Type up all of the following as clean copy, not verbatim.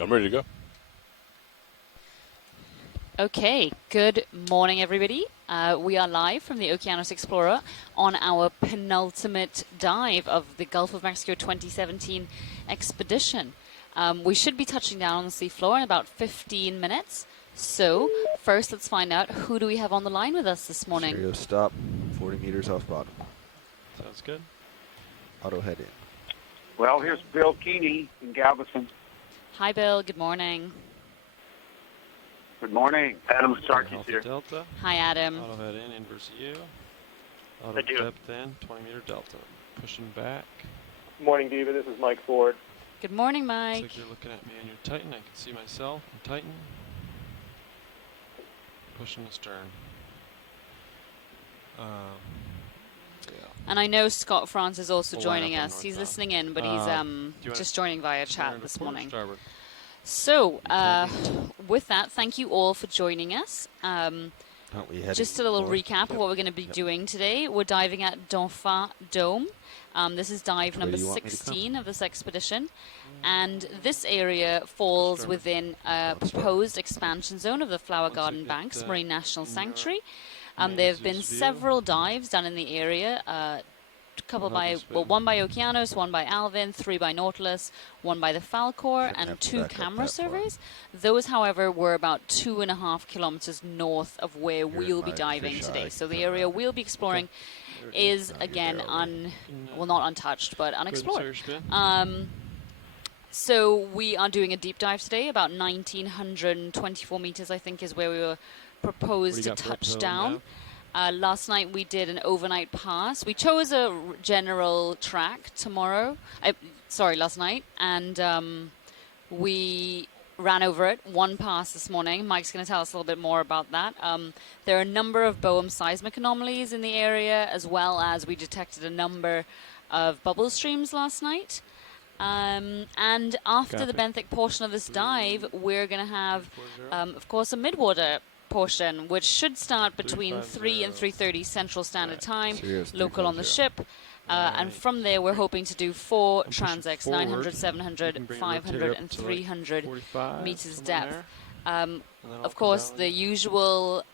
I'm ready to go. Okay, good morning, everybody. We are live from the Okeanos Explorer on our penultimate dive of the Gulf of Mexico 2017 expedition. We should be touching down on the seafloor in about 15 minutes. So, first, let's find out who do we have on the line with us this morning. Stereo stop, 40 meters off bottom. Sounds good. Auto head in. Well, here's Bill Keeney in Galveston. Hi, Bill. Good morning. Good morning. Adam Starkey's Alpha here. Delta. Hi, Adam. Auto head in, inverse U. Auto Thank you. depth in, 20 meter delta. Pushing back. Morning, Diva. This is Mike Ford. Good morning, Looks Mike. like you're looking at me on your Titan. I can see myself. I'm Titan. Pushing the stern. Yeah. And I know Scott France is also We'll line joining up on us. He's northbound. listening in, but Do you he's wanna- just joining via Stern chat to this port or morning. starboard? So, with that, thank you all for joining us. Aren't we heading Just a little north? recap of what we're going to be doing today. We're diving at Dauphin Dome. This is dive Which way number do you want me to 16 of this expedition. And this area falls within a proposed expansion zone of the Flower Once Garden you get, Banks Marine National Sanctuary. main There have been Zeus view. several dives done in the area. One by Okeanos, one by Alvin, 3 by Nautilus, 1 by the Falcor, Shouldn't have and to 2 back up camera that far. surveys. Those, however, were about 2.5 kilometers north of where You're we'll in be my diving fish today. eye So the camera. area we'll be exploring There it is. is, Oh, you're again, there not untouched, but Go ahead and unexplored. start your spin. So we are doing a deep dive today, about 1,924 meters, I think, is where we were proposed to got for touch uphill down. now? Last night we did an overnight pass. We chose a general track last night, and we ran over it, one pass this morning. Mike's going to tell us a little bit more about that. There are a number of Boehm seismic anomalies in the area, as well as we detected a number of bubble streams last night. And after the Copy. benthic portion of this dive, we're going to have, of course, a midwater portion, which should start between 3 and 3:30 Central Standard Time, Serious local on the 350. ship. And from there, we're hoping to do 4 I'm pushing transects, forward. 900, You 700, can bring it 500, rotated and up to like 300 45, meters somewhere depth. there. And then I'll Of come course, down the and- usual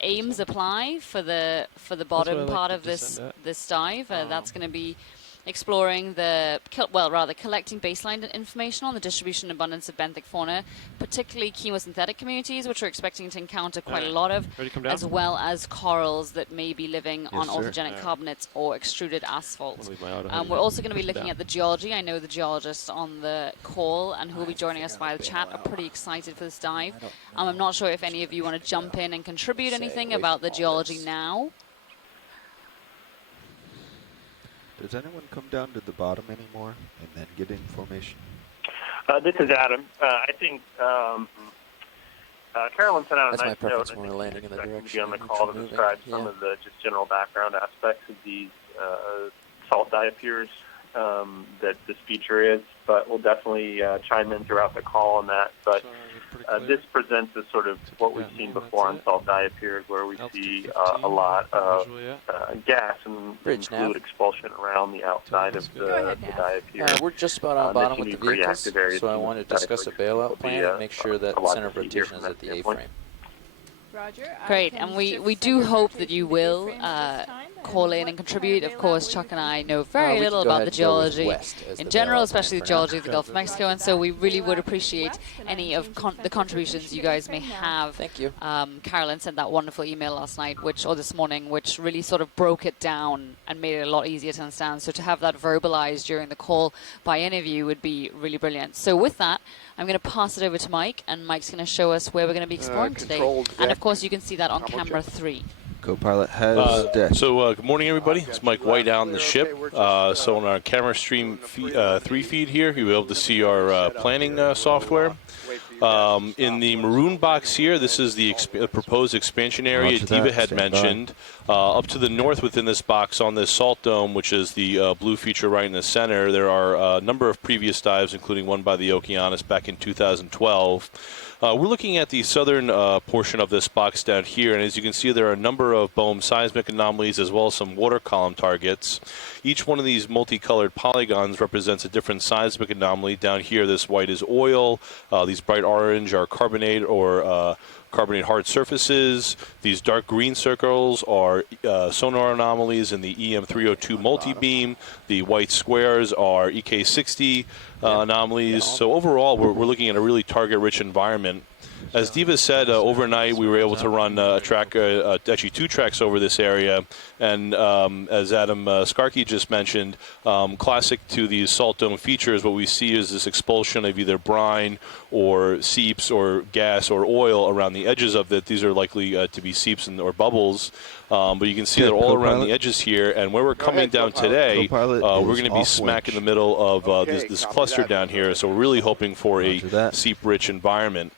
aims apply for the bottom I like part to of this descend at. this dive. That's going to be exploring collecting baseline information on the distribution and abundance of benthic fauna, particularly chemosynthetic communities, which we're expecting to encounter quite a Alright. lot of, Ready to come down? as well as corals that may be living on sir. orthogenic Alright. carbonates or extruded asphalt. I'll leave my auto head We're in. also going to be Push it looking down. at the geology. I know the geologists on the call and who will be joining us via the chat are pretty excited for this dive. I'm not sure if any of you want to jump in and contribute anything about the geology now. Does anyone come down to the bottom anymore and then get information? This is Adam. I think Carolyn sent out a That's my nice preference note. when we're landing in the I think direction be on the in which call we're to moving. describe some Yeah. of the just general background aspects of these salt diapiers that this feature is. But we'll definitely chime in throughout the call on that. But So, pretty clear. this presents as sort of what we've seen before on salt diapiers, where we see a lot of Visually at. gas and Bridge fluid nav. expulsion around the outside of the diapier. We're just about on They bottom seem with to the be pretty vehicles, active areas so I in want to the discuss a diaper. bailout Will be, plan and make sure that a lot center to of see here rotation from is at that the standpoint. A-frame. Roger. Great, and we do hope that you will call in and contribute. Of course, Chuck and I know very We little can go about ahead the and go with geology west as in the general, bailout especially plan the for now. geology of the Gulf of Mexico, and so we really would appreciate any of the contributions you guys may have. Thank you. Carolyn sent that wonderful email last night, or this morning, which really sort of broke it down and made it a lot easier to understand. So to have that verbalized during the call by any of you would be really brilliant. So with that, I'm going to pass it over to Mike, and Mike's going to show us where we're going to be exploring today. And of course, you can see that on camera 3. Co-pilot has deck. Good morning, everybody. It's Mike White out on the ship. So on our camera stream 3 feed here, you'll be able to see our planning software. In the maroon box here, this is the proposed expansion area Roger Diva that. had Stand by. mentioned. Up to the north within this box on this salt dome, which is the blue feature right in the center, there are a number of previous dives, including one by the Okeanos back in 2012. We're looking at the southern portion of this box down here, and as you can see, there are a number of Bohm seismic anomalies as well as some water column targets. Each one of these multicolored polygons represents a different seismic anomaly. Down here, this white is oil. These bright orange are carbonate or carbonate hard surfaces. These dark green circles are sonar anomalies in the EM302 multi-beam. The white squares are EK60 anomalies. So overall, we're looking at a really target-rich environment. As Diva said, overnight we were able to run a track, actually 2 tracks over this area. And as Adam Skarke just mentioned, classic to these salt dome features, what we see is this expulsion of either brine or seeps or gas or oil around the edges of it. These are likely to be seeps or bubbles. But you can see that all around the edges here. And where we're coming down today, we're going to be smack in the middle of this cluster down here. So we're really hoping for a seep-rich environment.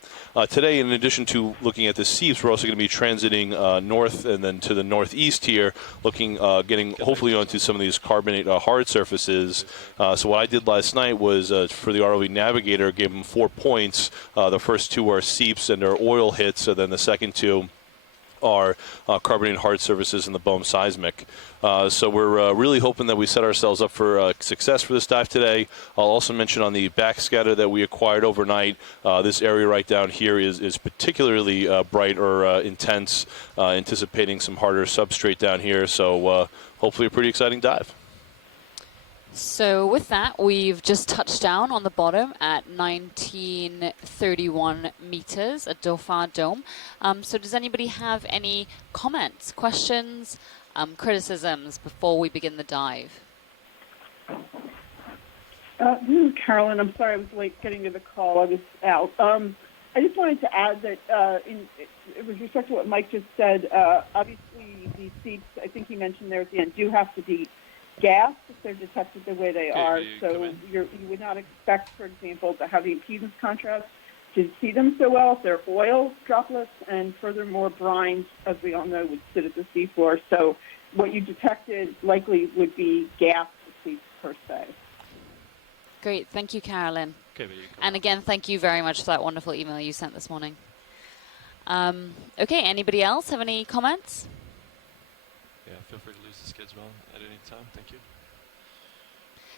Today, in addition to looking at the seeps, we're also going to be transiting north and then to the northeast here, looking, getting hopefully onto some of these carbonate hard surfaces. So what I did last night was for the ROV Navigator, gave them 4 points. The first 2 are seeps and are oil hits, and then the second 2 are carbonate hard surfaces in the Bohm seismic. So we're really hoping that we set ourselves up for success for this dive today. I'll also mention on the backscatter that we acquired overnight, this area right down here is particularly bright or intense, anticipating some harder substrate down here. So hopefully a pretty exciting dive. So with that, we've just touched down on the bottom at 1931 meters at Dauphin Dome. So does anybody have any comments, questions, criticisms before we begin the dive? This is Carolyn. I'm sorry I was late getting to the call. I was out. I just wanted to add that with respect to what Mike just said, obviously these seats, I think he mentioned there at the end, do have to be gas if they're detected the way they are. So you would not expect, for example, to have the impedance contrast to see them so well if they're oil droplets, and furthermore, brine, as we all know, would sit at the seafloor. So what you detected likely would be gas seeps per se. Great. Thank you, Carolyn. And again, thank you very much for that wonderful email you sent this morning. Okay, anybody else have any comments? Yeah, feel free to lose the skids well at any time. Thank you.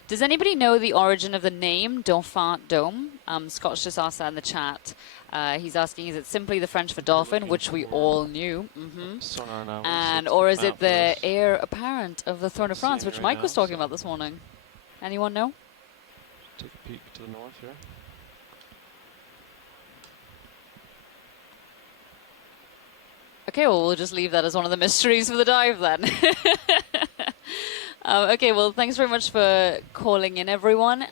Does anybody know the origin of the name Dauphin Dome? Scott's just asked that in the chat. He's asking, is it simply the French for dolphin, which we all knew? Or is it the heir apparent of the Throne of France, which Mike was talking about this morning? Anyone know? Take a peek to the north here. Okay, well, we'll just leave that as one of the mysteries for the dive then. Okay, well, thanks very much for calling in, everyone.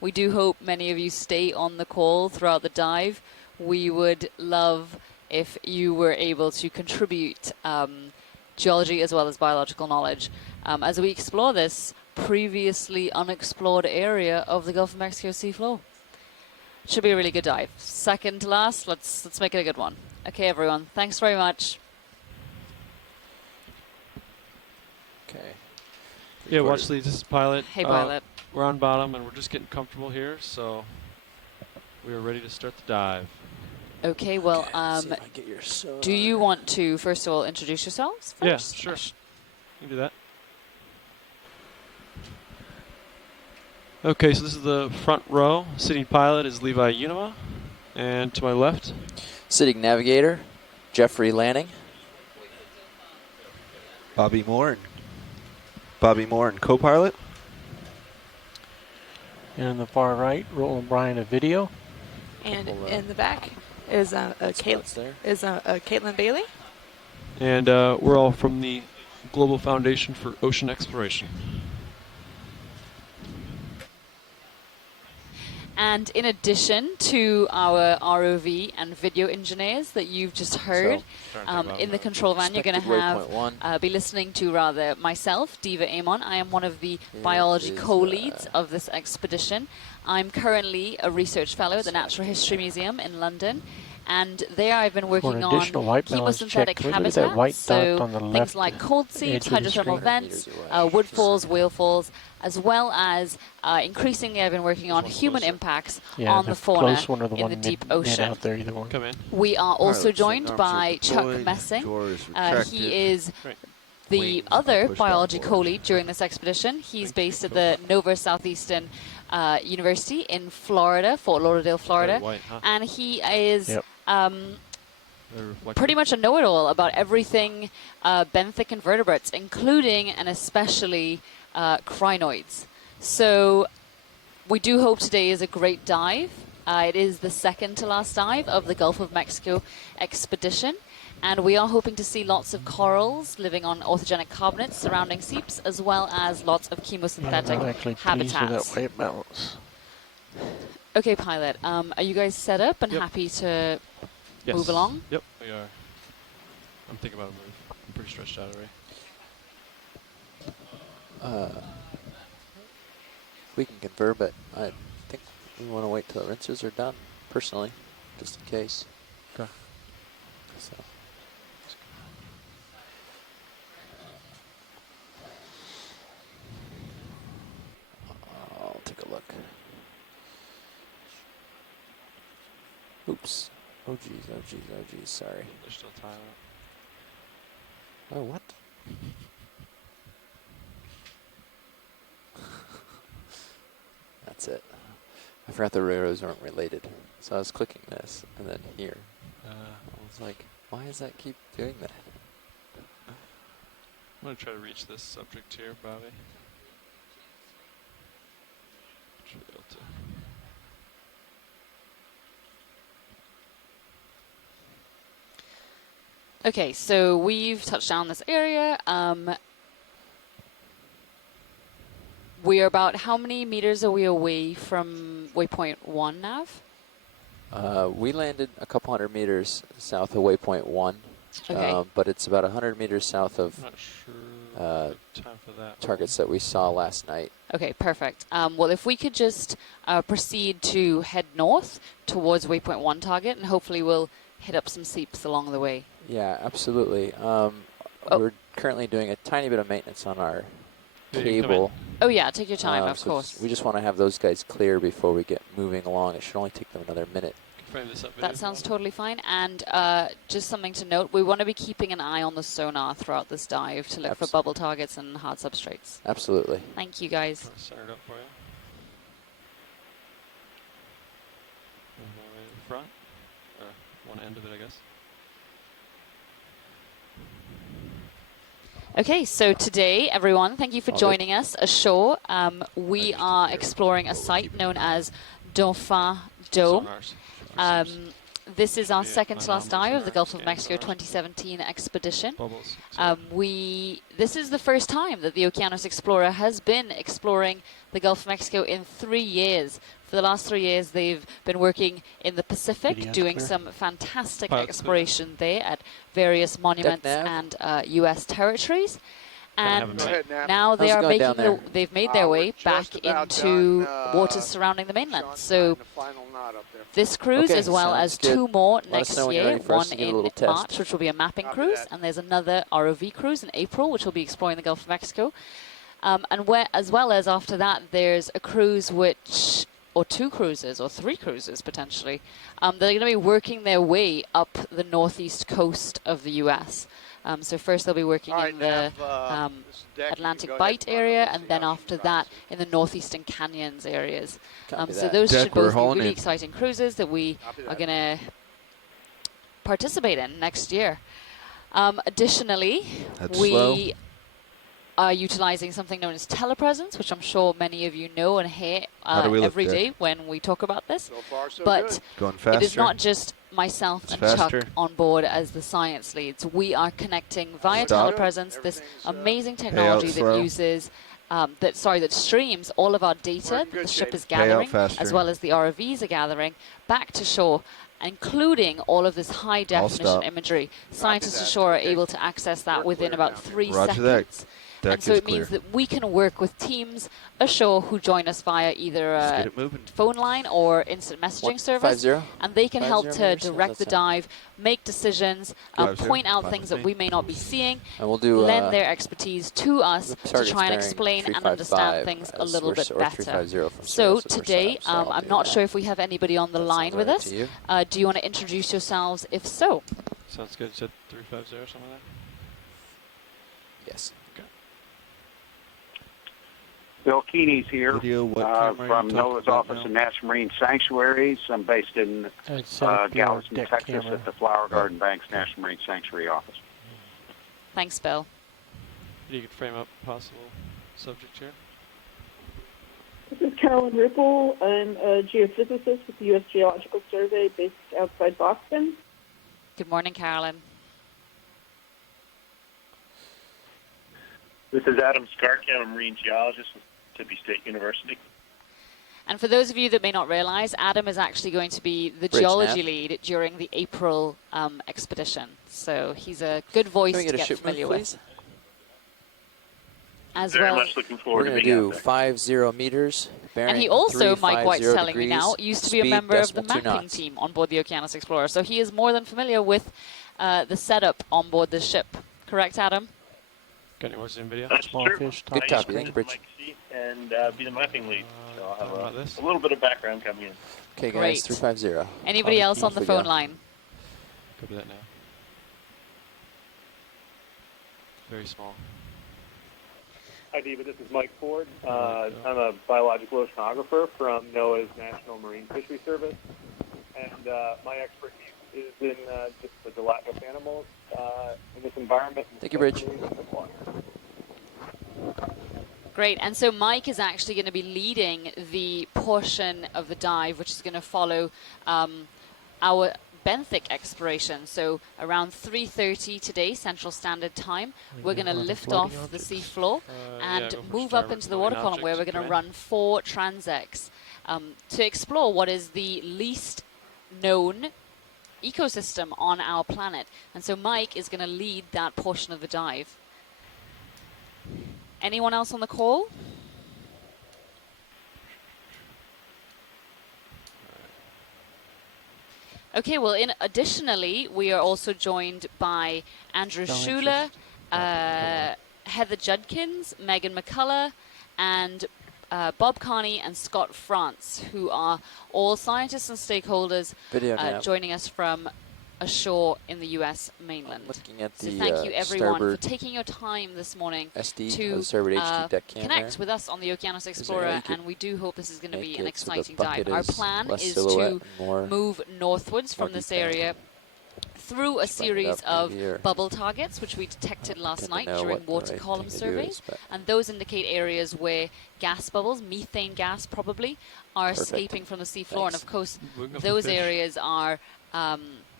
We do hope many of you stay on the call throughout the dive. We would love if you were able to contribute geology as well as biological knowledge as we explore this previously unexplored area of the Gulf of Mexico seafloor. Should be a really good dive. Second to last, let's make it a good one. Okay, everyone, thanks very much. Okay. Yeah, watch these. This is Pilot. Hey, Pilot. We're on bottom, and we're just getting comfortable here, so we are ready to start the dive. Okay, well, do you want to, first of all, introduce yourselves first? Yeah, sure. You can do that. Okay, so this is the front row. Sitting pilot is Levi Unima, and to my left, sitting navigator, Jeffrey Lanning. Bobby Moore and co-pilot. And on the far right, Roland Bryan of video. And in the back is Caitlin Bailey. And we're all from the Global Foundation for Ocean Exploration. And in addition to our ROV and video engineers that you've just heard, in the control van, you're going to have be listening to myself, Diva Amon. I am one of the biology co-leads of this expedition. I'm currently a research fellow at the Natural History Museum in London. And there I've been working on chemosynthetic habitats, so things like cold seeps, hydrothermal vents, woodfalls, whalefalls, as well as increasingly I've been working on human impacts on the fauna in the deep ocean. We are also joined by Chuck Messing. He is the other biology co-lead during this expedition. He's based at the Nova Southeastern University in Florida, Fort Lauderdale, Florida, and he is pretty much a know-it-all about everything benthic invertebrates, including and especially crinoids. So we do hope today is a great dive. It is the second to last dive of the Gulf of Mexico expedition. And we are hoping to see lots of corals living on orthogenic carbonates surrounding seeps, as well as lots of chemosynthetic habitats. Okay, pilot, are you guys set up and happy to move along? Yep, we are. I'm thinking about a move. I'm pretty stretched out already. We can confer, but I think we want to wait till the rinses are done, personally, just in case. Okay. So. I'll take a look. Oops. Oh geez, oh geez, oh geez, sorry. They're still tied up. Oh, what? That's it. I forgot the railroads weren't related. So I was clicking this, and then here. I was like, why does that keep doing that? I'm going to try to reach this subject here, Bobby. Should be able to. Okay, so we've touched down this area. We are about how many meters are we away from waypoint 1 nav? We landed a couple hundred meters south of waypoint 1, but it's about 100 meters south of time for that. Targets that we saw last night. Okay, perfect. Well, if we could just proceed to head north towards waypoint 1 target, and hopefully we'll hit up some seeps along the way. Yeah, absolutely. We're currently doing a tiny bit of maintenance on our cable. Oh yeah, take your time, of so course. We just want to have those guys clear before we get moving along. It should only take them another minute. Frame this up that sounds totally fine. And just something to note, we want to be keeping an eye on the sonar throughout this dive to look for bubble targets and hard substrates. Absolutely. Thank you, guys. Center it up for you. Right in front, or one end of it, I guess. Okay, so today, everyone, thank you for joining us ashore. We are exploring a site known as Dauphin Dome. This is our second to last dive of the Gulf of Mexico 2017 expedition. This is the first time that the Okeanos Explorer has been exploring the Gulf of Mexico in 3 years. For the last 3 years, they've been working in the Pacific, doing some fantastic exploration there at various monuments and U.S. territories. And now they are they've made their way back into waters surrounding the mainland. So this cruise, as well as 2 more next year, one in March, which will be a mapping cruise, and there's another ROV cruise in April, which will be exploring the Gulf of Mexico. As well as after that, there's a cruise or 2 cruises, or 3 cruises potentially, they're going to be working their way up the northeast coast of the U.S. So first they'll be working in the Atlantic Bight area, and then after that in the northeastern canyons areas. So those should both be really exciting cruises that we are going to participate in next year. Additionally, we are utilizing something known as telepresence, which I'm sure many of you know and hear every day when we talk about this. But it is not just myself and Chuck on board as the science leads. We are connecting via telepresence, this amazing technology that uses that streams all of our data that the ship is Pay out gathering, faster. as well as the ROVs are gathering, back to shore, including all of this high definition stop. imagery. Scientists ashore are able to access that within about 3 Roger that. seconds. Deck And so is it means clear. that we can work with teams ashore who join us via either Let's get a it moving. phone line or instant messaging service. 5-0? And they can help 5-0 to meters? How's direct that the sound? dive, make decisions, 5-0. point out Fine things with that me. we may not be seeing, And we'll do lend their expertise to us the to target's try and bearing explain and 355 understand things a as little we're bit or better. 350 from So Sirius, so we're today, set up, so I'll I'm do not that. sure if we have anybody on the That line sounds with alright us. to you? Do you want to introduce yourselves? If so. Sounds good. You said 350 or something like Yes. Bill Keeney's here Video, what camera are you from talking NOAA's about Office now? of National Marine Sanctuaries. I'm based in I'd set up your Galveston, deck Texas camera. at the Flower Garden Banks National Marine Sanctuary Office. Thanks, Bill. that? You could frame up possible subject here. This is Carolyn Ripple. I'm a geophysicist with the U.S. Geological Survey based outside Boston. Good morning, Carolyn. This is Adam Skark. I'm a marine geologist with Mississippi State University. And for those of you that may not realize, Adam is actually going to be the Bridge geology nav. lead during the April expedition. So he's a good voice Can we to get a get ship familiar move, with. please? As Very well. much looking We're forward to going to being do out there. 50 meters, bearing And he also, Mike White's 350 telling me now, degrees, used to be a speed member of the decimal 2 mapping knots. team on board the Okeanos Explorer. So he is more than familiar with the setup on board the ship. Correct, Adam? Got any more Zoom video? That's Small true. fish, Good top copy. I Thank you, used to Bridge. Mike seat and be the mapping lead. So I'll Talking about have this? a little bit of background coming in. Okay, Great. guys, 350. Anybody else on Off the we phone go. line? Copy that now. Very small. Hi, Diva. This is Mike Ford. I'm a biological oceanographer from NOAA's National Marine Fisheries Service, and my expertise is in just the delight of animals in this environment. Thank you, Bridge. Great. And so Mike is actually going to be leading the portion of the dive, which is going to follow our benthic exploration. So around 3:30 today, Central Standard Time, we're going to lift off the seafloor and go for move up starboard into the floating water column, where we're objects, going to okay. run 4 transects to explore what is the least known ecosystem on our planet. And so Mike is going to lead that portion of the dive. Anyone else on the call? Okay, well, additionally, we are also joined by Andrew No Schuler, interest. Heather Judkins, Megan McCullough, and Bob Carney and Scott France, who are all scientists and stakeholders Video nav. joining us from ashore in the U.S. mainland. Looking at So the thank you everyone for starboard taking your time this morning SD, to the starboard HD deck cam connect there. with us on the Okeanos there Explorer, you could and we do hope this is going to be make an it so the exciting dive. bucket Our is plan less is silhouette to and more move northwards from more this detailed. area through a Spread it series up of maybe, or bubble targets, which we detected last tend to night know during what the water right column thing to do surveys. is, but- And those indicate areas where gas bubbles, methane gas probably, are Perfect. escaping from the seafloor. And Thanks. of course, We can go for those fish. areas are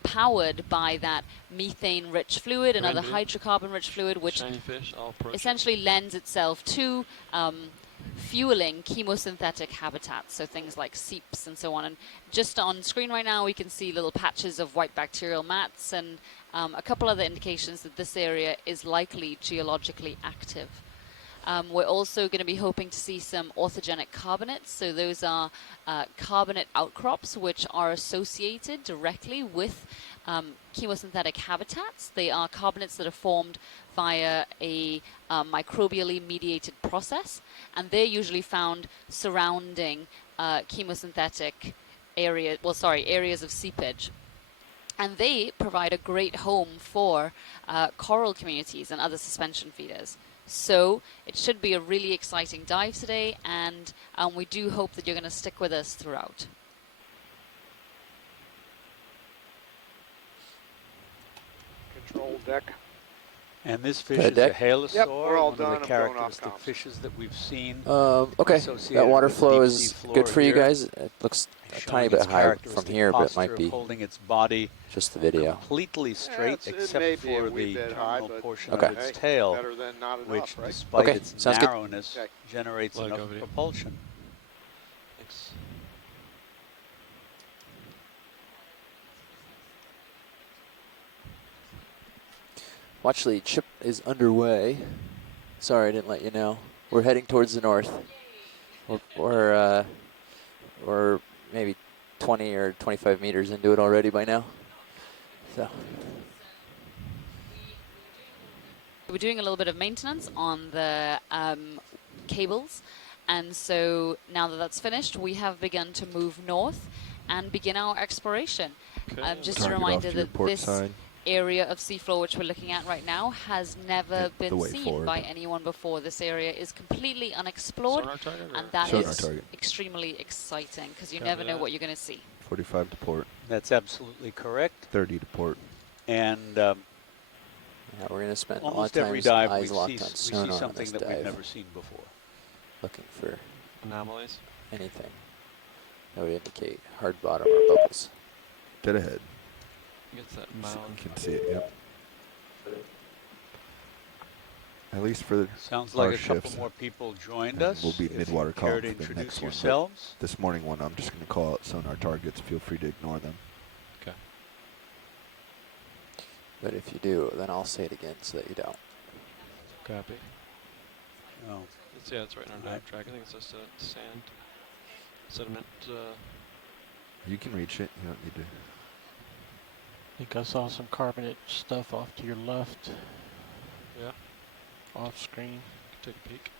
powered by that methane-rich fluid and Grand other view. hydrocarbon-rich fluid, which Shiny fish, I'll approach it. essentially lends itself to fueling chemosynthetic habitats, so things like seeps and so on. And just on screen right now, we can see little patches of white bacterial mats and a couple other indications that this area is likely geologically active. We're also going to be hoping to see some orthogenic carbonates. So those are carbonate outcrops which are associated directly with chemosynthetic habitats. They are carbonates that are formed via a microbially mediated process, and they're usually found surrounding chemosynthetic areas of seepage. And they provide a great home for coral communities and other suspension feeders. So it should be a really exciting dive today, and we do hope that you're going to stick with us throughout. Control deck. And this fish Go is ahead, a Dick. halosaur, Yep, we're all one done. of I'm the going off characteristic comms. fishes that we've seen. Okay, associated that water with flow deep is sea floor good for you here, guys. It looks a showing tiny bit its high from characteristic here, but it posture might of be holding its body just the video. completely straight, it except may be a for wee the bit high, terminal but portion Okay. of its hey, tail, better than not enough, which, right? despite Okay, its sounds good. narrowness, Okay. generates Let it enough go, video. propulsion. Thanks. Watch lead ship is underway. Sorry, I didn't let you know. We're heading towards the north. We're maybe 20 or 25 meters into it already by now. So We're doing a little bit of maintenance on the cables, and so now that that's finished, we have begun to move north and begin our exploration. Okay. Just a Target reminder off to your that port this side. area of seafloor which we're looking at right now has never Hit the been way seen forward. by anyone before. This area is completely unexplored, Sonar target or and that Sonar is target. extremely exciting because you Copy never know that. what you're going to see. 45 to port. That's absolutely correct. 30 to port. And yeah, we're going to spend a lot of almost time every dive we eyes see, locked on sonar on something this that we've dive, never seen before. looking for Anomalies. anything that would indicate hard bottom or bubbles. Dead ahead. Gets that You mound. can see it, yep. At least for Sounds our like a couple shifts. more people joined And us. we'll be If mid-water you'd care column to for the introduce next one, but yourselves. this morning one, I'm just going to call out sonar targets. Feel free to ignore them. Okay. But if you do, then I'll say it again so that you don't. Copy. Oh, Yeah, it's right in our Right. nav track. I think it's just a sand sediment. You can reach it. You don't need to. I think I saw some carbonate stuff off to your left, Yeah. off screen. Take a peek.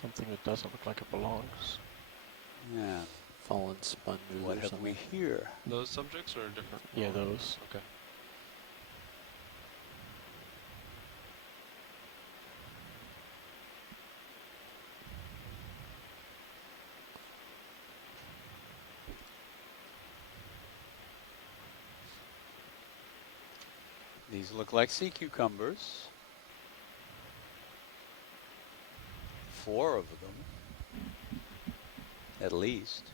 Something that doesn't look like it belongs. yeah. Fallen sponges What or have something. we here? Those subjects or different? Yeah, those. Okay. These look like sea cucumbers. 4 of them, at least.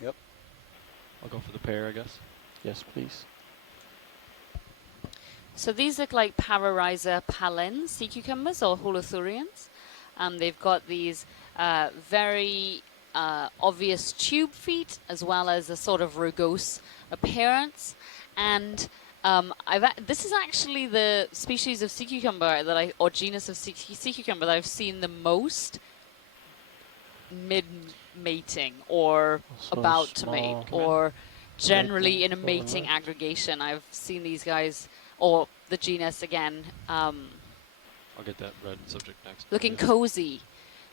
Yep. I'll go for the pair, I guess. Yes, please. So these look like Pararhiza palens sea cucumbers or holothurians. They've got these very obvious tube feet as well as a sort of rugose appearance. And this is actually the species of sea cucumber or genus of sea cucumber that I've seen the most mid-mating or So about to small. mate or generally in a Connecting mating overlap. aggregation. I've seen these guys, or the genus again, I'll get that red subject next. looking Yeah. cozy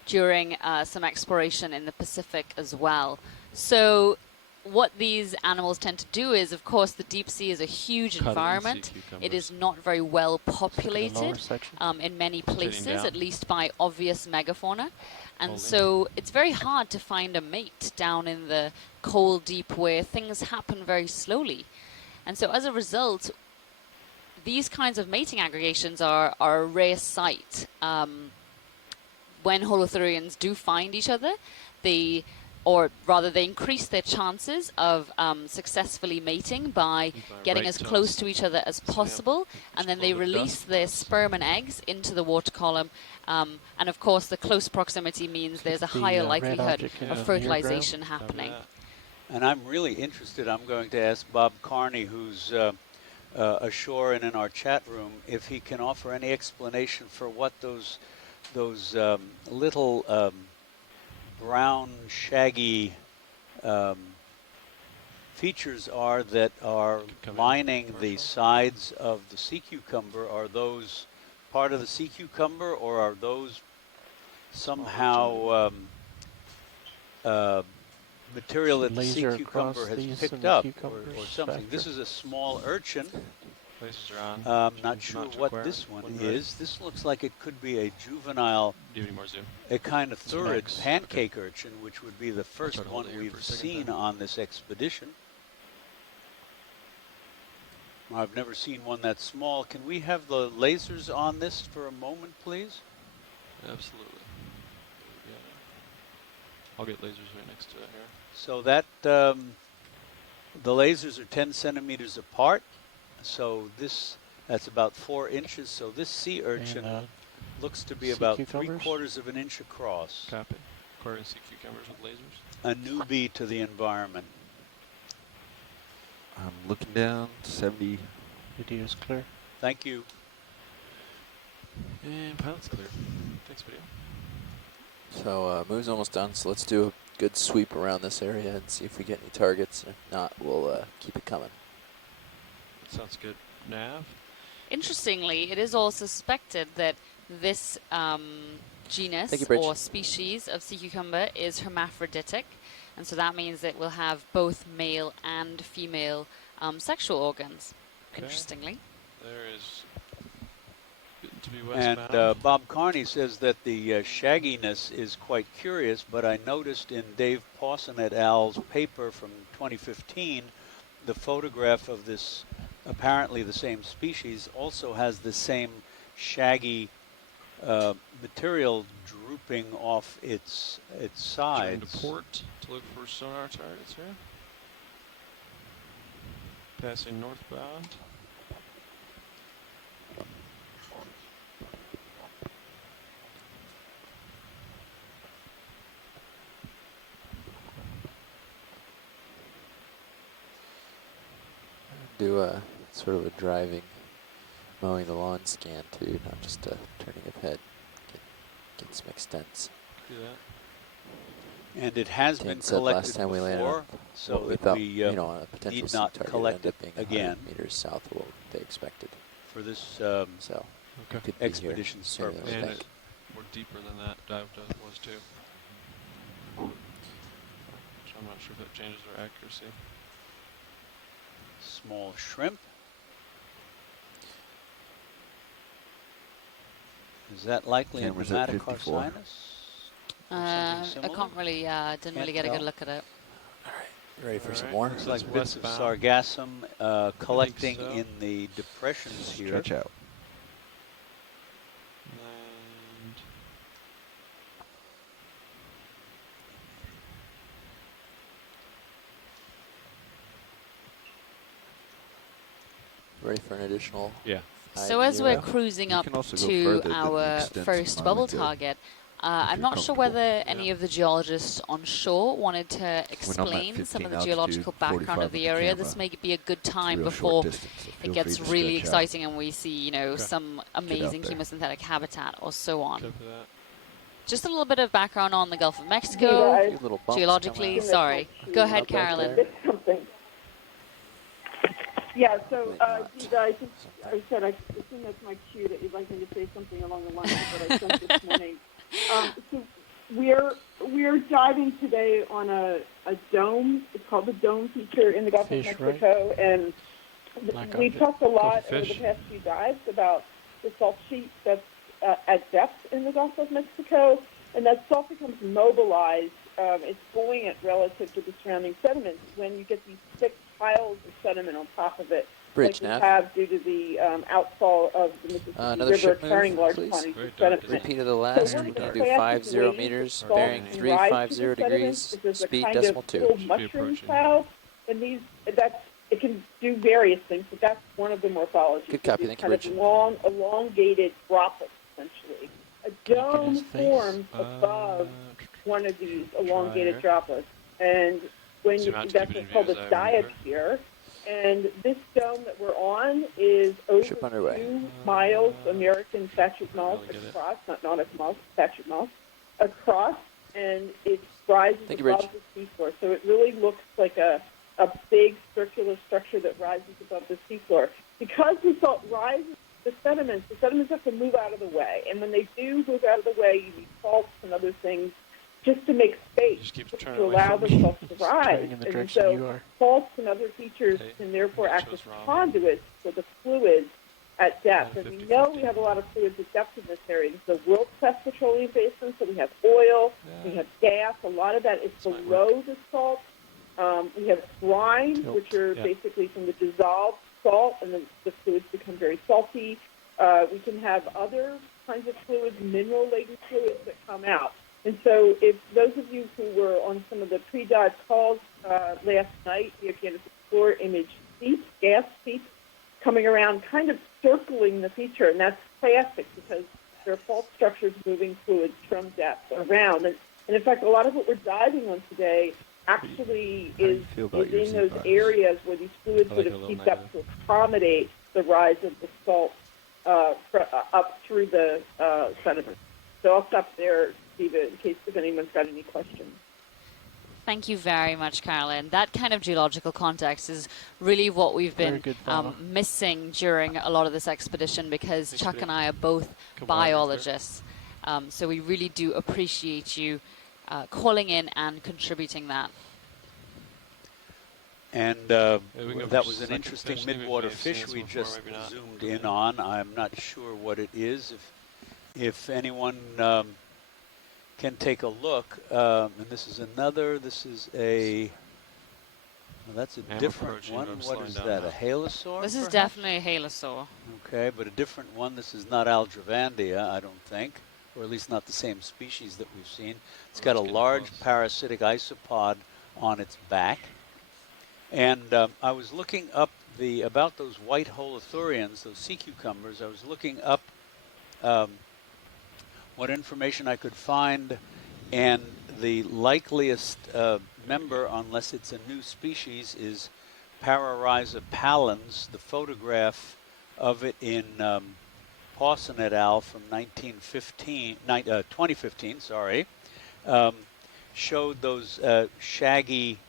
during some exploration in the Pacific as well. So what these animals tend to do is, of course, the deep sea is a huge Cuddling sea environment. It is cucumbers. not very well Look at the lower populated section. in many Rotating places, down. at least by obvious megafauna. And Holding. so it's very hard to find a mate down in the cold deep where things happen very slowly. And so as a result, these kinds of mating aggregations are a rare sight. When holothurians do find each other, they increase their chances of successfully mating by getting right as to close us. to each other as So, yeah, possible, just and then a they little bit release dust their for us. sperm and eggs into the water column. And of course, the close proximity means there's a The, higher red likelihood object in of the fertilization Copy happening. that. And I'm really interested. I'm going to ask Bob Carney, who's ashore and in our chat room, if he can offer any explanation for what those little brown, shaggy features are that are Come in, lining the Marshall. sides of the sea cucumber. Are those part of the sea cucumber, or are those somehow material that the sea Laser cucumber across has these picked and the up, or cucumber's something? This factor. is a small urchin. Places are on. Not Change sure not to what aquarium. this one When ready. is. This looks like it could be a juvenile, Do you need more zoom? a kind of thurid I've never seen one that small. Can we have the lasers on this for a moment, please? Absolutely. Yeah. I'll get lasers right next to it here. So that the lasers are 10 centimeters apart. So that's about 4 inches. So this sea urchin looks to be about cucumbers? 3/4 of an inch across. Copy. According to sea cucumbers with lasers. A newbie to the environment. I'm looking down, 70. Video's clear. Thank you. And pilot's clear. Thanks, video. So move's almost done, so let's do a good sweep around this area and see if we get any targets. If not, we'll keep it coming. Sounds good. Nav? Interestingly, it is also suspected that this genus Thank you, Bridge. or species of sea cucumber is hermaphroditic, and so that means it will have both male and female sexual organs. Okay. Interestingly. There is getting to be westbound. And Bob Carney says that the shagginess is quite curious, but I noticed in Dave Pawson et al.'s paper from 2015, the photograph of this apparently the same species also has the same shaggy material drooping off its Trying sides. to port to look for sonar targets here. Passing northbound. Do a sort of a driving, mowing the lawn scan too, not just turning of head. Get some extents. Do that. And it has Dan been said collected last time we landed before, up, so we that thought, we you know, on a potential need sea not target collect ended it up being again 100 meters south of what they expected. for this So Okay. could be expedition here sooner than purpose. we And think. it, we're deeper than that dive was too. So I'm not sure if that changes our accuracy. Small shrimp. Is that likely a Camera's at 54. Nematocarcinus? I can't really, didn't really get a good look at it. You ready for some Alright. more? Looks like It's bits of westbound. sargassum collecting so. in the depressions here. Stretch out. And Ready for an additional? yeah. So as we're 5-0? cruising You up can also go to further than the our extents first of bubble Armadillo, target, I'm you're not sure comfortable. whether any of the geologists on shore wanted to When I'm at explain some of 15 the altitude, geological background 45 of the with the area. This camera, may be a good time real before short distance, so it feel gets free to really stretch out. exciting and we see, you know, Okay. some out amazing there. chemosynthetic habitat or so on. Copy that. Just a little bit of background on the Gulf of Hey, Mexico. guys. A few little bumps Geologically, coming out. sorry. Go ahead, Up back Carolyn. there. It's something. Yeah, so Wait, not. Gita, I said I assume that's my cue that you'd like me to say something along the lines of what I sent this morning. So we're diving today on a dome. It's called the Dome feature in the Gulf Fish, of Mexico, and Like we've a talked a lot Go for over the fish. past few dives about the salt sheet that's at depth in the Gulf of Mexico, and that salt becomes mobilized. It's buoyant relative to the surrounding sediments when you get these thick piles of sediment on top of it, Bridge like we nav. have due to the outfall of the Mississippi Another River ship move, carrying large please. quantities Very of dark, sediment. isn't it? Repeat of the So last. one We're of the going to do fastest 50 ways meters, that salt bearing can rise to 350 the sediment degrees, is there's a speed kind decimal of 2. little Should be mushroom approaching. cloud, and it can do various things, but that's one of the morphologies. Good copy, These thank you, kind of Rich. long, elongated droplets, essentially. A Can you get dome his face? forms above one of these elongated here. droplets, and when So you you have to that's keep it in what's called view a as I remember. diaphere. And this dome that we're on is over Ship underway. 2 miles American statute miles really get it. across, not nautical miles, statute miles, across, and it rises Thank you, above Rich. the seafloor. So it really looks like a big circular structure that rises above the seafloor. Because the salt rises the sediments have to move out of the way. And when they do move out of the way, you need salts and other things just to make space Just keeps to turning away allow from the me. salts to rise. Turning in the And direction you so are. salts and other features Okay. can therefore That act as shows wrong. conduits for the fluids at depth. And we 50, know 50. we have a lot of fluids at depth in this area. This is a world-class petroleum basin, so we have oil, we have gas. A lot of that is This might below the salt. We have brine, Tilt. which are Yeah. basically from the dissolved salt, and the fluids become very salty. We can have other kinds of fluids, mineral-laden fluids that come out. And so if those of you who were on some of the pre-dive calls last night, the Okeanos Explorer imaged seeps, gas seeps, coming around, kind of circling the feature, and that's classic because there are fault structures moving fluids from depth around. And in fact, a lot of what we're diving on today actually is in those areas where these fluids would have seeped up to accommodate the rise of the salt up through the sediment. So I'll stop there, Steve, in case if anyone's got any questions. Thank you very much, Carolyn. That kind of geological context is really what we've been missing during a lot of this expedition because Chuck and I are both biologists. So we really do appreciate you calling in and contributing that. And that was an interesting midwater fish we just zoomed in on. I'm not sure what it is. If anyone can take a look, and this is a, well, that's a different one. What is that, a halosaur? This is definitely a halosaur. Okay, but a different one. This is not Aldrivandia, I don't think, or at least not the same species that we've seen. It's got a large parasitic isopod on its back. And I was looking up about those white holothurians, those sea cucumbers. I was looking up what information I could find, and the likeliest member, unless it's a new species, is Pararhiza pallens. The photograph of it in Pawson et al. From 2015, showed those shaggy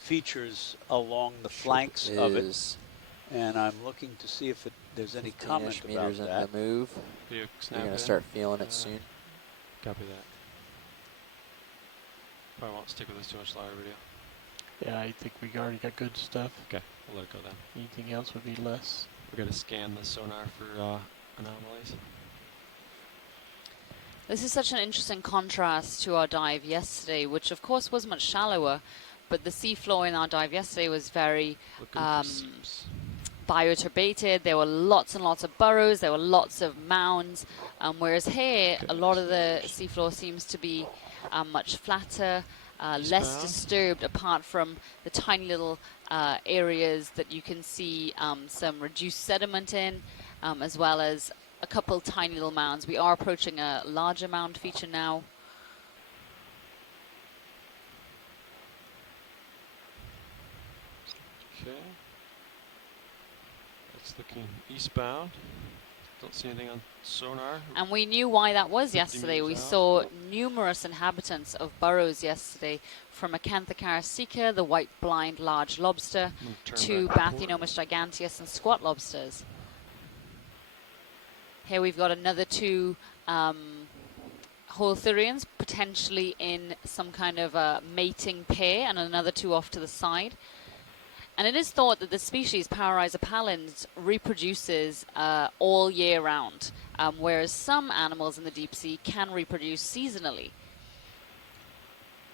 features along the flanks of it, and I'm looking to see if there's any comment about that. In the move. You're going to start feeling it soon. Copy that. Probably won't stick with us too much longer video. Yeah, I think we already got good stuff. Okay, we'll let it go then. Anything else would be less. We're going to scan the sonar for anomalies. This is such an interesting contrast to our dive yesterday, which of course was much shallower, but the seafloor in our dive yesterday was very bioturbated. There were lots and lots of burrows, there were lots of mounds, whereas here a lot of the seafloor seems to be much flatter, less disturbed, apart from the tiny little areas that you can see some reduced sediment in, as well as a couple tiny little mounds. We are approaching a larger mound feature now. Okay. It's looking eastbound. Don't see anything on sonar. And we knew why that was yesterday. We saw numerous inhabitants of burrows yesterday, from Acanthocaris sicca, the white blind large lobster, to Bathynomus giganteus and squat lobsters. Here we've got another two holothurians, potentially in some kind of a mating pair, and another two off to the side. And it is thought that the species Pararhiza pallens reproduces all year round, whereas some animals in the deep sea can reproduce seasonally,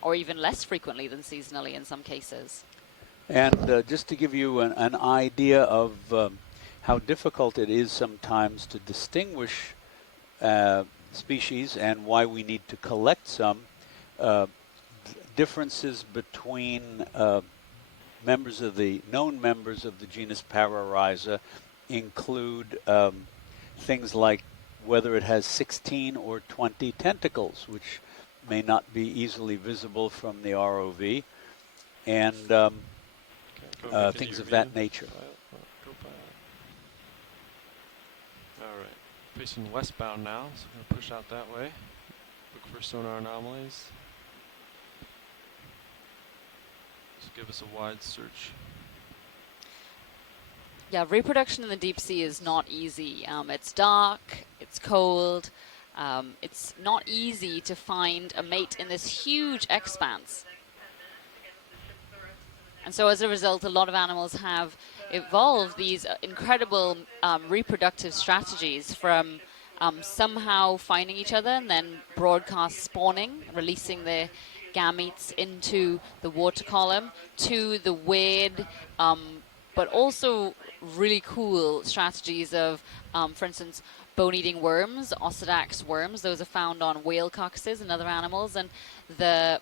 or even less frequently than seasonally in some cases. And just to give you an idea of how difficult it is sometimes to distinguish species and why we need to collect some, differences between known members of the genus Pararhiza include things like whether it has 16 or 20 tentacles, which may not be easily visible from the ROV, and things of that nature. All right, facing westbound now, so I'm going to push out that way. Look for sonar anomalies. Just give us a wide search. Yeah, reproduction in the deep sea is not easy. It's dark, it's cold, it's not easy to find a mate in this huge expanse. And so as a result, a lot of animals have evolved these incredible reproductive strategies, from somehow finding each other and then broadcast spawning, releasing their gametes into the water column, to the weird but also really cool strategies of, for instance, bone-eating worms, ossidax worms. Those are found on whale carcasses and other animals, and the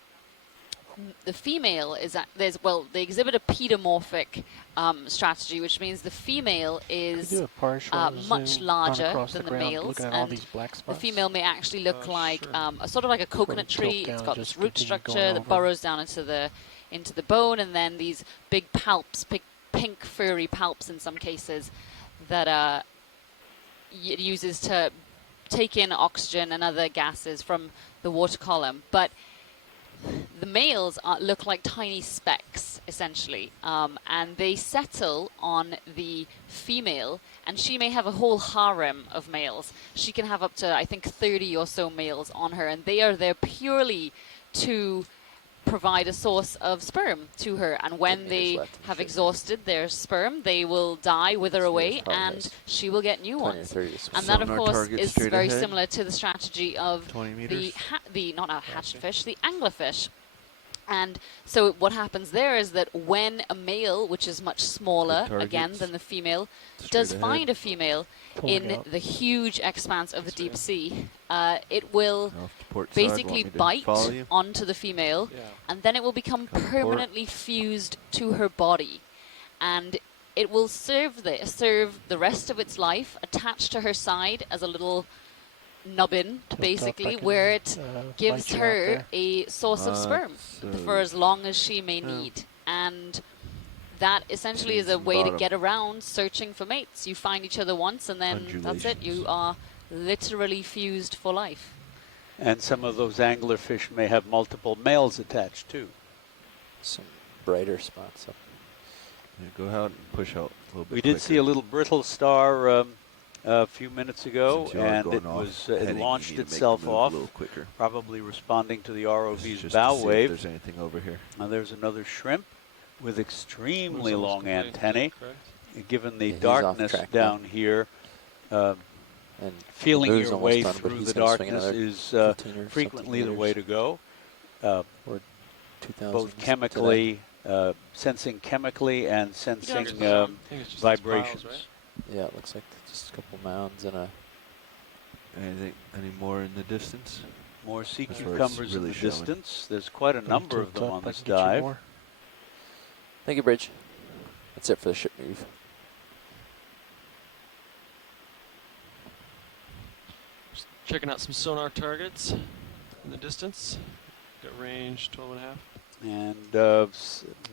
female is they exhibit a pedomorphic strategy, which means the female is much larger than the males, and the female may actually look like a sort of like a coconut tree. It's got this root structure that burrows down into the bone, and then these big palps, pink furry palps in some cases that it uses to take in oxygen and other gases from the water column. But the males look like tiny specks, essentially, and they settle on the female, and she may have a whole harem of males. She can have up to, I think, 30 or so males on her, and they are there purely to provide a source of sperm to her. And when they have exhausted their sperm, they will die, wither away, and she will get new ones. And that, of course, is very similar to the strategy of the not a hatchetfish, the anglerfish. And so what happens there is that when a male, which is much smaller, again, than the female, does find a female in the huge expanse of the deep sea, it will basically bite onto the female, and then it will become permanently fused to her body. And it will serve the rest of its life attached to her side as a little nubbin, basically, where it gives her a source of sperm for as long as she may need. And that essentially is a way to get around searching for mates. You find each other once, and then that's it. You are literally fused for life. And some of those anglerfish may have multiple males attached too. Some brighter spots up. Yeah, go out and push out a little bit. We did see a little brittle star a few minutes ago, and it launched itself off, probably responding to the ROV's bow wave. If there's anything over here. Now there's another shrimp with extremely long antennae. Given the darkness down here, and feeling your way through the darkness is frequently the way to go. Both chemically, sensing chemically and sensing vibrations. Piles, right? Yeah, it looks like just a couple mounds and a... Any more in the distance? More sea cucumbers in the distance. There's quite a number of them on this dive. Thank you, Bridge. That's it for the ship move. Just checking out some sonar targets in the distance. Got range 12.5. And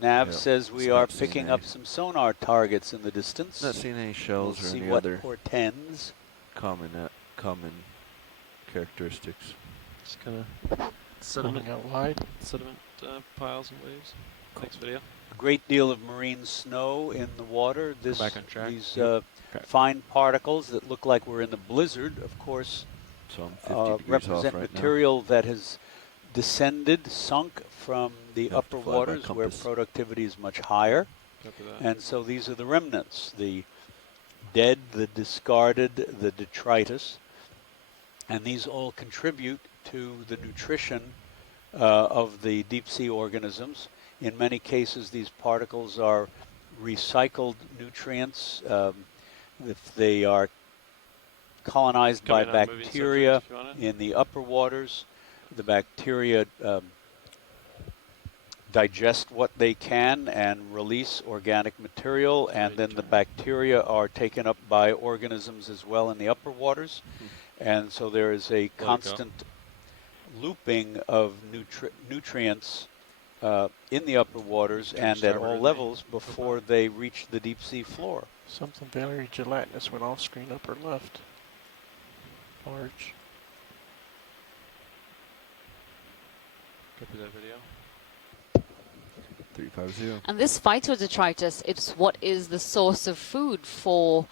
Nav says we are picking up some sonar targets in the distance. Not seeing any shells or any what other portends. Common characteristics. Just kind of sediment out wide, sediment piles and waves. Thanks, video. A great deal of marine snow in the water. These fine particles that look like we're in a blizzard, of course, represent material that has descended, sunk from the upper waters where productivity is much higher. And so these are the remnants, the dead, the discarded, the detritus. And these all contribute to the nutrition of the deep sea organisms. In many cases, these particles are recycled nutrients. If they are colonized by bacteria in the upper waters, the bacteria digest what they can and release organic material, and then the bacteria are taken up by organisms as well in the upper waters. And so there is a constant looping of nutrients in the upper waters and at all levels before they reach the deep sea floor. Something very gelatinous went off screen upper left. Large. Copy that video. 350. And this phytodetritus, it's what is the source of food for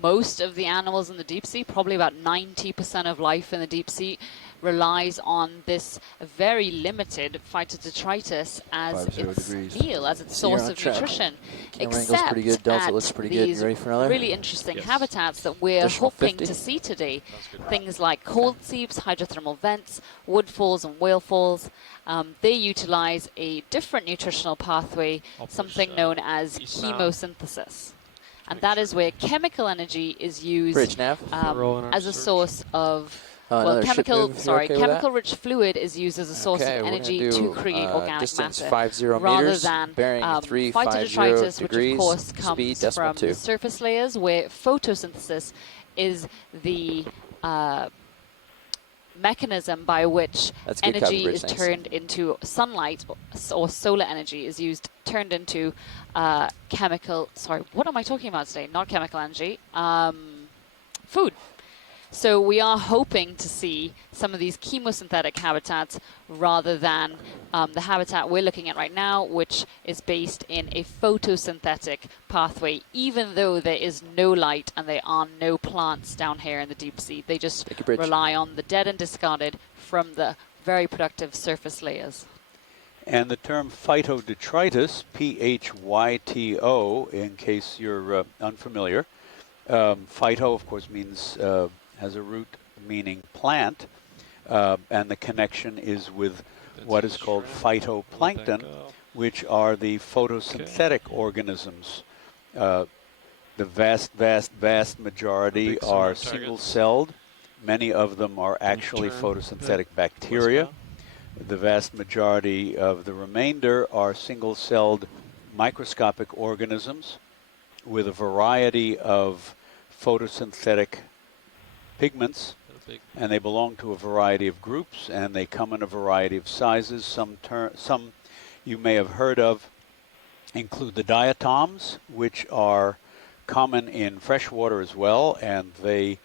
most of the animals in the deep sea, probably about 90% of life in the deep sea. relies on this very limited phytodetritus as 50 its degrees. meal, as its So you're source on of track. nutrition. Camera angle's pretty good. Except Delta at looks pretty good. these You ready for another? really interesting Yes. habitats that we're Additional hoping 50? to see today. That's good. Things like cold seeps, hydrothermal vents, woodfalls and whalefalls. They utilize a different nutritional pathway, I'll push, something known as east now. chemosynthesis. And Make that sure is where chemical energy is used Bridge nav. Rolling our as a search. source of Another ship move. You okay with that? chemical-rich fluid is used as a source Okay, of we're energy gonna do, to create organic distance matter, 50 rather meters, than bearing 350 phytodetritus, which degrees, of course speed comes decimal from 2. the surface layers, where photosynthesis is the mechanism by which That's good copy, energy Bridge, is thanks. turned into sunlight, or solar energy is turned into chemical. Sorry, what am I talking about today? Not chemical energy. Food. So we are hoping to see some of these chemosynthetic habitats rather than the habitat we're looking at right now, which is based in a photosynthetic pathway, even though there is no light and there are no plants down here in the deep sea. They just rely on the dead and discarded from the very productive surface layers. And the term phytodetritus, P-H-Y-T-O, in case you're unfamiliar. Phyto, of course, means has a root meaning plant, and the connection is with what is called phytoplankton, which are the photosynthetic organisms. The vast majority are single-celled. Many of them are actually photosynthetic bacteria. The vast majority of the remainder are single-celled microscopic organisms with a variety of photosynthetic pigments, and they belong to a variety of groups, and they come in a variety of sizes. Some you may have heard of include the diatoms, which are common in freshwater as well, and they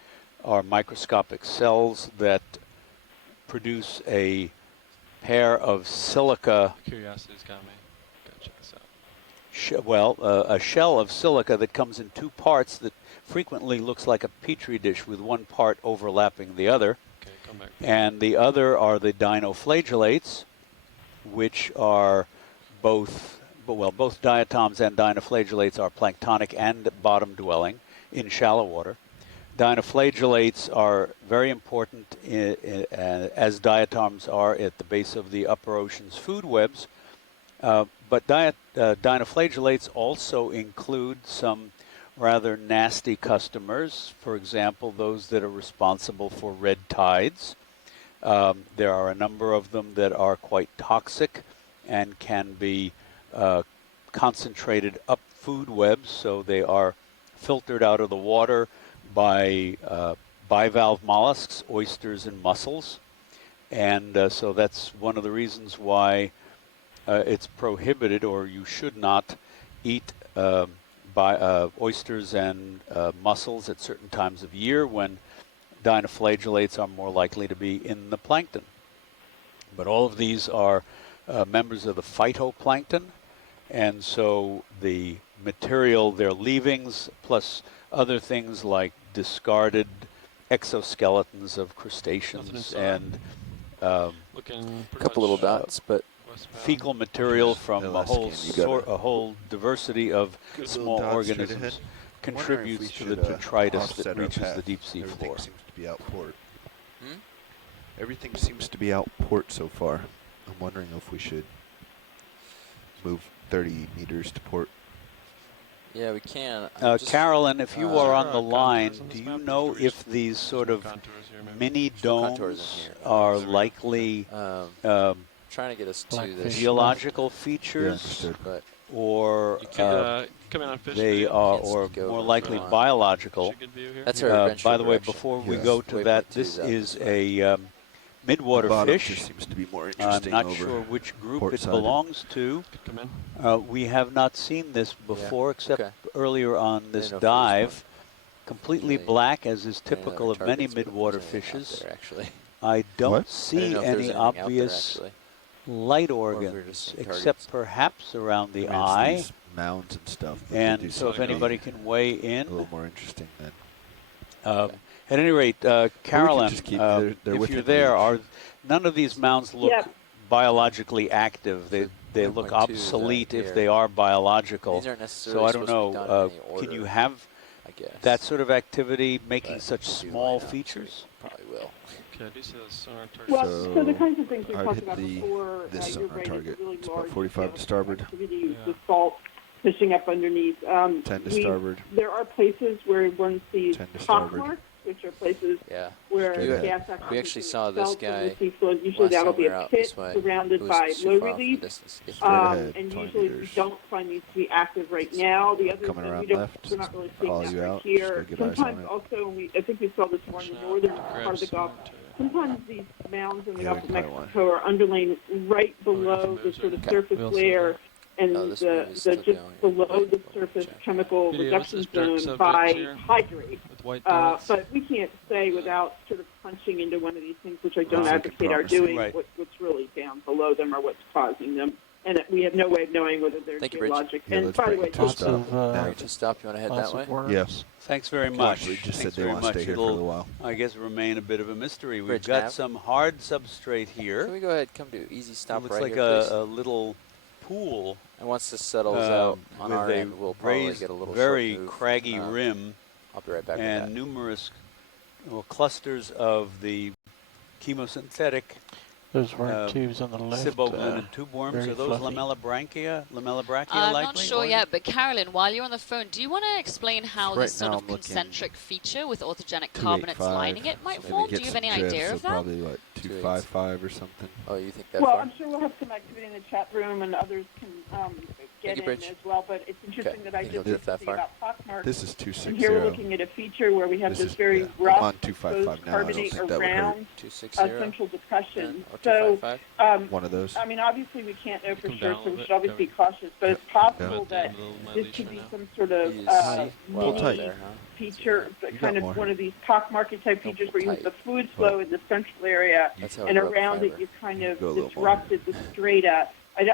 are microscopic cells that produce a pair of silica. Curiosity's got me. Gotta check this out. A shell of silica that comes in two parts that frequently looks like a petri dish with one part overlapping the other. Okay, come back. And the other are the dinoflagellates, which are both diatoms and dinoflagellates are planktonic and bottom-dwelling in shallow water. Dinoflagellates are very important as diatoms are at the base of the upper ocean's food webs. But dinoflagellates also include some rather nasty customers, for example, those that are responsible for red tides. There are a number of them that are quite toxic and can be concentrated up food webs, so they are filtered out of the water by bivalve mollusks, oysters, and mussels. And so that's one of the reasons why it's prohibited, or you should not eat oysters and mussels at certain times of year when dinoflagellates are more likely to be in the plankton. But all of these are members of the phytoplankton, and so the material, their leavings, plus other things like discarded exoskeletons of crustaceans and a couple little dots, but fecal material from a whole diversity of small organisms contributes to the detritus that reaches the deep sea floor. Everything seems to be out port. Everything seems to be out port so far. I'm wondering if we should move 30 meters to port. Yeah, we can. Carolyn, if you are on the line, do you know if these sort of mini domes are likely trying to get us to the geological features, or they are, or more likely biological? That's our by the way, before we go to that, this is a midwater fish. Seems to be more I'm interesting. not sure which group it belongs to. We have not seen this before, except earlier on this dive. Completely black, as is typical of many midwater fishes. I don't see any obvious light organs, except perhaps around the eye. Mounds and stuff. And so if anybody can weigh in. A little more interesting then. At any rate, Carolyn, just keep- they're if within you're there, reach. none of these mounds look Yep. biologically active. They Point look 2 is right obsolete if here. they are biological. These aren't So necessarily I don't supposed to be know. done in any Can order, you have I guess. that sort of activity making But such if you do small line up, features? Probably will. Okay, I do see the sonar target. Well, So so the kinds of things we I'd talked hit about the- before, this you're on our right, target. it's really It's about large 45 to starboard. activity Yeah. with salt pushing up underneath. 10 to starboard. There are places where one sees 10 to pock starboard. marks, which are places Yeah. where Straight the ahead. gas actually We actually pushes saw this itself guy from the seafloor. Usually last that'll time be we were a out pit this way. surrounded It was by super low far from the relief. distance. Yeah. Straight ahead, And 20 usually meters. we don't find these to be active right now. The other Coming thing around we don't, left, we're not really seeing follow that you right out, here. just gotta get eyes on Sometimes it. also, I think we saw this more in the northern part of the Gulf. Sometimes these mounds in the Yeah, Gulf of we can find Mexico are underlain right below the sort of Okay. surface We also layer got- and Oh, this the movie is still just going. below the Wait, surface check. chemical Video, reduction this is dark zone subject by here. hydrate. With white dots. But we can't say without sort of punching into one of these things, which I don't Well, we advocate can our promise you. doing, Right. what's really down below them or what's causing them. And we have no way of knowing whether they're Thank you, Rich. geologic. Yeah, and let's by the break way, it to a Lots stop. of, Now, To stop, you want to head lots that way? of worms. Yeah. Thanks very Well, much. actually, just Thanks said they very want to much. stay here for a It'll, little while. I guess, remain a bit of a mystery. We've Bridge got nav. some hard substrate here. Can we go ahead, come to easy stop It looks right like here, please? a little pool And once this settles out on with our a end, we'll probably raised, get a little very short move. craggy rim I'll be right back with and that. numerous clusters of the chemosynthetic Those worm tubes on the left. siboglinin tube worms. very Are those fluffy. lamellibranchia I'm likely? not sure yet, but Carolyn, while you're on the phone, do you want to explain how Right this sort now of I'm looking concentric feature with orthogenic carbonates 285. lining it might Maybe form? get Do you have some any drifts, idea so of that? probably what 255 or something. Oh, you think that Well, far? I'm sure we'll have some activity in the chat room and others can get you, in Bridge. as well. But it's interesting Okay. that I Think you'll just drift did that something far? about pockmarks. This is And 260. here we're looking at a feature where we have This this is- very yeah, I'm rough, on 255 exposed now. I don't carbonate think that would hurt. around 260. central depression. Or So, 255. One of those. I mean, obviously we can't know for Come sure, down a so little we bit, should always Kevin. be cautious. But it's possible Yeah. that My this leash could right be now. some sort of He's Pull mini tight. there, huh? feature, but You kind got of more. one of these pockmarket type Don't features pull where you have the tight. fluid flow in the central area, That's how and it broke around it fiber. you kind of Go a little more. disrupted the strata.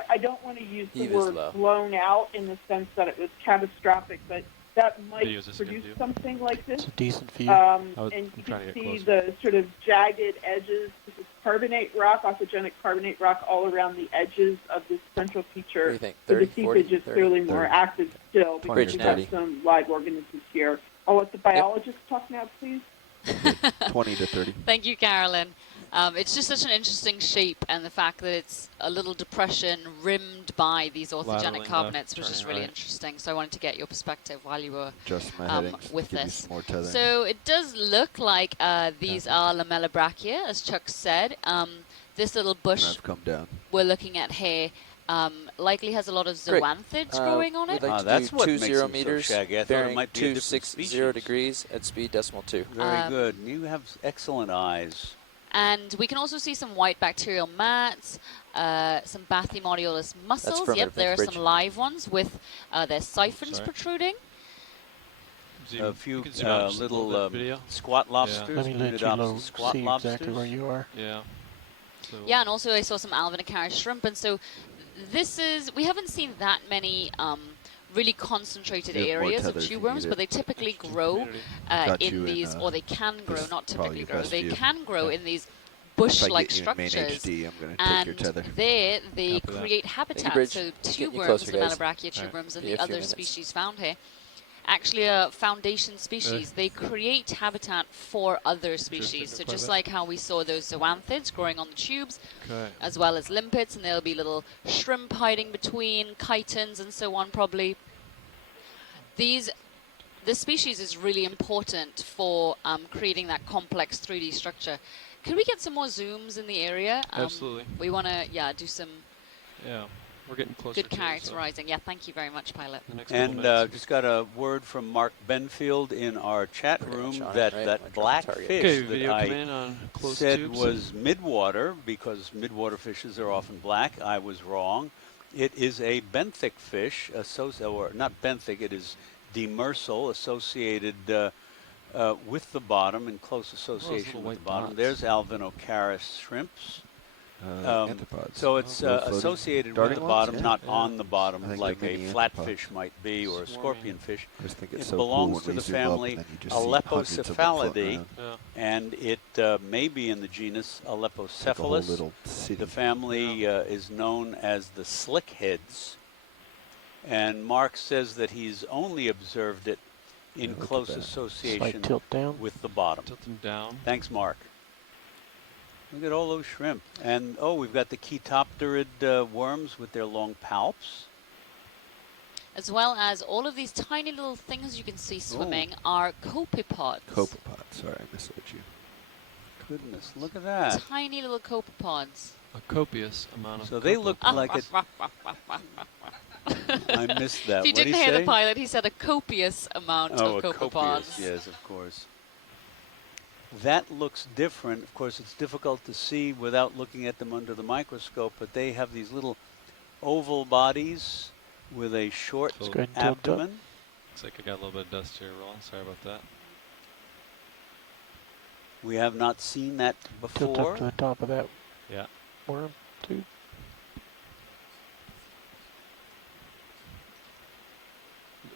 I don't want to use the Heave is word low. blown out in the sense that it was catastrophic, but that might Videos is good produce view. something like It's this. a decent view. And I'm you trying can to get see closer. the sort of jagged edges. This is carbonate rock, autogenic carbonate rock, all around the edges of this central What do feature. you think? So 30, the seepage 40, is 30? clearly more 30. active still 20 because or we have 30. some live organisms here. I'll let the biologists talk now, please. 20 to 30. Thank you, Carolyn. It's just such an interesting shape, and the fact that it's a little depression rimmed by these Laterally orthogenic left, carbonates was just turning really right. interesting. So I wanted to get your perspective while you were Adjust my headings. with give you this. some more tethering. So it does look like these are lamellibrachia, as Chuck said. This little And bush I've come down. we're looking at here likely has a lot of Great. zoanthids growing on We'd it. like to That's do what 20 makes them so meters, shaggy. I thought it bearing might be a different 260 species. degrees at speed decimal 2. Very good. You have excellent eyes. And we can also see some white bacterial mats, some Bathymodiolus mussels. affirmative, Yep, there are thanks, some Bridge. live ones with their siphons Sorry. protruding. Zoom- A you few can zoom out just a little bit, video. squat lobsters. Let me let you Pterodopsis know, squat see lobsters. exactly where you are. Yeah. So Yeah, and also I saw some Alvinicaris shrimp. And so we haven't seen that many really concentrated You have more areas of tether if you tube worms, need but it. they typically grow Community. Got you in in, these, or they can grow, this not is probably typically your grow, best they view. can grow Okay. in these If I bush-like get you in main structures. HD, I'm going to take And your tether. there they Copy that. create habitats. Bridge. So Getting tube you worms, closer, the guys. Malabrachia tube Alright. worms, and Be the a few other minutes. species found here, actually are foundation species. They create habitat for other species. So quite a just bit. like how we saw those zoanthids growing on the tubes, Okay. as well as limpets, and there'll be little shrimp hiding between, chitons, and so on probably. This species is really important for creating that complex 3D structure. Could we get some more zooms in the area? Absolutely. We want to, do some Yeah. We're getting closer good to it, so characterizing. Yeah, thank you very much, Pilot. the next couple And minutes. just got a word from Mark Benfield in our chat Pretty room much on it, that right? that Like black target. fish Okay, that video come I in on closed said tubes. was midwater, because midwater fishes are often black. I was wrong. It is a benthic fish, or not benthic, it is demersal, associated with the bottom, in close association little with white the bottom. dots. There's Alvinocaris shrimps. Anthropods. So it's Little floating associated with darting the ones? bottom, Yeah. not Yeah. on the I bottom, think like they're a mini flatfish anthropods. might be or a Swarming. scorpionfish. I just think it's It so cool belongs when to we the zoom up family and then you just see hundreds of them floating Alepocephalidae, around. Yeah. and it may be in the genus Like a whole Alepocephalus. little city. The family is known as the slickheads, and Mark says that he's only observed it in Yeah, look at close that. association Slight tilt down. with the bottom. Tilt them down. Thanks, Mark. Look at all those shrimp. And, oh, we've got the Chaetopterid worms with their long palps. As well as all of these tiny little things you can see swimming are copepods. Copepods. Sorry, I misled you. Goodness, look at that. Tiny little copepods. A copious amount of So they look copepods. like it. I missed that. If you What'd didn't he hear say? the pilot, he said a copious amount Oh, of a copepods. copious, yes, of course. That looks different. Of course, it's difficult to see without looking at them under the microscope, but they have these little oval bodies with a short Let's go ahead and tilt up. abdomen. Looks like I got a little bit of dust here, Roland. Sorry about that. We have not seen that Tilt before. up to the top of that Yeah. worm, too.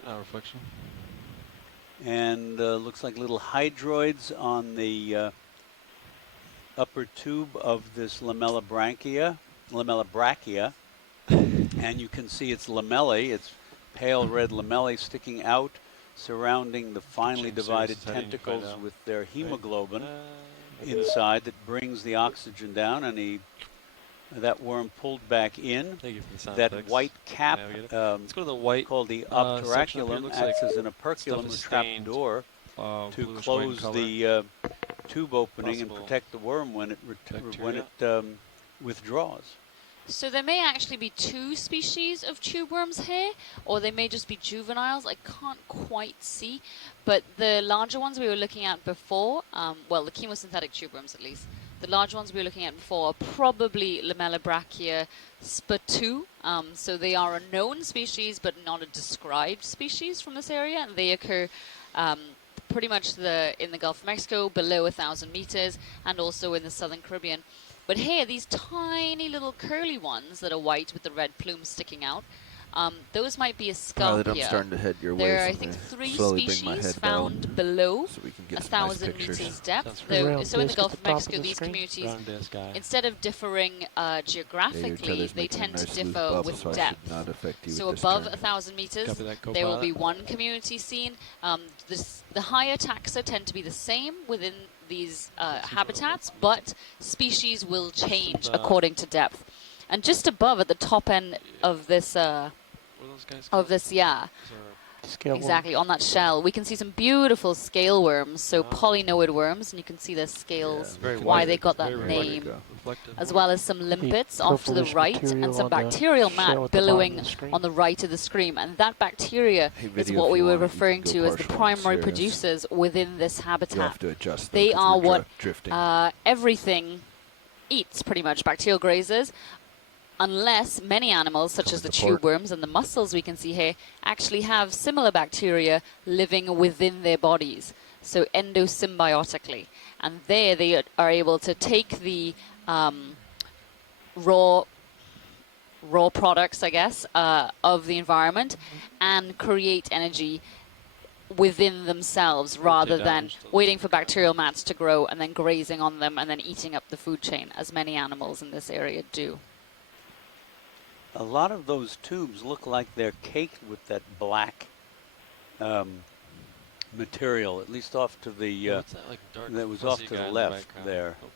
Reflection. And looks like little hydroids on the upper tube of this lamellabrachia. And you can see its lamellae, its pale red lamellae sticking out, surrounding the finely Change divided series setting to find tentacles out. with their hemoglobin Okay. inside that brings the oxygen down, and that worm pulled back in. Thank you for the sound That effects. white cap, Navigate it. Let's go to the white called the section up here. obturaculum, Looks acts like as an operculum, is a trap stained, door to bluish white in close color. the tube opening and Possible protect the worm when it bacteria. withdraws. So there may actually be two species of tube worms here, or they may just be juveniles. I can't quite see. But the larger ones we were looking at before, well, the chemosynthetic tube worms at least, the large ones we were looking at before are probably Lamellabrachia spatu. So they are a known species, but not a described species from this area. And they occur pretty much in the Gulf of Mexico, below 1,000 meters, and also in the southern Caribbean. But here, these tiny little curly ones that are white with the red plumes sticking out, those might be a Pilot, I'm Scarpia. starting to head your way. There are, I from think, there. 3 Slowly bring my species head found down below so we can get some nice 1,000 pictures. meters depth. Sounds Though, round so in the disc at Gulf the of top of Mexico, the these screen. communities, Round disc eye. instead of differing geographically, tether's they making a tend nice to loose differ bubble, with so I should depth. not affect you So with this above turn. 1,000 meters, Copy that, there will co-pilot. be one community seen. The higher taxa tend to be the same within these habitats, but species will change according to depth. And just above, at the top end of this, What are those guys called? yeah, Those are Scale worm. exactly, on that shell, we can see some beautiful scale worms, so polynoid worms, and you can see their scales, very why white. they got that Very white. name, reflective. as well as some limpets off to the purplish right, material and some on the bacterial shell mat at the bottom of billowing the screen. on the right of the screen. And that bacteria Hey, is video, what if we you were want it, you referring can to go as the partial on primary serious. producers within this You'll habitat. have to adjust though, They 'cause are we're what drifting. everything eats, pretty much, bacterial grazers, unless many animals, such as the tube worms and the mussels we can see here, actually have similar bacteria living within their bodies, so endosymbiotically. And there they are able to take the raw products, I guess, of the environment and create energy within themselves rather than waiting for bacterial mats to grow and then grazing on them and then eating up the food chain, as many animals in this area do. A lot of those tubes look like they're caked with that black material, at least off to the, What's that, like dark that was off fuzzy to guy the in left background? there. Oh.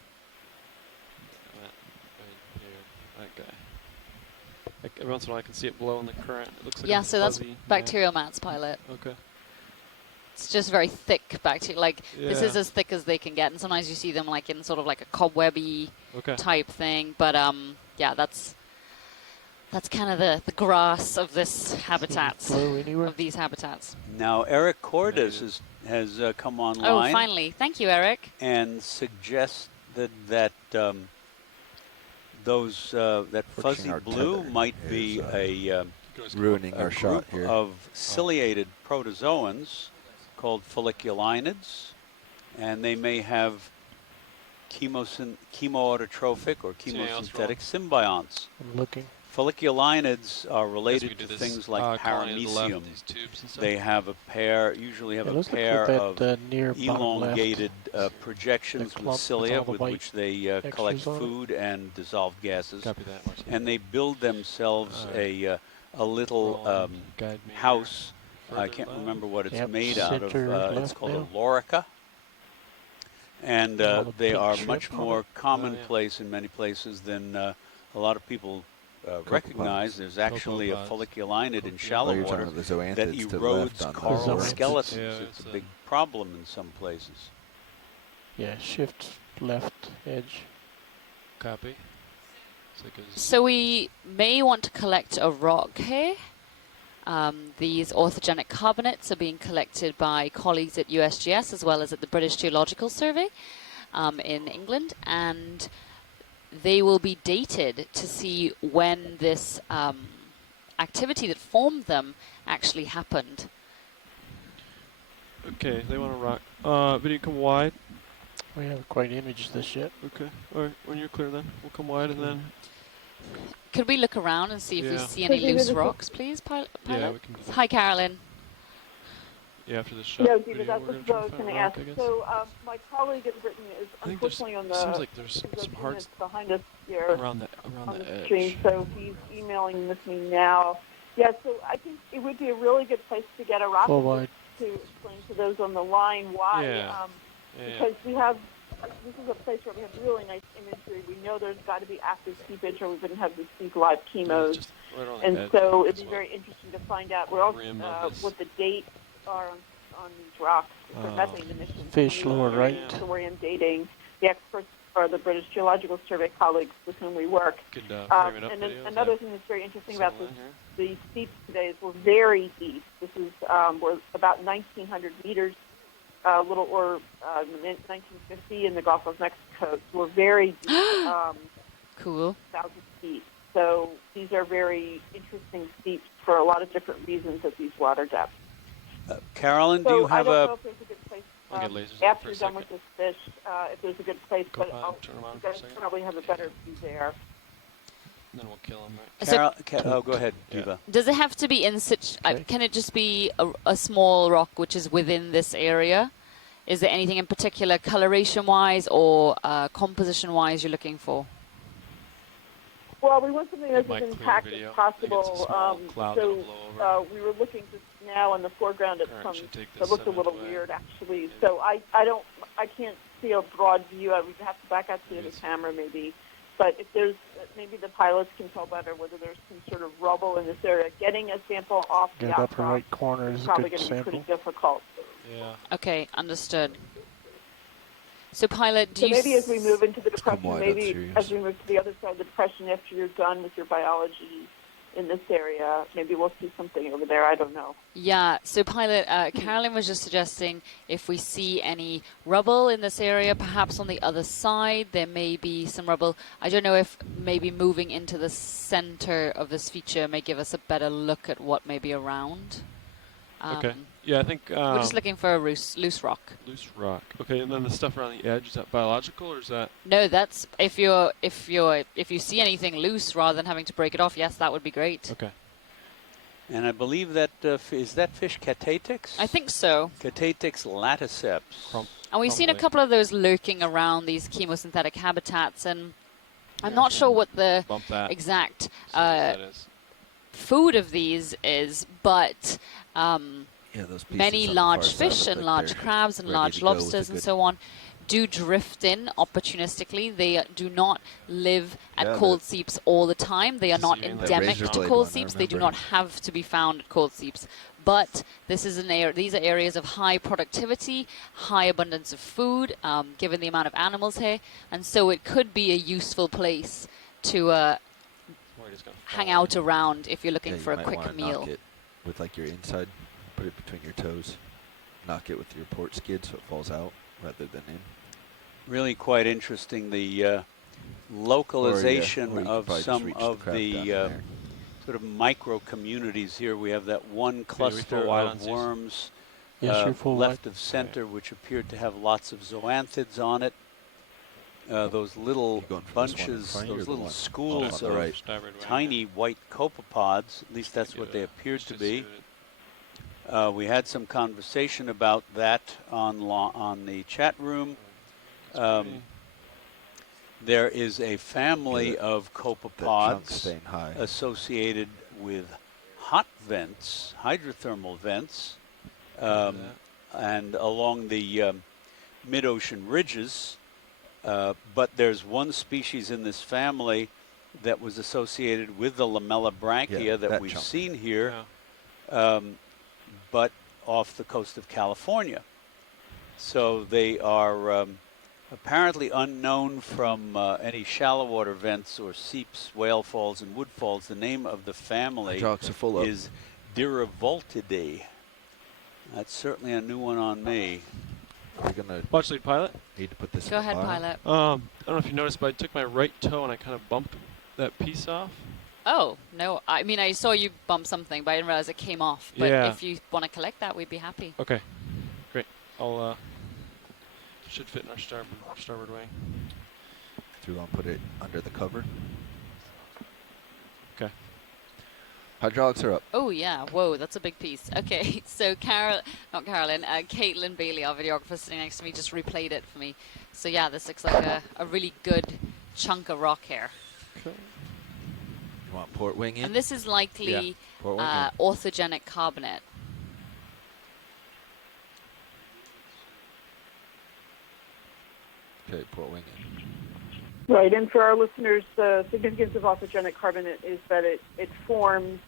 Right here, that guy. Like, every once in a while I can see it blow in the current. It looks like Yeah, a so that's fuzzy, bacterial mats, pilot. Okay. It's just very thick bacteria. Like, this is Yeah. as thick as they can get, and sometimes you see them like in sort of like a cobwebby Okay. type thing. But yeah, that's kind of the grass of this habitat, Flow anywhere. of these habitats. Now, Eric Cordes has come Oh, online finally. Thank you, Eric. and suggests that that fuzzy our blue tether might be is, a ruining our shot group here. of ciliated protozoans called folliculinids, and they may have chemoautotrophic or anything else, chemosynthetic symbionts. I'm looking. Folliculinids are Guess we related could to do this, things like colony to the left, paramecium. these tubes and stuff. They have a pair, usually have It a looks like pair we're of at near bottom left. elongated projections The with clump with cilia all the with white which they collect extras on it. food and dissolved gases. Copy that, Marcy. And they build themselves a little Roland, guide me house. here. I Further can't left. remember what it's Yep, made out of. center It's left called now. a lorica. And All the they pink are strip much on more it. commonplace in many places than a lot of people recognize. There's actually a folliculinid in shallow you're talking water about the zoanthids that to the erodes left on the coral zoanthids. skeletons. Yeah, It's a it's big problem in some places. Yeah, shift left edge. Copy. It's like a So we may want to collect a rock here. These orthogenic carbonates are being collected by colleagues at USGS as well as at the British Geological Survey in England, and they will be dated to see when this activity that formed them actually happened. Okay, they want to rock. Video, come wide. We haven't quite imaged this yet. Okay. All right. When you're clear, then we'll come wide, and then Could we look around and see if we Yeah. see any Could we loose visit- rocks, please, pilot? yeah, we can do that. Hi, Carolyn. Yeah, after the shot. No, video, David, that's we're what gonna I try was to going find to a ask. rock, I guess. So my colleague in Britain is I think there's, unfortunately on the seems like there's the some few hard minutes behind us here around the on the edge. stream, so he's emailing with me now. Yeah, so I think it would be a really good place to get a rocket Full wide. to explain to those on the line why. Yeah. Yeah. Because we have, this is a place where we have really nice imagery. We know there's got to be active seepage or we wouldn't have these live Yeah, chemos. it's just right on the And edge. so it'd That's be what- very interesting to find out where else, rim of this. what the dates are on these rocks for Oh. methane emissions. Fish lower right. Thorium dating. The experts are the British Geological Survey colleagues with whom we work. Could frame it up. And then video, is another that thing that's very interesting about settle this, in here? the steeps today is we're very deep. This is we're about 1,900 meters, a little or 1950 in the Gulf of Mexico. So we're very deep, Cool. 1,000 feet. So these are very interesting steeps for a lot of different reasons at these water depths. Carolyn, do So you I have don't know a if there's a good place I'll get lasers on after for you're a done with second. this fish, if there's a good place, Go but ahead, turn them on you for a guys second. probably have a better view there. And then we'll kill them, right? So go ahead, Yeah. Diva. does it have to be in such? Okay. Can it just be a small rock which is within this area? Is there anything in particular, coloration-wise or composition-wise, you're looking for? Well, we want something that's might as clear intact video. as I think it's a possible. small cloud that'll So blow over. we were looking just now in the foreground at Current some should take that this looked a little away. weird actually. Maybe. So I can't see a broad view. I would have to back out to the other camera maybe. But if there's maybe the pilots can tell better whether there's some sort of rubble in this area. Getting a sample off the Get upper outcrop right corner is is a probably good going to be pretty sample. difficult. Yeah. Okay, understood. So, pilot, do So you maybe as we move into the depression, wide maybe upstream. as we move to the other side of the depression after you're done with your biology in this area, maybe we'll see something over there. I don't know. Yeah, so pilot, Carolyn was just suggesting if we see any rubble in this area, perhaps on the other side, there may be some rubble. I don't know if maybe moving into the center of this feature may give us a better look at what may be around. Okay. Yeah, I think We're just looking for a loose rock. loose rock. Okay, and then the stuff around the edge, is that biological or is that? No, that's if you see anything loose rather than having to break it off, yes, that would be great. Okay. And I believe that is that fish Catatix? I think so. Catatix laticeps. And we've seen a Probably. couple of those lurking around these chemosynthetic habitats, and I'm not sure what the Bump that. exact See what that is. food of these is, but Yeah, those pieces many on the large far side fish look and like large they're crabs and ready large to go with a lobsters and good- so on do drift in opportunistically. They do not live at Yeah, cold seeps all the time. They are not Deceiving that endemic razor to blade cold one, I seeps. They do remember. not have to be found at cold seeps. But this is these are areas of high productivity, high abundance of food, given the amount of animals here, and so it could be a useful place to Or it's gonna hang fall. out around if you're looking Yeah, you for a might quick wanna meal. knock it with like your inside, put it between your toes, knock it with your port skid so it falls out rather than in. Really quite interesting. The localization or you could of probably just some reach of crab down in the there. sort of micro communities here. We have that one cluster full wide on of these? worms Yes, you're full left wide. of center, which appeared to have lots of zoanthids on it. those little going for this one in bunches, front of you or those the little one schools on the of right? Starboard wing. tiny white copepods. At least that's what they appeared to be. We had some conversation about that on the chat room. There is a family of copepods staying high. associated with hot vents, hydrothermal vents, and along the mid-ocean ridges. But there's one species in this family that was associated with the lamellibranchia that we've seen here, but off the coast of California. So they are apparently unknown from any shallow water vents or seeps, whale falls, and wood falls. The name of the family is Diravoltidae. That's certainly a new one on me. We're gonna watch lead pilot. Need to put this. Go ahead, pilot. I don't know if you noticed, but I took my right toe and I kind of bumped that piece off. Oh, no. I mean, I saw you bump something, but I didn't realize it came off. But Yeah. if you want to collect that, we'd be happy. Okay, great. I'll should fit in our starboard wing. Do you want to put it under the cover? Okay. Hydraulics are up. Oh, yeah. Whoa, that's a big piece. Okay, so Caitlin Bailey, our videographer sitting next to me, just replayed it for me. So, yeah, this looks like a really good chunk of rock here. Okay. You want port wing in? And this is likely Port wing in. orthogenic carbonate. Okay, port wing in. Right, and for our listeners, the significance of orthogenic carbonate is that it forms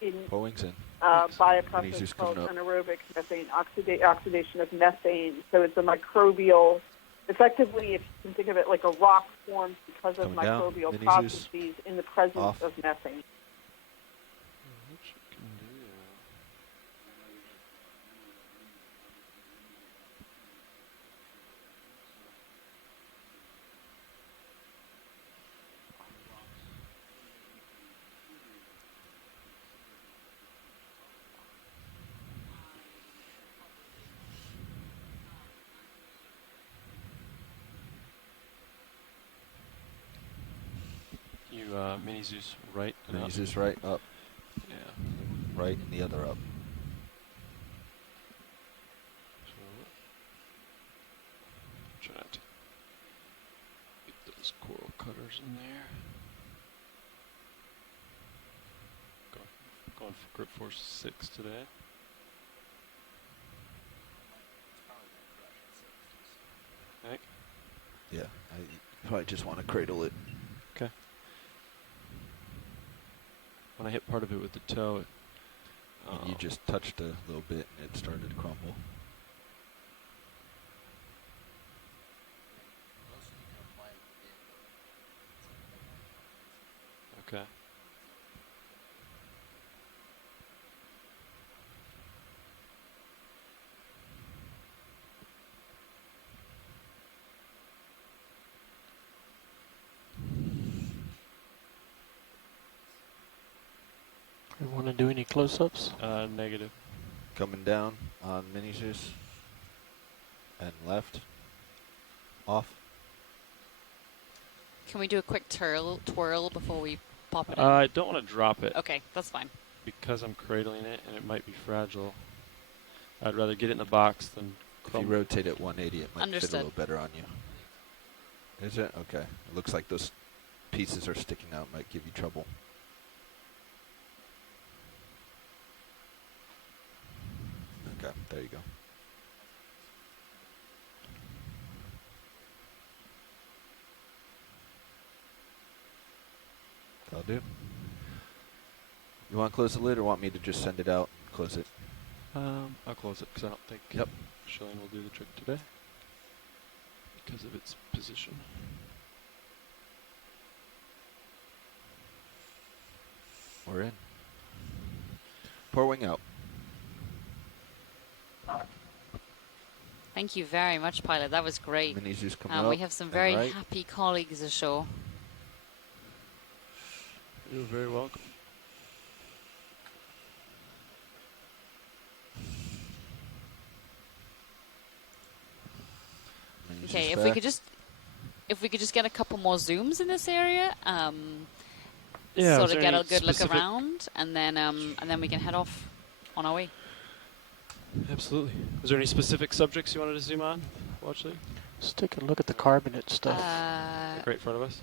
in Port wings in. by a process called anaerobic methane oxidation of methane. So it's a microbial, effectively, if you can think of it like a rock forms because of microbial processes in the presence of methane. Mini Zeus right. Mini Zeus right, up. Yeah. Right, and the other up. So, try not to get those coral cutters in there. Going for grip force 6 today. Hank? Yeah, I probably just want to cradle it. Okay. When I hit part of it with the toe, And you just touched a little bit and it started to crumble. okay. You want to do any close-ups? Negative. Coming down on Mini Zeus. And left. Off. Can we do a quick twirl before we pop it in? I don't want to drop it. Okay, that's fine. Because I'm cradling it and it might be fragile. I'd rather get it in the box than If you rotate it 180, it might fit a Understood. little better on you. Is it? Okay. It looks like those pieces are sticking out. Might give you trouble. Okay, there you go. That'll do. You want to close the lid or want me to just send it out and close it? I'll close it because I don't think Shilling will do the trick today because of its position. We're in. Port wing out. Thank you very much, pilot. That was great. Mini Zeus coming up. We have some very right. happy colleagues ashore. You're very welcome. Mini Okay, Zeus if we back. could just if we could just get a couple more zooms in this area, Yeah, sort is of there get a any good look specific- around, and then we can head off on our way. Absolutely. Was there any specific subjects you wanted to zoom on, Watchley? Let's take a look at the carbonate stuff. Uh, Right in front of us.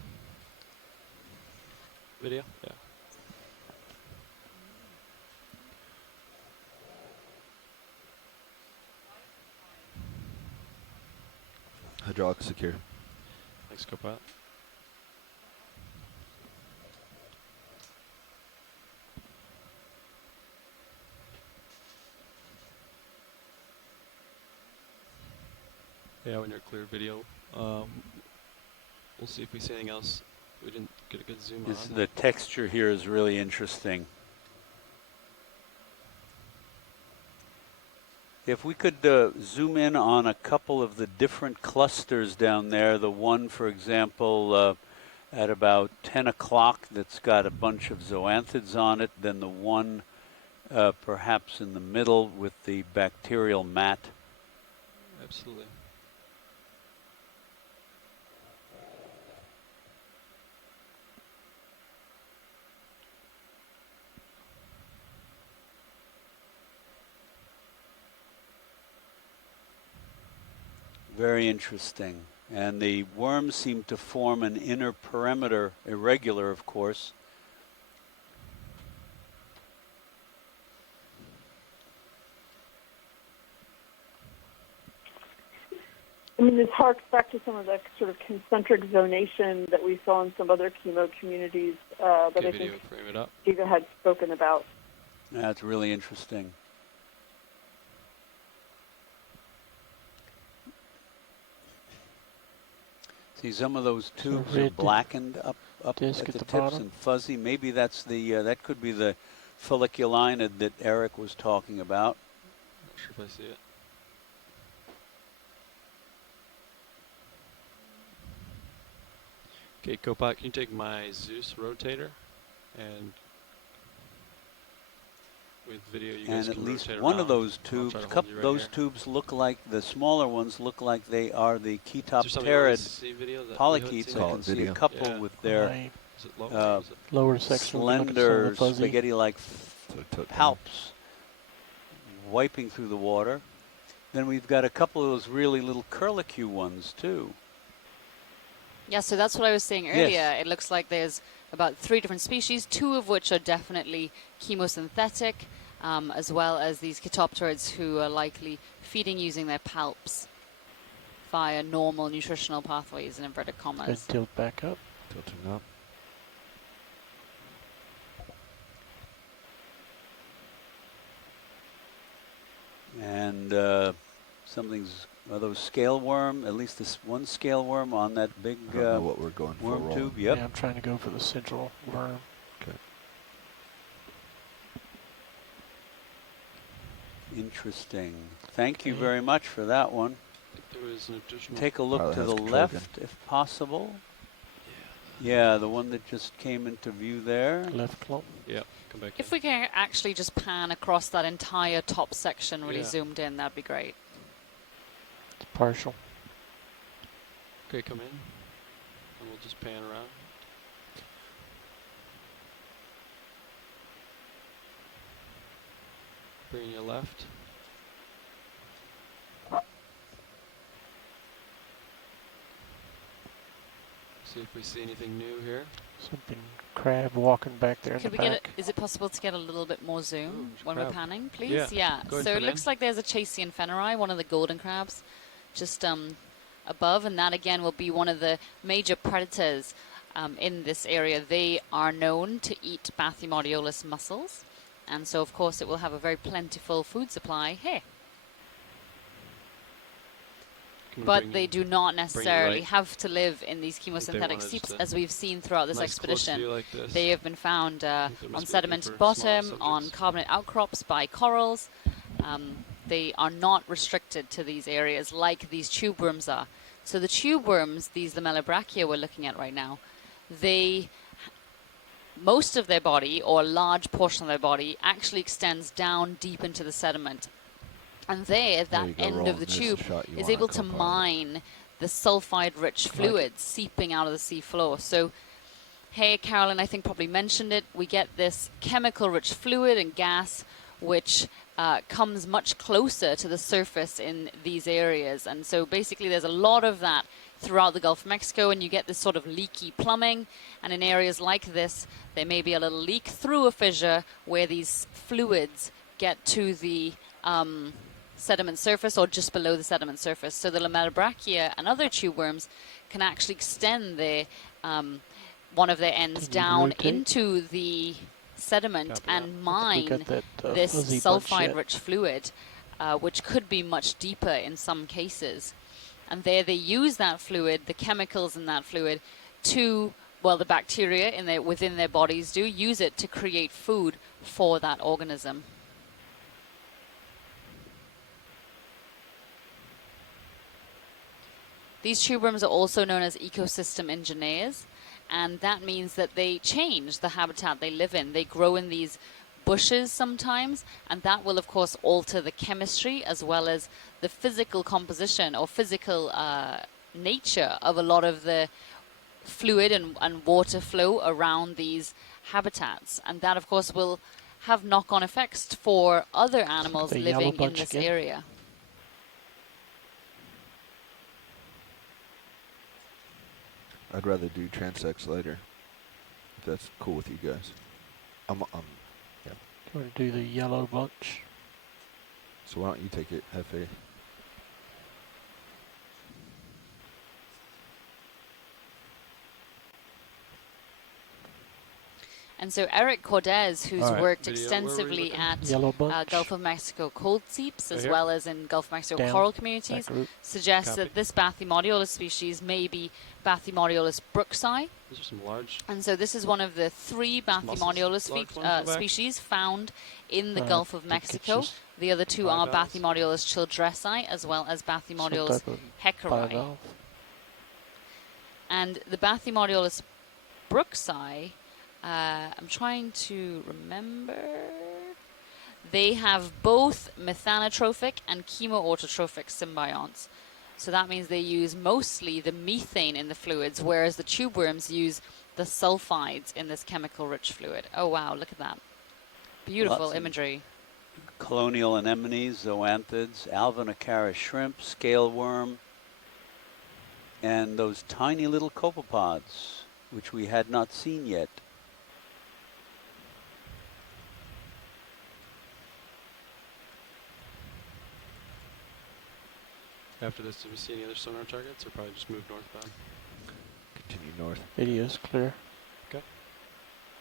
Video? Yeah. Hydraulic secure. Thanks, Copilot. Yeah, when you're clear video. We'll see if we see anything else. We didn't get a good zoom on. The texture here is really interesting. If we could zoom in on a couple of the different clusters down there, the one, for example, at about 10 o'clock that's got a bunch of zoanthids on it, then the one perhaps in the middle with the bacterial mat. Absolutely. Very interesting. And the worms seem to form an inner perimeter, irregular, of course. I mean, this harks back to some of the sort of concentric zonation that we saw in some other chemo communities that Okay, I video, think frame it up. Eva had spoken about. That's really interesting. See, some of those tubes are red blackened up disc at at the the tips bottom. and fuzzy. Maybe that's the that could be the folliculinid that Eric was talking about. Not sure if I see it. Okay, Copilot, can you take my Zeus rotator and with video you guys And at can least rotate one around. of those I'll try tubes, to hold you right those here. tubes look like, the smaller ones look like they are the Is there something you want Ketopterid to see video that we haven't polychaetes. seen? I can see a Video. couple Yeah. with their My Is it lower? Is it lower section. we can look at some of slender, the fuzzy. spaghetti-like So palps wiping through the water. Then we've got a couple of those really little curlicue ones too. Yeah, so that's what I was saying Yes. earlier. It looks like there's about 3 different species, 2 of which are definitely chemosynthetic, as well as these Ketopterids who are likely feeding using their palps via normal nutritional pathways in inverted And commas. tilt back up. tilting up. And something's, are those scale worm, at least this one scale worm on that big I don't know what we're going for. worm Roland. tube. Yep. Yeah, I'm trying to go for the central worm. Okay. Interesting. Thank you Okay. very much for that one. I think there was an additional. Take a look Probably to has the control left if possible. Yeah, the one that just came into view there. Left clump. Yeah, come back If in. we can actually just pan across that entire top section really Yeah. zoomed in, that'd be great. It's partial. Okay, come in. And we'll just pan around. Bring you left. See if we see anything new here. Something crab walking back there in Could the we get back. it? Is it possible to get a little bit more zoom Ooh, there's when crab. we're panning, please? Yeah, Yeah. go ahead So and it put looks in. like there's a Chasian feneri, one of the golden crabs, just above, and that again will be one of the major predators in this area. They are known to eat Bathymodiolus mussels, and so of course it will have a very plentiful food supply here. Can we But bring they you- do not necessarily right. have to live in these think they chemosynthetic wanted seeps, just a as we've seen throughout this nice close expedition. view like this. They have been found think there must on be sedimented looking for smaller bottom, on subjects. carbonate outcrops by corals. They are not restricted to these areas like these tube worms are. So the tube worms, these lamellobrachia we're looking at right now, most of their body, or a large portion of their body, actually extends down deep into the sediment. And that you go, end Roland. of the There's the tube shot you is want able on to Copilot. mine the sulfide-rich fluids seeping out of the sea floor. So, hey, Carolyn, I think probably mentioned it. We get this chemical-rich fluid and gas, which comes much closer to the surface in these areas. And so basically there's a lot of that throughout the Gulf of Mexico, and you get this sort of leaky plumbing. And in areas like this, there may be a little leak through a fissure where these fluids get to the sediment surface or just below the sediment surface. So the Lamellobrachia and other tube worms can actually extend their one of their ends down into the sediment and mine this sulfide-rich fluid, which could be much deeper in some cases. And there they use that fluid, the chemicals in that fluid, to, well, the bacteria within their bodies do use it to create food for that organism. These tube worms are also known as ecosystem engineers, and that means that they change the habitat they live in. They grow in these bushes sometimes, and that will of course alter the chemistry as well as the physical composition or physical nature of a lot of the fluid and water flow around these habitats. And that of course will have knock-on effects for other animals living in this area. I'd rather do transects later, if that's cool with you guys. Yeah. You want to do the yellow bunch? So why don't you take it, Hefe? And so Eric Cordes, who's worked extensively at Gulf of Mexico cold seeps as well as in Gulf of Mexico coral communities, suggests that this Bathymodiolus species may be Bathymodiolus brooksii. These are some large. And so this is one of the 3 Bathymodiolus species found in the Gulf of Mexico. The other 2 are Bathymodiolus childressi as well as Bathymodiolus heckeri. And the Bathymodiolus brooksii, I'm trying to remember. They have both methanotrophic and chemoautotrophic symbionts. So that means they use mostly the methane in the fluids, whereas the tube worms use the sulfides in this chemical-rich fluid. Oh, wow, look at that. Beautiful imagery. Colonial anemones, zoanthids, Alvinocara shrimp, scale worm, and those tiny little copepods, which we had not seen yet. After this, did we see any other sonar targets, or probably just move northbound? Continue north. Video's clear. Okay.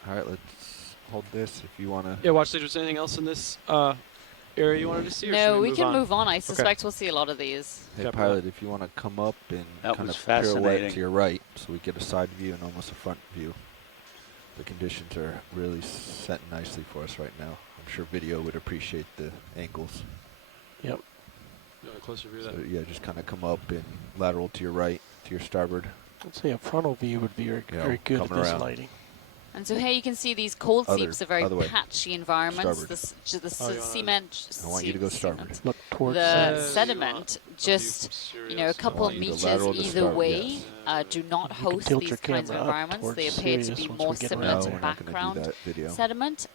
All right, let's hold this if you want to. Yeah, watch. Was anything else in this area you wanted to see? Or no, we can move on. I suspect we'll see a lot of these. Hey, pilot, if you want to come up and kind of pirouette to your right, so we get a side view and almost a front view. The conditions are really set nicely for us right now. I'm sure video would appreciate the angles. Yep. A closer view of So that. yeah, just kind of come up and lateral to your right, to your starboard. I'd say a frontal view would be very good at this lighting. And so here you can see these cold seeps are very patchy environments. The cement. I want you to go starboard. Look towards the sediment, just a couple of meters either way, do not host these kinds of environments. They appear to be more similar to background sediment.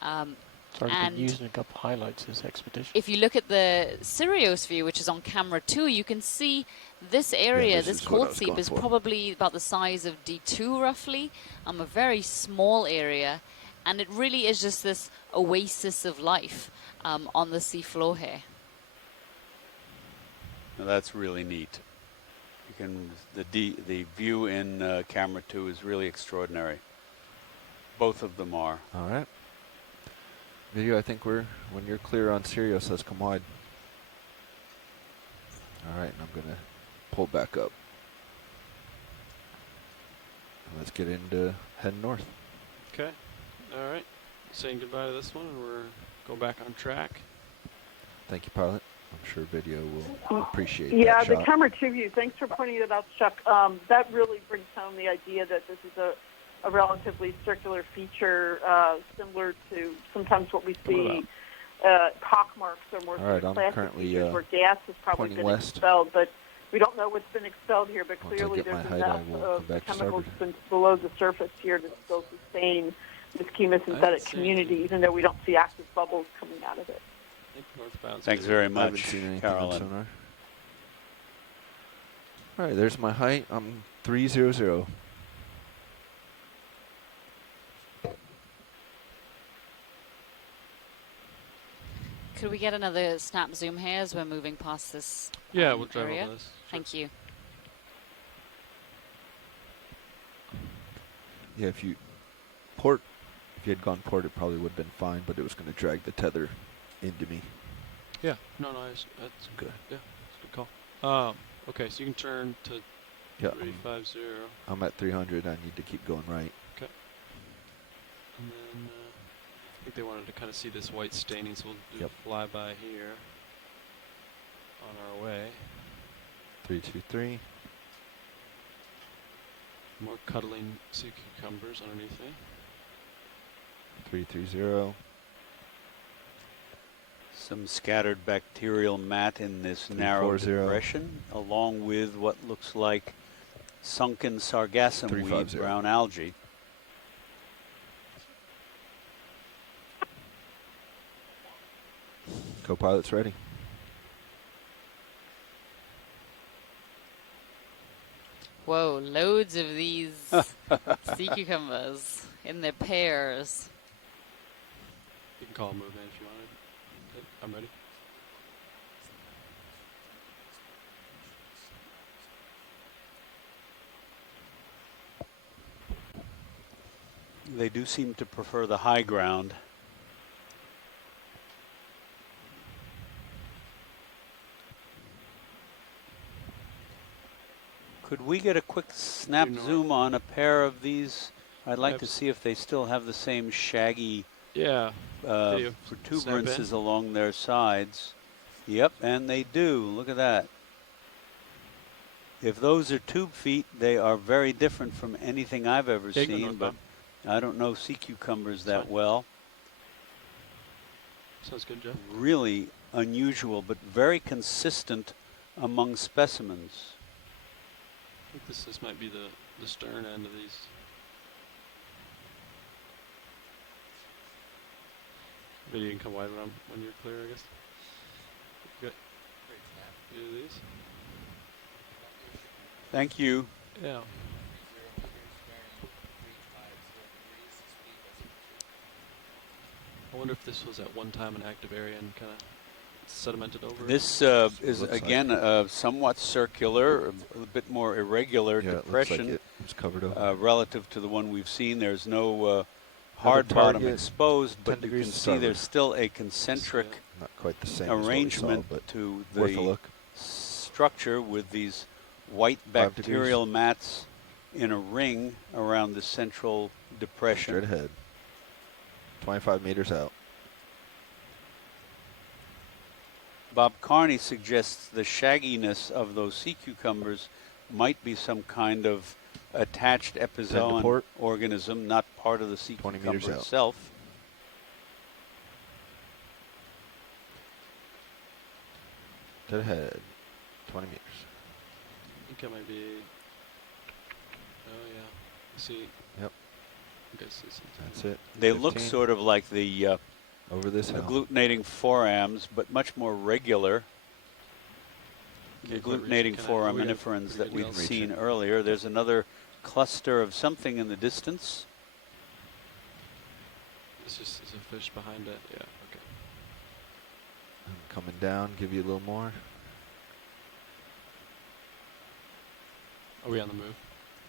And using a couple highlights this expedition. If you look at the Sirius view, which is on camera 2, you can see this area, this cold seep, is probably about the size of D2 roughly. A very small area, and it really is just this oasis of life on the seafloor here. Now that's really neat. You can the view in camera 2 is really extraordinary. Both of them are. All right. Video, I think when you're clear on Sirius, let's come wide. All right, and I'm going to pull back up. And let's get into heading north. Okay. All right. Saying goodbye to this one, and we're going back on track. Thank you, pilot. I'm sure video will appreciate that Yeah, shot. the camera 2 view, thanks for pointing it out, Chuck. That really brings home the idea that this is a relatively circular feature, similar to sometimes what we see pock marks or more All right, I'm classic currently features where gas has probably been west. expelled. But we don't know what's been expelled here, but Once I clearly get there's my height, enough I will of come the back to chemicals starboard. below the surface here to still sustain this chemosynthetic community, even though we don't see active bubbles coming out of it. Thanks very I haven't much, seen anything Carolyn. on sonar. All right, there's my height. I'm 300. Could we get another snap zoom here as we're moving past this Yeah, we'll drive area? over this. Sure. Thank you. Yeah, if you had gone port, it probably would have been fine, but it was going to drag the tether into me. Yeah, no, that's good. Yeah, that's a good call. Okay, so you can turn to 350. I'm at 300. I need to keep going right. Okay. And then I think they wanted to kind of see this white staining, so we'll do a flyby here on our way. 323. More cuddling sea cucumbers underneath me. 330. Some scattered bacterial mat in this narrow depression, along with what looks like sunken sargassum weed, brown algae. Co-pilot's ready. Whoa, loads of these sea cucumbers in their pairs. You can call a move in if you wanted. Okay, I'm ready. They do seem to prefer the high ground. Could we get a quick snap zoom on a pair of these? I'd like to see if they still have the same shaggy protuberances along their sides. Yep, and they do. Look at that. If those are tube feet, they are very different from anything I've ever seen, but I don't know sea cucumbers that well. Sounds good, Jeff. Really unusual, but very consistent among specimens. I think this might be the stern end of these. Maybe you can come wide when you're clear, I guess. Good. You do these? Thank you. Yeah. I wonder if this was at one time an active area and kind of sedimented over. This is again somewhat circular, a bit more irregular depression. It looks like it was covered over. Relative to the one we've seen. There's no hard bottom exposed, but you can see there's still a concentric not quite the same arrangement to the structure with these white bacterial mats in a ring around the central depression. Straight ahead. 25 meters out. Bob Carney suggests the shagginess of those sea cucumbers might be some kind of attached epizoan organism, not part of the sea cucumber itself. Dead ahead. 20 meters. I think it might be. Oh yeah. See. Yep. I guess that's it. They look sort of like the over this agglutinating forams, but much more regular. The agglutinating foraminiferans that we'd seen earlier. There's another cluster of something in the distance. This just is a fish behind it. Yeah. Okay. I'm coming down. Give you a little more. Are we on the move?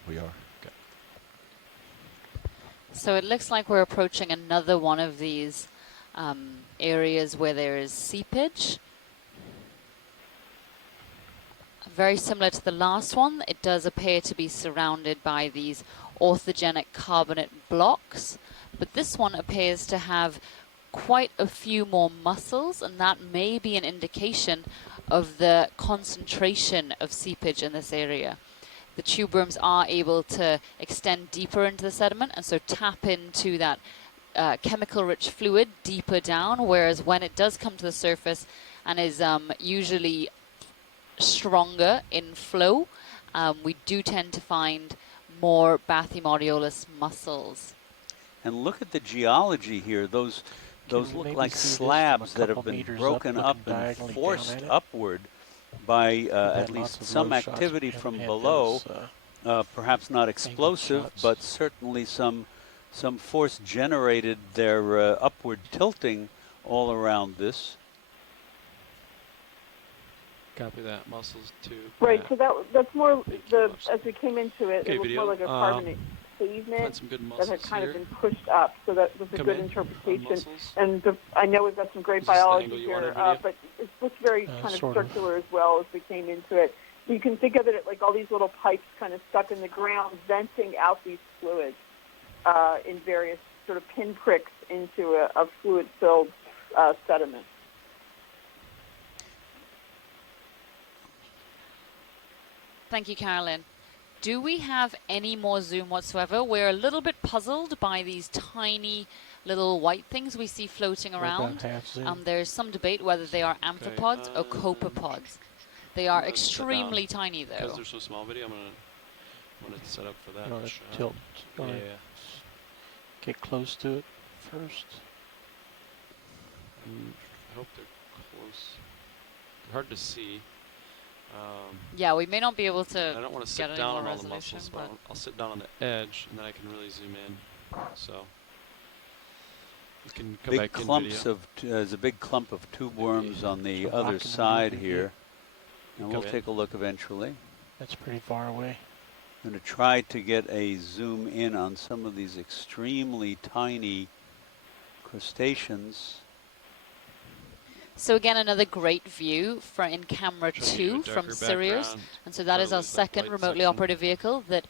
We are. Okay. So it looks like we're approaching another one of these areas where there is seepage. Very similar to the last one, it does appear to be surrounded by these orthogenic carbonate blocks, but this one appears to have quite a few more mussels, and that may be an indication of the concentration of seepage in this area. The tube worms are able to extend deeper into the sediment and so tap into that chemical-rich fluid deeper down, whereas when it does come to the surface and is usually stronger in flow, we do tend to find more Bathymodiolus mussels. And look at the geology here. Those look like slabs that have been broken up and forced upward by at least some activity from below. Perhaps not explosive, but certainly some force generated their upward tilting all around this. Copy that. Mussels too. Right. So that's more as we came into it, it looked more like a carbonate pavement that had kind of been pushed up. So that was a good interpretation. And I know we've got some great biology here, but it looks very kind of circular as well as we came into it. So you can think of it like all these little pipes kind of stuck in the ground, venting out these fluids in various sort of pinpricks into a fluid-filled sediment. Thank you, Carolyn. Do we have any more zoom whatsoever? We're a little bit puzzled by these tiny little white things we see floating around. There's some debate whether they are amphipods or copepods. They are extremely tiny, though. Because they're so small, video, I'm gonna set up for that. You want to tilt? Yeah. Get close to it first. I hope they're close. They're hard to see. Yeah, we may not be able to. I don't want to sit down on all the muscles, but I'll sit down on the edge, and then I can really zoom in. So we can come big back clumps in of there's a big clump of tube worms on the other side here, and we'll take a look eventually. That's pretty far away. I'm going to try to get a zoom in on some of these extremely tiny crustaceans. So again, another great view in camera 2 from Sirius. And so that is our second remotely operated vehicle that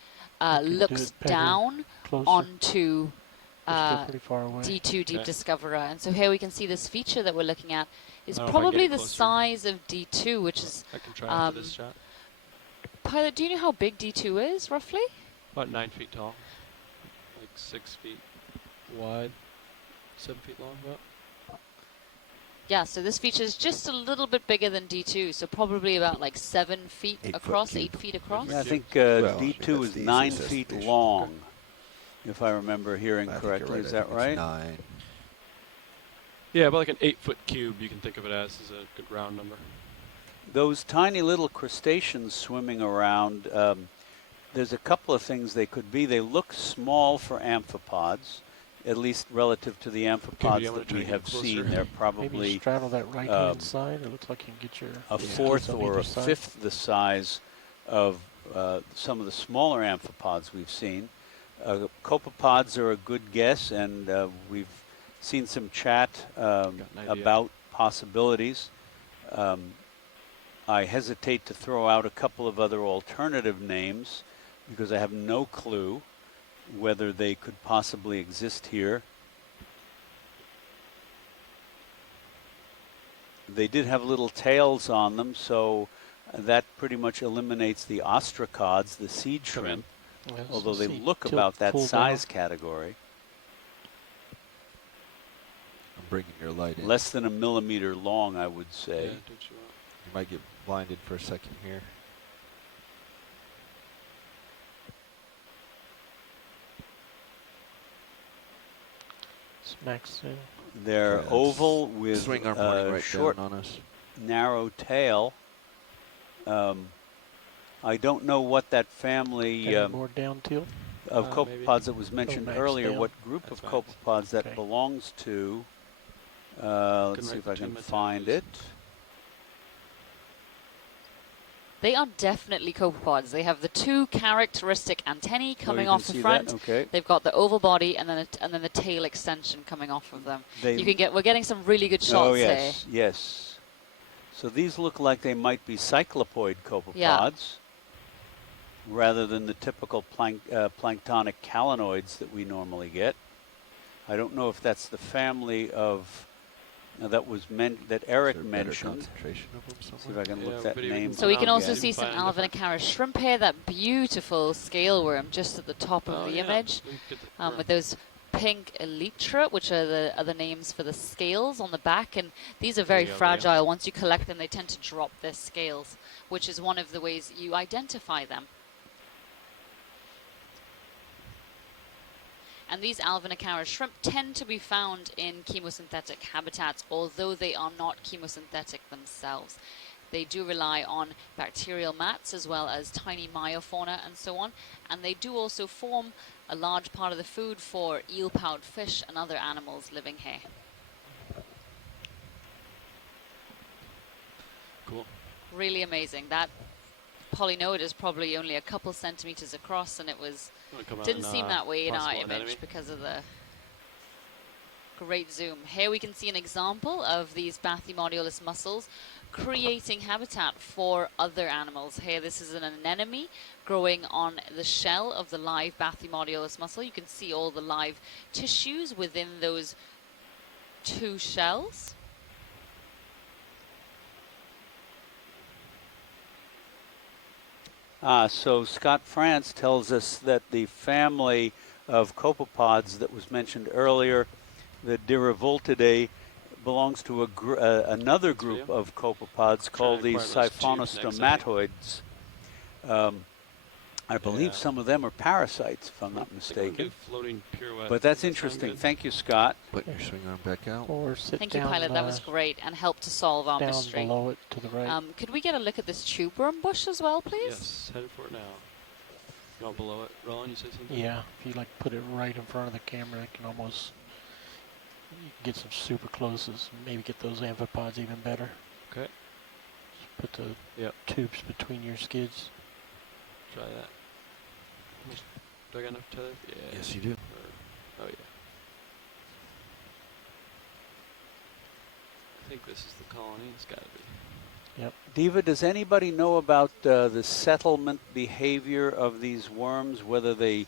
looks down onto D2 Deep Discoverer. And so here we can see this feature that we're looking at is probably the size of D2, which is... I can try after this shot. Pilot, do you know how big D2 is, roughly? About 9 feet tall. Like 6 feet wide. 7 feet long, about. Yeah, so this feature is just a little bit bigger than D2, so probably about like 7 feet across, 8 feet across. Yeah, I think D2 is 9 feet long, if I remember hearing correctly. Is that right? 9. Yeah, about like an 8-foot cube, you can think of it as a good round number. Those tiny little crustaceans swimming around, there's a couple of things they could be. They look small for amphipods, at least relative to the amphipods that we have seen. They're probably maybe straddle that right-hand side. It looks like you can get your a fourth or a fifth the size of some of the smaller amphipods we've seen. Copepods are a good guess, and we've seen some chat about possibilities. I hesitate to throw out a couple of other alternative names because I have no clue whether they could possibly exist here. They did have little tails on them, so that pretty much eliminates the ostracods, the seed shrimp, although they look about that size category. I'm bringing your light in. Less than 1 millimeter long, I would say. Yeah, you might get blinded for a second here. Smacks in. They're oval with right short, on us. narrow tail. I don't know what that family more down tilt of copepods that was mentioned earlier, what group of copepods that belongs to. Let's see if I can find it. They are definitely copepods. They have the 2 characteristic antennae coming off the front. Okay. They've got the oval body and then the tail extension coming off of them. We're getting some really good shots here. Yes. So these look like they might be cyclopoid copepods rather than the typical planktonic calanoids that we normally get. I don't know if that's the family of that Eric mentioned. See if I can look that name. So we can also see some Alvinicara shrimp here, that beautiful scale worm just at the top of the image, with those pink elytra, which are the other names for the scales on the back, and these are very fragile. Once you collect them, they tend to drop their scales, which is one of the ways you identify them. And these Alvinicara shrimp tend to be found in chemosynthetic habitats, although they are not chemosynthetic themselves. They do rely on bacterial mats as well as tiny myofauna and so on, and they do also form a large part of the food for eel-powered fish and other animals living here. Cool. Really amazing. That polynoid is probably only a couple centimeters across, and it was didn't seem that way in our image because of the great zoom. Here we can see an example of these Bathymodulus mussels creating habitat for other animals. Here, this is an anemone growing on the shell of the live Bathymodulus mussel. You can see all the live tissues within those two shells. So Scott France tells us that the family of copepods that was mentioned earlier, the Dirivoltidae, belongs to another group of copepods called the Siphonostomatoids. I believe some of them are parasites, if I'm not mistaken. But that's interesting. Thank you, Scott. Put your swing arm back out. Or sit Thank down, you, Pilot. That was great and helped to solve our down mystery. below it to the right. Could we get a look at this tube worm bush as well, please? Yes, headed for it now. You want below it? Roland, you say something? Yeah, if you like put it right in front of the camera, it can almost get some super closes. Maybe get those amphipods even better. Okay. Just put the tubes between your skids. Try that. Do I got enough tether? Yeah. Yes, you do. Oh, yeah. I think this is the colony. It's got to be. Yep. Diva, does anybody know about the settlement behavior of these worms, whether they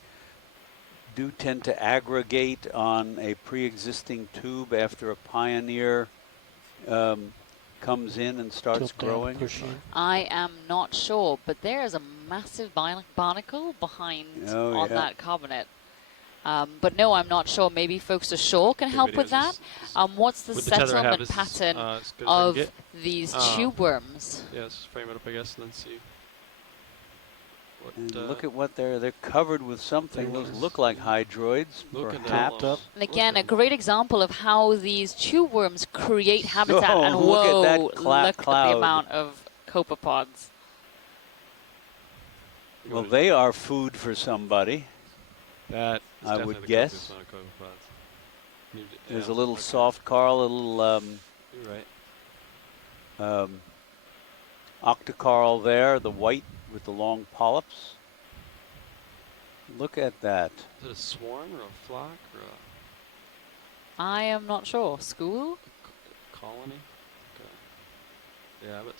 do tend to aggregate on a pre-existing tube after a pioneer comes in and starts growing? I am not sure, but there is a massive barnacle behind on that carbonate. But no, I'm not sure. Maybe folks ashore can help with that. What's the settlement pattern of these tube worms? Yes, frame it up, I guess, and then see. And look at what they're covered with something. Those look like hydroids, perhaps. And again, a great example of how these tube worms create habitat. And look whoa, at that look at the amount of copepods. Well, they are food for somebody. That I would guess. There's a little soft coral, a little You're right. octocoral there, the white with the long polyps. Look at that. Is it a swarm or a flock or a I am not sure. School? colony? Okay. Yeah, but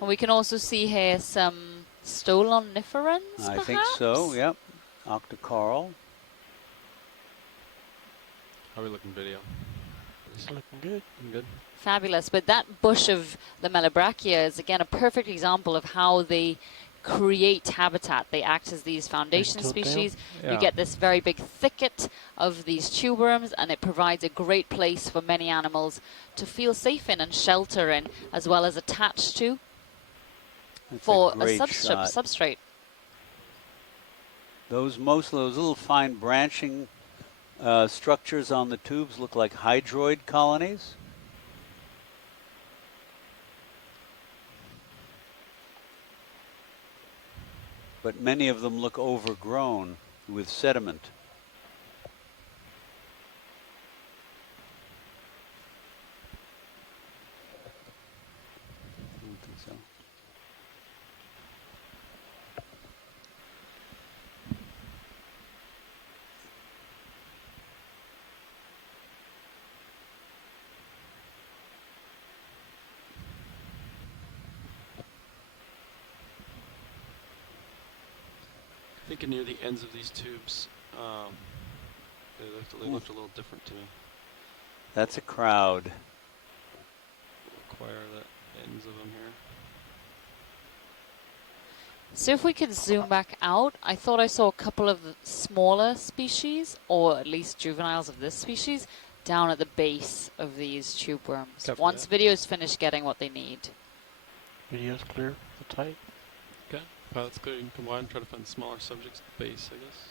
And we can also see here some stoloniferans, I perhaps? think so, yep. Octocoral. How are we looking video? It's looking good. Looking good. Fabulous. But that bush of the Melobrachia is, again, a perfect example of how they create habitat. They act as these foundation species. You get this very big thicket of these tube worms, and it provides a great place for many animals to feel safe in and shelter in, as well as attach to for a substrate. Most of those little fine branching structures on the tubes look like hydroid colonies. But many of them look overgrown with sediment. I don't think so. Thinking near the ends of these tubes, they looked a little different to me. That's a crowd. Acquire the ends of them here. So if we could zoom back out, I thought I saw a couple of the smaller species, or at least juveniles of this species, down at the base of these tube worms. Copy Once that. video's finished getting what they need. Video's clear, the tight. Okay, pilot's clear. You can come wide and try to find smaller subjects at the base, I guess.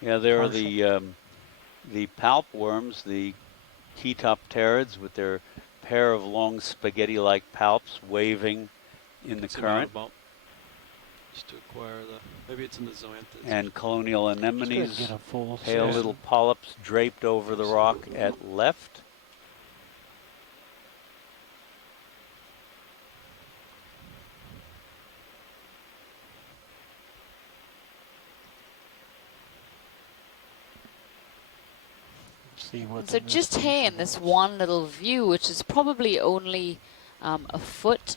Yeah, there are the palp worms, the Ketopterids with their pair of long spaghetti-like palps waving in the current. Just to acquire the, maybe it's in the zoanthus. And colonial anemones, Get a full pale set. little polyps draped over the rock at left. See what So just here in this one little view, which is probably only a foot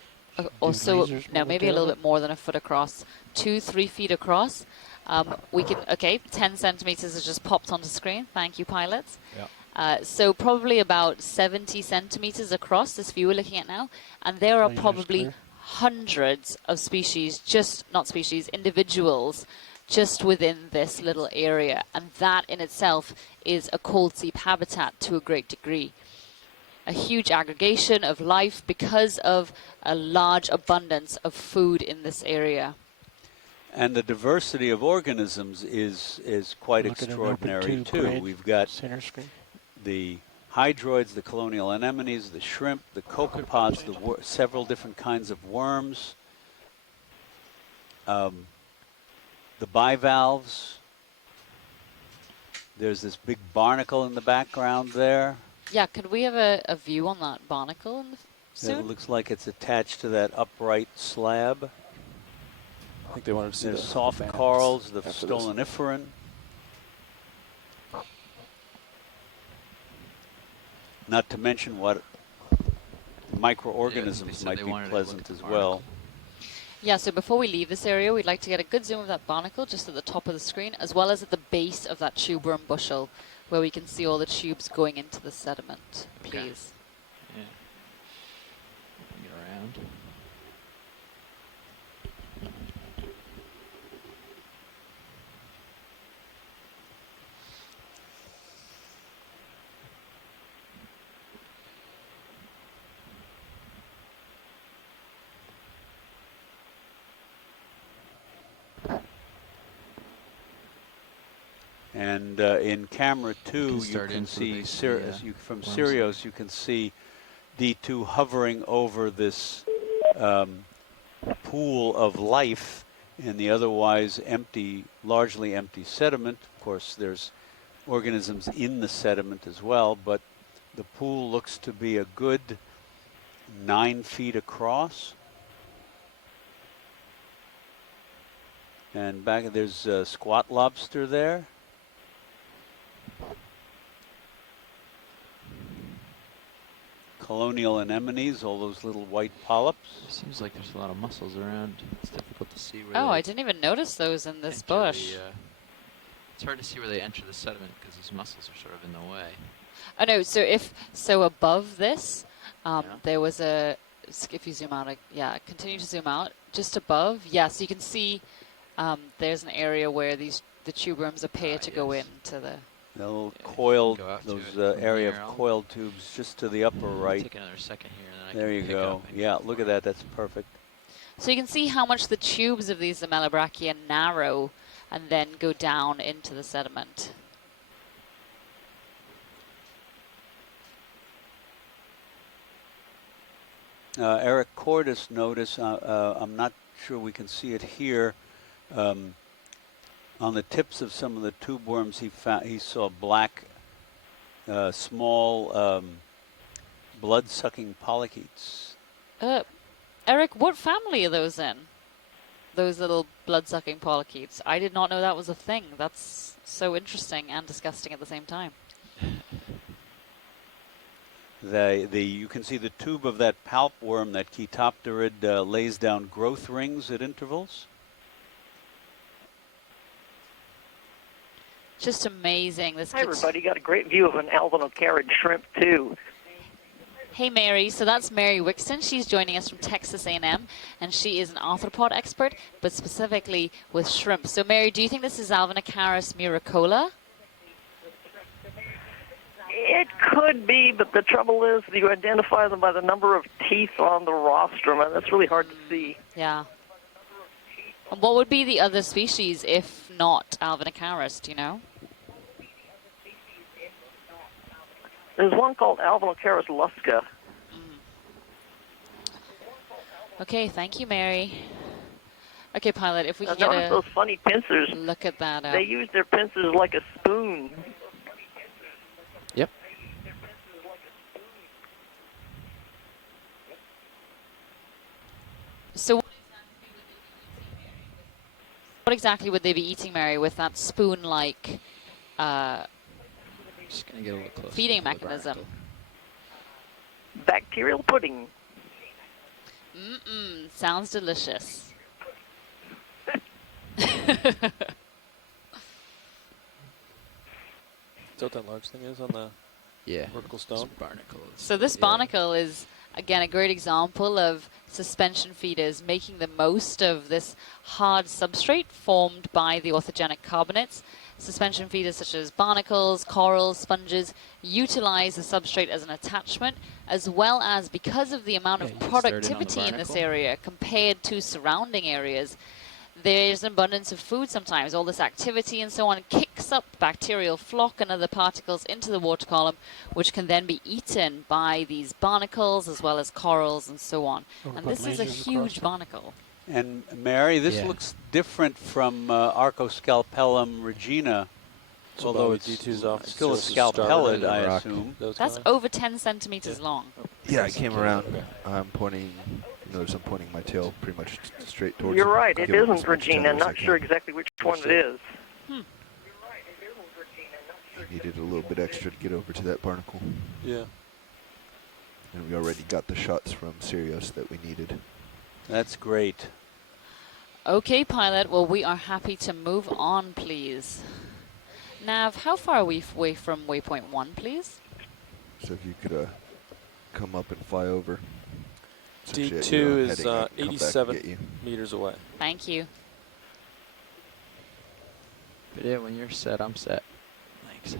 or so, no, maybe a little bit more than a foot across, 2-3 feet across. We can, okay, 10 centimeters has just popped onto screen. Thank you, pilots. Yeah. So probably about 70 centimeters across, this view we're looking at now. And there are probably hundreds of species, individuals, just within this little area. And that in itself is a cold seep habitat to a great degree. A huge aggregation of life because of a large abundance of food in this area. And the diversity of organisms is quite extraordinary too. We've got the hydroids, the colonial anemones, the shrimp, the copepods, several different kinds of worms, the bivalves. There's this big barnacle in the background there. Yeah, could we have a view on that barnacle soon? It looks like it's attached to that upright slab. I think they wanted to see the the soft corals, the stoloniferan. Not to mention what microorganisms might be pleasant as well. Yeah, so before we leave this area, we'd like to get a good zoom of that barnacle just at the top of the screen, as well as at the base of that tube worm bushel, where we can see all the tubes going into the sediment, please. Yeah. Bring it around. And in camera 2, you can see, from Sirius, you can see D2 hovering over this pool of life in the otherwise empty, largely empty sediment. Of course, there's organisms in the sediment as well, but the pool looks to be a good 9 feet across. And back there's a squat lobster there. Colonial anemones, all those little white polyps. Seems like there's a lot of mussels around. It's difficult to see where. Oh, I didn't even notice those in this bush. It's hard to see where they enter the sediment because these mussels are sort of in the way. Oh no, so above this, there was if you zoom out, continue to zoom out, just above, so you can see there's an area where the tube worms appear to go into the... The little coiled, those area of coiled tubes just to the upper right. Take another second here, and then I there can you go. Yeah, look at that. That's perfect. So you can see how much the tubes of these Amelobrachia narrow and then go down into the sediment. Eric Cordis noticed, I'm not sure we can see it here, on the tips of some of the tube worms, he saw black, small, blood-sucking polychaetes. Eric, what family are those in? Those little blood-sucking polychaetes. I did not know that was a thing. That's so interesting and disgusting at the same time. You can see the tube of that palp worm, that Ketopterid, lays down growth rings at intervals. Just amazing. This Hi, everybody. Got a great view of an albinocarid shrimp, too. Hey Mary, so that's Mary Wixton. She's joining us from Texas A&M, and she is an arthropod expert, but specifically with shrimp. So Mary, do you think this is Alvinocaris miracola? It could be, but the trouble is you identify them by the number of teeth on the rostrum, and that's really hard to see. Yeah. And what would be the other species if not Alvinocaris, do you know? There's one called Alvinocaris lusca. Okay, thank you, Mary. Okay, Pilot, if we can Notice those funny pincers. Look at that. They use their pincers like a spoon. Yep. So what exactly would they be eating, Mary, with that spoon-like Just gonna get a little closer feeding mechanism? Bacterial pudding. Sounds delicious. Is that large thing is on the vertical stone? Barnacles. So this barnacle is, again, a great example of suspension feeders making the most of this hard substrate formed by the orthogenic carbonates. Suspension feeders such as barnacles, corals, sponges utilize the substrate as an attachment, as well as because of the amount of productivity in this area compared to surrounding areas, there's an abundance of food sometimes. All this activity and so on kicks up bacterial flock and other particles into the water column, which can then be eaten by these barnacles as well as corals and so on. And this is a huge barnacle. And Mary, this looks different from Archoscalpellum regina, although it's still a scalpellid, I assume. That's over 10 centimeters long. Yeah, I came around. I'm pointing. Notice I'm pointing my tail pretty much straight towards. You're right. It Give them isn't as much Regina. time as I Not can. sure exactly which one it is. I needed a little bit extra to get over to that barnacle. Yeah. And we already got the shots from Sirius that we needed. That's great. Okay, Pilot. Well, we are happy to move on, please. Nav, how far are we away from waypoint 1, please? So if you could come up and fly over. D2 is 87 meters away. Thank you. But yeah, when you're set, I'm set. Thanks.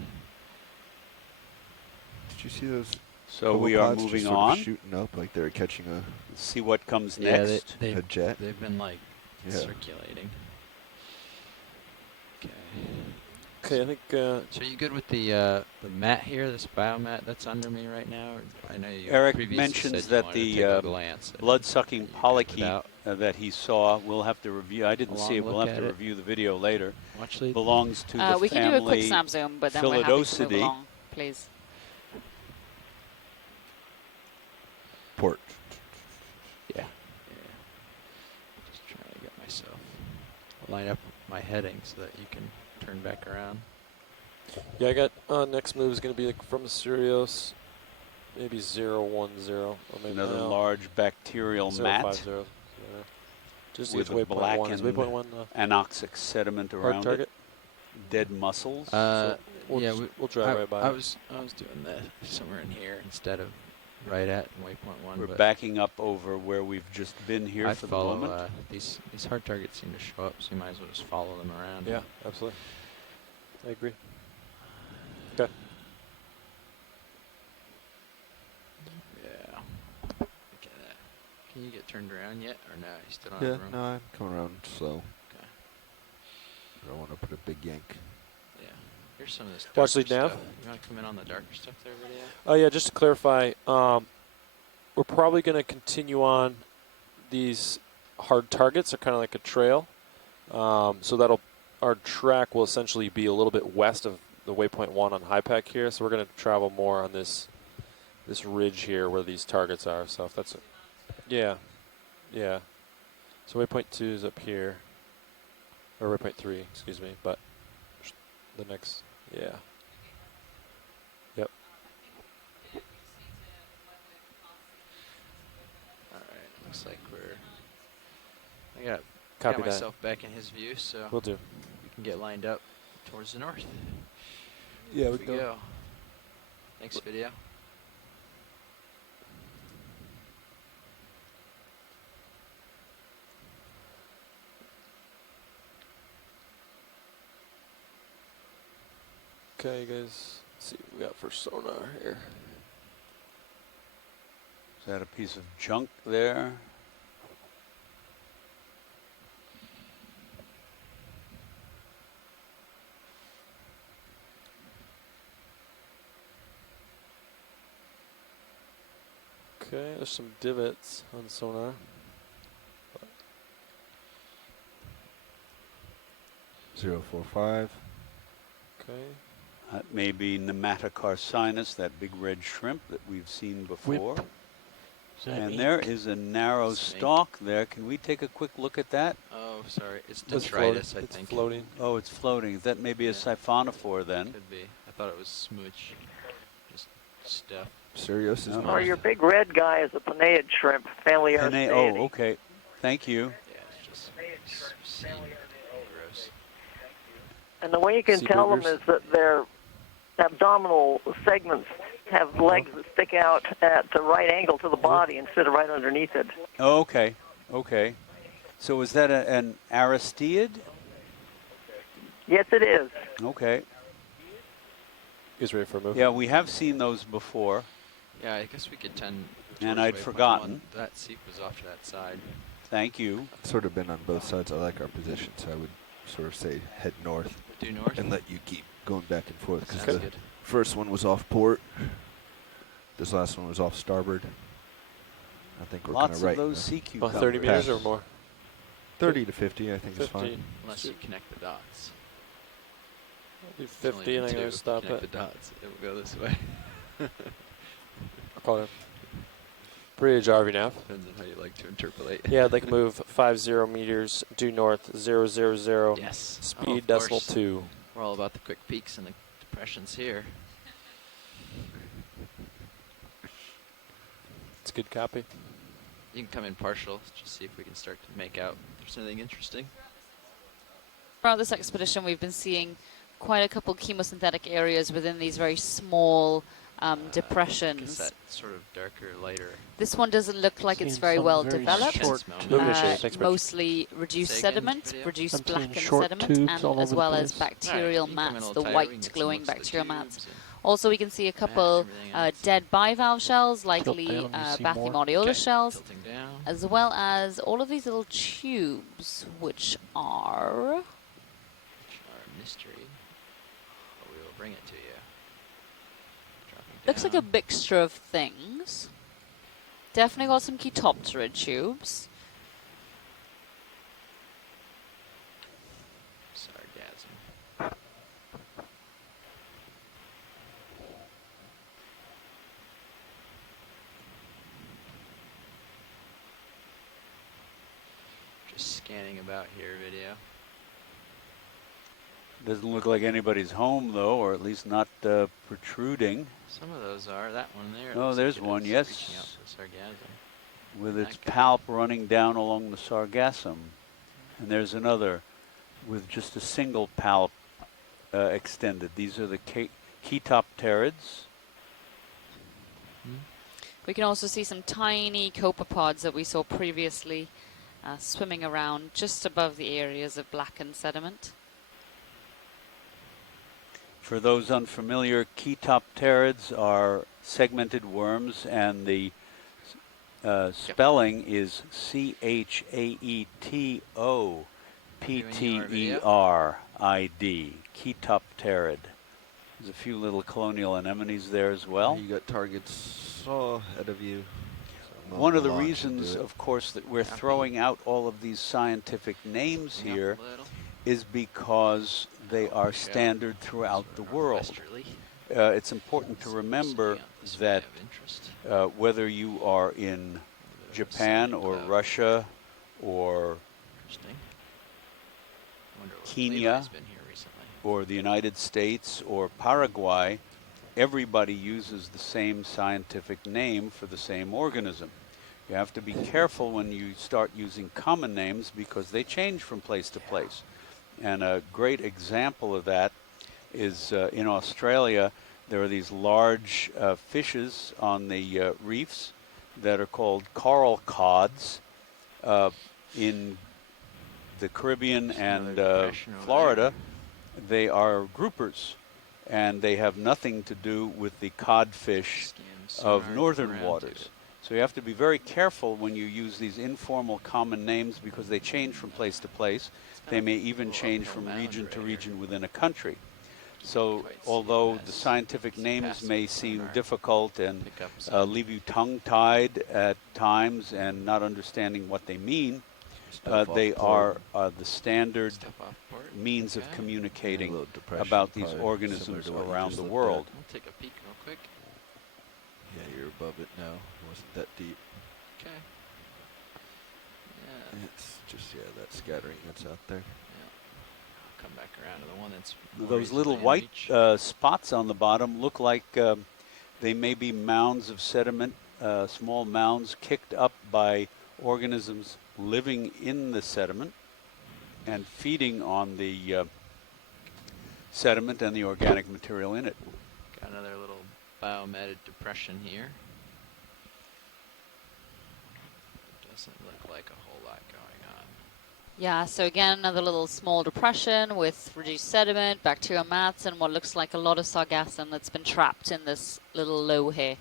Did you see those? So we are copepods moving just sort of on. shooting up like they're catching a. Let's see what comes Yeah, next. A jet. They've been like circulating. Okay. Okay, I think. So you good with the mat here, this biomat that's under me right now? I know you. Eric previously mentions said you that wanted to the take a glance at blood-sucking it polychaete out. that he saw, we'll have to review. I didn't see it. We'll look have to at it. review the video later. Watch lead. Belongs to the We can do a quick family snap zoom, but then we're happy to move Philodocidae. along, please. Port. Yeah. Just trying to get myself line up my heading so that you can turn back around. Yeah, I got next move is going to be like from Sirius, maybe 010, or maybe Another large bacterial mat 050. Yeah. Just with each a waypoint 1. Is blackened waypoint 1 anoxic sediment hard around target? it. Dead mussels. So we'll yeah, we'll drive right by. I was doing that somewhere in here instead of right at waypoint 1. We're but backing up over where we've just been here I'd for the follow, moment. these hard targets seem to show up, so you might as well just follow them around. Yeah, absolutely. I agree. Okay. Yeah. Look at that. Can you get turned around yet, or no? You still on the Yeah, room? no, I'm coming around slow. Okay. I don't want to put a big yank. Yeah. Here's some of this. Watch darker lead nav. stuff. You want to come in on the darker stuff there, video? Oh yeah, just to clarify, we're probably going to continue on these hard targets. They're kind of like a trail. So our track will essentially be a little bit west of the waypoint 1 on HiPAC here. So we're going to travel more on this ridge here where these targets are. So if that's yeah. So waypoint 2 is up here, or waypoint 3, excuse me. But the next, yeah. Yep. All right. Looks like I got Copy that. myself back in his view, so We'll do. we can get lined up towards the north. Yeah, we go. Next video. Okay, guys. Let's see what we got for sonar here. Is that a piece of junk there? Okay, there's some divots on sonar. 045. Okay. That may be Nematocarcinus, that big red shrimp that we've seen before. And there is a narrow stalk there. Can we take a quick look at that? Oh, sorry. It's detritus, I think. It's floating. Oh, it's floating. That may be a siphonophore then. Could be. I thought it was smooch. Just stuff. Sirius is Or your big red guy is a Penaeid shrimp, family Aristaeidae. Oh, okay. Thank you. Yeah, it's just gross. And the way you can tell them is that their abdominal segments have legs that stick out at the right angle to the body instead of right underneath it. Oh, okay. Okay. So is that an Aristeid? Yes, it is. Okay. Is ready for a move? Yeah, we have seen those before. Yeah, I guess we could tend. And I'd forgotten. That seat was off to that side. Thank you. Sort of been on both sides. I like our position, so I would sort of say head north. Due north? And let you keep going back and forth. Because Sounds the good. first one was off port. This last one was off starboard. I think we're kind of right. Lots of those sea cucumbers. About 30 meters or more? 30 to 50, I think 50. is fine. Unless you connect the dots. I'll do 50 and I'm going to stop connect it. the dots. It will go this way. I'll call it. Bridge RV nav. Depends on how you like to interpolate. Yeah, I'd like to move 50 meters due north 000. Yes. Speed Oh, decimal 2. We're all about the quick peaks and the depressions here. It's a good copy. You can come in partial, just see if we can start to make out if there's anything interesting. Throughout this expedition, we've been seeing quite a couple chemosynthetic areas within these very small depressions. That sort of darker, lighter. This one doesn't look like it's very well developed. Mostly reduced sediment, reduced blackened sediment, and as well as bacterial mats, the white glowing bacterial mats. Also, we can see a couple dead bivalve shells, likely Bathymodeolus shells, as well as all of these little tubes, which are mystery. But we will bring it to you. Looks like a mixture of things. Definitely got some Chaetopterid tubes. Sargassum. Just scanning about here, video. Doesn't look like anybody's home, though, or at least not protruding. Some of those are. That one there. Oh, there's like one, reaching out yes. for sargassum. With its palp running down along the sargassum. And there's another with just a single palp extended. These are the Chaetopterids. We can also see some tiny copepods that we saw previously swimming around just above the areas of blackened sediment. For those unfamiliar, Chaetopterids are segmented worms, and the spelling is Chaetopterid. Chaetopterid. There's a few little colonial anemones there as well. You got targets ahead of you. So one of the reasons, of course, that we're throwing out all of these scientific names here is because they are standard throughout the world. It's important to remember that whether you are in Japan or Russia or Kenya or the United States or Paraguay, everybody uses the same scientific name for the same organism. You have to be careful when you start using common names because they change from place to place. And a great example of that is in Australia, there are these large fishes on the reefs that are called coral cods. In the Caribbean and Florida, they are groupers. and they have nothing to do with the codfish of northern waters. So you have to be very careful when you use these informal common names because they change from place to place. They may even change from region to region within a country. So although the scientific names may seem difficult and leave you tongue-tied at times and not understanding what they mean, they are the standard means of communicating about these organisms around the world. I'll take a peek real quick. Yeah, you're above it now. It wasn't that deep. Okay. Yeah. It's just, that scattering that's out there. Come back around to the one that's those little white spots on the bottom look like they may be mounds of sediment, small mounds kicked up by organisms living in the sediment and feeding on the sediment and the organic material in it. Got another little biomatted depression here. Doesn't look like a whole lot going on. Yeah, so again, another little small depression with reduced sediment, bacterial mats, and what looks like a lot of sargassum that's been trapped in this little low here.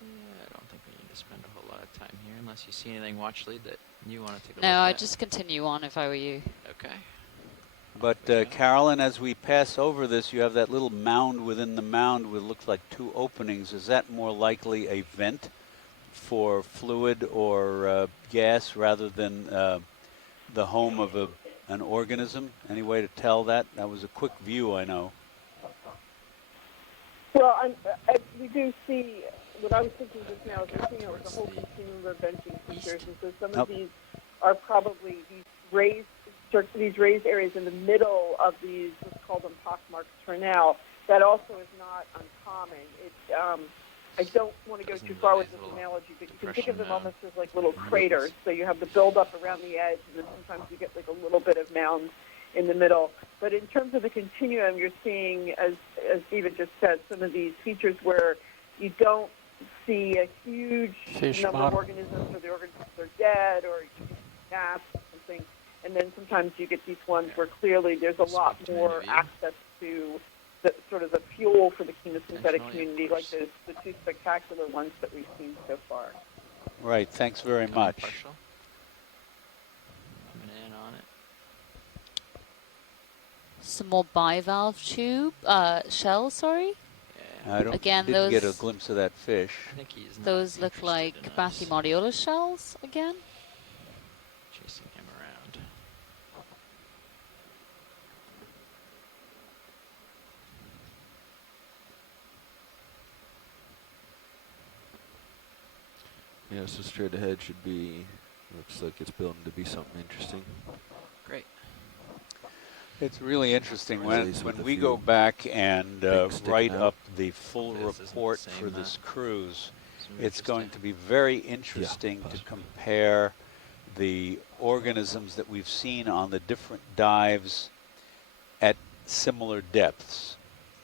Yeah, I don't think we need to spend a whole lot of time here unless you see anything, watch lead, that you want to take a look No, at. I'd just continue on if I were you. Okay. But Carolyn, as we pass over this, you have that little mound within the mound with looks like two openings. Is that more likely a vent for fluid or gas rather than the home of an organism? Any way to tell that? That was a quick view, I know. Well, we do see, what I was thinking just now is we're seeing the whole continuum of venting features, and so some of these are probably these raised areas in the middle of these, let's call them pockmarks for now. That also is not uncommon. I don't want to go too far with this analogy, but you can think of them almost as like little craters. So you have the buildup around the edge, and then sometimes you get like a little bit of mound in the middle. But in terms of the continuum, you're seeing, as David just said, some of these features where you don't see a huge number of organisms, or the organisms are dead, or gaps or something. And then sometimes you get these ones where clearly there's a lot more access to the sort of the fuel for the chemosynthetic community, like the two spectacular ones that we've seen so far. Right. Thanks very much. Coming in on it. Some more bivalve tube shell. Sorry. Yeah. I didn't get a glimpse of that fish. I think he's not those look like Bathymodeolus shells again. Chasing him around. Yeah, so straight ahead should be, looks like it's building to be something interesting. Great. It's really interesting when we go back and write up the full report for this cruise. It's going to be very interesting to compare the organisms that we've seen on the different dives at similar depths.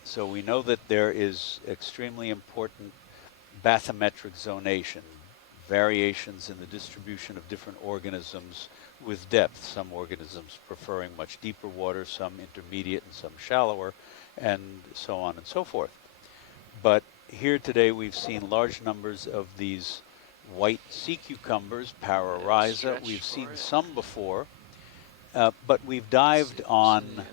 So we know that there is extremely important bathymetric zonation, variations in the distribution of different organisms with depth. Some organisms preferring much deeper water, some intermediate and some shallower, and so on and so forth. But here today we've seen large numbers of these white sea cucumbers, Pararhiza. We've seen some before, but we've dived on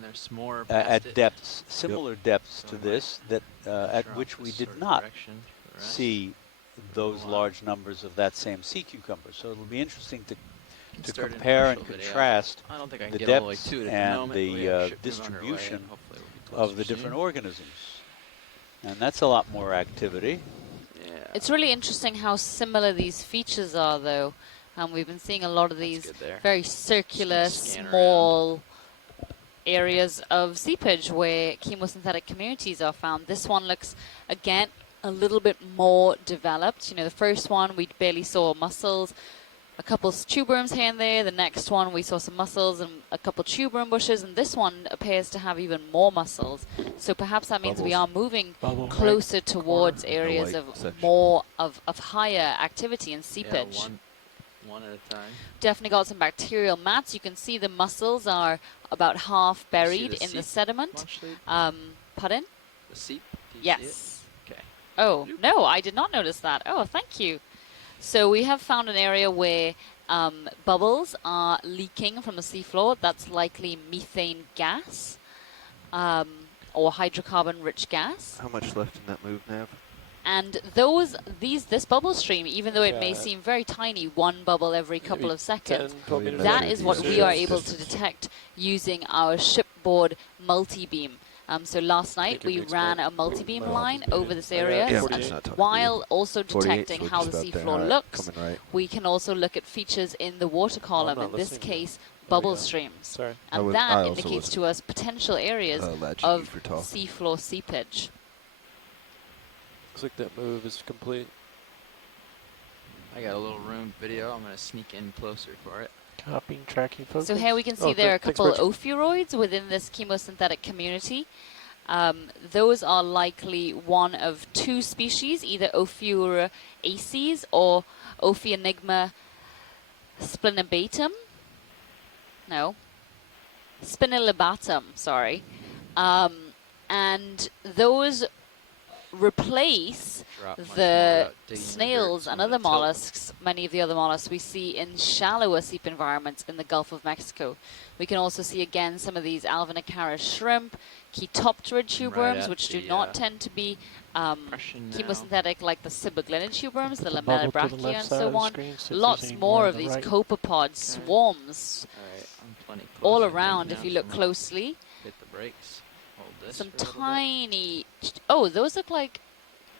at depths, similar depths to this, that at which we did not see those large numbers of that same sea cucumber. So it'll be interesting to compare and contrast the depths and the distribution of the different organisms. And that's a lot more activity. Yeah. It's really interesting how similar these features are, though. We've been seeing a lot of these very circular, small areas of seepage where chemosynthetic communities are found. This one looks, again, a little bit more developed. You know, the first one we barely saw mussels, a couple tuberums here and there. The next one we saw some mussels and a couple tuberum bushes, and this one appears to have even more mussels. So perhaps that means we are moving closer towards areas of more of higher activity and seepage. Yeah, one at a time. Definitely got some bacterial mats. You can see the mussels are about half buried in the sediment. Pardon? The seep? Do you yes. see it? Okay. Oh, no, I did not notice that. Oh, thank you. So we have found an area where bubbles are leaking from the seafloor. That's likely methane gas or hydrocarbon-rich gas. How much left in that move, Nav? And this bubble stream, even though it may seem very tiny, one bubble every couple of seconds, that is what we are able to detect using our shipboard multi-beam. So last night we ran a multi-beam line over this area, and while also detecting how the seafloor looks, we can also look at features in the water column, in this case bubble streams. And that indicates to us potential areas of seafloor seepage. Looks like that move is complete. I got a little room video. I'm going to sneak in closer for it. Copying, tracking, focus. So here we can see there are a couple of ophiuroids within this chemosynthetic community. Those are likely one of two species, either Ophiuraces or Ophienigma spinlibatum. No. Spinlibatum, sorry. And those replace the snails and other mollusks, many of the other mollusks we see in shallower seep environments in the Gulf of Mexico. We can also see again some of these alvinicarus shrimp, Chaetopterid tube worms, which do not tend to be chemosynthetic like the Ciboglinid tube worms, the Lamellibrachia and so on. Lots more of these copepod swarms all around if you look closely. Hit the brakes. Some tiny, oh, those look like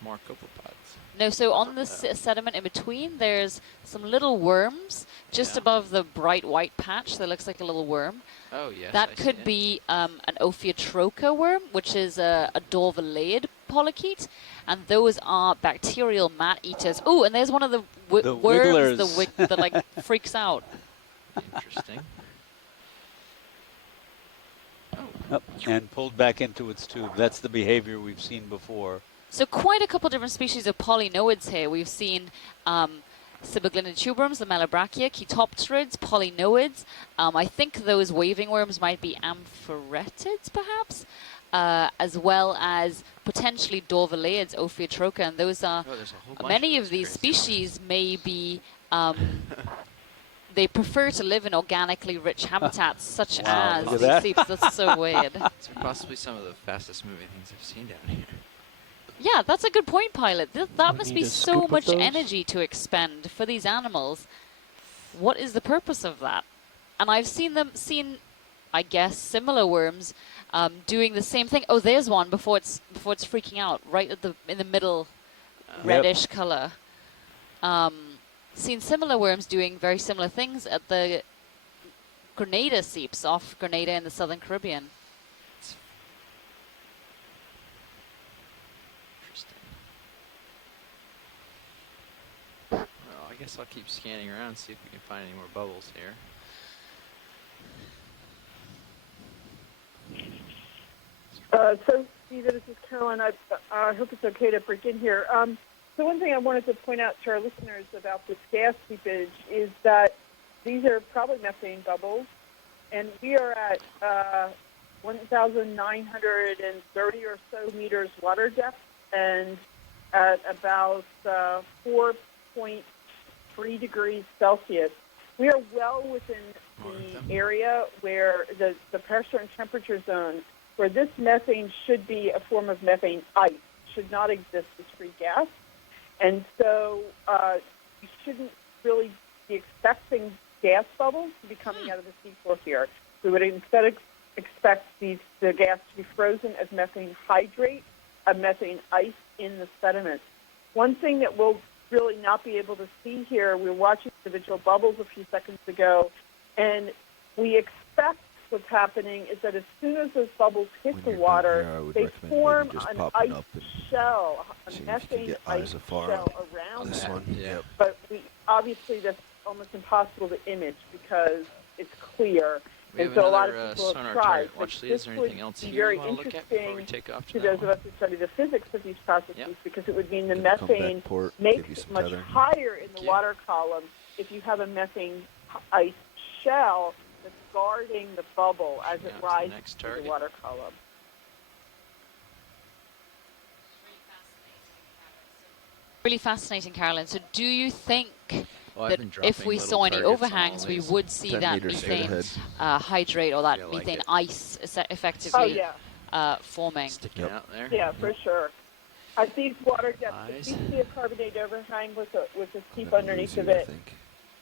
more copepods. No, so on the sediment in between, there's some little worms just above the bright white patch that looks like a little worm. Oh, yes. That could be an Ophiotrocha worm, which is a Dorvaleid polychaete, and those are bacterial mat eaters. Oh, and there's one of the worms that like freaks out. Interesting. And pulled back into its tube. That's the behavior we've seen before. So quite a couple different species of polynoids here. We've seen Ciboglinid tube worms, the Lamellibrachia, Chaetopterids, polynoids. I think those waving worms might be amphirettids, perhaps, as well as potentially Dorvaleids, Ophiotrocha, and those are many of these species may be. They prefer to live in organically rich habitats, such as these seeps. That's so weird. These are possibly some of the fastest moving things I've seen down here. Yeah, that's a good point, Pilot. That must be so much energy to expend for these animals. What is the purpose of that? And I've seen, I guess, similar worms doing the same thing. Oh, there's one before it's freaking out, right in the middle, reddish color. Seen similar worms doing very similar things at the Grenada seeps off Grenada in the southern Caribbean. Interesting. Well, I guess I'll keep scanning around, see if we can find any more bubbles here. So, Steve, this is Carolyn. I hope it's okay to break in here. So one thing I wanted to point out to our listeners about this gas seepage is that these are probably methane bubbles, and we are at 1,930 or so meters water depth and at about 4.3 degrees Celsius. We are well within the area where the pressure and temperature zone where this methane should be a form of methane ice, should not exist as free gas. And so you shouldn't really be expecting gas bubbles to be coming out of the seafloor here. We would instead expect the gas to be frozen as methane hydrate, a methane ice in the sediment. One thing that we'll really not be able to see here, we were watching individual bubbles a few seconds ago, and we expect what's happening is that as soon as those bubbles hit the water, they form an ice shell, a methane ice shell around them. But obviously that's almost impossible to image because it's clear. And so a lot of people have tried. Watch these. Is there anything else here very interesting to those of us who study the physics of these processes because it would mean the methane makes much higher in the water column if you have a methane ice shell that's guarding the bubble as it rises to the water column. Really fascinating, Carolyn. So do you think that if we saw any overhangs, we would see that methane hydrate or that methane ice effectively forming? Sticking out there. Yeah, for sure. At these water depths, if we see a carbonate overhang with a steep underneath of it,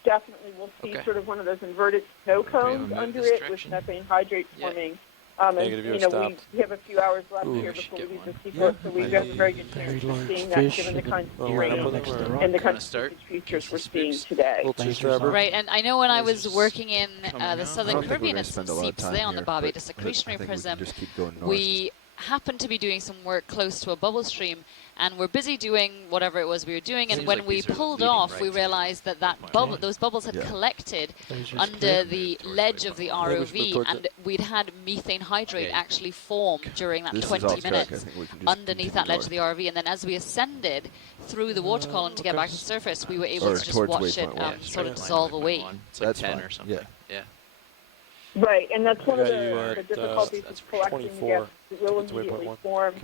definitely we'll see sort of one of those inverted snow cones under it with methane hydrate forming. And, we have a few hours left here before we leave the seafloor, so we have a very good chance of seeing that given the kinds of uranium and the kinds of features we're seeing today. Right, and I know when I was working in the Southern Caribbean at some seeps there on the Barbados secretionary prism, we happened to be doing some work close to a bubble stream, and we're busy doing whatever it was we were doing, and when we pulled off, we realized that those bubbles had collected under the ledge of the ROV, and we'd had methane hydrate actually form during that 20 minutes underneath that ledge of the ROV, and then as we ascended through the water column to get back to the surface, we were able to just watch it sort of dissolve away. It's like 10 or something. Yeah. Right, and that's one of the difficulties of collecting the gas. It will immediately form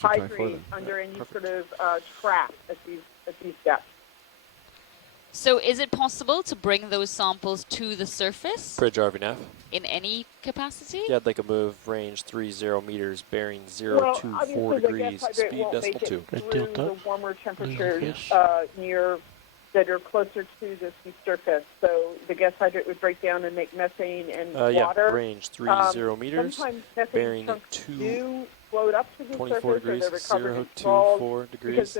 hydrate under any sort of trap at these depths. So is it possible to bring those samples to the surface? Bridge RVNAV. In any capacity? Yeah, they could move range 30 meters, bearing 024 degrees, speed decimal 2. Through the warmer temperatures near that are closer to the sea surface, so the gas hydrate would break down and make methane and water. Yeah, range 30 meters, sometimes bearing do float up to the 24 surface, degrees, or they're covered in 024 degrees, because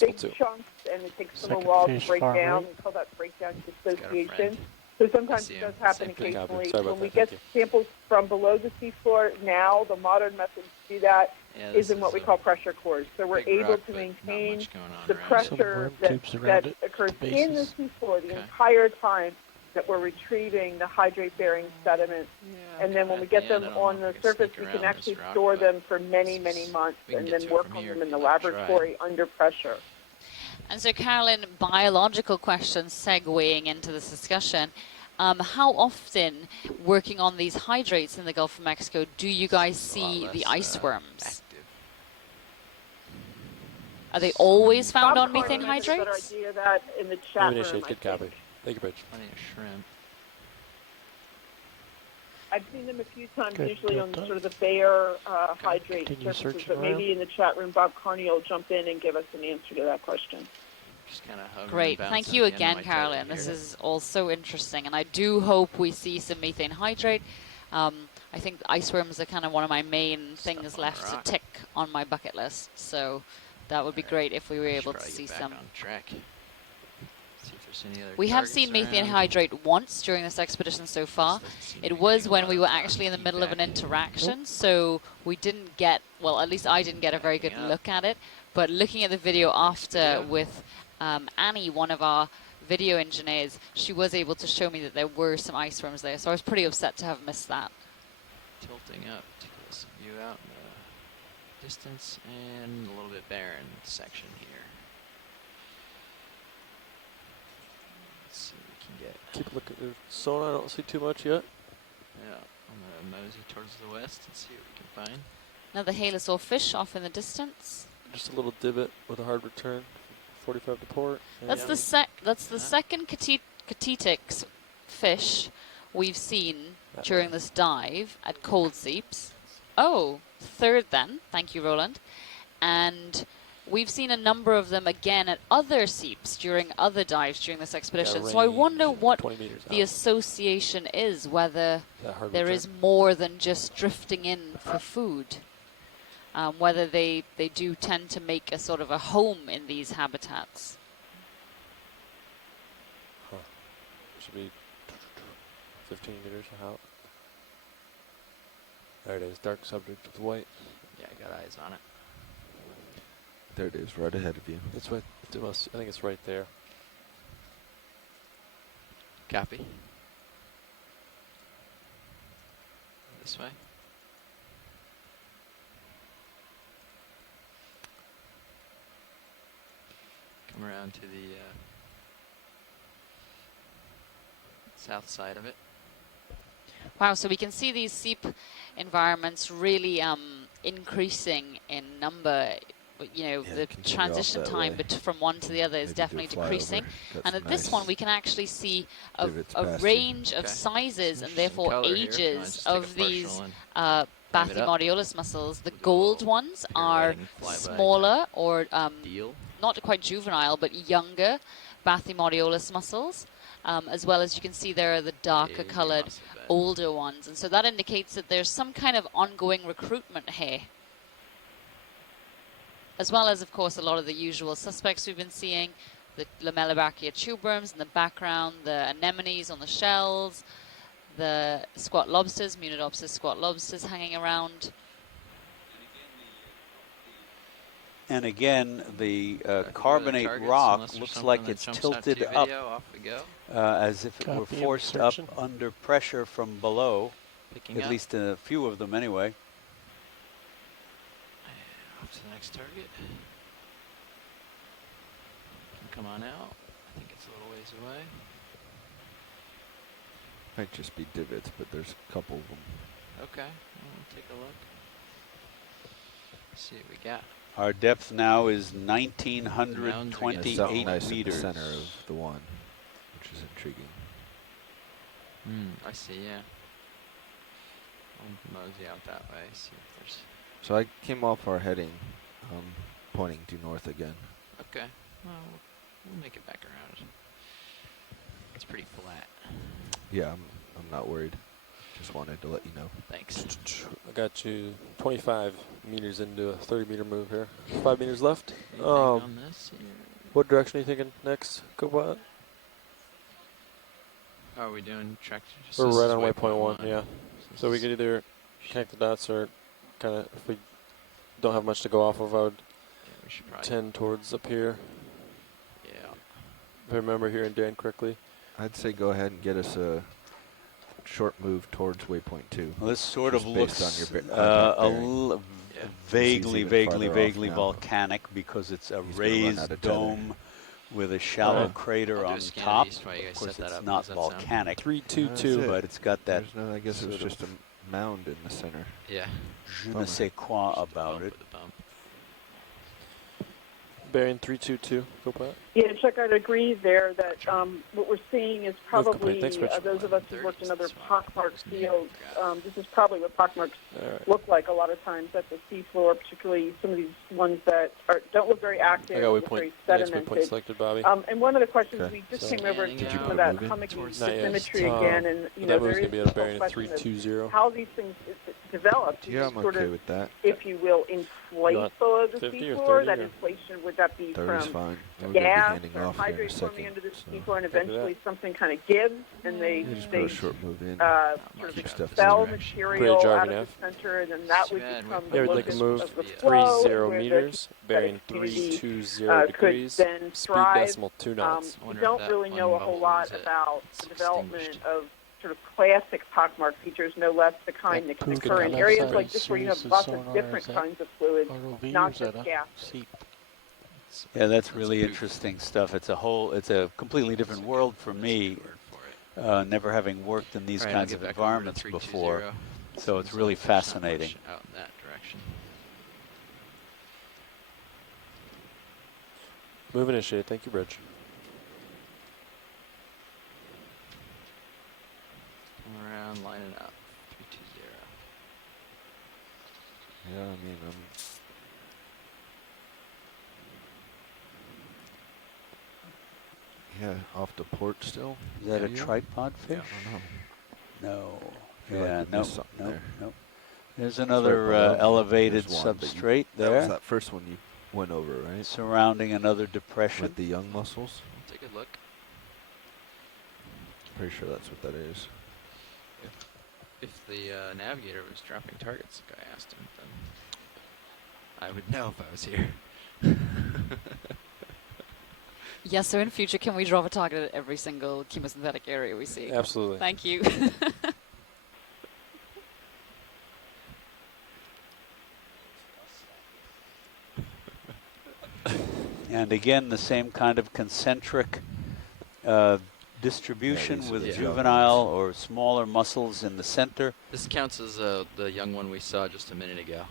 they're big chunks, and it takes them a while to break down. We call that breakdown dissociation. So sometimes it does happen occasionally. When we get samples from below the seafloor now, the modern method to do that is in what we call pressure cores. So we're able to maintain the pressure that occurs in the seafloor the entire time that we're retrieving the hydrate-bearing sediments. And then when we get them on the surface, we can actually store them for many, many months and then work on them in the laboratory under pressure. And so, Carolyn, biological questions segueing into this discussion. How often, working on these hydrates in the Gulf of Mexico, do you guys see the ice worms? Are they always found on methane hydrates? That in the chat room, good copy. Thank you, Bridge. Plenty of shrimp. I've seen them a few times, usually on sort of the bare hydrate surfaces, but maybe in the chat room, Bob Carney will jump in and give us an answer to that question. Just kind of great. Thank you again, Carolyn. This is all so interesting, and I do hope we see some methane hydrate. I think ice worms are kind of one of my main things left to tick on my bucket list, so that would be great if we were able to see some. We have seen methane hydrate once during this expedition so far. It was when we were actually in the middle of an interaction, so we didn't get, well, at least I didn't get a very good look at it. But looking at the video after with Annie, one of our video engineers, she was able to show me that there were some ice worms there, so I was pretty upset to have missed that. Tilting up to get some view out in the distance and a little bit barren section here. Keep a look at the sonar. I don't see too much yet. Yeah, I'm gonna mosey towards the west and see what we can find. Another halosaur fish off in the distance. Just a little divot with a hard return, 45 to port. That's the second catetics fish we've seen during this dive at cold seeps. Oh, third then. Thank you, Roland. And we've seen a number of them again at other seeps during other dives during this expedition. So I wonder what the association is, whether there is more than just drifting in for food. Whether they do tend to make a sort of a home in these habitats. Should be 15 meters out. There it is, dark subject with white. Yeah, I got eyes on it. There it is, right ahead of you. It's right. I think it's right there. Copy. This way. Come around to the south side of it. Wow, so we can see these seep environments really increasing in number. You know, the transition time from one to the other is definitely decreasing. And at this one, we can actually see a range of sizes and therefore ages of these Bathymodiolus mussels. The gold ones are smaller or not quite juvenile, but younger Bathymodiolus mussels. As well as you can see there are the darker colored older ones. And so that indicates that there's some kind of ongoing recruitment here. As well as, of course, a lot of the usual suspects we've been seeing, the Lamellibacchia tuberums in the background, the anemones on the shells, the squat lobsters, Munidopsis squat lobsters hanging around. And again, the carbonate rock looks like it's tilted up as if it were forced up under pressure from below, at least a few of them anyway. Off to the next target. Come on out. I think it's a little ways away. Might just be divots, but there's a couple of them. Okay, we'll take a look. Let's see what we got. Our depth now is 1,928 nice meters. In the center of the one, which is intriguing. I see, yeah. I'll mosey out that way, see if there's... So I came off our heading, pointing due north again. Okay, well, we'll make it back around. It's pretty flat. Yeah, I'm not worried. Just wanted to let you know. Thanks. I got you 25 meters into a 30-meter move here. 5 meters left. On this here? What direction are you thinking next, Cobot? How are we doing? Track? We're right on waypoint 1, yeah. So we could either connect the dots or kind of, if we don't have much to go off of, I would tend towards up here. Yeah. If I remember hearing Dan correctly. I'd say go ahead and get us a short move towards waypoint 2. Well, this sort of looks on your vaguely volcanic because it's a raised dome with a shallow crater on top. Of course, it's not volcanic. 322, but it's got that. I guess it was just a mound in the center. Yeah. Je ne sais quoi about it. Bearing 322, Cobot. Yeah, Chuck, I'd agree there that what we're seeing is probably Thanks, those of us who worked in other pockmarked fields. This is probably what pockmarks look like a lot of times at the seafloor, particularly some of these ones that don't look very active. I got waypoint selected, Bobby. And one of the questions we just came over to some of that hummocky symmetry again, and there is a bearing of 320. how these things develop. Yeah, I'm okay with that. If you will, inflate below the seafloor. That inflation would that be 30's from fine. gas or hydrate forming under the seafloor, and eventually something kind of gives, and they put a short move in. sort of expel material out of the center, and then that would become the locus of the flow, 30 meters, bearing 320 degrees, then speed thrive. decimal 2 knots. We don't really know a whole lot about the development of sort of classic pockmark features, no less the kind that can occur in areas like this where you have lots of different kinds of fluids, not just gas. Yeah, that's really interesting stuff. It's a completely different world for me, never having worked in these kinds of environments before. So it's really fascinating. Out in that direction. Move initiated. Thank you, Bridge. Come around, line it up. 320. Yeah, I mean, yeah, off the port still. Is that a tripod fish? I don't know. No. Yeah, no. There's another elevated substrate there. That was that first one you went over, right? Surrounding another depression. With the young mussels. Take a look. Pretty sure that's what that is. If the navigator was dropping targets, like I asked him, then I would know if I was here. Yes, so in future, can we drop a target at every single chemosynthetic area we see? Absolutely. Thank you. And again, the same kind of concentric distribution with juvenile or smaller muscles in the center. This counts as the young one we saw just a minute ago.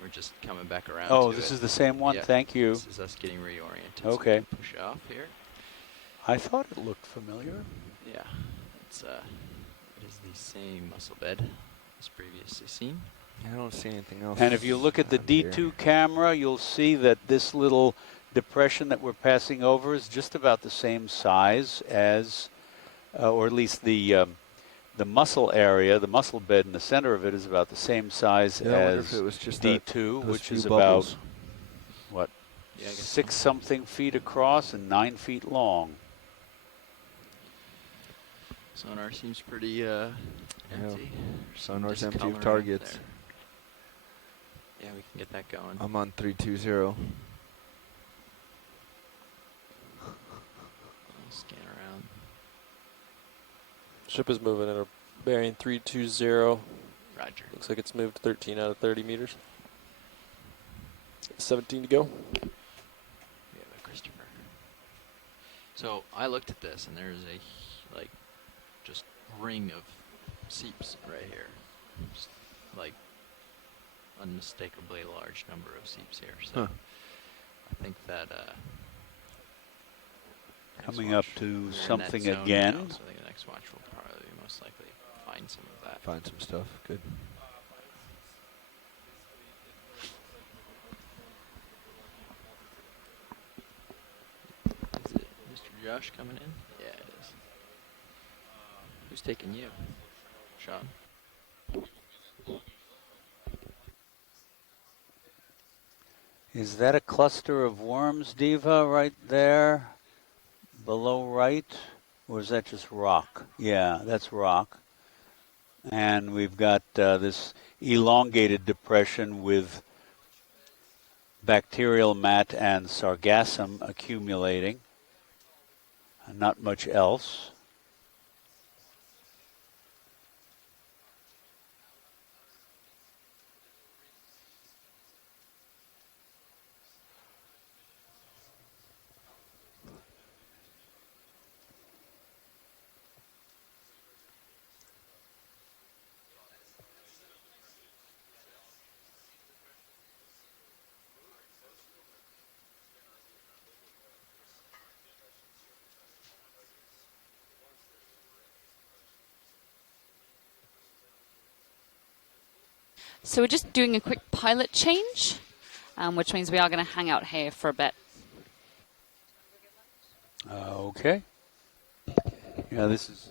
We're just coming back around. Oh, to this it. is the same one. Yeah. This you. This is us getting reoriented. Okay. So we can push off here. I thought it looked familiar. Yeah, it is the same muscle bed as previously seen. I don't see anything else. And if you look at the D2 camera, you'll see that this little depression that we're passing over is just about the same size as, or at least the muscle area, the muscle bed in the center of it is about the same size as it was just D2, which is bubbles. about, what, 6-something feet across and 9 feet long. Sonar seems pretty empty. Sonar's empty of targets. Yeah, we can get that going. I'm on 320. I'll scan around. Ship is moving at a bearing 320. Roger. Looks like it's moved 13 out of 30 meters. 17 to go. We have a Christopher. So I looked at this, and there's a just ring of seeps right here. Just like unmistakably large number of seeps here. So I think that coming up to something again. So I think the next watch will probably most likely find some of that. Find some stuff. Good. Is it Mr. Josh coming in? Yeah, it is. Who's taking you? Sean? Is that a cluster of worms, Diva, right there? Below right? Or is that just rock? Yeah, that's rock. And we've got this elongated depression with bacterial mat and sargassum accumulating. Not much else. So we're just doing a quick pilot change, which means we are going to hang out here for a bit. Okay. Yeah, this is...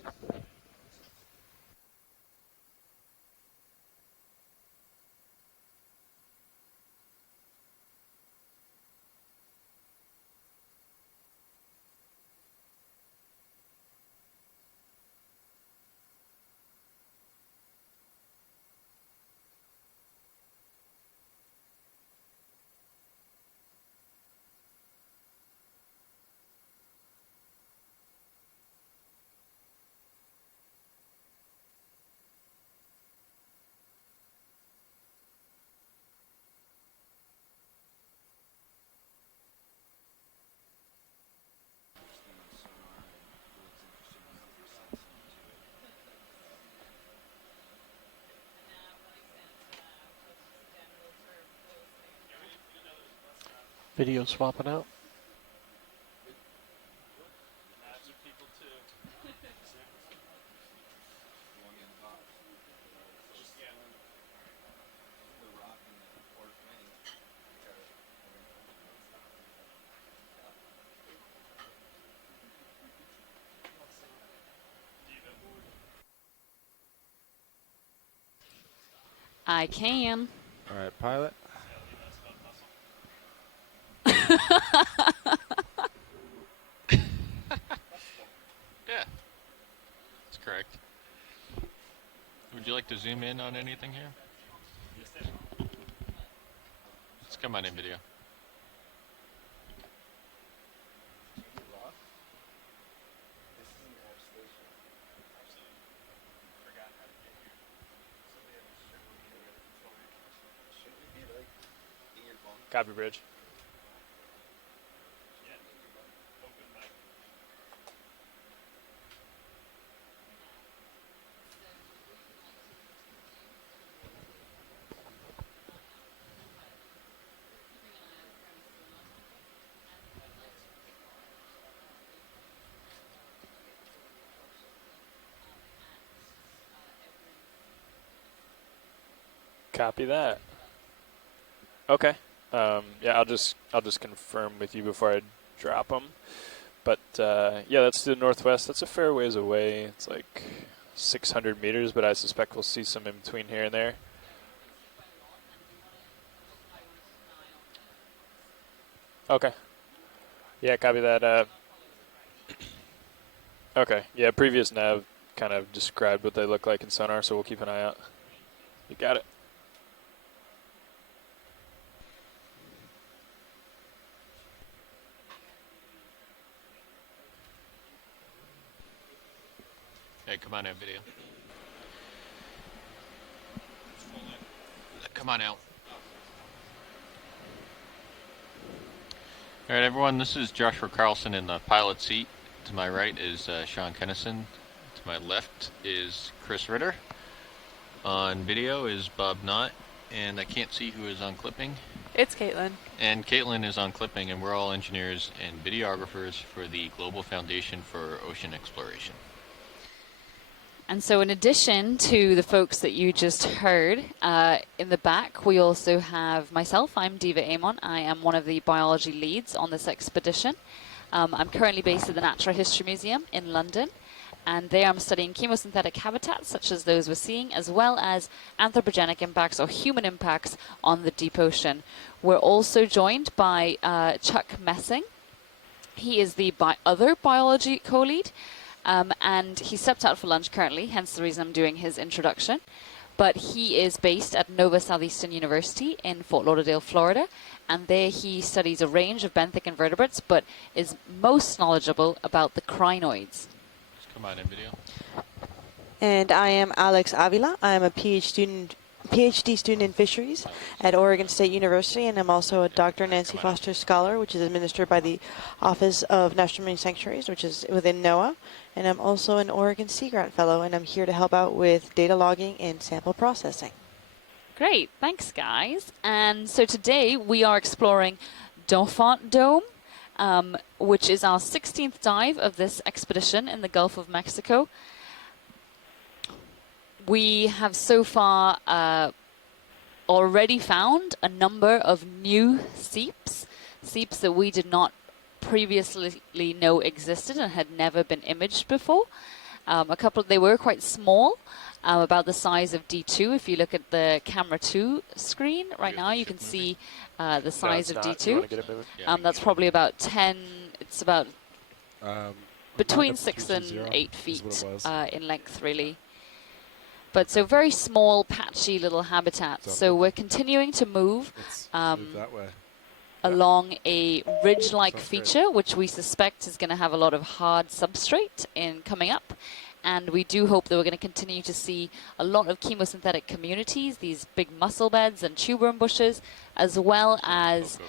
Video swapping out. I can. All right, pilot. Yeah, that's correct. Would you like to zoom in on anything here? Let's come on in video. Copy, bridge. Copy that. Okay. Yeah, I'll just confirm with you before I drop them. But yeah, that's to the northwest. That's a fair ways away. It's like 600 meters, but I suspect we'll see some in between here and there. Okay. Yeah, copy that. Okay. Yeah, previous nav kind of described what they look like in sonar, so we'll keep an eye out. You got it. Hey, come on out, video. Come on out. All right, everyone, this is Joshua Carlson in the pilot seat. To my right is Sean Kennison. To my left is Chris Ritter. On video is Bob Knott, and I can't see who is on clipping. It's Caitlin. And Caitlin is on clipping, and we're all engineers and videographers for the Global Foundation for Ocean Exploration. And so in addition to the folks that you just heard, in the back we also have myself. I'm Diva Amon. I am one of the biology leads on this expedition. I'm currently based at the Natural History Museum in London, and there I'm studying chemosynthetic habitats such as those we're seeing, as well as anthropogenic impacts or human impacts on the deep ocean. We're also joined by Chuck Messing. He is the other biology co-lead. And he stepped out for lunch currently, hence the reason I'm doing his introduction. But he is based at Nova Southeastern University in Fort Lauderdale, Florida. And there he studies a range of benthic invertebrates, but is most knowledgeable about the crinoids. Just come on in, video. And I am Alex Avila. I'm a PhD student in fisheries at Oregon State University, and I'm also a Dr. Nancy Foster Scholar, which is administered by the Office of National Marine Sanctuaries, which is within NOAA. And I'm also an Oregon Sea Grant Fellow, and I'm here to help out with data logging and sample processing. Great, thanks guys. And so today we are exploring Dauphin Dome, which is our 16th dive of this expedition in the Gulf of Mexico. We have so far already found a number of new seeps that we did not previously know existed and had never been imaged before. A couple, they were quite small, about the size of D2. If you look at the camera 2 screen right now, you can see the size of D2. That's probably about 10, it's about between 6 and 8 feet in length, really. But so very small, patchy little habitats. So we're continuing to move that way. Along a ridge-like feature, which we suspect is going to have a lot of hard substrate in coming up. And we do hope that we're going to continue to see a lot of chemosynthetic communities, these big mussel beds and tuberum bushes, as well as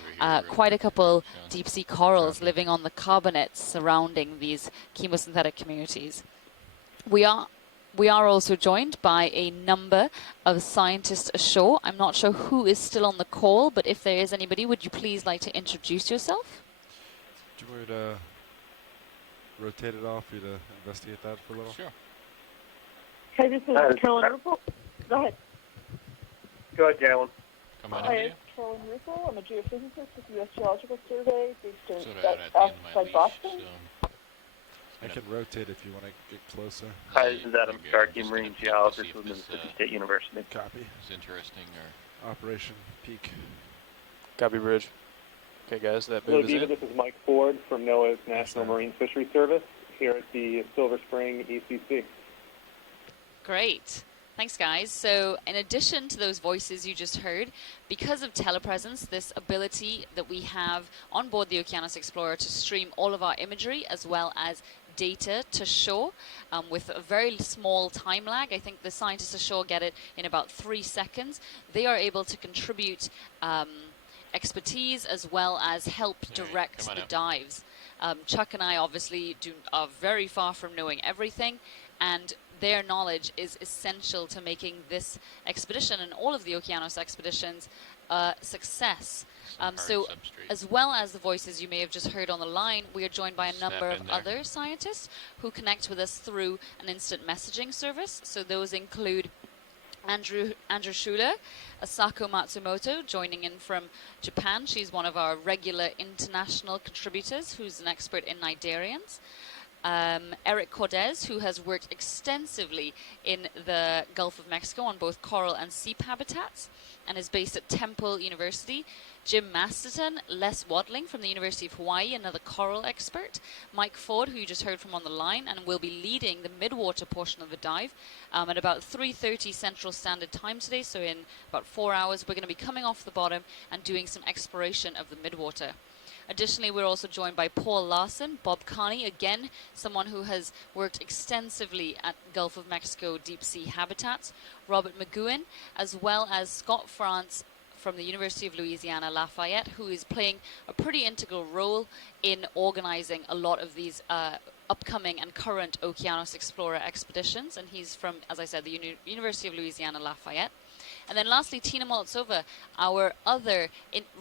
quite a couple deep-sea corals living on the carbonates surrounding these chemosynthetic communities. We are also joined by a number of scientists ashore. I'm not sure who is still on the call, but if there is anybody, would you please like to introduce yourself? Do you want me to rotate it off for you to investigate that for a little? Sure. Hi, this is Carolyn Russell. Go ahead. Go ahead, Carolyn. Come on Hi, in, it's Carolyn Russell. I'm a geophysicist with the U.S. Geological Survey based in outside Boston. I can rotate if you want to get closer. Hi, this is Adam Starkey, Marine Geologist with Mississippi State University. Copy. It's interesting. Or Operation Peak. Copy, Bridge. Okay, guys, that Hello, move is Diva. in. This is Mike Ford from NOAA's National Marine Fisheries Service here at the Silver Spring ECC. Great. Thanks, guys. So in addition to those voices you just heard, because of telepresence, this ability that we have on board the Okeanos Explorer to stream all of our imagery as well as data to shore with a very small time lag. I think the scientists ashore get it in about 3 seconds. They are able to contribute expertise as well as help direct the dives. Chuck and I obviously are very far from knowing everything, and their knowledge is essential to making this expedition and all of the Okeanos expeditions a success. So as well as the voices you may have just heard on the line, we are joined by a number of other scientists who connect with us through an instant messaging service. So those include Andrew Schuler, Asako Matsumoto joining in from Japan. She's one of our regular international contributors who's an expert in cnidarians. Eric Cordes, who has worked extensively in the Gulf of Mexico on both coral and seep habitats and is based at Temple University. Jim Masterton, Les Wadling from the University of Hawaii, another coral expert. Mike Ford, who you just heard from on the line, and will be leading the midwater portion of the dive at about 3:30 Central Standard Time today. So in about 4 hours, we're going to be coming off the bottom and doing some exploration of the midwater. Additionally, we're also joined by Paul Larson, Bob Carney, again, someone who has worked extensively at Gulf of Mexico deep sea habitats, Robert McGowan, as well as Scott France from the University of Louisiana Lafayette, who is playing a pretty integral role in organizing a lot of these upcoming and current Okeanos Explorer expeditions. And he's from, as I said, the University of Louisiana Lafayette. And then lastly, Tina Molotova, our other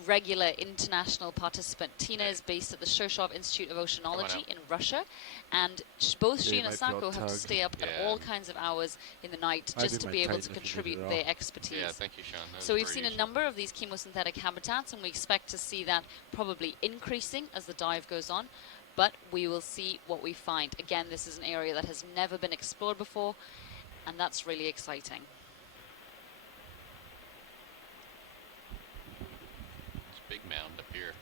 regular international participant. Tina is based at the Shirshov Institute of Oceanology in Russia, and both she and Asako have to stay up at all kinds of hours in the night just to be able to contribute their expertise. Yeah, thank you, Sean. So we've seen a number of these chemosynthetic habitats, and we expect to see that probably increasing as the dive goes on, but we will see what we find. Again, this is an area that has never been explored before, and that's really exciting. Big mound up here.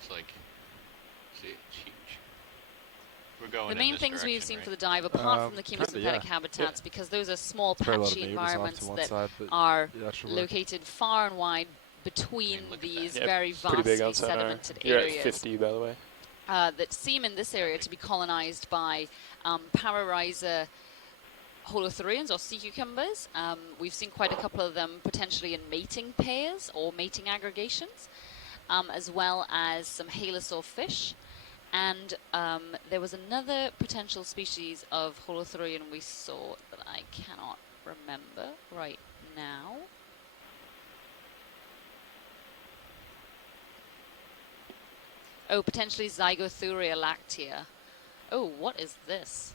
It's like, see, it's huge. We're going the main things we've seen for the dive, apart from the chemosynthetic habitats, because those are small patchy environments that are located far and wide between these very vastly sedimented areas. You're at 50, by the way. That seem in this area to be colonized by pararhiza holothurians or sea cucumbers. We've seen quite a couple of them potentially in mating pairs or mating aggregations, as well as some halosaur fish. And there was another potential species of holothurian we saw that I cannot remember right now. Oh, potentially Zygothuria lactea. Oh, what is this?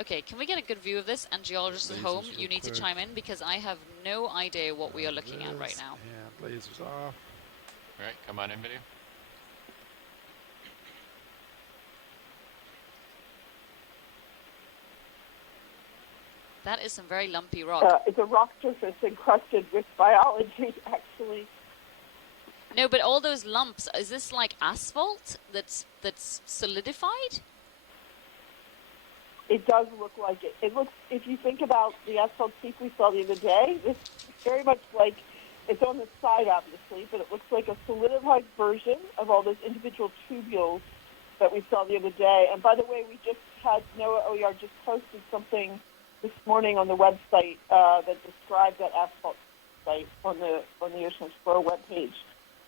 Okay, can we get a good view of this? And geologists at home, you need to chime in because I have no idea what we are looking at right now. Yeah, lasers off. All right, come on in, video. That is some very lumpy rock. It's a rock surface encrusted with biology, actually. No, but all those lumps, is this like asphalt that's solidified? It does look like it. It looks, if you think about the asphalt seep we saw the other day, this is very much like, it's on the side obviously, but it looks like a solidified version of all those individual tubules that we saw the other day. And by the way, we just had, NOAA OER just posted something this morning on the website that described that asphalt site on the Ocean Explorer webpage.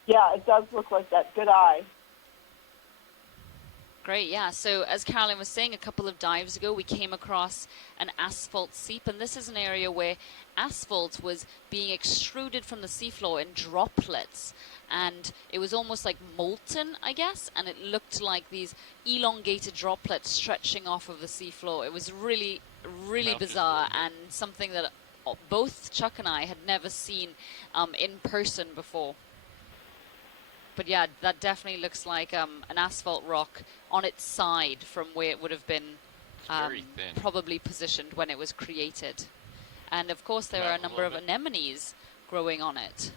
Yeah, it does look like that. Good eye. Great, yeah. So as Carolyn was saying, a couple of dives ago, we came across an asphalt seep, and this is an area where asphalt was being extruded from the seafloor in droplets, and it was almost like molten, I guess, and it looked like these elongated droplets stretching off of the seafloor. It was really, really bizarre, and something that both Chuck and I had never seen in person before. But yeah, that definitely looks like an asphalt rock on its side from where it would have been probably positioned when it was created. And of course there are a number of anemones growing on it.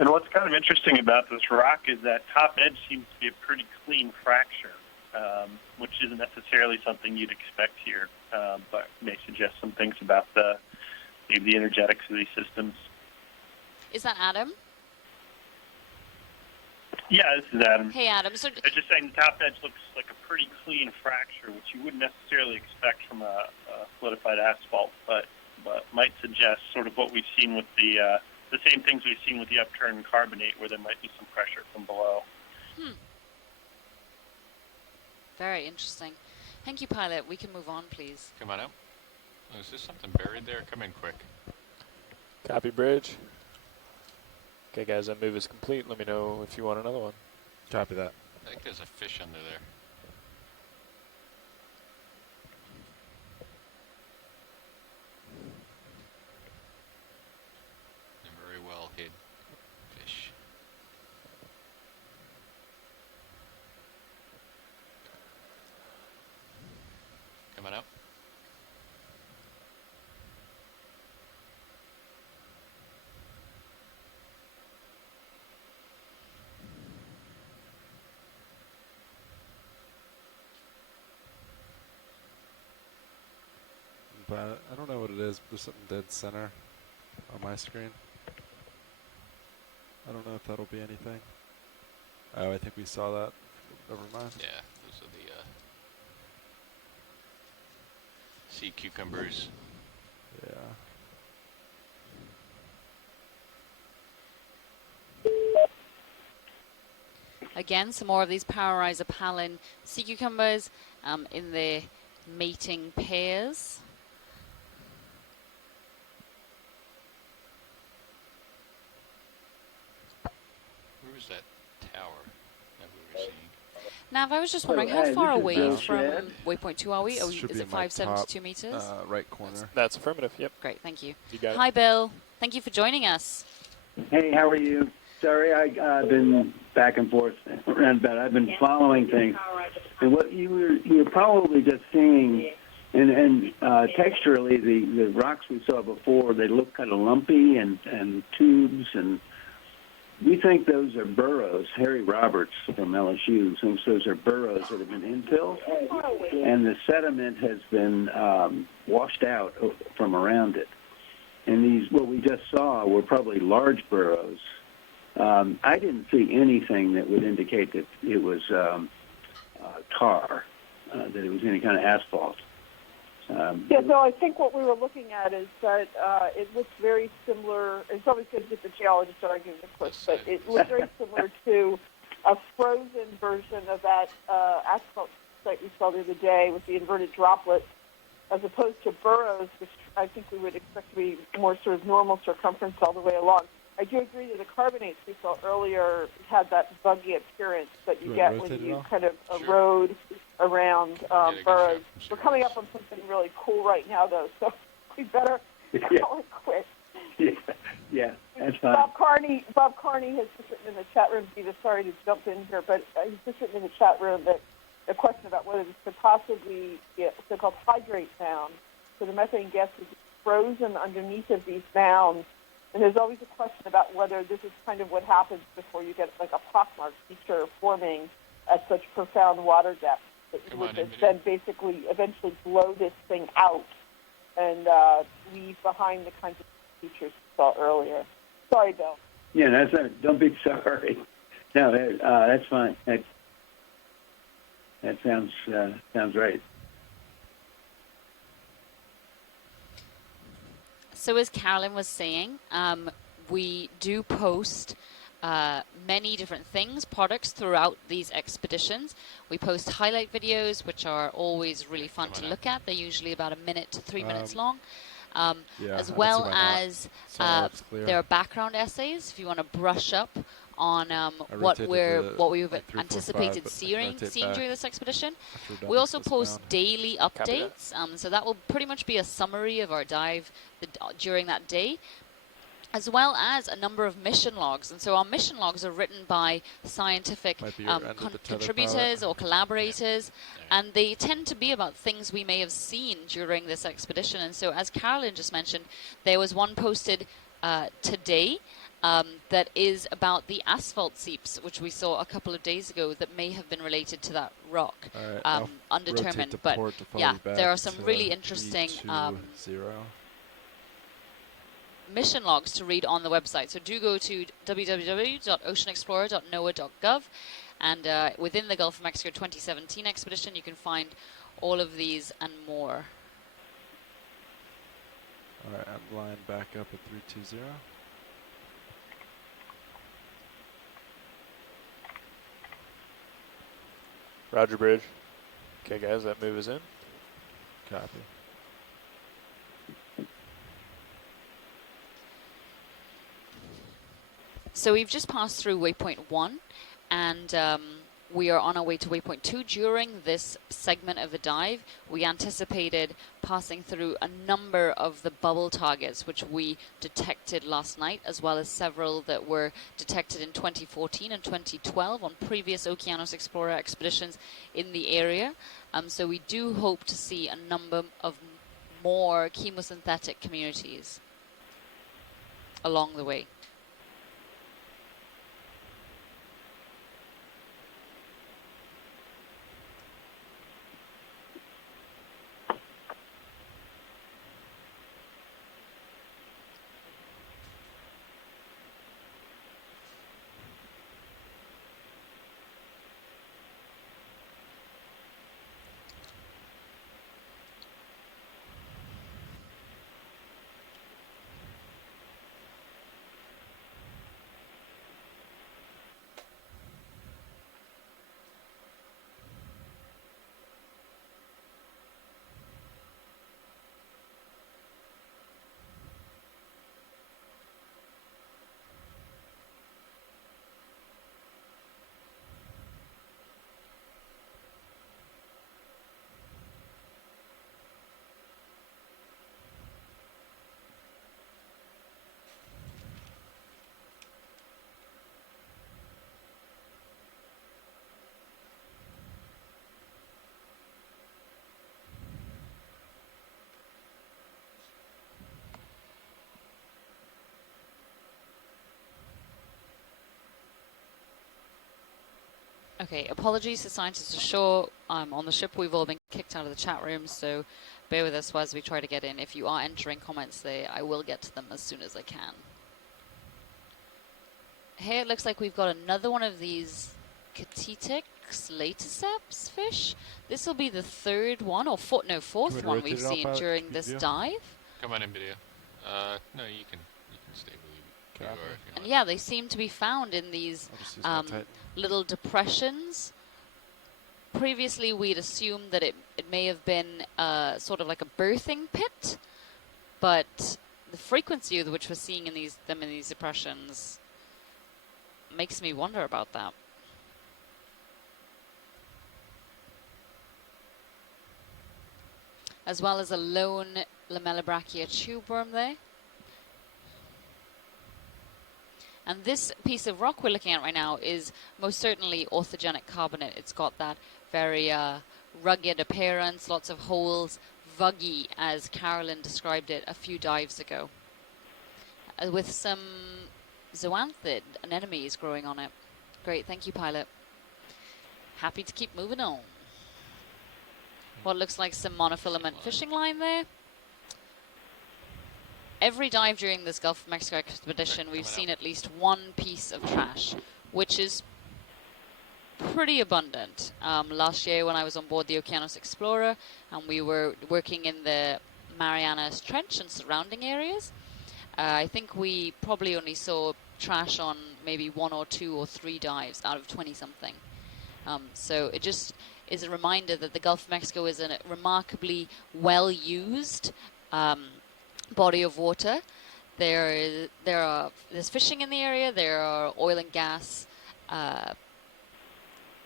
And what's kind of interesting about this rock is that top edge seems to be a pretty clean fracture, which isn't necessarily something you'd expect here, but may suggest some things about maybe the energetics of these systems. Is that Adam? Yeah, this is Adam. Hey, Adam. So I'm just saying the top edge looks like a pretty clean fracture, which you wouldn't necessarily expect from a solidified asphalt, but might suggest sort of what we've seen with the same things we've seen with the upturned carbonate, where there might be some pressure from below. Very interesting. Thank you, pilot. We can move on, please. Come on out. Oh, is there something buried there? Come in quick. Copy, bridge. Okay, guys, that move is complete. Let me know if you want another one. Copy that. I think there's a fish under there. but I don't know what it is. There's something dead center on my screen. I don't know if that'll be anything. Oh, I think we saw that. Never mind. Yeah, those are the sea cucumbers. Yeah. Again, some more of these Powerizer sea cucumbers in the mating pairs. Where was that tower that we were seeing? Nav, I was just wondering, how far away from waypoint 2 are we? Is it 572 meters? Right corner. That's affirmative, yep. Great, thank you. You got it. Hi, Bill. Thank you for joining us. Hey, how are you? Sorry, I've been back and forth around about. I've been following things, and what you're probably just seeing, and texturally, the rocks we saw before, they look kind of lumpy and tubes, and we think those are burrows. Harry Roberts from LSU thinks those are burrows that have been infilled, and the sediment has been washed out from around it. And these, what we just saw, were probably large burrows. I didn't see anything that would indicate that it was tar, that it was any kind of asphalt. Yeah, so I think what we were looking at is that it looks very similar. It's always good to get the geologist arguing, of course, but it looks very similar to a frozen version of that asphalt site we saw the other day with the inverted droplets, as opposed to burrows, which I think we would expect to be more sort of normal circumference all the way along. I do agree that the carbonates we saw earlier had that buggy appearance that you get when you kind of erode around burrows. We're coming up on something really cool right now, though, so we better call it quits. Yeah, that's fine. Bob Carney has just written in the chat room, Diva, sorry to jump in here, but he's just written in the chat room that a question about whether this could possibly be a so-called hydrate mound. So the methane gas is frozen underneath of these mounds. And there's always a question about whether this is kind of what happens before you get like a pockmark feature forming at such profound water depth. That you would then basically eventually blow this thing out and leave behind the kinds of features you saw earlier. Sorry, Bill. Yeah, don't be sorry. No, that's fine. That sounds right. So as Carolyn was saying, we do post many different things, products throughout these expeditions. We post highlight videos, which are always really fun to look at. They're usually about 1 minute to 3 minutes long. As well as there are background essays if you want to brush up on what we've anticipated seeing during this expedition. We also post daily updates, so that will pretty much be a summary of our dive during that day, as well as a number of mission logs. And so our mission logs are written by scientific contributors or collaborators, and they tend to be about things we may have seen during this expedition. And so as Carolyn just mentioned, there was one posted today that is about the asphalt seeps, which we saw a couple of days ago, that may have been related to that rock. Undetermined, but yeah, there are some really interesting mission logs to read on the website. So do go to www.oceanexplorer.noaa.gov, and within the Gulf of Mexico 2017 expedition, you can find all of these and more. All right, I'm lying back up at 320. Roger, Bridge. Okay, guys, that move is in. Copy. So we've just passed through waypoint 1, and we are on our way to waypoint 2. During this segment of the dive, we anticipated passing through a number of the bubble targets which we detected last night, as well as several that were detected in 2014 and 2012 on previous Okeanos Explorer expeditions in the area. So we do hope to see a number of more chemosynthetic communities along the way. Okay, apologies to scientists ashore. On the ship, we've all been kicked out of the chat room, so bear with us as we try to get in. If you are entering comments there, I will get to them as soon as I can. Here it looks like we've got another one of these Catetics laticeps fish. This will be the third one, or fourth one we've seen during this dive. Come on in, video. No, you can stay where you are if you And want. yeah, they seem to be found in these little depressions. Previously, we'd assumed that it may have been sort of like a birthing pit, but the frequency with which we're seeing in these depressions makes me wonder about that. As well as a lone lamellobrachia tube worm there. And this piece of rock we're looking at right now is most certainly orthogenic carbonate. It's got that very rugged appearance, lots of holes, vuggy, as Carolyn described it a few dives ago, with some zoanthid anemones growing on it. Great, thank you, pilot. Happy to keep moving on. What looks like some monofilament fishing line there. Every dive during this Gulf of Mexico expedition, we've seen at least one piece of trash, which is pretty abundant. Last year when I was on board the Okeanos Explorer and we were working in the Marianas Trench and surrounding areas, I think we probably only saw trash on maybe 1 or 2 or 3 dives out of 20-something. So it just is a reminder that the Gulf of Mexico is a remarkably well-used body of water. There's fishing in the area. There are oil and gas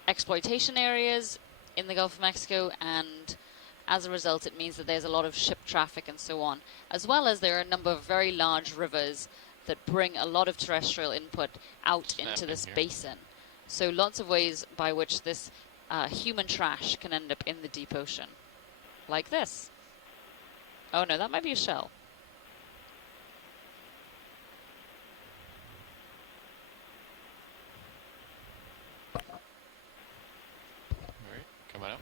exploitation areas in the Gulf of Mexico, and as a result, it means that there's a lot of ship traffic and so on, as well as there are a number of very large rivers that bring a lot of terrestrial input out into this basin. So lots of ways by which this human trash can end up in the deep ocean, like this. Oh no, that might be a shell. Alright, coming up.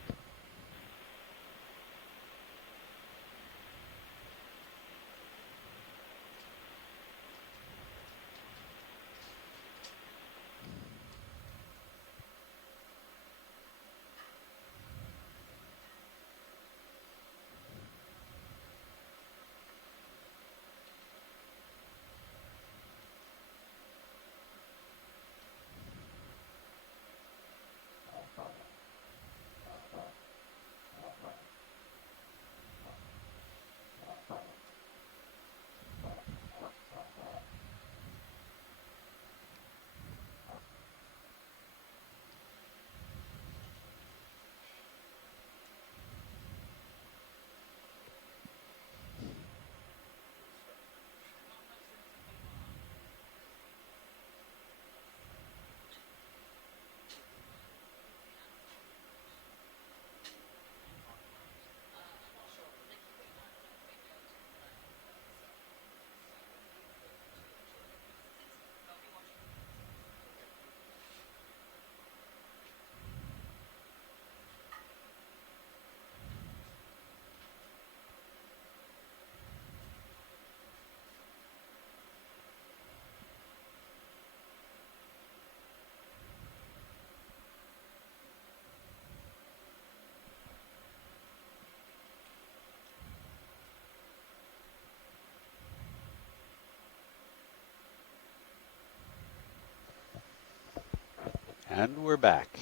And we're back.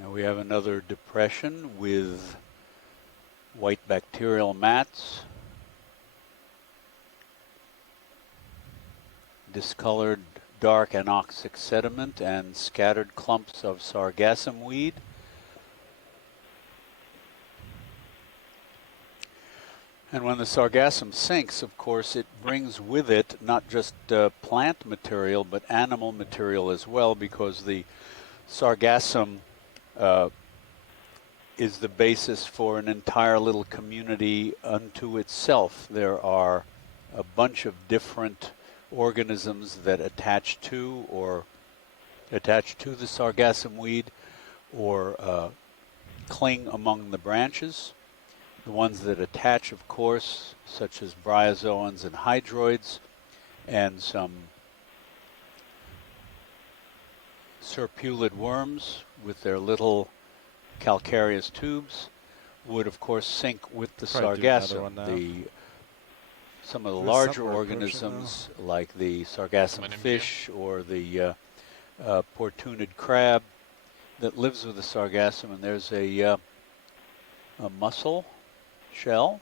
Now we have another depression with white bacterial mats. discolored dark anoxic sediment and scattered clumps of sargassum weed. And when the sargassum sinks, of course, it brings with it not just plant material, but animal material as well, because the sargassum is the basis for an entire little community unto itself. There are a bunch of different organisms that attach to the sargassum weed or cling among the branches. The ones that attach, of course, such as bryozoans and hydroids, and some serpulid worms with their little calcareous tubes, would of course sink with the sargassum. Some of the larger organisms, like the sargassum fish or the portunid crab, that lives with the sargassum, and there's a mussel shell.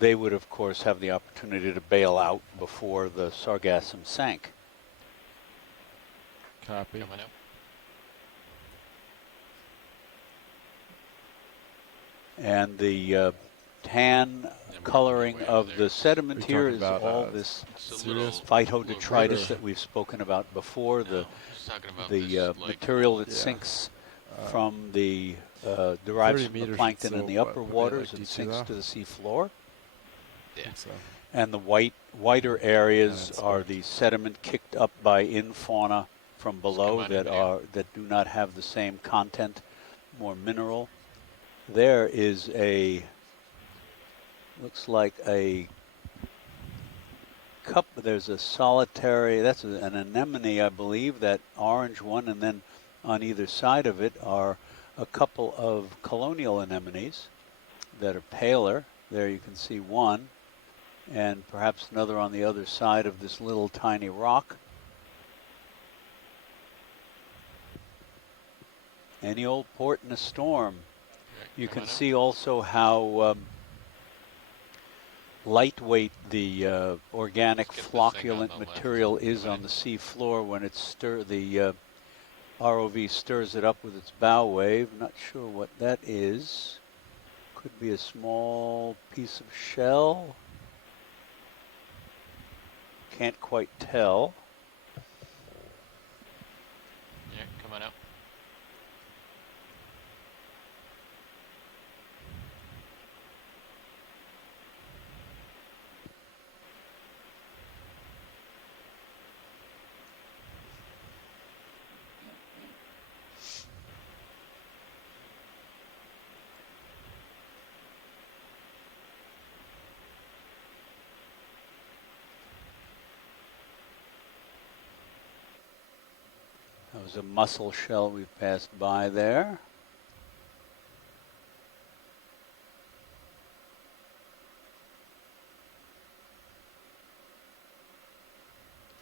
They would, of course, have the opportunity to bail out before the sargassum sank. Copy. And the tan coloring of the sediment here is all this phytodetritus that we've spoken about before, the material that sinks from the derives from the plankton in the upper waters and sinks to the sea floor. Yeah. So. And the whiter areas are the sediment kicked up by infauna from below that do not have the same content, more mineral. There is looks like a cup. There's a solitary, that's an anemone, I believe, that orange one, and then on either side of it are a couple of colonial anemones that are paler. There you can see one, and perhaps another on the other side of this little tiny rock. Any old port in a storm. You can see also how lightweight the organic flocculent material is on the sea floor when it's the ROV stirs it up with its bow wave. Not sure what that is. Could be a small piece of shell. Can't quite tell. Yeah, come on out. That was a mussel shell we passed by there.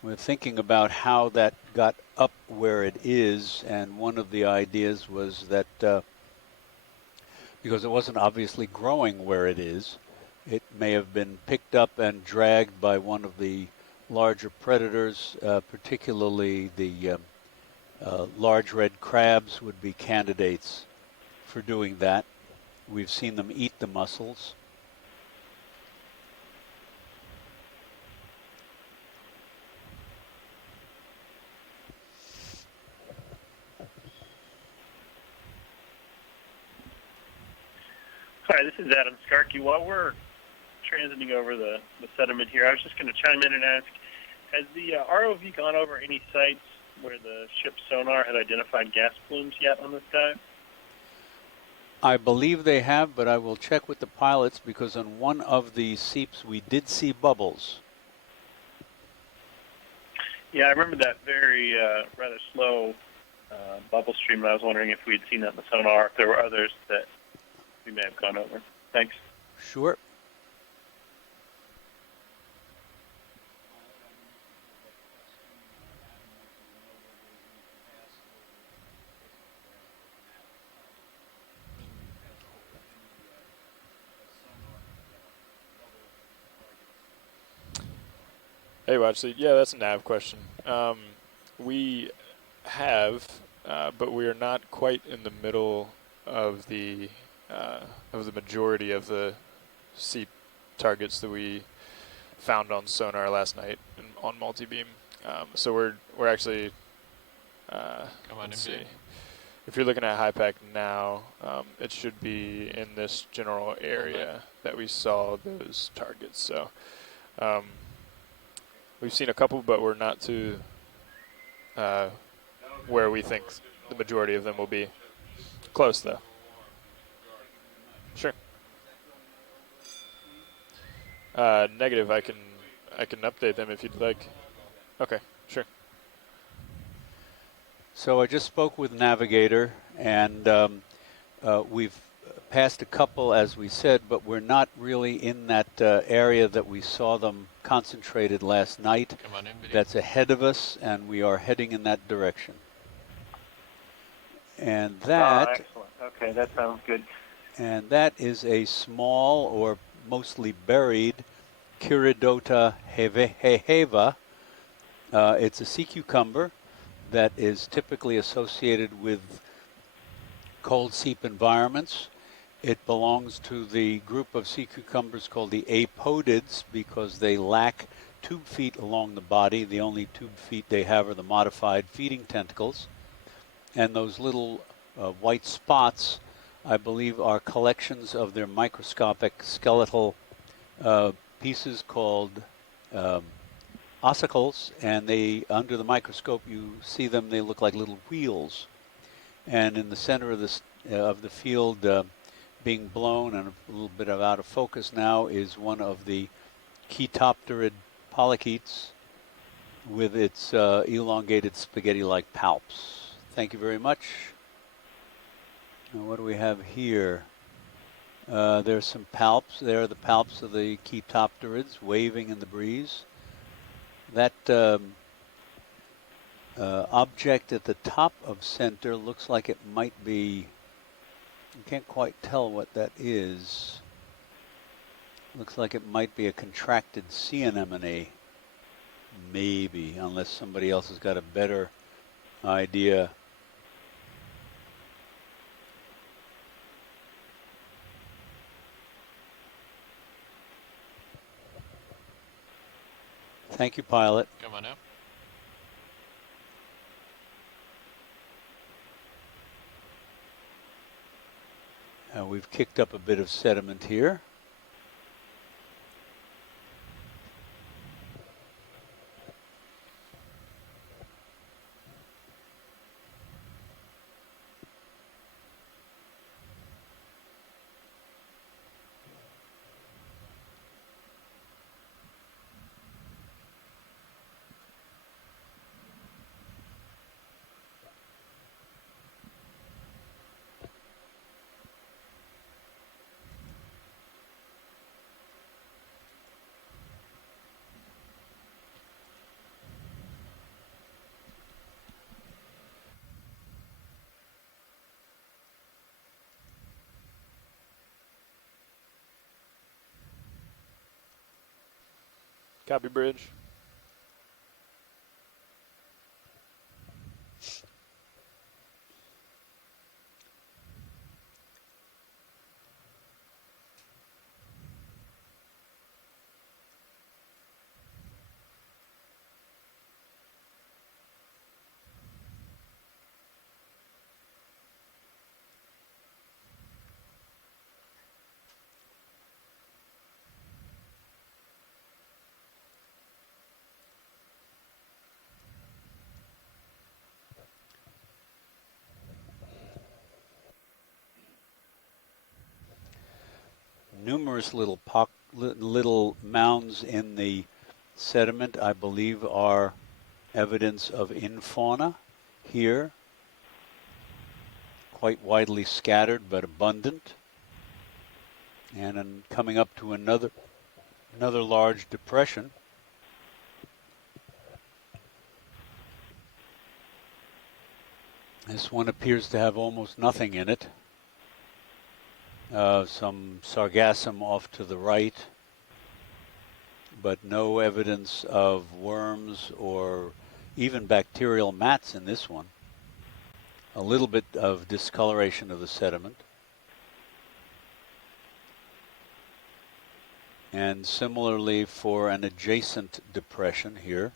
We're thinking about how that got up where it is, and one of the ideas was that because it wasn't obviously growing where it is, it may have been picked up and dragged by one of the larger predators, particularly the large red crabs would be candidates for doing that. We've seen them eat the mussels. Hi, this is Adam Skarkey. While we're transiting over the sediment here, I was just going to chime in and ask, has the ROV gone over any sites where the ship's sonar had identified gas plumes yet on this dive? I believe they have, but I will check with the pilots because on one of the seeps we did see bubbles. Yeah, I remember that very rather slow bubble stream, and I was wondering if we had seen that in the sonar, if there were others that we may have gone over. Thanks. Sure. Hey, Watchley. Yeah, that's a nav question. We have, but we are not quite in the middle of the majority of the seep targets that we found on sonar last night on multi-beam. So we're actually. Let's see. If you're looking at HiPAC now, it should be in this general area that we saw those targets. So we've seen a couple, but we're not to where we think the majority of them will be. Close, though. Sure. Negative. I can update them if you'd like. Okay. Sure. So I just spoke with Navigator, and we've passed a couple, as we said, but we're not really in that area that we saw them concentrated last night. Come on in, video. That's ahead of us, and we are heading in that direction. And that... excellent. Okay, that sounds good. And that is a small, or mostly buried, Chirodota heveheva. It's a sea cucumber that is typically associated with cold seep environments. It belongs to the group of sea cucumbers called the apodids because they lack tube feet along the body. The only tube feet they have are the modified feeding tentacles. And those little white spots, I believe, are collections of their microscopic skeletal pieces called ossicles, and they, under the microscope, you see them, they look like little wheels. And in the center of the field, being blown and a little bit out of focus now, is one of the Chaetopterid polychaetes with its elongated spaghetti-like palps. Thank you very much. Now, what do we have here? There's some palps. There are the palps of the Chaetopterids waving in the breeze. That object at the top of center looks like it might be, you can't quite tell what that is. Looks like it might be a contracted sea anemone. Maybe, unless somebody else has got a better idea. Thank you, pilot. Come on up. We've kicked up a bit of sediment here. Copy, bridge. Numerous little mounds in the sediment, I believe, are evidence of infauna here. Quite widely scattered, but abundant. And coming up to another large depression. This one appears to have almost nothing in it. Some sargassum off to the right. but no evidence of worms or even bacterial mats in this one. A little bit of discoloration of the sediment. And similarly for an adjacent depression here.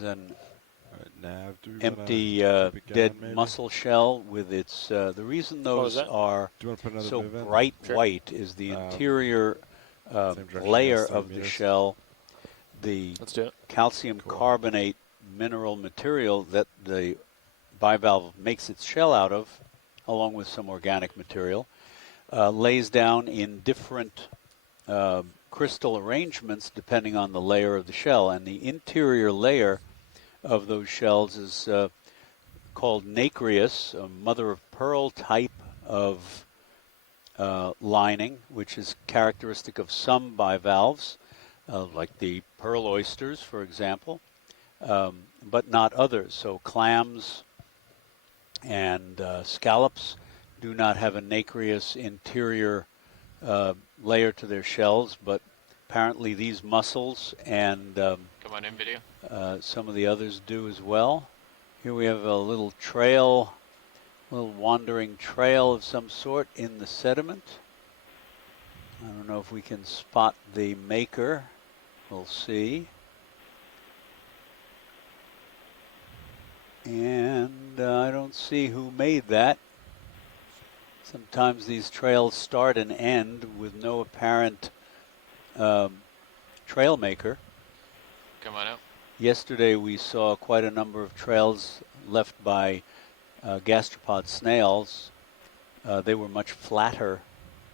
An empty dead mussel shell with its the reason those are so bright white is the interior layer of the shell, the calcium carbonate mineral material that the bivalve makes its shell out of, along with some organic material, lays down in different crystal arrangements depending on the layer of the shell, and the interior layer of those shells is called nacreous, a mother-of-pearl type of lining, which is characteristic of some bivalves, like the pearl oysters, for example, but not others. So clams and scallops do not have a nacreous interior layer to their shells, but apparently these mussels and come on in, video. Some of the others do as well. Here we have a little trail, a little wandering trail of some sort in the sediment. I don't know if we can spot the maker. We'll see. And I don't see who made that. Sometimes these trails start and end with no apparent trail maker. Come on out. Yesterday we saw quite a number of trails left by gastropod snails. They were much flatter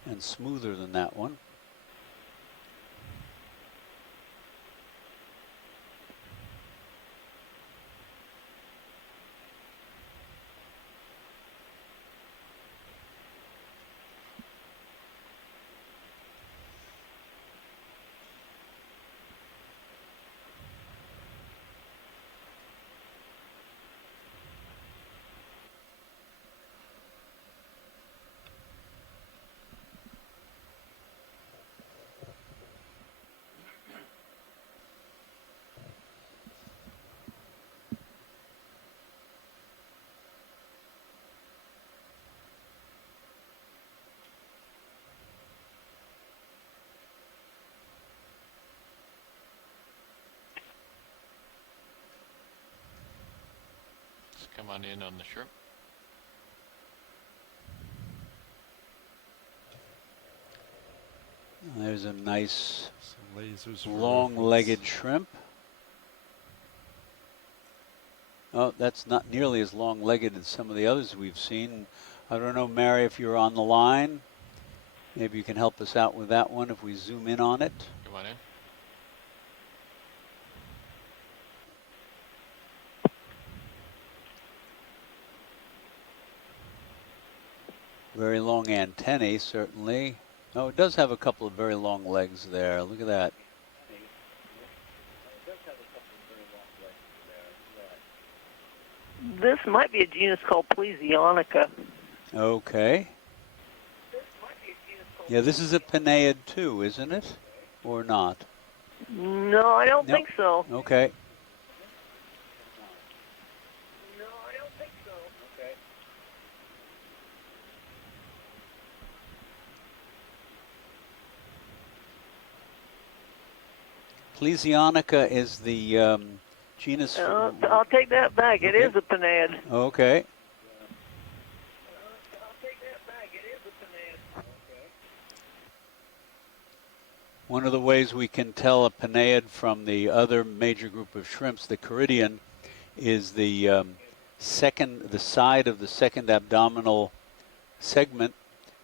and smoother than that one. Come on in on the shrimp. There's a nice long-legged shrimp. Oh, that's not nearly as long-legged as some of the others we've seen. I don't know, Mary, if you're on the line. Maybe you can help us out with that one if we zoom in on it. Come on in. Very long antennae, certainly. Oh, it does have a couple of very long legs there. Look at that. This might be a genus called Plesionica. Okay. Yeah, this is a Penaeid too, isn't it? Or not? No, I don't think so. Okay. Plesionica is the genus. I'll take that back. It is a Penaeid. Okay. One of the ways we can tell a Penaeid from the other major group of shrimps, the Caridian, is the side of the second abdominal segment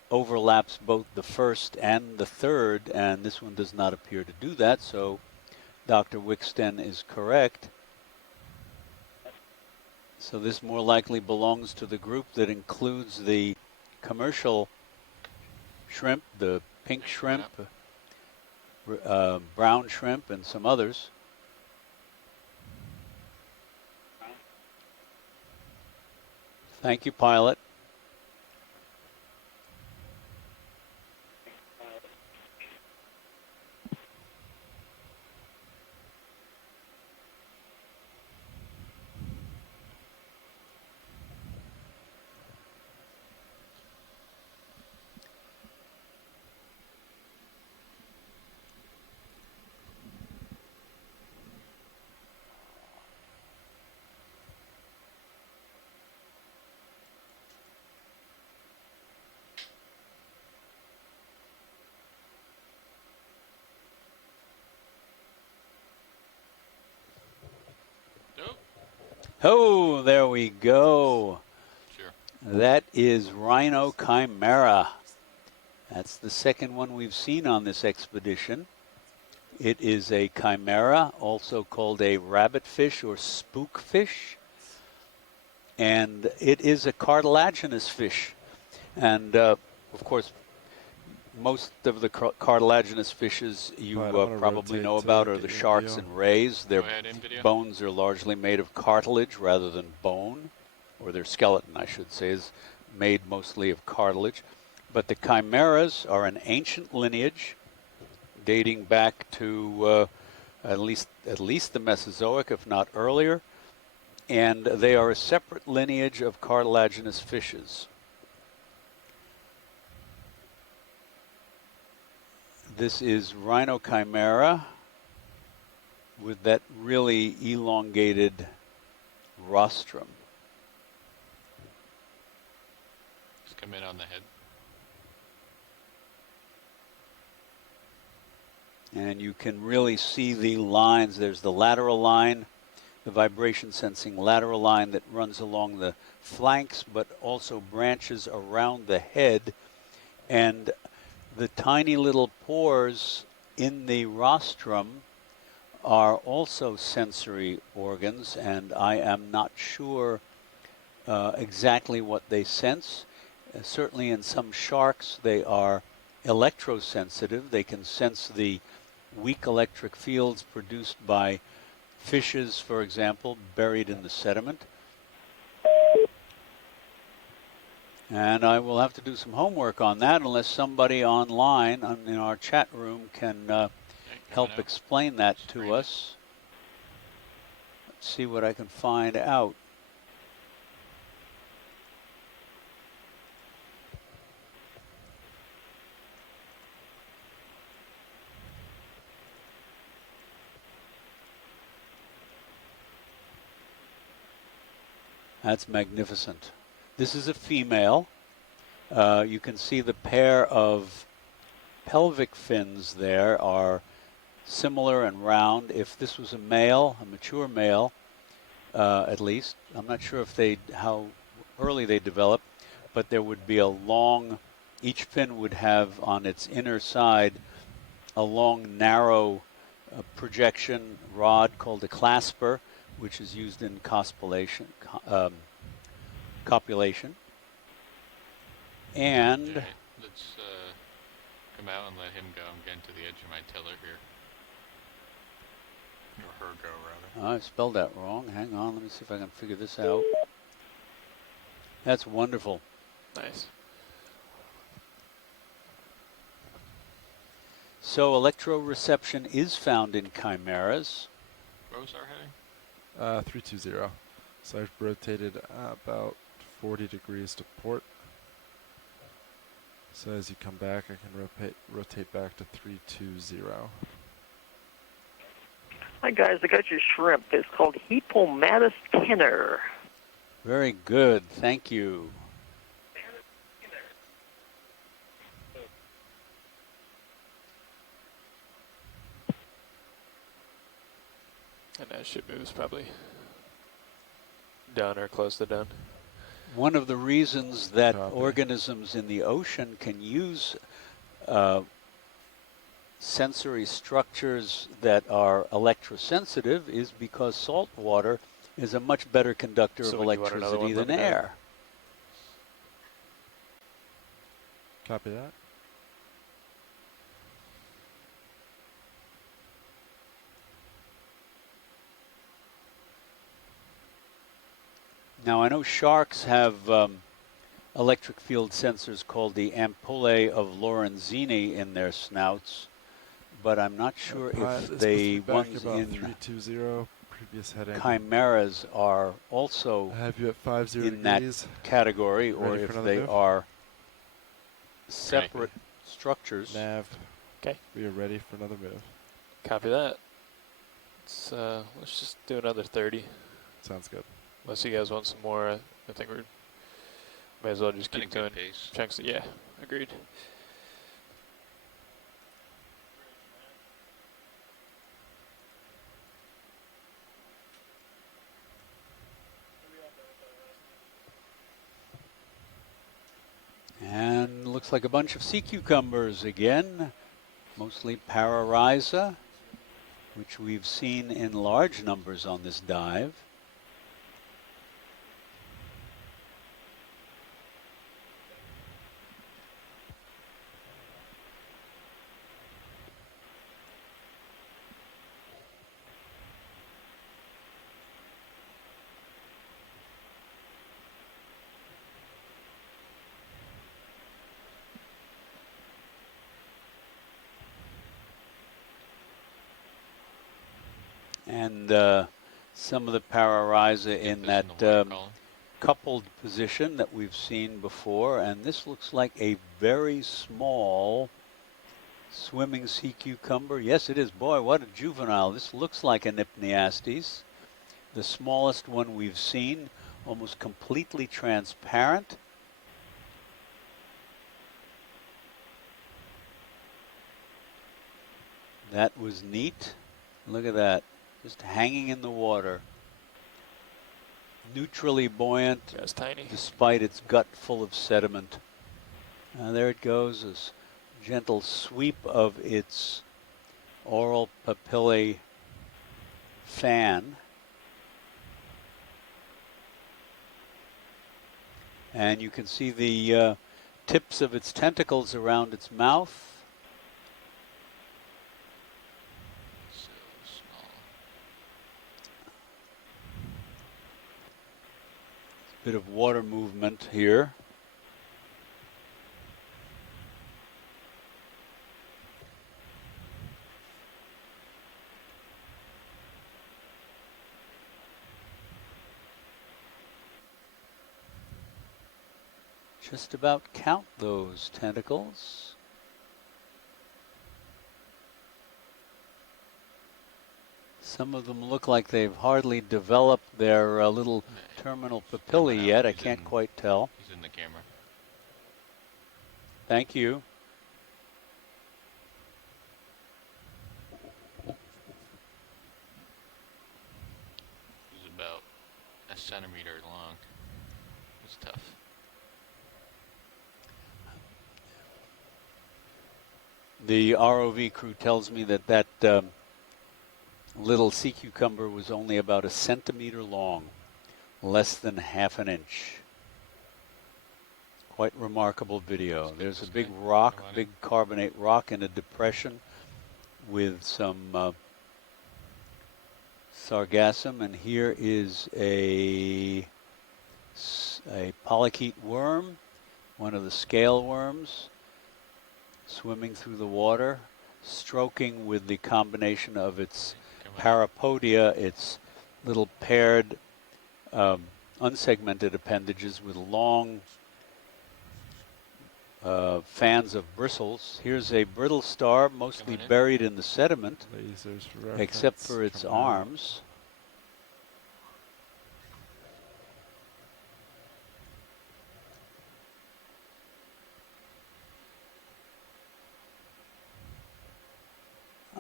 overlaps both the first and the third, and this one does not appear to do that, so Dr. Wicksten is correct. So this more likely belongs to the group that includes the commercial shrimp, the pink shrimp, brown shrimp, and some others. Thank you, pilot. Oh, there we go. Sure. That is Rhino Chimera. That's the second one we've seen on this expedition. It is a chimera, also called a rabbitfish or spookfish. And it is a cartilaginous fish. And, of course, most of the cartilaginous fishes you probably know about are the sharks and rays. Their bones are largely made of cartilage rather than bone, or their skeleton, I should say, is made mostly of cartilage. But the chimeras are an ancient lineage dating back to at least the Mesozoic, if not earlier. And they are a separate lineage of cartilaginous fishes. This is Rhino Chimera with that really elongated rostrum. Just come in on the head. And you can really see the lines. There's the lateral line, the vibration sensing lateral line that runs along the flanks, but also branches around the head. And the tiny little pores in the rostrum are also sensory organs, and I am not sure exactly what they sense. Certainly in some sharks they are electrosensitive. They can sense the weak electric fields produced by fishes, for example, buried in the sediment. And I will have to do some homework on that unless somebody online in our chat room can help explain that to us. Let's see what I can find out. That's magnificent. This is a female. You can see the pair of pelvic fins there are similar and round. If this was a male, a mature male, at least, I'm not sure if how early they develop, but there would be a long, each fin would have on its inner side a long, narrow projection rod called a clasper, which is used in copulation. And okay, let's come out and let him go. I'm getting to the edge of my tiller here. Or her go, rather. I spelled that wrong. Hang on, let me see if I can figure this out. That's wonderful. Nice. So electroreception is found in chimeras. What was our heading? 320. So I've rotated about 40 degrees to port. So as you come back, I can rotate back to 320. Hi guys, I got your shrimp. It's called Hippomatus tenor. Very good, thank you. And that ship moves probably down or close to down. One of the reasons that organisms in the ocean can use sensory structures that are electrosensitive is because salt water is a much better conductor of electricity than air. Copy that. Now I know sharks have electric field sensors called the ampullae of Lorenzini in their snouts, but I'm not sure if the ones in chimeras are also in that category, or if they are separate structures. Nav. Okay. We are ready for another move. Copy that. Let's just do another 30. Sounds good. Unless you guys want some more, I think we may as well just keep doing chunks. Yeah, agreed. And looks like a bunch of sea cucumbers again, mostly Pararhiza, which we've seen in large numbers on this dive. And some of the Pararhiza in that coupled position that we've seen before. And this looks like a very small swimming sea cucumber. Yes, it is. Boy, what a juvenile. This looks like an Hypniastes. The smallest one we've seen, almost completely transparent. That was neat. Look at that. Just hanging in the water. Neutrally buoyant. That's tiny. Despite its gut full of sediment. There it goes. This gentle sweep of its oral papillae fan. And you can see the tips of its tentacles around its mouth. Bit of water movement here. Just about count those tentacles. Some of them look like they've hardly developed their little terminal papillae yet. I can't quite tell. He's in the camera. Thank you. He's about a centimeter long. It's tough. The ROV crew tells me that that little sea cucumber was only about 1 centimeter long, less than ½ an inch. Quite remarkable video. There's a big rock, big carbonate rock in a depression with some sargassum, and here is a polychaete worm, one of the scale worms, swimming through the water, stroking with the combination of its parapodia, its little paired unsegmented appendages with long fans of bristles. Here's a brittle star, mostly buried in the sediment, except for its arms.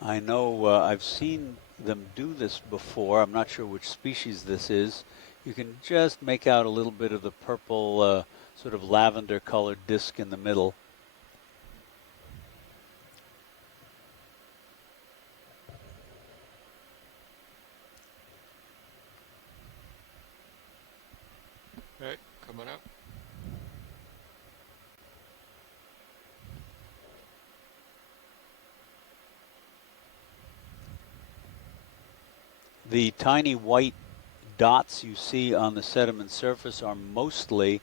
I know I've seen them do this before. I'm not sure which species this is. You can just make out a little bit of the purple sort of lavender colored disc in the middle. The tiny white dots you see on the sediment surface are mostly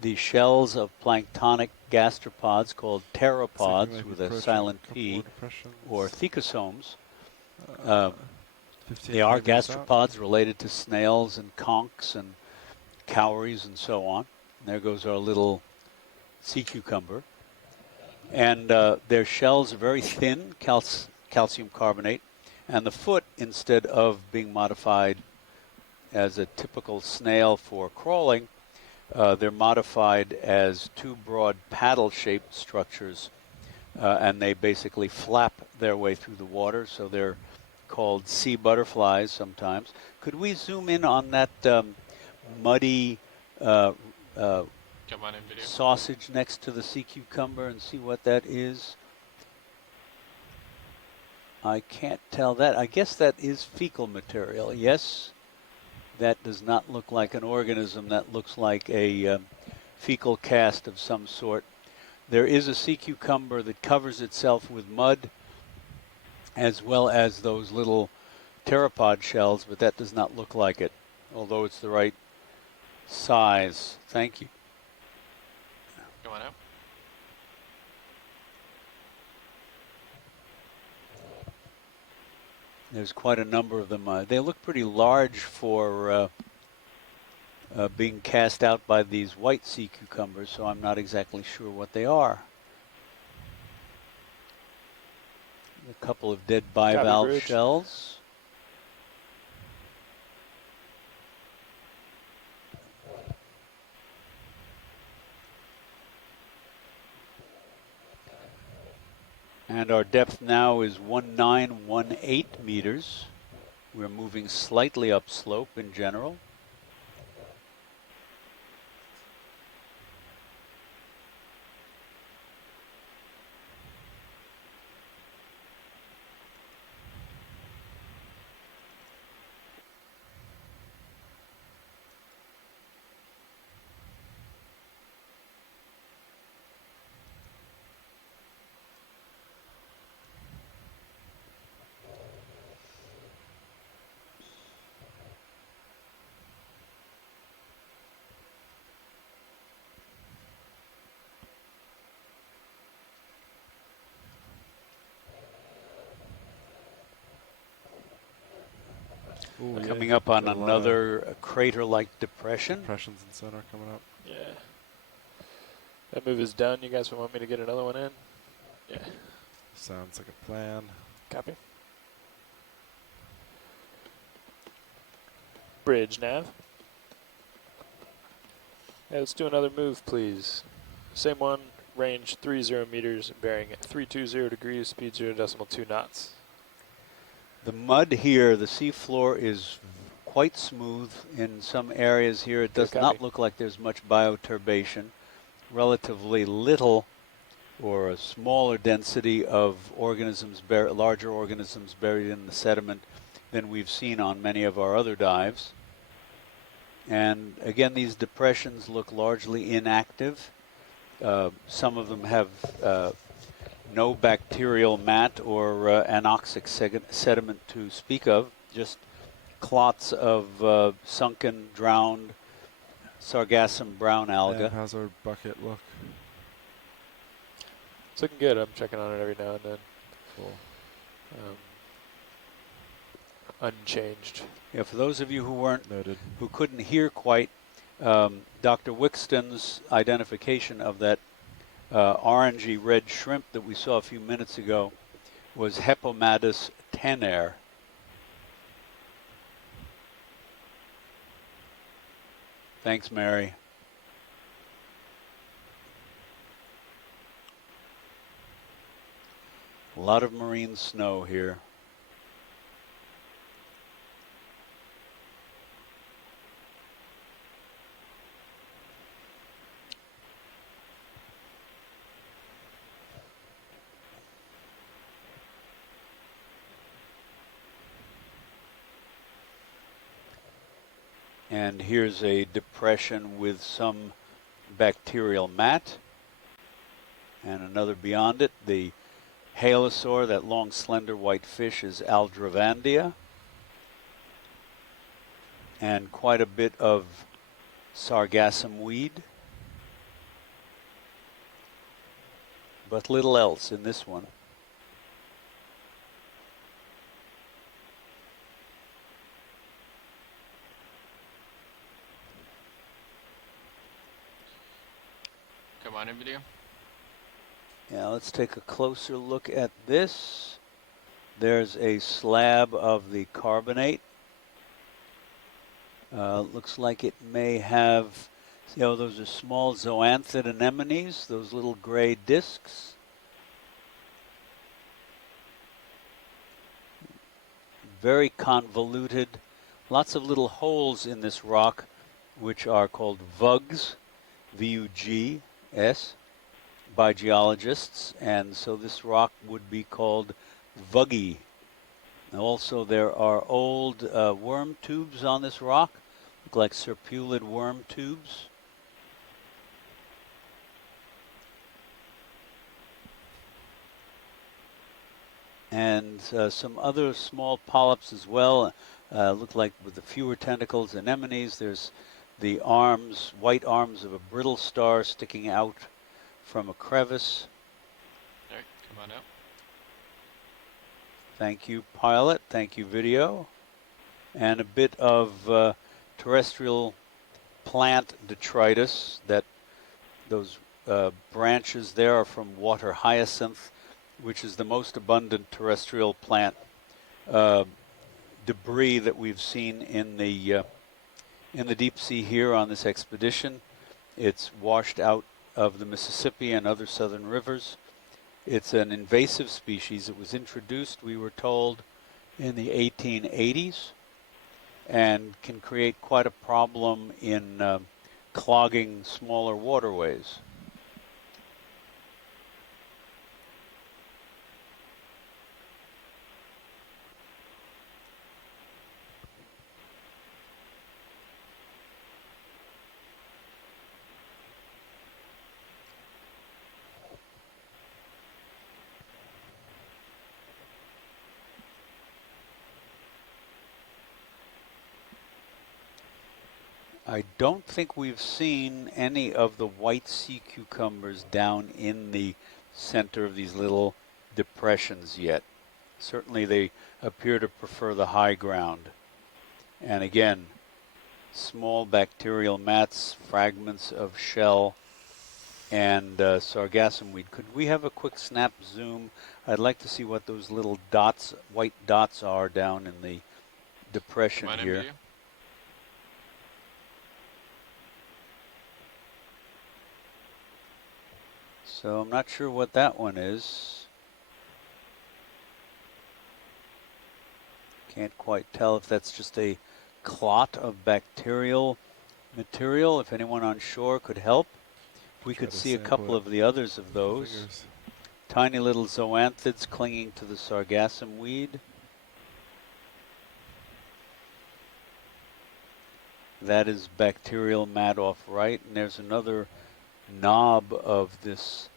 the shells of planktonic gastropods called pteropods with a silent P, or thecosomes. They are gastropods related to snails and conchs and cowries and so on. And there goes our little sea cucumber. And their shells are very thin, calcium carbonate. And the foot, instead of being modified as a typical snail for crawling, they're modified as two broad paddle-shaped structures, and they basically flap their way through the water, so they're called sea butterflies sometimes. Could we zoom in on that muddy sausage next to the sea cucumber and see what that is? I can't tell that. I guess that is fecal material. Yes, that does not look like an organism. That looks like a fecal cast of some sort. There is a sea cucumber that covers itself with mud, as well as those little pteropod shells, but that does not look like it, although it's the right size. Thank you. Come on out. There's quite a number of them. They look pretty large for being cast out by these white sea cucumbers, so I'm not exactly sure what they are. A couple of dead bivalve shells. And our depth now is 1918 meters. We're moving slightly upslope in general. Ooh, yeah. Coming up on another crater-like depression. Depressions in center coming up. Yeah. That move is done. You guys want me to get another one in? Yeah. Sounds like a plan. Copy. Bridge nav. Yeah, let's do another move, please. Same one, range 30 meters, bearing at 320 degrees, speed 0.2 knots. The mud here, the seafloor is quite smooth. In some areas here, it does not look like there's much bioturbation. Relatively little or a smaller density of organisms, larger organisms buried in the sediment than we've seen on many of our other dives. And again, these depressions look largely inactive. Some of them have no bacterial mat or anoxic sediment to speak of, just clots of sunken, drowned, sargassum brown alga. Yeah, how's our bucket look? It's looking good. I'm checking on it every now and then. Cool. Unchanged. Yeah, for those of you who Noted. who couldn't hear quite, Dr. Wixton's identification of that orangey red shrimp that we saw a few minutes ago was Hepomatus tener. Thanks, Mary. A lot of marine snow here. And here's a depression with some bacterial mat. And another beyond it, the halosaur, that long slender white fish, is Aldrovandia. and quite a bit of sargassum weed, but little else in this one. Come on in video. Yeah, let's take a closer look at this. There's a slab of the carbonate. Looks like it may have, you know, those are small zoanthid anemones, those little gray discs. Very convoluted, lots of little holes in this rock, which are called vugs, V-U-G-S, by geologists, and so this rock would be called vuggy. Also, there are old worm tubes on this rock, look like serpulid worm tubes. And some other small polyps as well, look like with the fewer tentacles anemones. There's the arms, white arms of a brittle star sticking out from a crevice. All right, come on out. Thank you, pilot. Thank you, video. And a bit of terrestrial plant detritus. That those branches there are from water hyacinth, which is the most abundant terrestrial plant debris that we've seen in the deep sea here on this expedition. It's washed out of the Mississippi and other southern rivers. It's an invasive species. It was introduced, we were told, in the 1880s and can create quite a problem in clogging smaller waterways. I don't think we've seen any of the white sea cucumbers down in the center of these little depressions yet. Certainly they appear to prefer the high ground. And again, small bacterial mats, fragments of shell, and sargassum weed. Could we have a quick snap zoom? I'd like to see what those little dots, white dots are down in the depression here. So I'm not sure what that one is. Can't quite tell if that's just a clot of bacterial material. If anyone on shore could help, we could see a couple of the others of those. Tiny little zoanthids clinging to the sargassum weed. That is bacterial mat off right, and there's another knob of this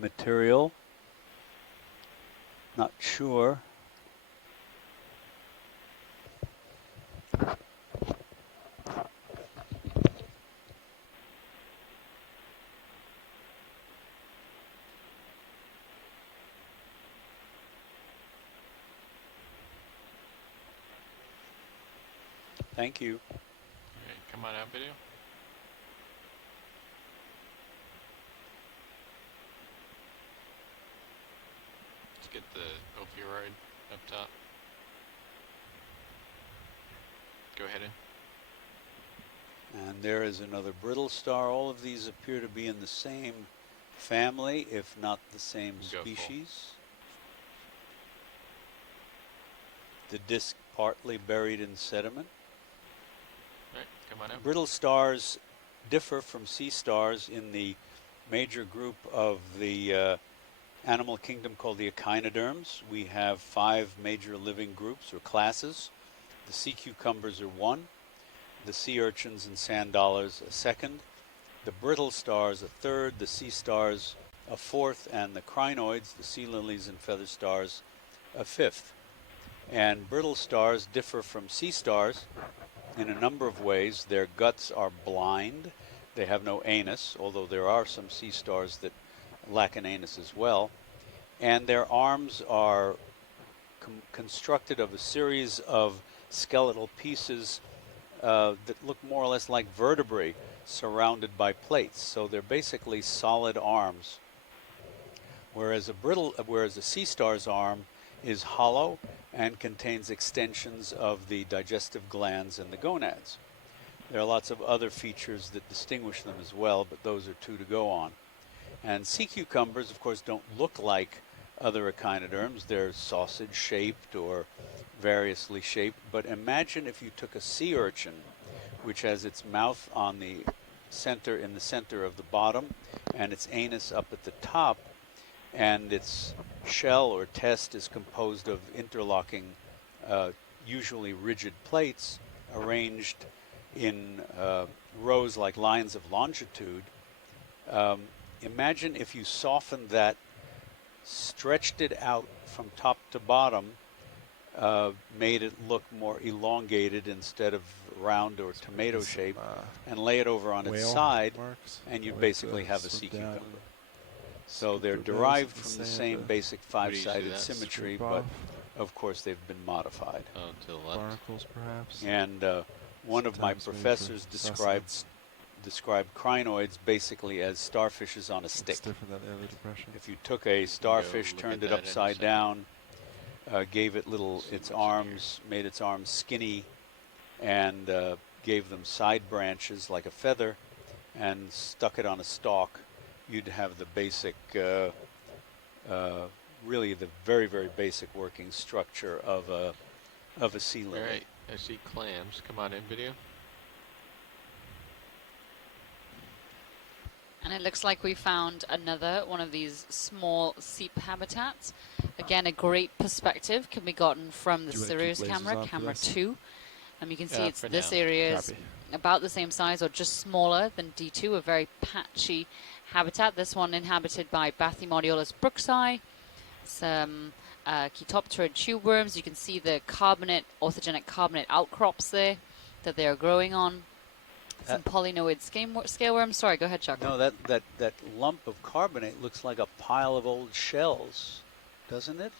material. Not sure. Thank you. Okay, come on out, video. Let's get the opioid up top. Go ahead in. And there is another brittle star. All of these appear to be in the same family, if not the same species. The disc partly buried in sediment. Right, come on out. Brittle stars differ from sea stars in the major group of the animal kingdom called the echinoderms. We have 5 major living groups or classes. The sea cucumbers are one, the sea urchins and sand dollars a second, the brittle stars a third, the sea stars a fourth, and the crinoids, the sea lilies and feather stars, a fifth. And brittle stars differ from sea stars in a number of ways. Their guts are blind. They have no anus, although there are some sea stars that lack an anus as well. And their arms are constructed of a series of skeletal pieces that look more or less like vertebrae surrounded by plates. So they're basically solid arms. Whereas a sea star's arm is hollow and contains extensions of the digestive glands and the gonads. There are lots of other features that distinguish them as well, but those are two to go on. And sea cucumbers, of course, don't look like other echinoderms. They're sausage-shaped or variously shaped. But imagine if you took a sea urchin, which has its mouth in the center of the bottom, and its anus up at the top, and its shell or test is composed of interlocking, usually rigid plates arranged in rows like lines of longitude. Imagine if you softened that, stretched it out from top to bottom, made it look more elongated instead of round or tomato shaped, and lay it over on its side, and you basically have a sea cucumber. So they're derived from the same basic five-sided symmetry, but of course they've been modified. Oh, to the left. Barnacles, perhaps. And one of my professors described crinoids basically as starfishes on a stick. It's different than the other depression. If you took a starfish, turned it upside down, gave it its arms, made its arms skinny, and gave them side branches like a feather, and stuck it on a stalk, you'd have the basic, really the very, very basic working structure of a sea lily. All right, I see clams. Come on in, video. And it looks like we found another one of these small seep habitats. Again, a great perspective can be gotten from the Sirius camera, camera 2. And you can see this area is about the same size or just smaller than D2, a very patchy habitat. This one inhabited by Bathymodiolus brooksii, some Chaetoptera tube worms. You can see the orthogenic carbonate outcrops there that they are growing on. Some polynoid scale worms. Sorry, go ahead, Chuck. No, that lump of carbonate looks like a pile of old shells, doesn't it?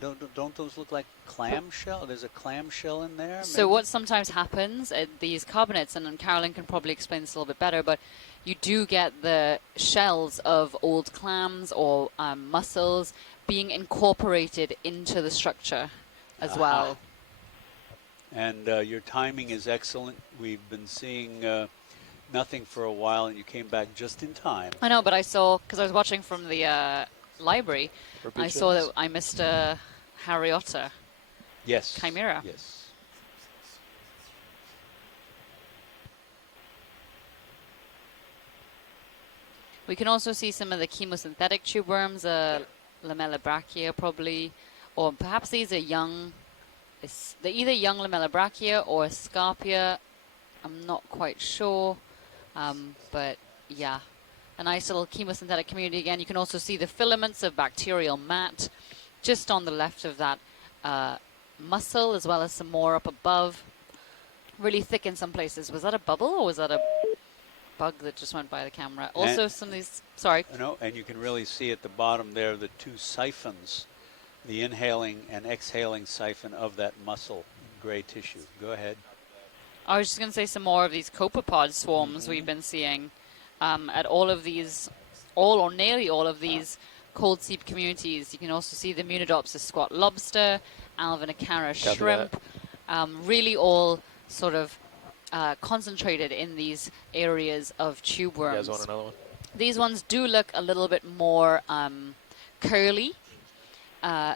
Don't those look like clam shell? There's a clam shell in there. So what sometimes happens at these carbonates, and Carolyn can probably explain this a little bit better, but you do get the shells of old clams or mussels being incorporated into the structure as well. And your timing is excellent. We've been seeing nothing for a while, and you came back just in time. I know, but I saw, because I was watching from the library, I saw that I missed a Harriota. Yes. Chimera. Yes. We can also see some of the chemosynthetic tube worms, Lamellibrachia probably, or perhaps these are young. They're either young Lamellibrachia or Scarpia. I'm not quite sure, but yeah. A nice little chemosynthetic community again. You can also see the filaments of bacterial mat just on the left of that mussel, as well as some more up above. Really thick in some places. Was that a bubble or was that a bug that just went by the camera? Also some of these, sorry. No, and you can really see at the bottom there the two siphons, the inhaling and exhaling siphon of that mussel gray tissue. Go ahead. I was just going to say some more of these copepod swarms we've been seeing at all of these, all or nearly all of these cold seep communities. You can also see the Munidopsis squat lobster, Alvinicara shrimp, really all sort of concentrated in these areas of tube worms. You guys want another one? These ones do look a little bit more curly.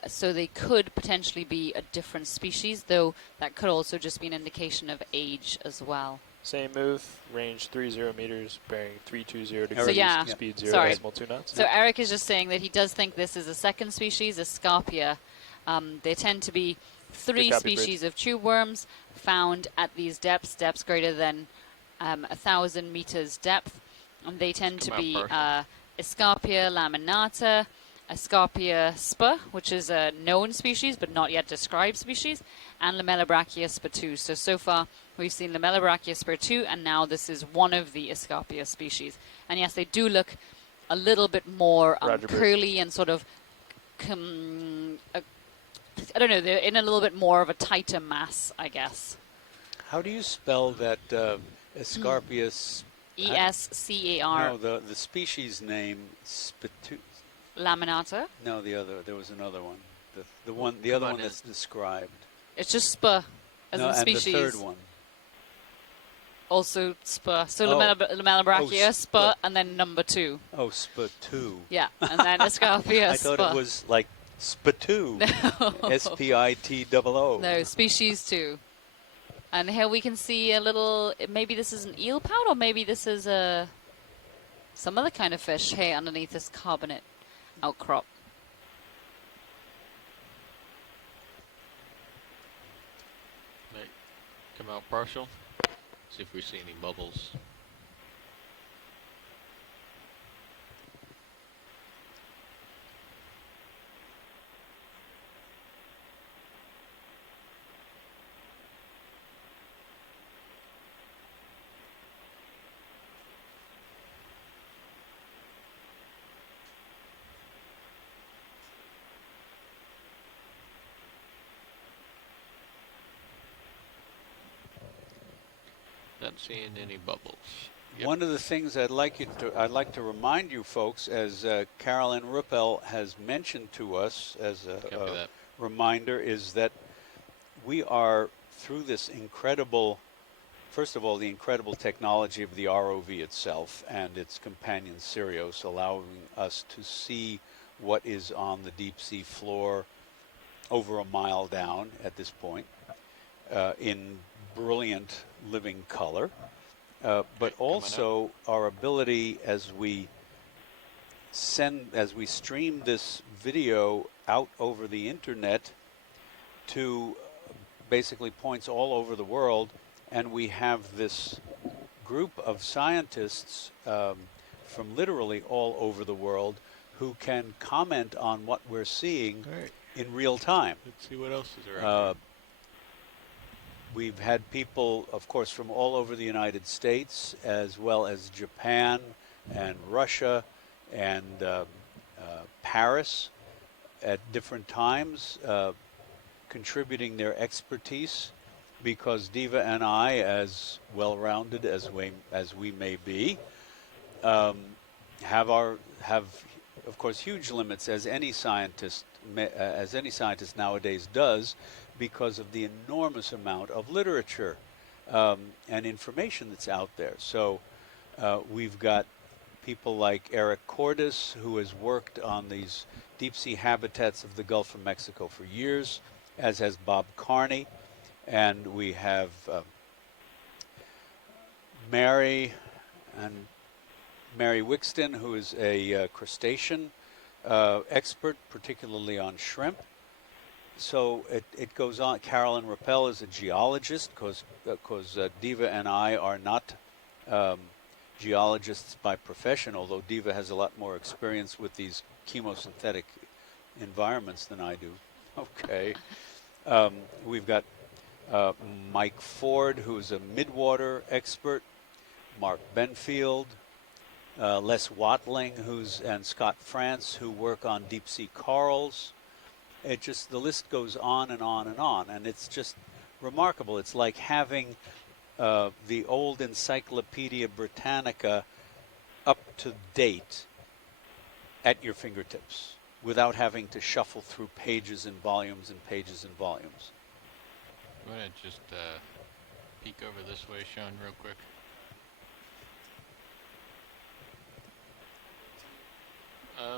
So they could potentially be a different species, though that could also just be an indication of age as well. Same move, range 30 meters, bearing 320 degrees, So yeah, speed 0 sorry. decimal 2 knots. So Eric is just saying that he does think this is a second species, a Scarpia. There tend to be 3 species of tube worms found at these depths greater than 1,000 meters depth, and they tend to be Escarpia laminata, Escarpia spa, which is a known species but not yet described species, and Lamellobrachia spur2. So far we've seen Lamellobrachia spur2, and now this is one of the Escarpia species. And yes, they do look a little bit more curly and sort of, I don't know, they're in a little bit more of a tighter mass, I guess. How do you spell that Escarpius? E-S-C-A-R. No, the species name Spatu. Laminata? No, the other. There was another one. The other one that's described. It's just spur, as in species. And the third one. Also spur. So Lamellobrachia, spur, and then number 2. Oh, spur2. Yeah, and then Escarpia I thought it was like spatu. No. S-P-I-T-O-O. No, species 2. And here we can see a little, maybe this is an eel pout, or maybe this is some other kind of fish here underneath this carbonate outcrop. Might come out partial. See if we see any bubbles. Not seeing any bubbles. Yep. One of the things I'd like to remind you folks, as Carolyn Ruppel has mentioned to us as a reminder, is that we are through this incredible, first of all, the incredible technology of the ROV itself and its companion Sirius, allowing us to see what is on the deep sea floor over a mile down at this point in brilliant living color, but also our ability as we stream this video out over the internet to basically points all over the world, and we have this group of scientists from literally all over the world who can comment on what we're seeing in real time. Let's see what else is around. We've had people, of course, from all over the United States, as well as Japan and Russia and Paris at different times, contributing their expertise, because Diva and I, as well-rounded as we may be, have of course huge limits, as any scientist nowadays does, because of the enormous amount of literature and information that's out there. So we've got people like Eric Cordes, who has worked on these deep-sea habitats of the Gulf of Mexico for years, as has Bob Carney. And we have Mary Wixton, who is a crustacean expert, particularly on shrimp. So it goes on. Carolyn Ruppel is a geologist, because Diva and I are not geologists by profession, although Diva has a lot more experience with these chemosynthetic environments than I do. Okay. We've got Mike Ford, who's a midwater expert, Mark Benfield, Les Watling, and Scott France, who work on deep sea corals. The list goes on and on and on, and it's just remarkable. It's like having the old Encyclopedia Britannica up to date at your fingertips, without having to shuffle through pages and volumes and pages and volumes. I'm going to just peek over this way, Sean, real quick.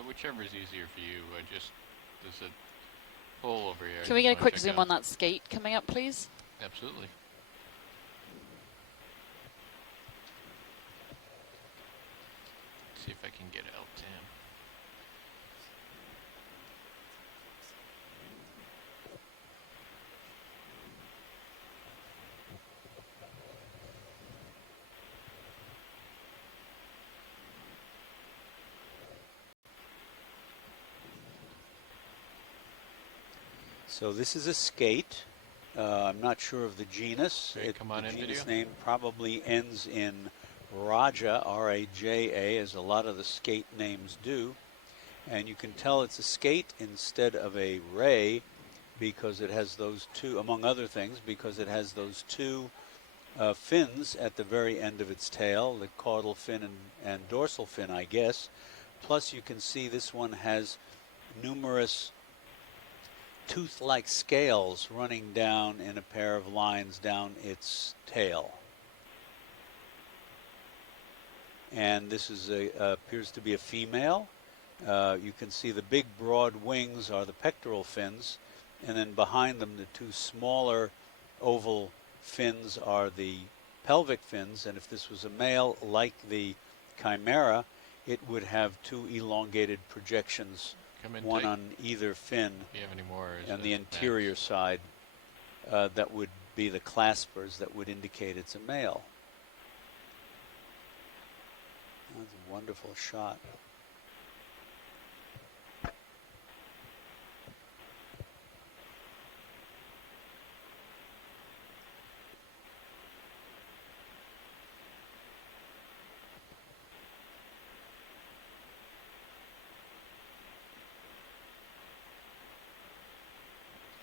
Whichever is easier for you. There's a hole over here. Can we get a quick zoom on that skate coming up, please? Absolutely. See if I can get out to him. So this is a skate. I'm not sure of the genus. Right, come on the in, genus video. name probably ends in Raja, R-A-J-A, as a lot of the skate names do. And you can tell it's a skate instead of a ray because it has those two, among other things, because it has those two fins at the very end of its tail, the caudal fin and dorsal fin, I guess. Plus you can see this one has numerous tooth-like scales running down in a pair of lines down its tail. And this is appears to be a female. You can see the big broad wings are the pectoral fins, and then behind them the two smaller oval fins are the pelvic fins, and if this was a male like the chimera, it would have two elongated projections, one tight. on either fin, If you have any more, and the interior side that would be the claspers that would indicate it's a male. That's a wonderful shot.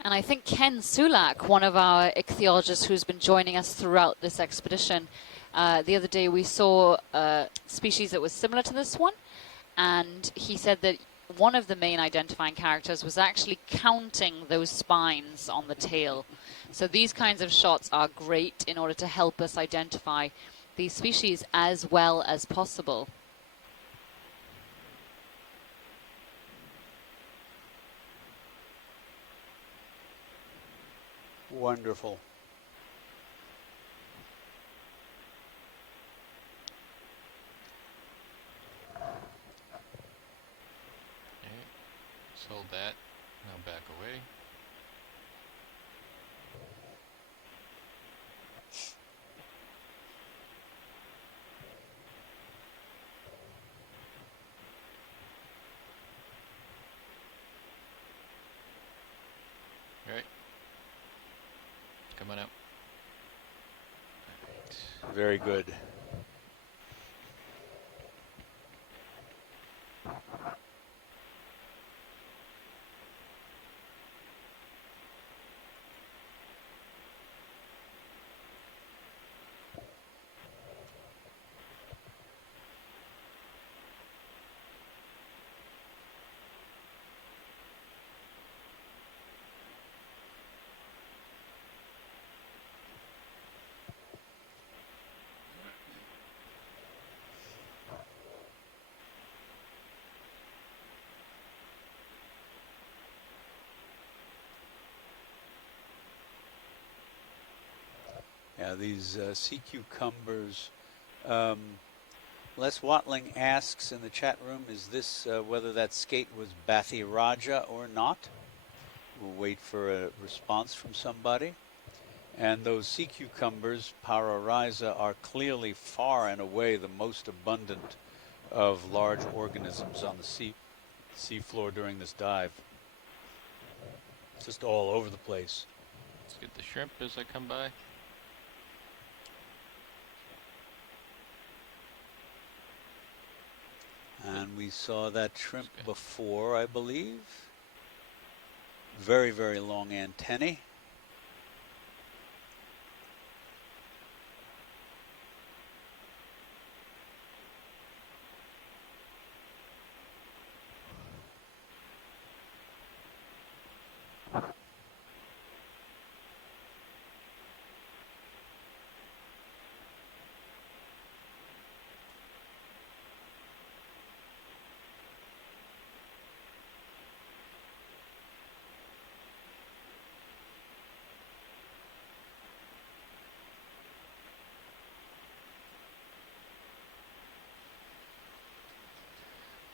And I think Ken Sulak, one of our ichthyologists who's been joining us throughout this expedition, the other day we saw a species that was similar to this one, and he said that one of the main identifying characters was actually counting those spines on the tail. So these kinds of shots are great in order to help us identify these species as well as possible. Wonderful. Okay, sold that. Now back away. All right. Come on out. Very good. Yeah, these sea cucumbers. Les Watling asks in the chat room, is this whether that skate was Bathiraja or not? We'll wait for a response from somebody. And those sea cucumbers, Pararhiza, are clearly far and away the most abundant of large organisms on the sea floor during this dive. Just all over the place. Let's get the shrimp as I come by. And we saw that shrimp before, I believe. Very, very long antennae.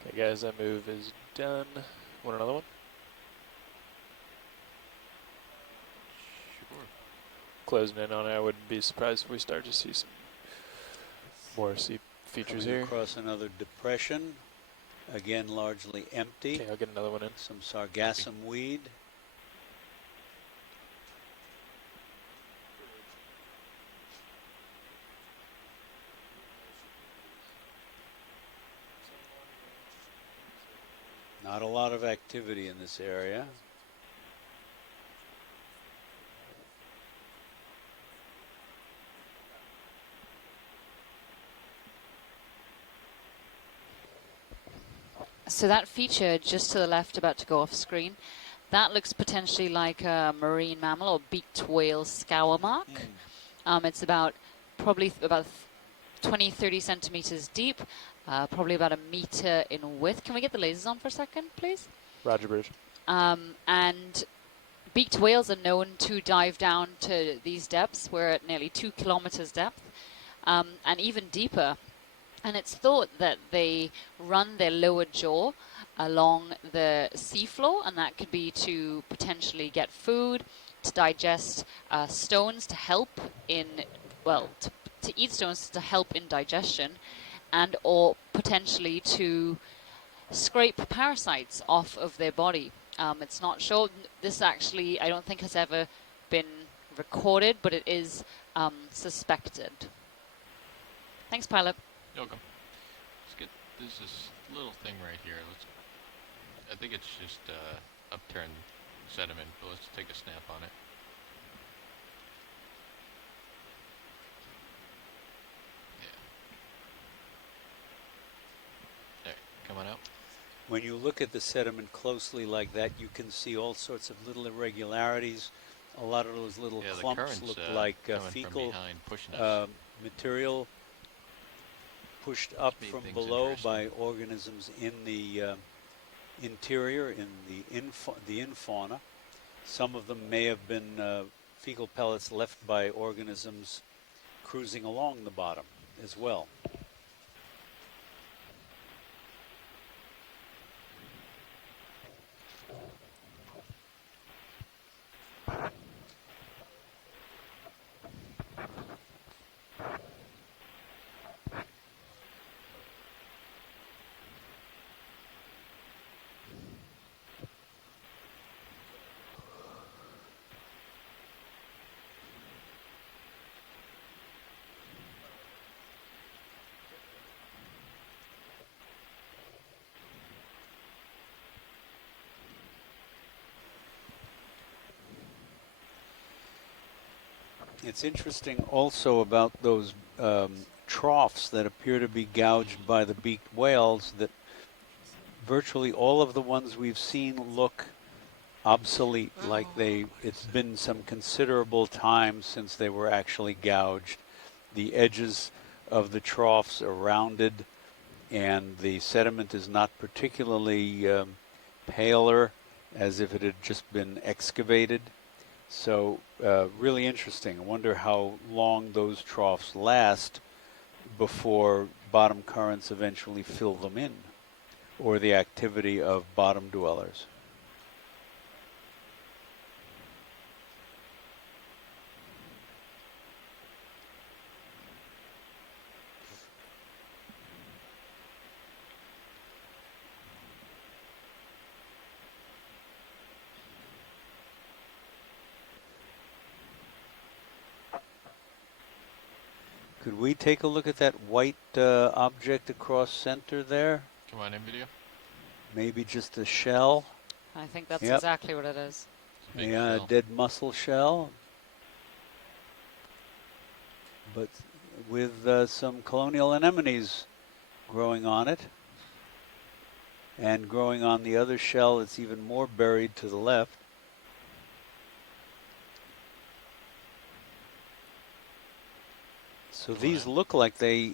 Okay, guys, that move is done. Want another one? Sure. Closing in on it, I wouldn't be surprised if we start to see some more sea features Coming here. across another depression, again largely empty. Okay, I'll get another one in. Some sargassum weed. Not a lot of activity in this area. So that feature just to the left, about to go off screen, that looks potentially like a marine mammal or beaked whale scour mark. It's probably about 20, 30 centimeters deep, probably about a meter in width. Can we get the lasers on for a second, please? Roger, British. And beaked whales are known to dive down to these depths. We're at nearly 2 kilometers depth, and even deeper. And it's thought that they run their lower jaw along the seafloor, and that could be to potentially get food, to digest stones, to help in, well, to eat stones to help in digestion, and or potentially to scrape parasites off of their body. It's not sure. This actually, I don't think has ever been recorded, but it is suspected. Thanks, pilot. You're welcome. Let's get, there's this little thing right here. I think it's just upturned sediment, but let's take a snap on it. Yeah. There, come on out. When you look at the sediment closely like that, you can see all sorts of little irregularities. A lot of those little clumps look like fecal material pushed up from below by organisms in the interior, in the infauna. Some of them may have been fecal pellets left by organisms cruising along the bottom as well. It's interesting also about those troughs that appear to be gouged by the beaked whales, that virtually all of the ones we've seen look obsolete, like it's been some considerable time since they were actually gouged. The edges of the troughs are rounded, and the sediment is not particularly paler, as if it had just been excavated. So really interesting. I wonder how long those troughs last before bottom currents eventually fill them in, or the activity of bottom dwellers. Could we take a look at that white object across center there? Come on in, video. Maybe just a shell. I think that's exactly what it is. Yeah, a dead mussel shell. But with some colonial anemones growing on it. And growing on the other shell, it's even more buried to the left. So these look like they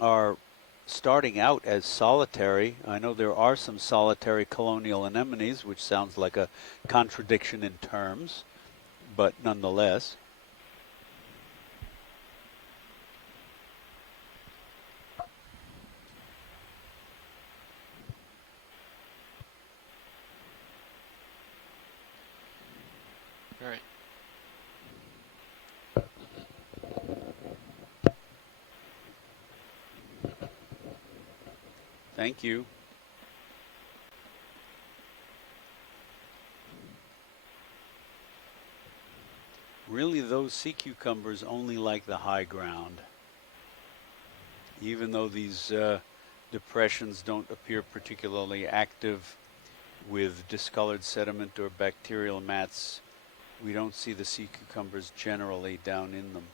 are starting out as solitary. I know there are some solitary colonial anemones, which sounds like a contradiction in terms, but nonetheless. All right. Thank you. Really, those sea cucumbers only like the high ground. Even though these depressions don't appear particularly active with discolored sediment or bacterial mats, we don't see the sea cucumbers generally down in them.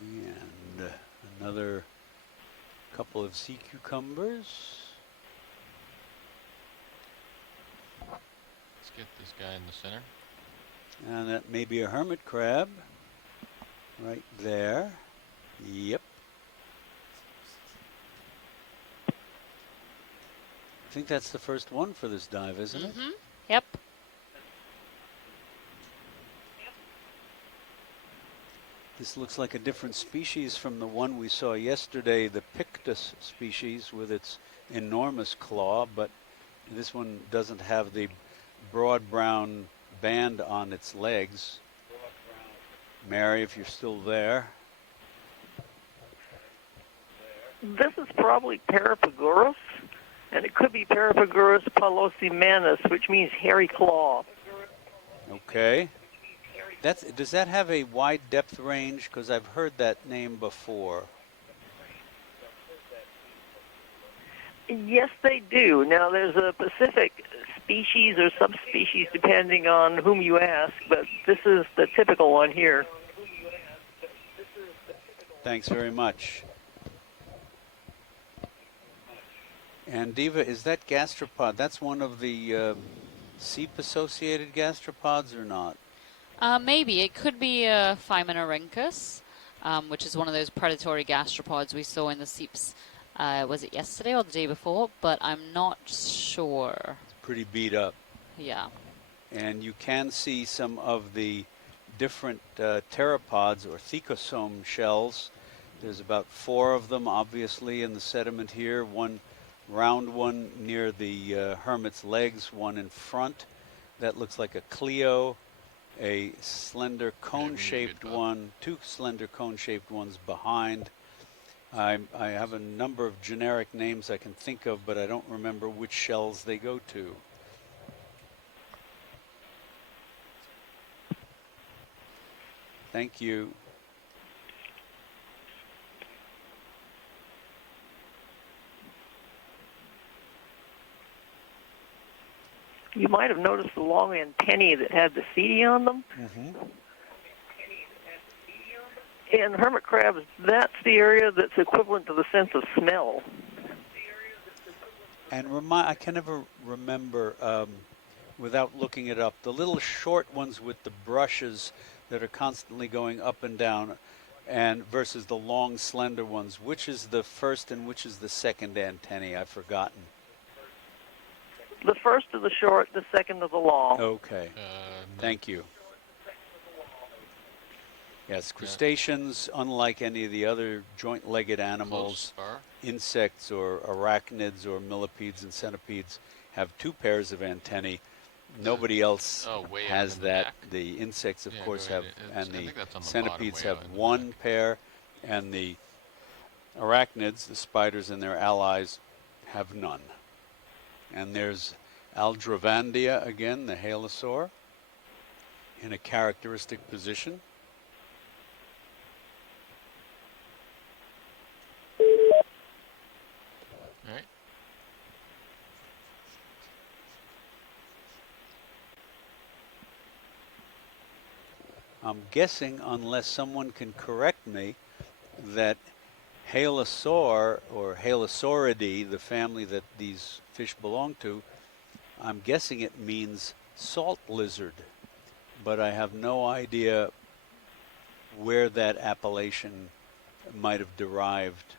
And another couple of sea cucumbers. Let's get this guy in the center. And that may be a hermit crab right there. Yep. I think that's the first one for this dive, isn't it? Yep. This looks like a different species from the one we saw yesterday, the Pictus species with its enormous claw, but this one doesn't have the broad brown band on its legs. Mary, if you're still there. This is probably Parapagurus, and it could be Parapagurus palosimanus, which means hairy claw. Okay. Does that have a wide depth range? Because I've heard that name before. Yes, they do. Now, there's a Pacific species or subspecies depending on whom you ask, but this is the typical one here. Thanks very much. And Diva, is that gastropod? That's one of the seep-associated gastropods or not? Maybe. It could be a Phymenorhynchus, which is one of those predatory gastropods we saw in the seeps. Was it yesterday or the day before? But I'm not sure. It's pretty beat up. Yeah. And you can see some of the different pteropods or thecosome shells. There's about 4 of them, obviously, in the sediment here. One round one near the hermit's legs, one in front. That looks like a Cleo. A slender cone-shaped one, 2 slender cone-shaped ones behind. I have a number of generic names I can think of, but I don't remember which shells they go to. Thank you. You might have noticed the long antennae that had the CD on them. In hermit crabs, that's the area that's equivalent to the sense of smell. And I can never remember, without looking it up, the little short ones with the brushes that are constantly going up and down, and versus the long, slender ones. Which is the first and which is the second antennae? I've forgotten. The first of the short, the second of the long. Okay. Thank you. Yes, crustaceans, unlike any of the other joint-legged animals, insects or arachnids or millipedes and centipedes have 2 pairs of antennae. Nobody else has that. The insects, of course, have, and the centipedes have 1 pair, and the arachnids, the spiders and their allies, have none. And there's Aldrovandia again, the halosaur, in a characteristic position. All right. I'm guessing, unless someone can correct me, that halosaur or Halosauridae, the family that these fish belong to, I'm guessing it means salt lizard, but I have no idea where that appellation might have derived.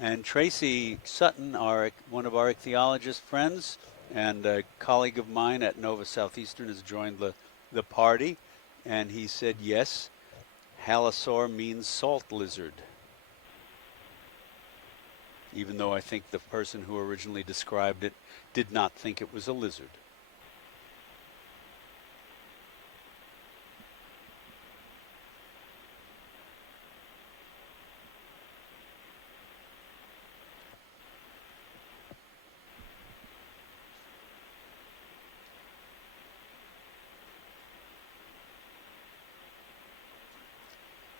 And Tracy Sutton, one of our ichthyologist friends and a colleague of mine at Nova Southeastern, has joined the party, and he said yes, halosaur means salt lizard, even though I think the person who originally described it did not think it was a lizard.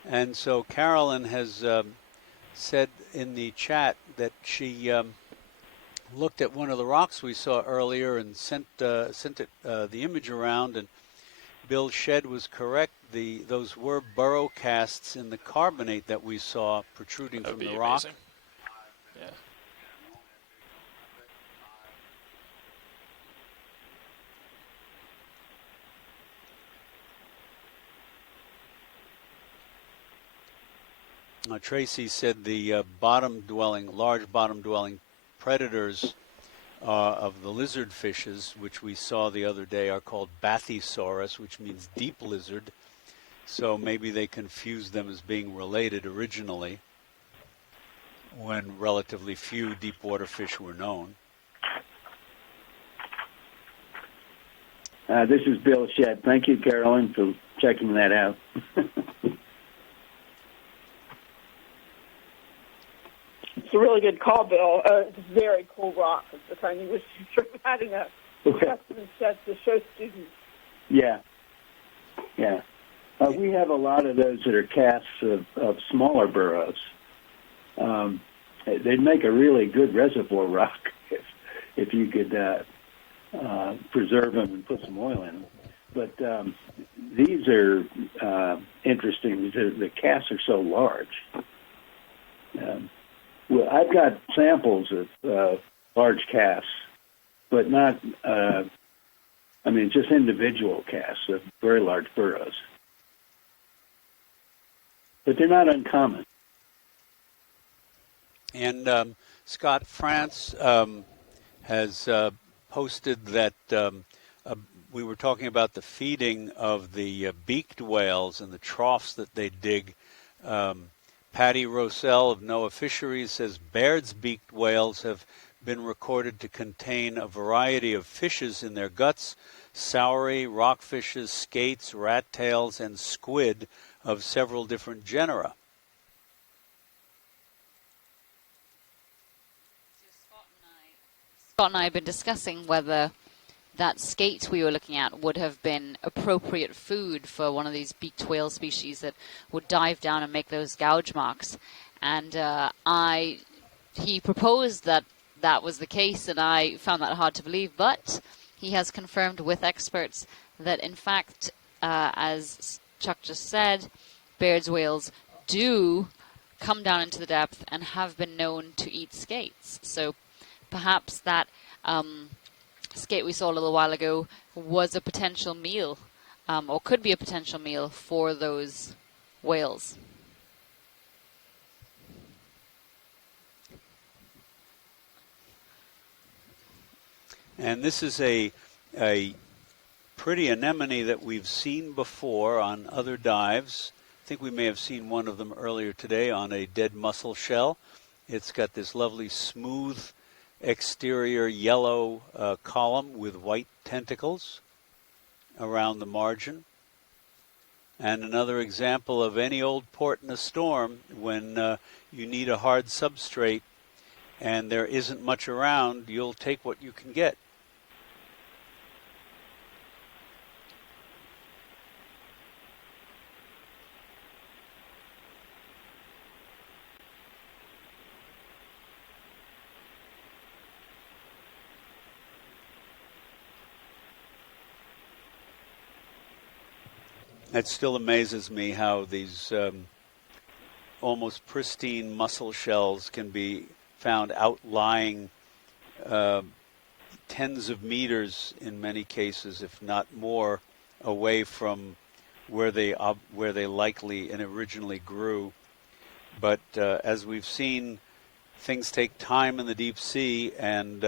And so Carolyn has said in the chat that she looked at one of the rocks we saw earlier and sent it the image around, and Bill Shedd was correct. Those were burrow casts in the carbonate that we saw protruding from the rock. Amazing. Yeah. Tracy said the large bottom-dwelling predators of the lizard fishes, which we saw the other day, are called Bathysaurus, which means deep lizard. So maybe they confused them as being related originally, when relatively few deep water fish were known. This is Bill Shedd. Thank you, Carolyn, for checking that out. It's a really good call, Bill. It's a very cool rock. It's the kind you wish you were having a specimen set to show students. Yeah. We have a lot of those that are casts of smaller burrows. They'd make a really good reservoir rock if you could preserve them and put some oil in them. But these are interesting. The casts are so large. Well, I've got samples of large casts, but not, just individual casts of very large burrows. But they're not uncommon. And Scott France has posted that we were talking about the feeding of the beaked whales and the troughs that they dig. Patty Rosell of NOAA Fisheries says Baird's beaked whales have been recorded to contain a variety of fishes in their guts: saury, rockfishes, skates, rat tails, and squid of several different genera. Scott and I have been discussing whether that skate we were looking at would have been appropriate food for one of these beaked whale species that would dive down and make those gouge marks. And he proposed that that was the case, and I found that hard to believe. But he has confirmed with experts that, in fact, as Chuck just said, Baird's whales do come down into the depth and have been known to eat skates. So perhaps that skate we saw a little while ago was a potential meal, or could be a potential meal for those whales. And this is a pretty anemone that we've seen before on other dives. I think we may have seen one of them earlier today on a dead mussel shell. It's got this lovely smooth exterior yellow column with white tentacles around the margin. And another example of any old port in a storm, when you need a hard substrate and there isn't much around, you'll take what you can get. It still amazes me how these almost pristine mussel shells can be found outlying tens of meters in many cases, if not more, away from where they likely and originally grew. But as we've seen, things take time in the deep sea, and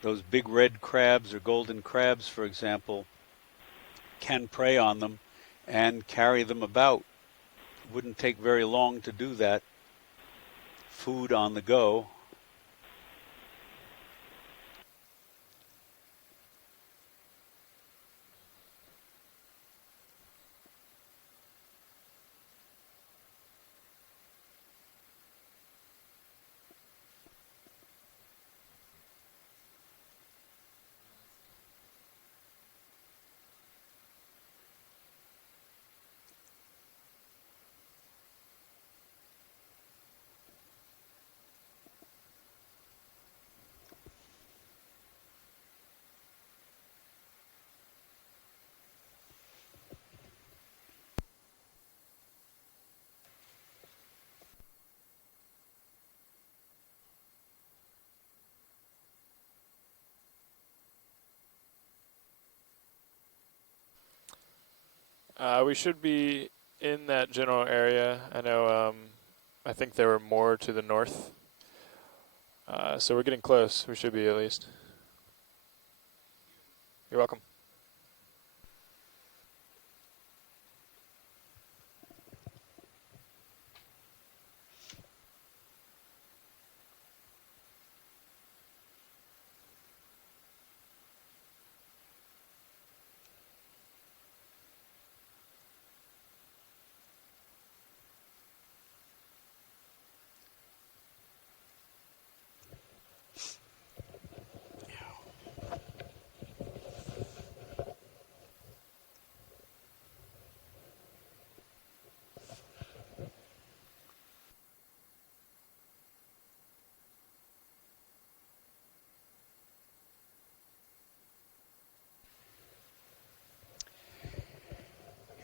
those big red crabs or golden crabs, for example, can prey on them and carry them about. Wouldn't take very long to do that. Food on the go. We should be in that general area. I know, I think there were more to the north. So we're getting close. We should be at least. You're welcome.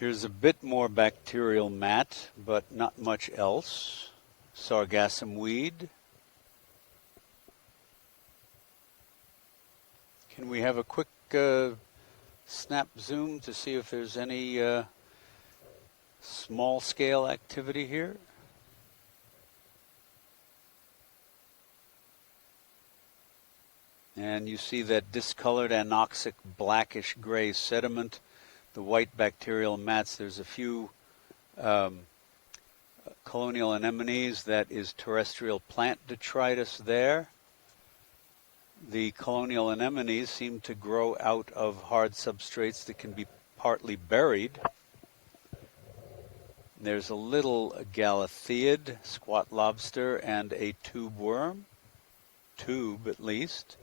Here's a bit more bacterial mat, but not much else. Sargassum weed. Can we have a quick snap zoom to see if there's any small scale activity here? And you see that discolored anoxic blackish gray sediment, the white bacterial mats. There's a few colonial anemones. That is terrestrial plant detritus there. The colonial anemones seem to grow out of hard substrates that can be partly buried. There's a little galatheid, squat lobster, and a tube worm. Tube, at least.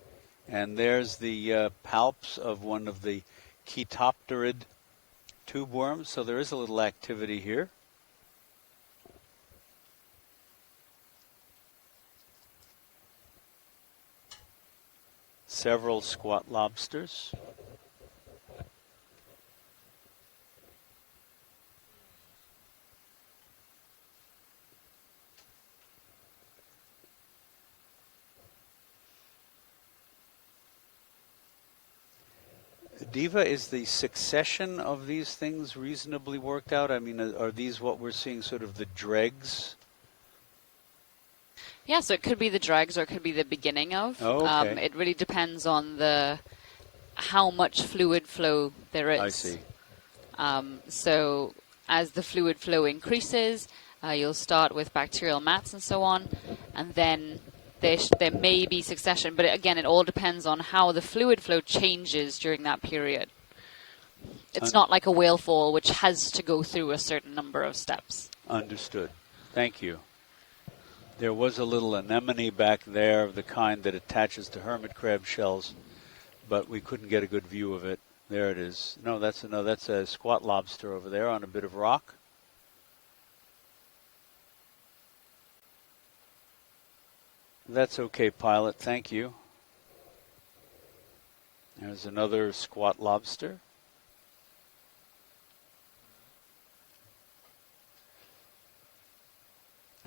And there's the palps of one of the Chaetopterid tube worms, so there is a little activity here. Several squat lobsters. Diva, is the succession of these things reasonably worked out? I mean, are these what we're seeing, sort of the dregs? Yeah, so it could be the dregs or it could be the beginning of. Oh, okay. It really depends on how much fluid flow there is. I see. So as the fluid flow increases, you'll start with bacterial mats and so on, and then there may be succession, but again, it all depends on how the fluid flow changes during that period. It's not like a whale fall, which has to go through a certain number of steps. Understood. Thank you. There was a little anemone back there of the kind that attaches to hermit crab shells, but we couldn't get a good view of it. There it is. No, that's a squat lobster over there on a bit of rock. That's okay, pilot. Thank you. There's another squat lobster.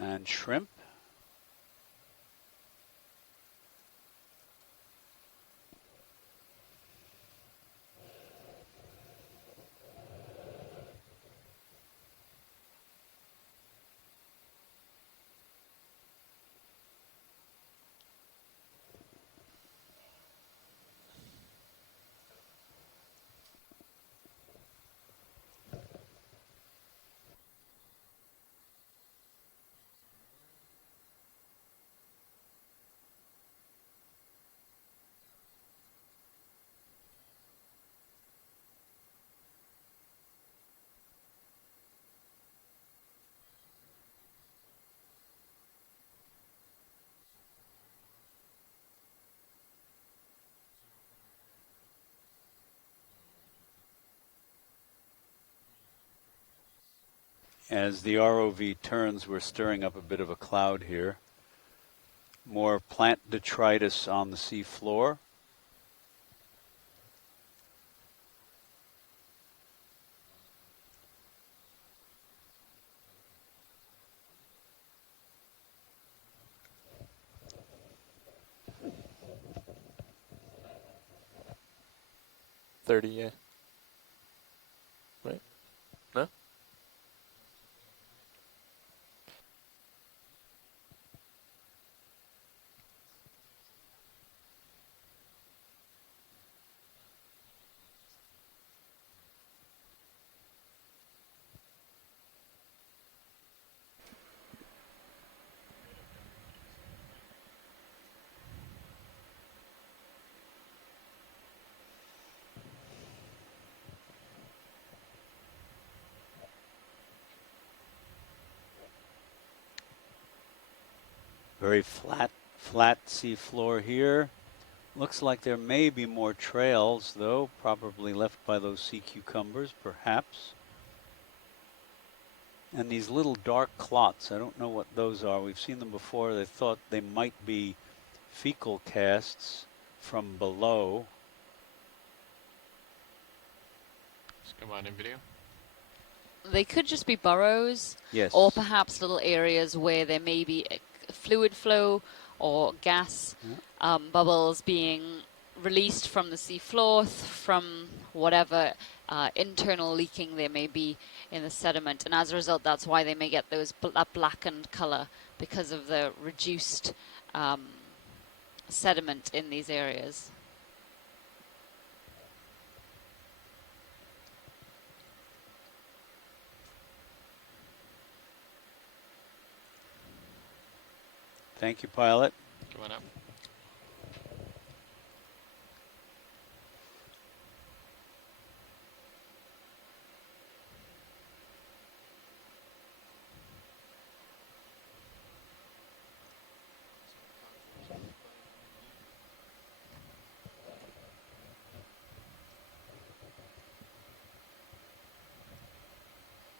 And shrimp. As the ROV turns, we're stirring up a bit of a cloud here. More plant detritus on the sea floor. Yeah. Right? No? Very flat sea floor here. Looks like there may be more trails, though, probably left by those sea cucumbers, perhaps. And these little dark clots, I don't know what those are. We've seen them before. They thought they might be fecal casts from below. Just come on in video. They could just be burrows, yes, or perhaps little areas where there may be fluid flow or gas bubbles being released from the sea floor, from whatever internal leaking there may be in the sediment. And as a result, that's why they may get that blackened color, because of the reduced sediment in these areas. Thank you, pilot. Come on up.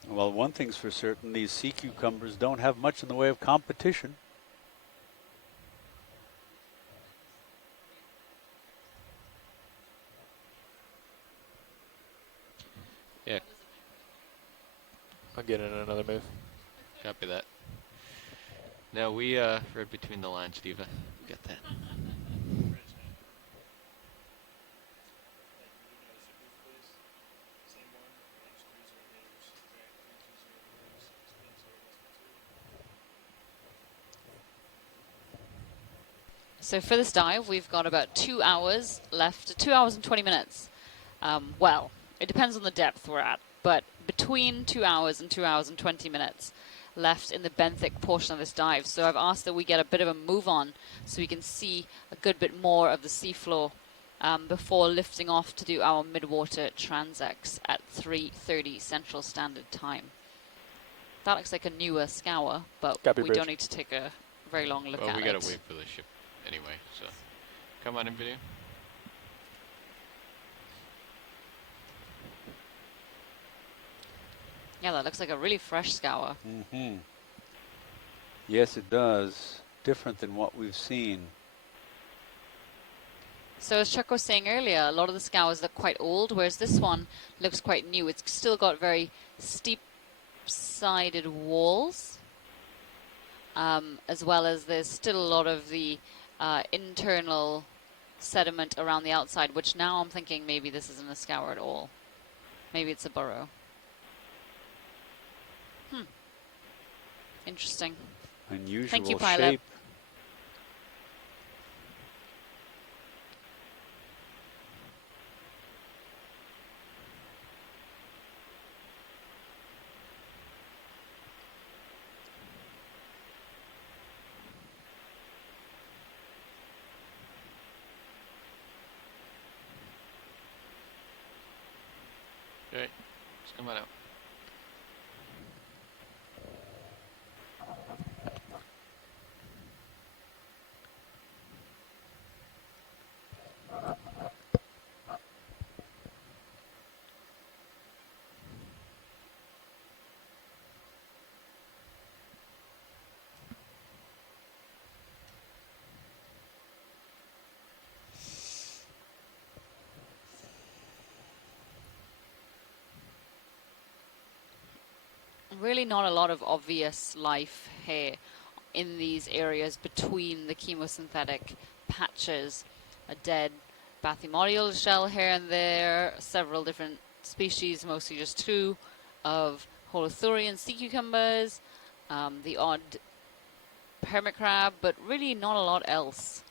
Well, one thing's for certain, these sea cucumbers don't have much in the way of competition. Yeah. I'll get in another move. Copy that. No, we read between the lines, Diva. We got that. So for this dive, we've got about 2 hours left, 2 hours and 20 minutes. Well, it depends on the depth we're at, but between 2 hours and 2 hours and 20 minutes left in the benthic portion of this dive. So I've asked that we get a bit of a move on so we can see a good bit more of the seafloor before lifting off to do our midwater transects at 3:30 Central Standard Time. That looks like a newer scour, but we don't need to take a very long look at it. Well, we gotta wait for the ship anyway, so come on in video. Yeah, that looks like a really fresh scour. Mm-hmm. Yes, it does. Different than what we've seen. So as Chuck was saying earlier, a lot of the scours look quite old, whereas this one looks quite new. It's still got very steep-sided walls, as well as there's still a lot of the internal sediment around the outside, which now I'm thinking maybe this isn't a scour at all. Maybe it's a burrow. Interesting. Unusual Thank you, pilot. shape. Okay, just come on out. Really not a lot of obvious life here in these areas between the chemosynthetic patches. A dead Bathymodial shell here and there, several different species, mostly just two, of Holothurian sea cucumbers, the odd hermit crab, but really not a lot else.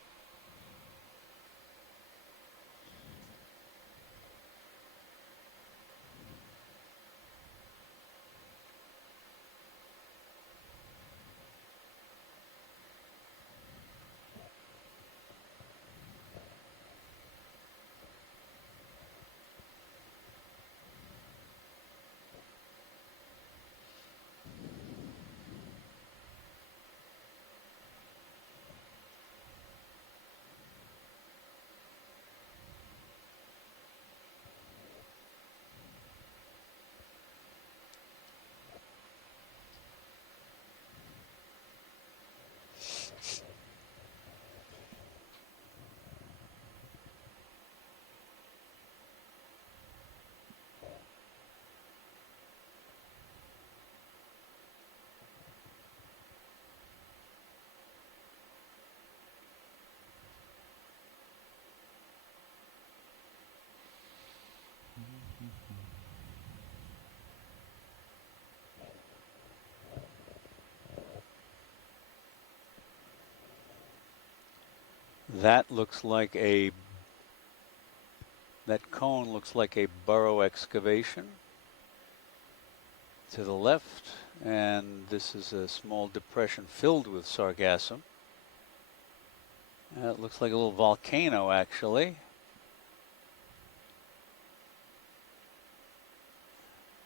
That looks like a, that cone looks like a burrow excavation to the left, and this is a small depression filled with sargassum. It looks like a little volcano, actually.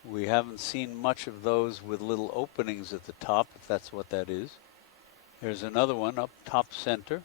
We haven't seen much of those with little openings at the top, if that's what that is. There's another one up top center.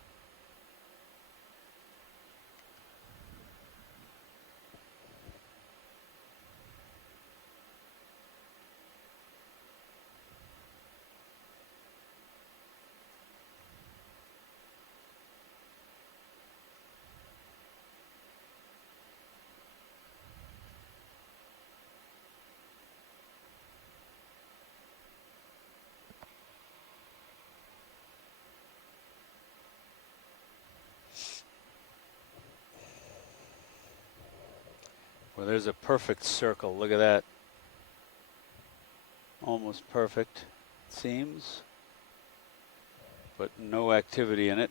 Well, there's a perfect circle. Look at that. Almost perfect, it seems. But no activity in it.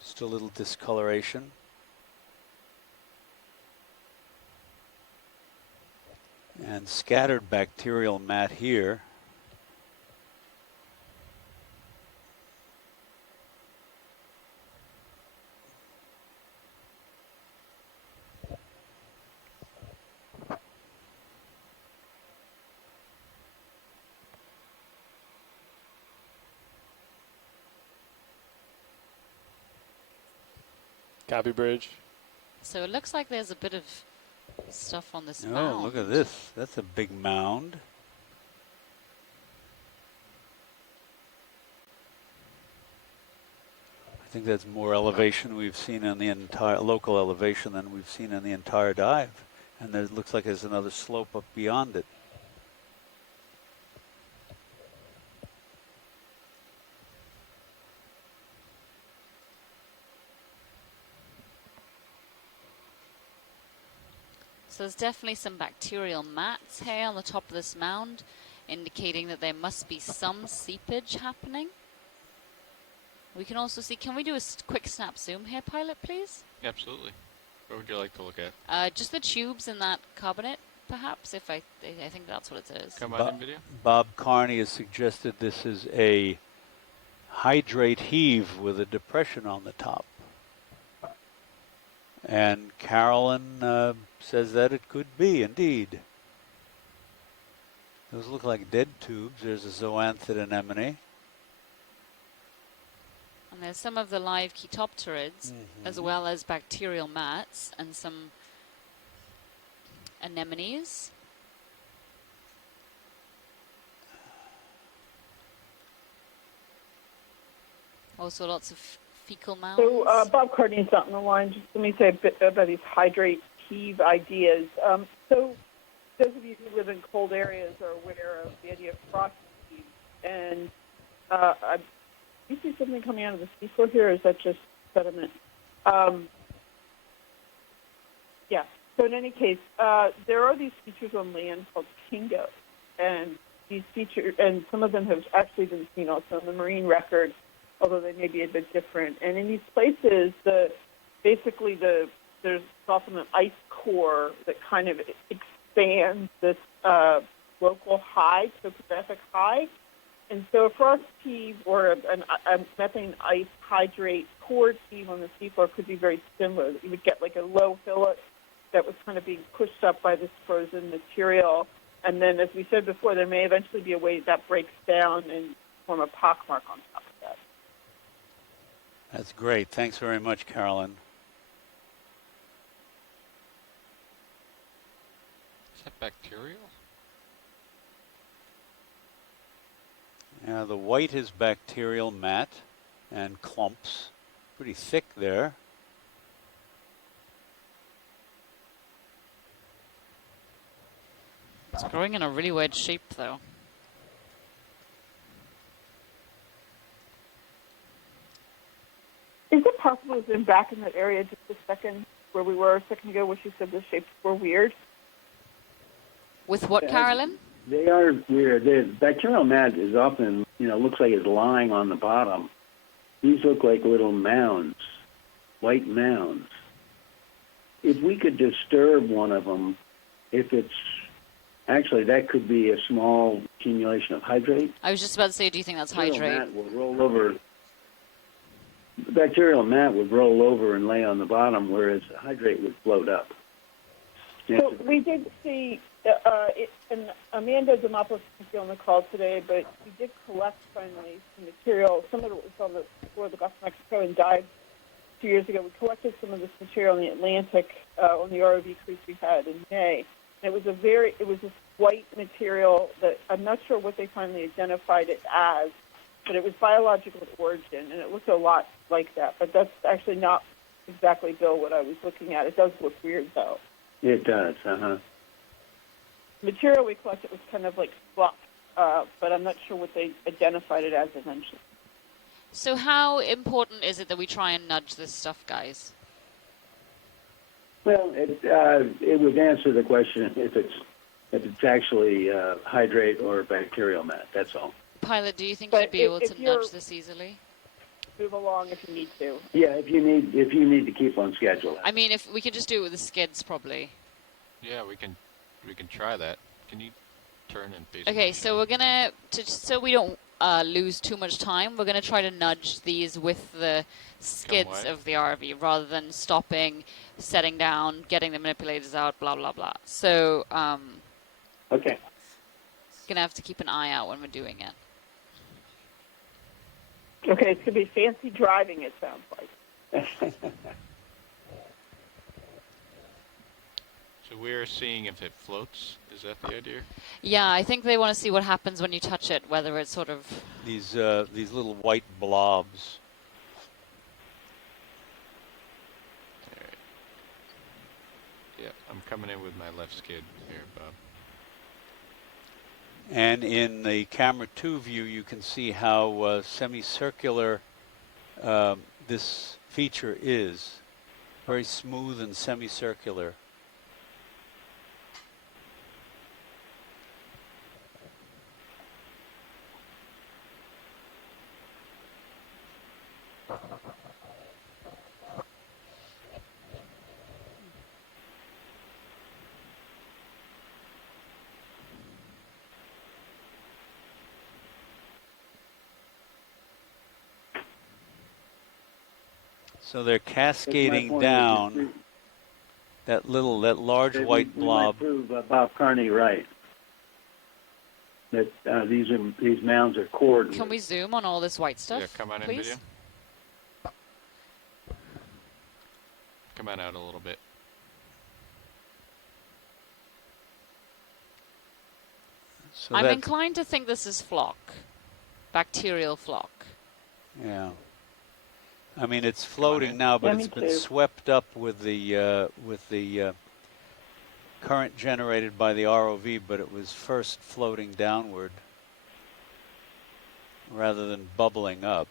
Just a little discoloration. And scattered bacterial mat here. Copy bridge. So it looks like there's a bit of stuff on this Oh, mound. look at this. That's a big mound. I think that's more elevation we've seen in the entire local elevation than we've seen in the entire dive. And there looks like there's another slope up beyond it. So there's definitely some bacterial mats here on the top of this mound, indicating that there must be some seepage happening. We can also see, can we do a quick snap zoom here, pilot, please? Absolutely. What would you like to look at? Just the tubes in that carbonate, perhaps, if I think that's what it is. Come on in video. Bob Carney has suggested this is a hydrate heave with a depression on the top. And Carolyn says that it could be, indeed. Those look like dead tubes. There's a zoanthid anemone. And there's some of the live Chaetopterids, as well as bacterial mats and some anemones. Also lots of fecal mounds. So Bob Carney's not on the line. Just let me say a bit about these hydrate heave ideas. So those of you who live in cold areas are aware of the idea of frost heave. And do you see something coming out of the seafloor here, or is that just sediment? Yeah. So in any case, there are these features on land called kingo, and these features, and some of them have actually been seen also in the marine record, although they may be a bit different. And in these places, there's often an ice core that kind of expands this local high, topographic high. And so a frost heave or a methane ice hydrate core heave on the seafloor could be very similar. You would get like a low hillock that was kind of being pushed up by this frozen material. And then, as we said before, there may eventually be a way that breaks down and form a pockmark on top of that. That's great. Thanks very much, Carolyn. Is that bacterial? Yeah, the white is bacterial mat and clumps. Pretty thick there. It's growing in a really weird shape, though. Is it possible to zoom back in that area just a second, where we were a second ago, where she said the shapes were weird? With what, Carolyn? They are weird. The bacterial mat is often, looks like it's lying on the bottom. These look like little mounds, white mounds. If we could disturb one of them, actually that could be a small accumulation of hydrate. I was just about to say, do you think that's hydrate? Mat will roll over. The bacterial mat would roll over and lay on the bottom, whereas the hydrate would float up. So we did see, and Amanda Demopoulos is on the call today, but we did collect finally some material. Some of it was on the floor of the Gulf of Mexico and died 2 years ago. We collected some of this material in the Atlantic on the ROV cruise we had in May. And it was this white material that I'm not sure what they finally identified it as, but it was biological in origin, and it looked a lot like that. But that's actually not exactly, Bill, what I was looking at. It does look weird, though. It does, The material we collected was kind of like fluff, but I'm not sure what they identified it as eventually. So how important is it that we try and nudge this stuff, guys? Well, it would answer the question if it's actually hydrate or bacterial mat. That's all. Pilot, do you think you'd be able to nudge this easily? Move along if you need to. Yeah, if you need to keep on schedule. I mean, if we could just do it with the skids, probably. Yeah, we can try that. Can you turn and face? Okay, so we're gonna so we don't lose too much time. We're gonna try to nudge these with the skids of the RV rather than stopping, setting down, getting the manipulators out, blah blah blah. So okay, gonna have to keep an eye out when we're doing it. Okay, it's going to be fancy driving, it sounds like. So we're seeing if it floats. Is that the idea? Yeah, I think they want to see what happens when you touch it, whether it's sort of... These little white blobs. All right. Yeah, I'm coming in with my left skid here, Bob. And in the camera 2 view, you can see how semicircular this feature is. Very smooth and semicircular. So they're cascading down that large white blob. We might prove Bob Carney right. That these mounds are cored. Can we zoom on all this white stuff? Yeah, come on in please? video. Come on out a little bit. So I'm inclined to think this is flock, bacterial flock. Yeah. I mean, it's floating now, but it's been swept up with the current generated by the ROV, but it was first floating downward rather than bubbling up.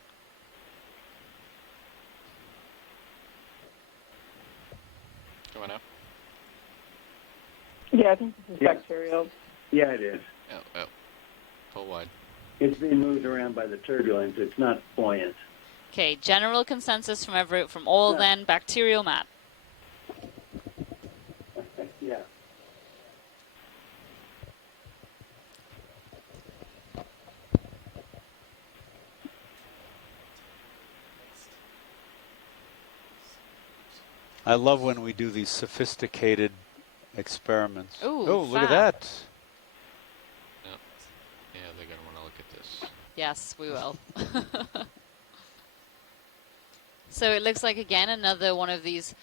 Come on out. Yeah, I think this is bacterial. Yeah, it is. Oh. Pull wide. It's being moved around by the turbulence. It's not buoyant. Okay, general consensus from all then, bacterial mat. Yeah. I love when we do these sophisticated experiments. Ooh, oh, look at that. Yeah, they're going to want to look at this. Yes, we will. So it looks like, again, another one of these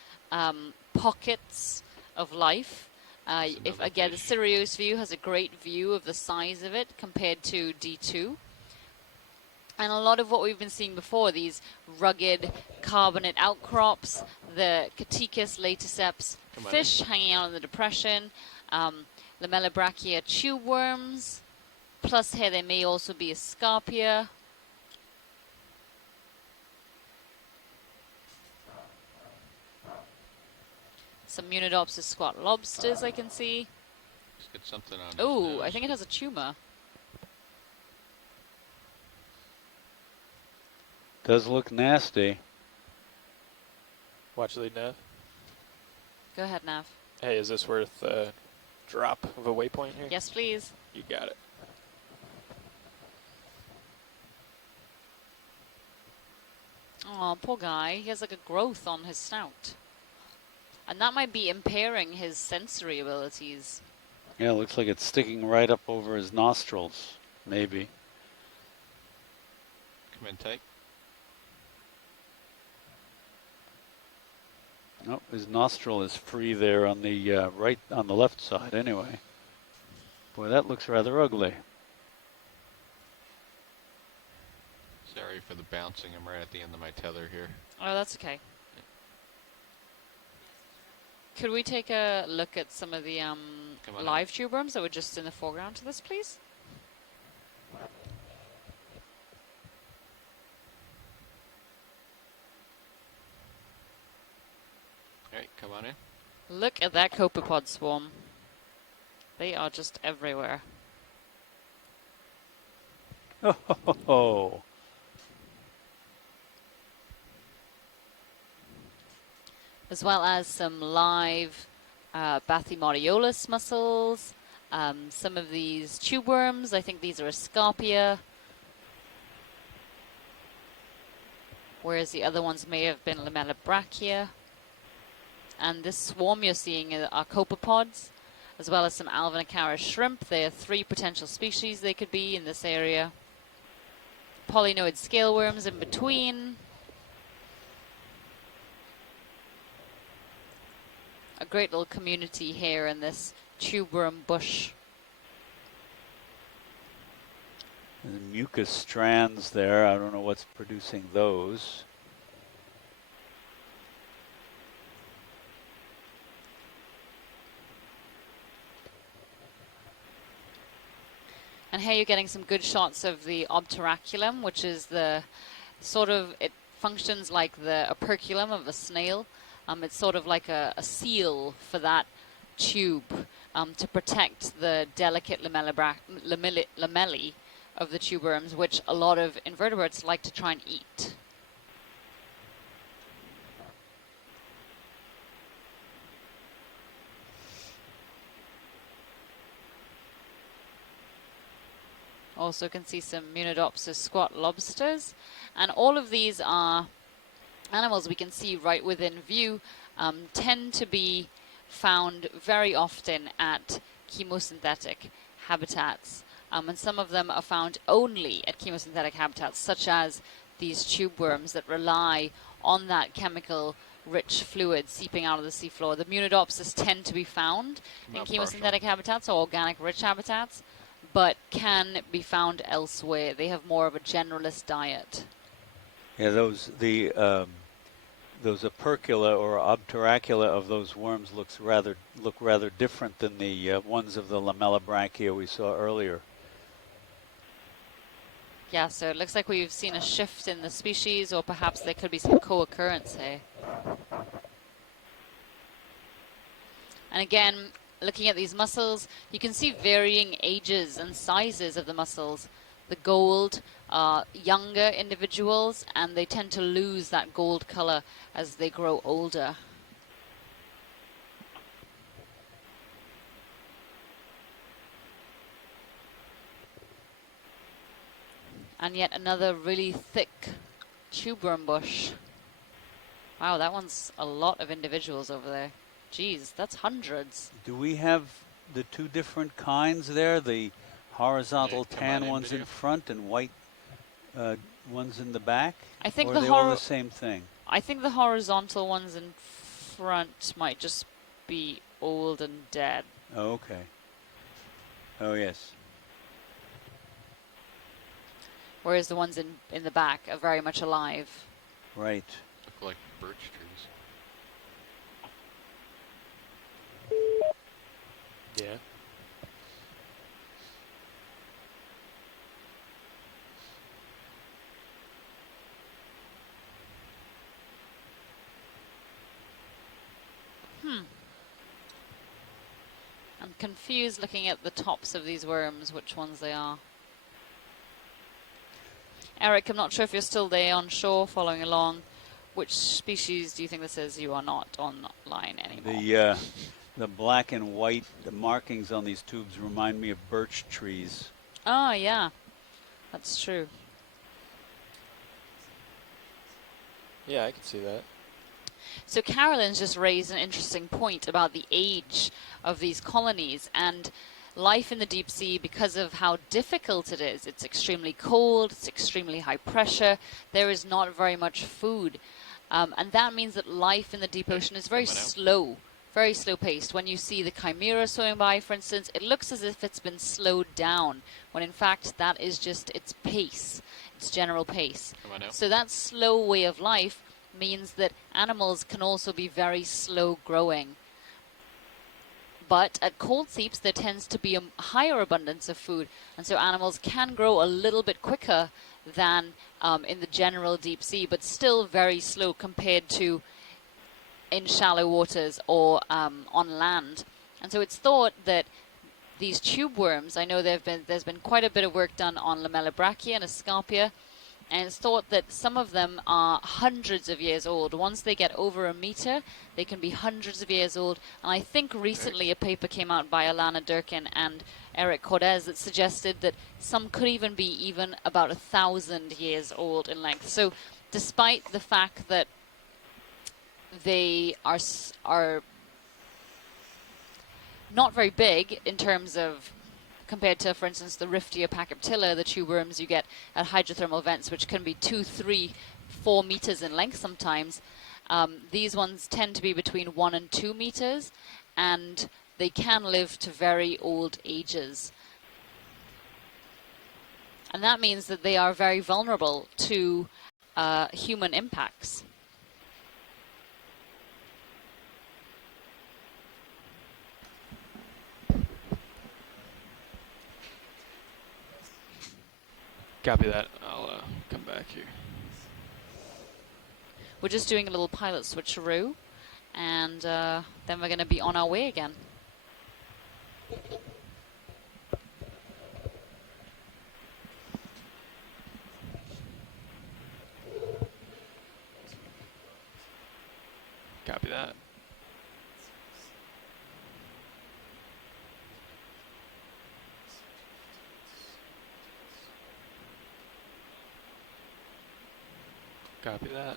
pockets of life. If again, the Sirius view has a great view of the size of it compared to D2. And a lot of what we've been seeing before, these rugged carbonate outcrops, the Caticus laticeps fish hanging out in the depression, Lamellobrachia tube worms, plus here there may also be a Scarpia. Some Munidopsis squat lobsters I can see. Let's get something on. Oh, I think it has a tumor. Does look nasty. Watch lead, Nav. Go ahead, Nav. Hey, is this worth a drop of a waypoint here? Yes, please. You got it. Oh, poor guy. He has like a growth on his snout. And that might be impairing his sensory abilities. Yeah, it looks like it's sticking right up over his nostrils, maybe. Come in tight. Nope, his nostril is free there on the on the left side anyway. Boy, that looks rather ugly. Sorry for the bouncing. I'm right at the end of my tether here. Oh, that's okay. Could we take a look at some of the live tube worms that were just in the foreground to this, please? All right, come on in. Look at that copepod swarm. They are just everywhere. Oh. As well as some live Bathymodiolus mussels, some of these tube worms. I think these are Scarpia, whereas the other ones may have been Lamellobrachia. And this swarm you're seeing are copepods, as well as some Alvinicara shrimp. There are 3 potential species they could be in this area. Polynoid scale worms in between. A great little community here in this tube worm bush. There's mucus strands there. I don't know what's producing those. And here you're getting some good shots of the obturaculum, which is the sort of, it functions like the operculum of a snail. It's sort of like a seal for that tube to protect the delicate lamellae of the tube worms, which a lot of invertebrates like to try and eat. Also can see some Munidopsis squat lobsters. And all of these are animals we can see right within view tend to be found very often at chemosynthetic habitats. And some of them are found only at chemosynthetic habitats, such as these tube worms that rely on that chemical-rich fluid seeping out of the seafloor. The Munidopsis tend to be found in chemosynthetic habitats or organic-rich habitats, but can be found elsewhere. They have more of a generalist diet. Yeah, those opercula or obturacula of those worms look rather different than the ones of the lamellibranchia we saw earlier. Yeah, so it looks like we've seen a shift in the species, or perhaps there could be some co-occurrence here. And again, looking at these mussels, you can see varying ages and sizes of the mussels. The gold are younger individuals, and they tend to lose that gold color as they grow older. And yet another really thick tube worm bush. Wow, that one's a lot of individuals over there. Geez, that's hundreds. Do we have the two different kinds there? The horizontal tan ones in front and white ones in the back? I think or are they all the same thing? I think the horizontal ones in front might just be old and dead. Oh, okay. Oh, yes. Whereas the ones in the back are very much alive. Right. Look like birch trees. Yeah. I'm confused looking at the tops of these worms, which ones they are. Eric, I'm not sure if you're still there on shore following along. Which species do you think this is? You are not online anymore. The black and white markings on these tubes remind me of birch trees. Oh, yeah. That's true. Yeah, I can see that. So Carolyn's just raised an interesting point about the age of these colonies and life in the deep sea. Because of how difficult it is, it's extremely cold, it's extremely high pressure, there is not very much food. And that means that life in the deep ocean is very slow paced. When you see the chimera swimming by, for instance, it looks as if it's been slowed down, when in fact that is just its pace, its general pace. So that slow way of life means that animals can also be very slow growing. But at cold seeps, there tends to be a higher abundance of food, and so animals can grow a little bit quicker than in the general deep sea, but still very slow compared to in shallow waters or on land. And so it's thought that these tube worms, I know there's been quite a bit of work done on Lamellibrachia and Escarpia, and it's thought that some of them are hundreds of years old. Once they get over a meter, they can be hundreds of years old. And I think recently a paper came out by Alana Durkin and Eric Cordes that suggested that some could even be about 1,000 years old in length. So despite the fact that they are not very big in terms of, compared to, for instance, the Riftia pachyptilla, the tube worms you get at hydrothermal vents, which can be 2, 3, 4 meters in length sometimes. These ones tend to be between 1 and 2 meters, and they can live to very old ages. And that means that they are very vulnerable to human impacts. Copy that. I'll come back here. We're just doing a little pilot switcheroo, and then we're going to be on our way again. Copy that. Copy that.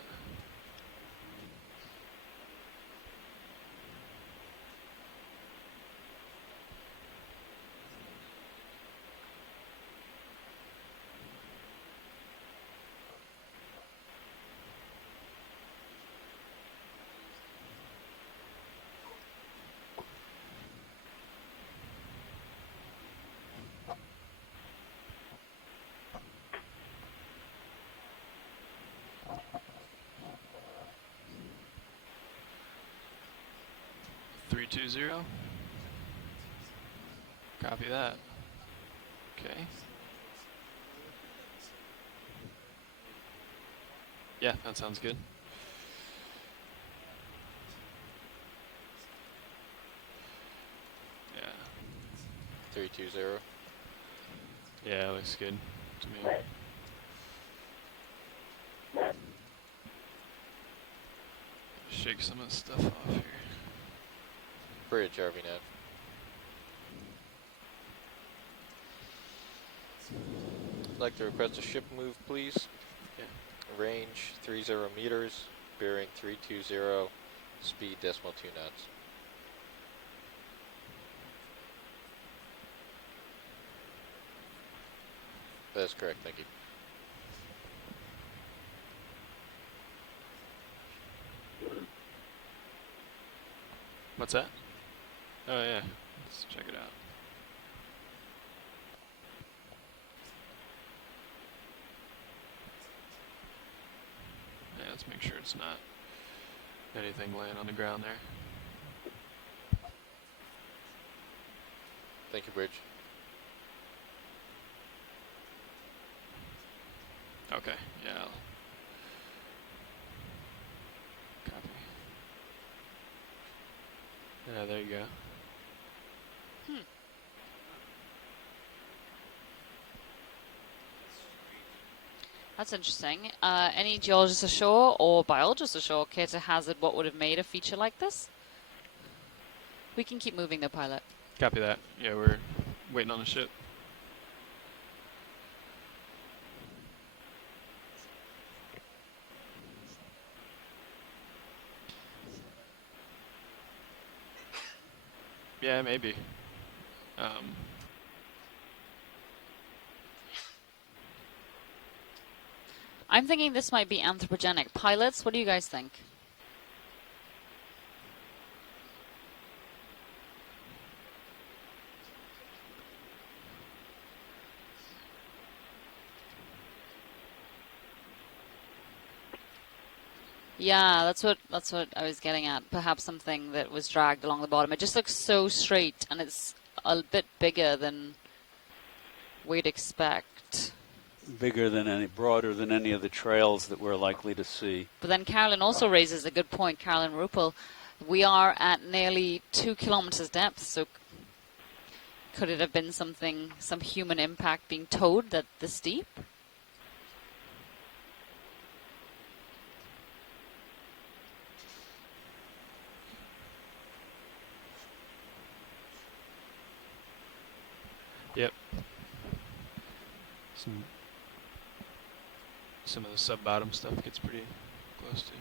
320. Copy that. Okay. Yeah, that sounds good. Yeah. 320. Yeah, looks good to me. Shake some of the stuff off here. Bridge, RV-Nav. I'd like to request a ship move, please. Yeah. Range 30 meters, bearing 320, speed .2 knots. That's correct, thank you. What's that? Oh yeah, let's check it out. Yeah, let's make sure it's not anything laying on the ground there. Thank you, Bridge. Okay, yeah. Copy. Yeah, there you go. That's interesting. Any geologists ashore or biologists ashore care to hazard what would have made a feature like this? We can keep moving the pilot. Copy that. Yeah, we're waiting on the ship. Yeah, maybe. I'm thinking this might be anthropogenic. Pilots, what do you guys think? Yeah, that's what I was getting at. Perhaps something that was dragged along the bottom. It just looks so straight, and it's a bit bigger than we'd expect. Bigger than broader than any of the trails that we're likely to see. But then Carolyn also raises a good point, Carolyn Ruppel. We are at nearly 2 kilometers depth, so could it have been some human impact being towed that this deep? Yep. Some of the sub-bottom stuff gets pretty close to.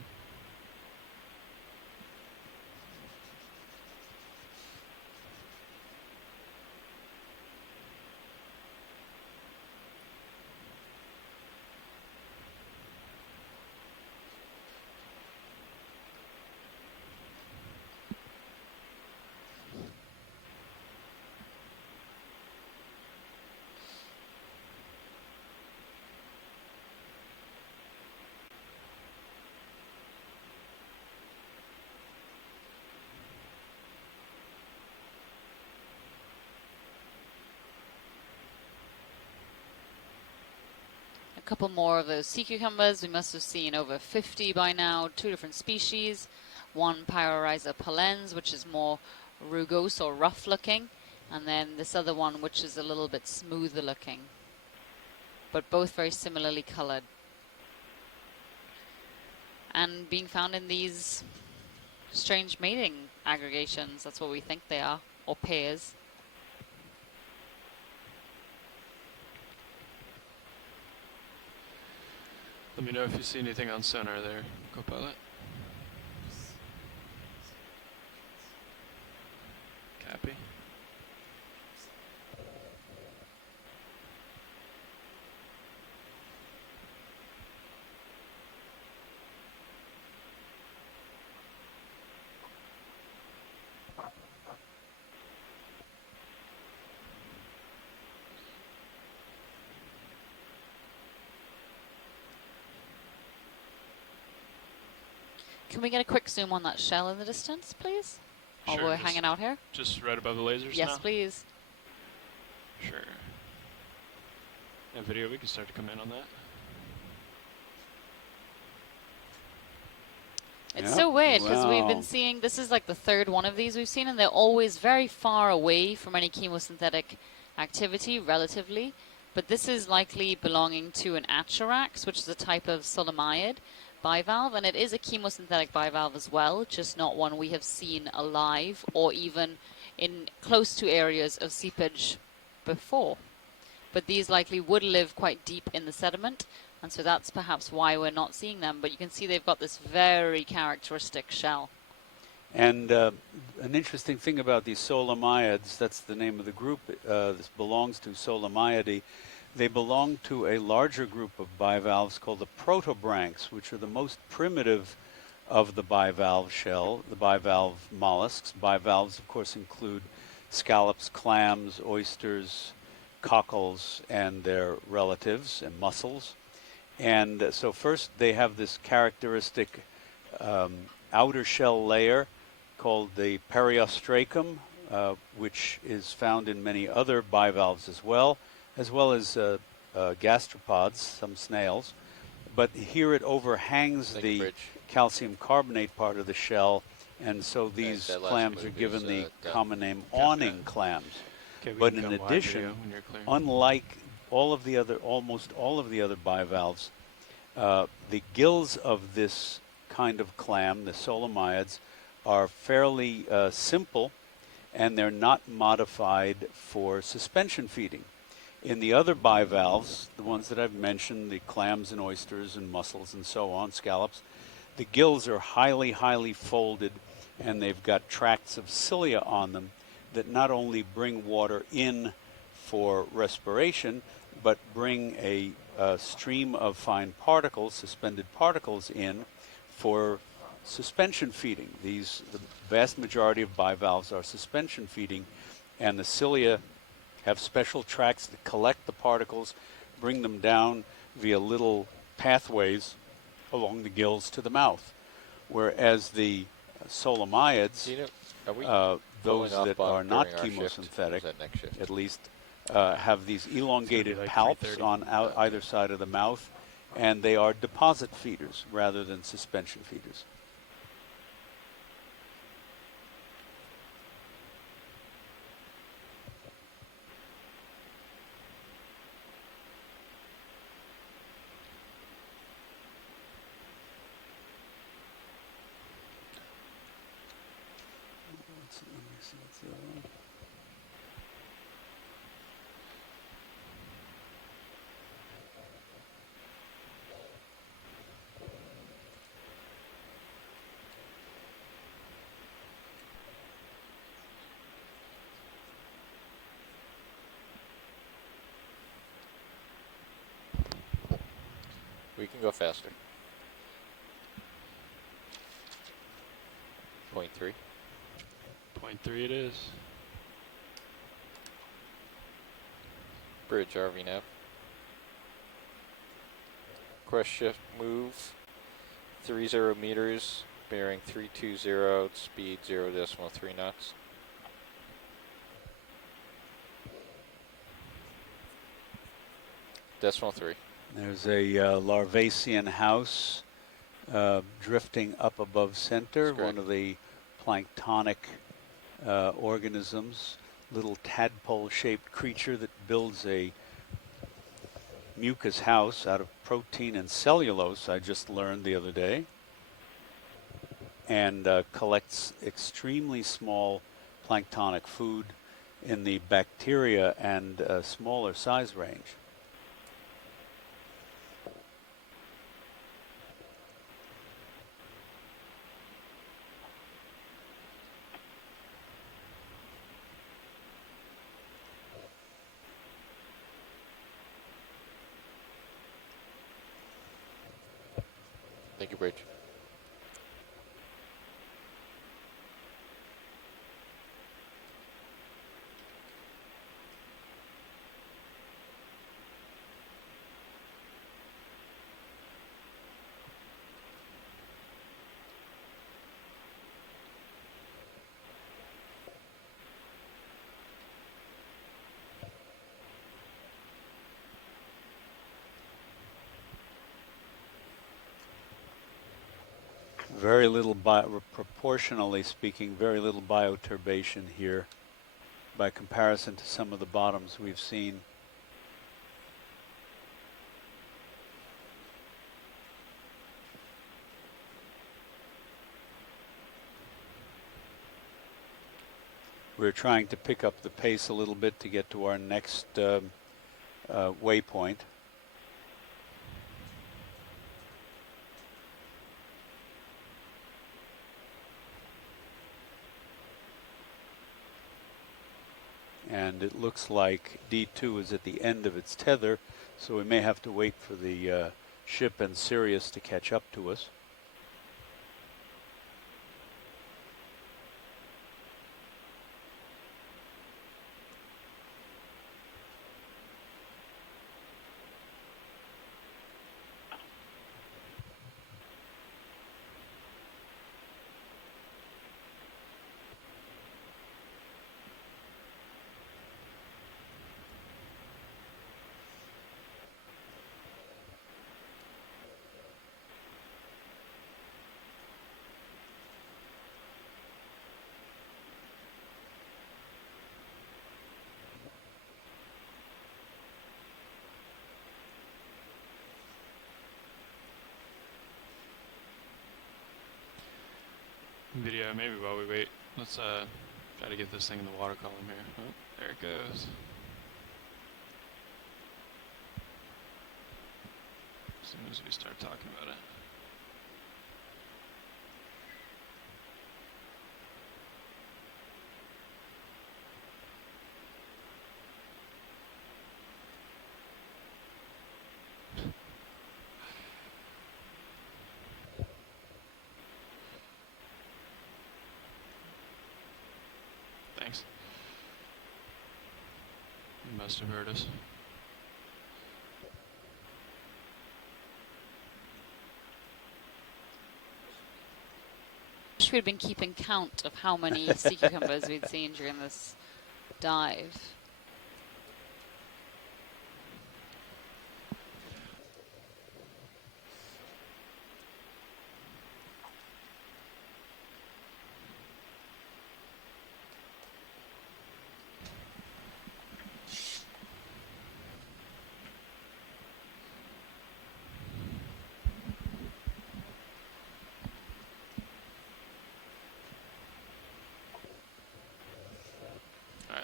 A couple more of those sea cucumbers. We must have seen over 50 by now, 2 different species. One Pyrorhiza polens, which is more rugose or rough looking, and then this other one, which is a little bit smoother looking, but both very similarly colored. And being found in these strange mating aggregations, that's what we think they are, or pairs. Let me know if you see anything on sonar there, co-pilot. Copy. Can we get a quick zoom on that shell in the distance, please? while we're hanging out here? Just right above the lasers Yes, now? please. Sure. Yeah, video, we can start to come in on that. It's so weird because we've been seeing, this is like the third one of these we've seen, and they're always very far away from any chemosynthetic activity relatively. But this is likely belonging to an Acharax, which is a type of solemyid bivalve, and it is a chemosynthetic bivalve as well, just not one we have seen alive or even in close to areas of seepage before. But these likely would live quite deep in the sediment, and so that's perhaps why we're not seeing them. But you can see they've got this very characteristic shell. And an interesting thing about these solemyids, that's the name of the group this belongs to, Solemyidae. They belong to a larger group of bivalves called the protobranchs, which are the most primitive of the bivalve shell, the bivalve mollusks. Bivalves, of course, include scallops, clams, oysters, cockles, and their relatives, and mussels. And so first they have this characteristic outer shell layer called the periostracum, which is found in many other bivalves as well as gastropods, some snails. But here it overhangs the calcium carbonate part of the shell, and so these clams are given the common name awning clams. But in addition, unlike almost all of the other bivalves, the gills of this kind of clam, the solemyids, are fairly simple, and they're not modified for suspension feeding. In the other bivalves, the ones that I've mentioned, the clams and oysters and mussels and so on, scallops, the gills are highly, highly folded, and they've got tracts of cilia on them that not only bring water in for respiration, but bring a stream of fine particles, suspended particles in for suspension feeding. The vast majority of bivalves are suspension feeding, and the cilia have special tracts that collect the particles, bring them down via little pathways along the gills to the mouth. Whereas the solemyids, those that are not chemosynthetic, at least, have these elongated palps on either side of the mouth, and they are deposit feeders rather than suspension feeders. We can go faster. 0.3. 0.3 it is. Bridge RV nav. Course shift move 30 meters, bearing 320, speed 0.3 knots. Decimal 3. There's a Larvacean house drifting up above center, one of the planktonic organisms, little tadpole-shaped creature that builds a mucus house out of protein and cellulose, I just learned the other day, and collects extremely small planktonic food in the bacteria and smaller size range. Thank you, Bridge. Very little, proportionally speaking, very little bioturbation here by comparison to some of the bottoms we've seen. We're trying to pick up the pace a little bit to get to our next waypoint. And it looks like D2 is at the end of its tether, so we may have to wait for the ship and Sirius to catch up to us. Video, maybe while we wait, let's try to get this thing in the water column here. Oh, there it goes. As soon as we start talking about it. Thanks. You must have heard us. Wish we'd been keeping count of how many sea cucumbers we'd seen during this dive.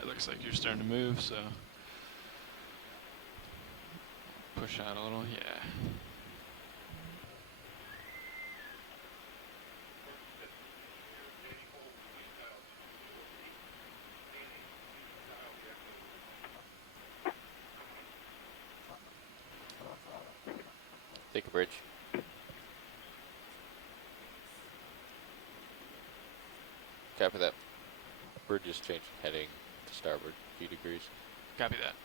Looks like you're starting to move, so push out a little, yeah. Take a bridge. Copy that. Bridge is changing heading to starboard, a few degrees. Copy that.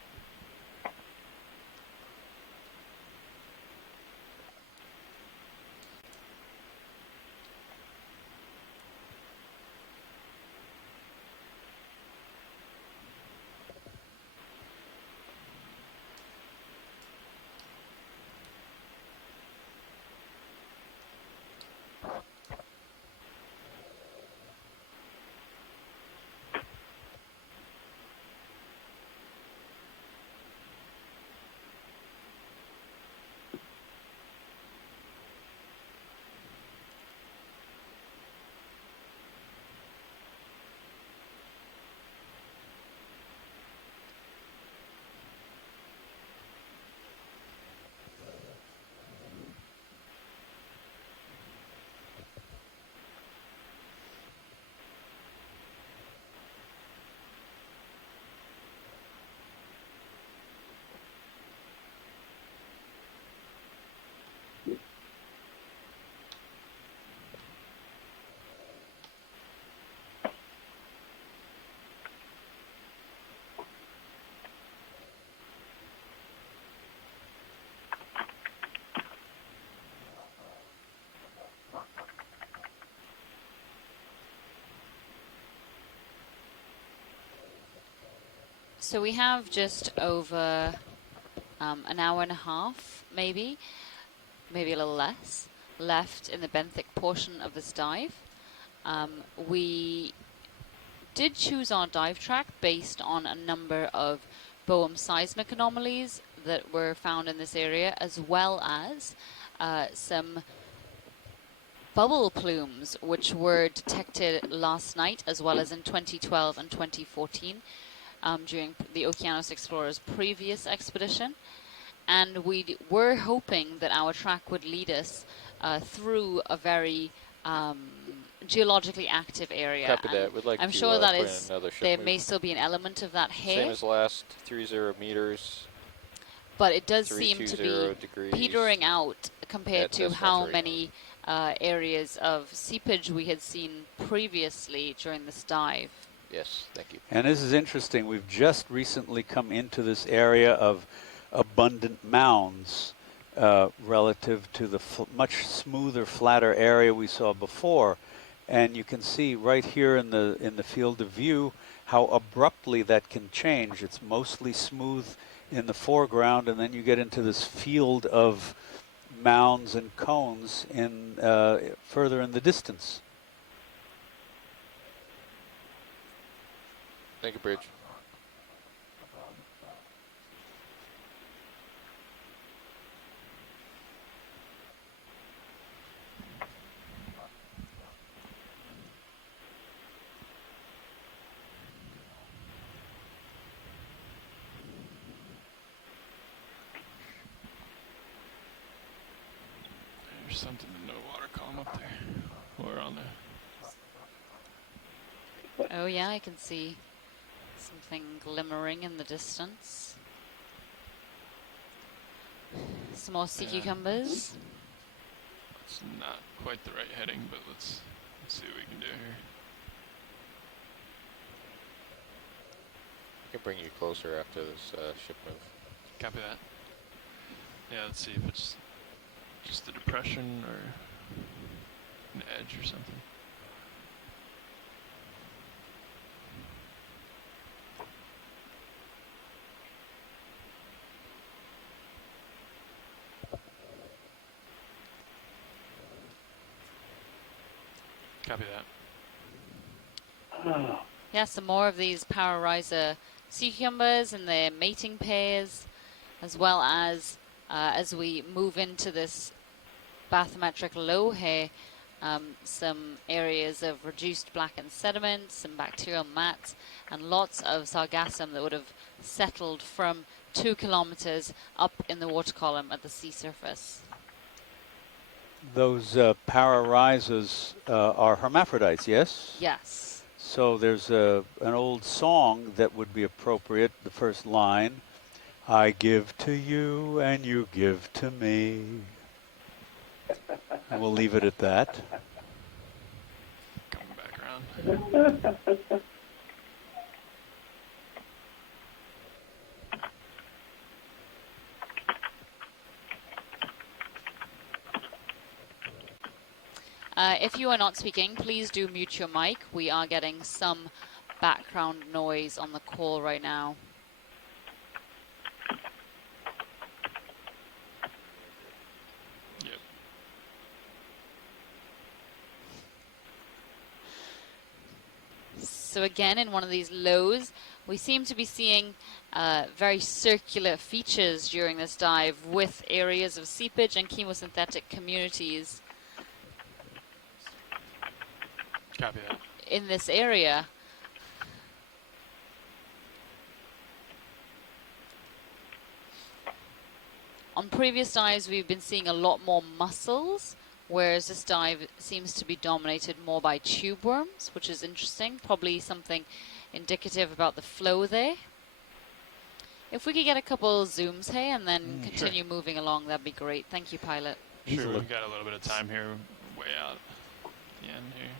So we have just over an hour and a half, maybe a little less. left in the benthic portion of this dive. We did choose our dive track based on a number of Boehm seismic anomalies that were found in this area, as well as some bubble plumes which were detected last night, as well as in 2012 and 2014 during the Okeanos Explorer's previous expedition. And we were hoping that our track would lead us through a very geologically active area. Copy that. We'd like I'm to sure that put is in another ship there move. may still be an element of that here. Same as last, 30 meters. But it does seem to be degrees petering out compared to decimal how three. many areas of seepage we had seen previously during this dive. Yes, thank you. And this is interesting. We've just recently come into this area of abundant mounds relative to the much smoother, flatter area we saw before. And you can see right here in the field of view how abruptly that can change. It's mostly smooth in the foreground, and then you get into this field of mounds and cones in further in the distance. Thank you, Bridge. There's something in the water column up there. Or on there. Oh yeah, I can see something glimmering in the distance. Some more sea cucumbers. It's not quite the right heading, but let's see what we can do here. I can bring you closer after this ship move. Copy that. Yeah, let's see if it's just a depression or an edge or something. Copy that. Yeah, some more of these power riser sea cucumbers and their mating pairs, as well as we move into this bathymetric low here, some areas of reduced blackened sediment, some bacterial mats, and lots of sargassum that would have settled from 2 kilometers up in the water column at the sea surface. Those pararisas are hermaphrodites, yes? Yes. So there's an old song that would be appropriate, the first line. I give to you and you give to me. And we'll leave it at that. Coming back around. If you are not speaking, please do mute your mic. We are getting some background noise on the call right now. Yep. So again, in one of these lows, we seem to be seeing very circular features during this dive with areas of seepage and chemosynthetic communities. Copy that. In this area. On previous dives, we've been seeing a lot more mussels, whereas this dive seems to be dominated more by tube worms, which is interesting, probably something indicative about the flow there. If we could get a couple zooms here and then continue moving along, that'd be great. Thank you, pilot. Sure, we've got a little bit of time here, way out at the end here.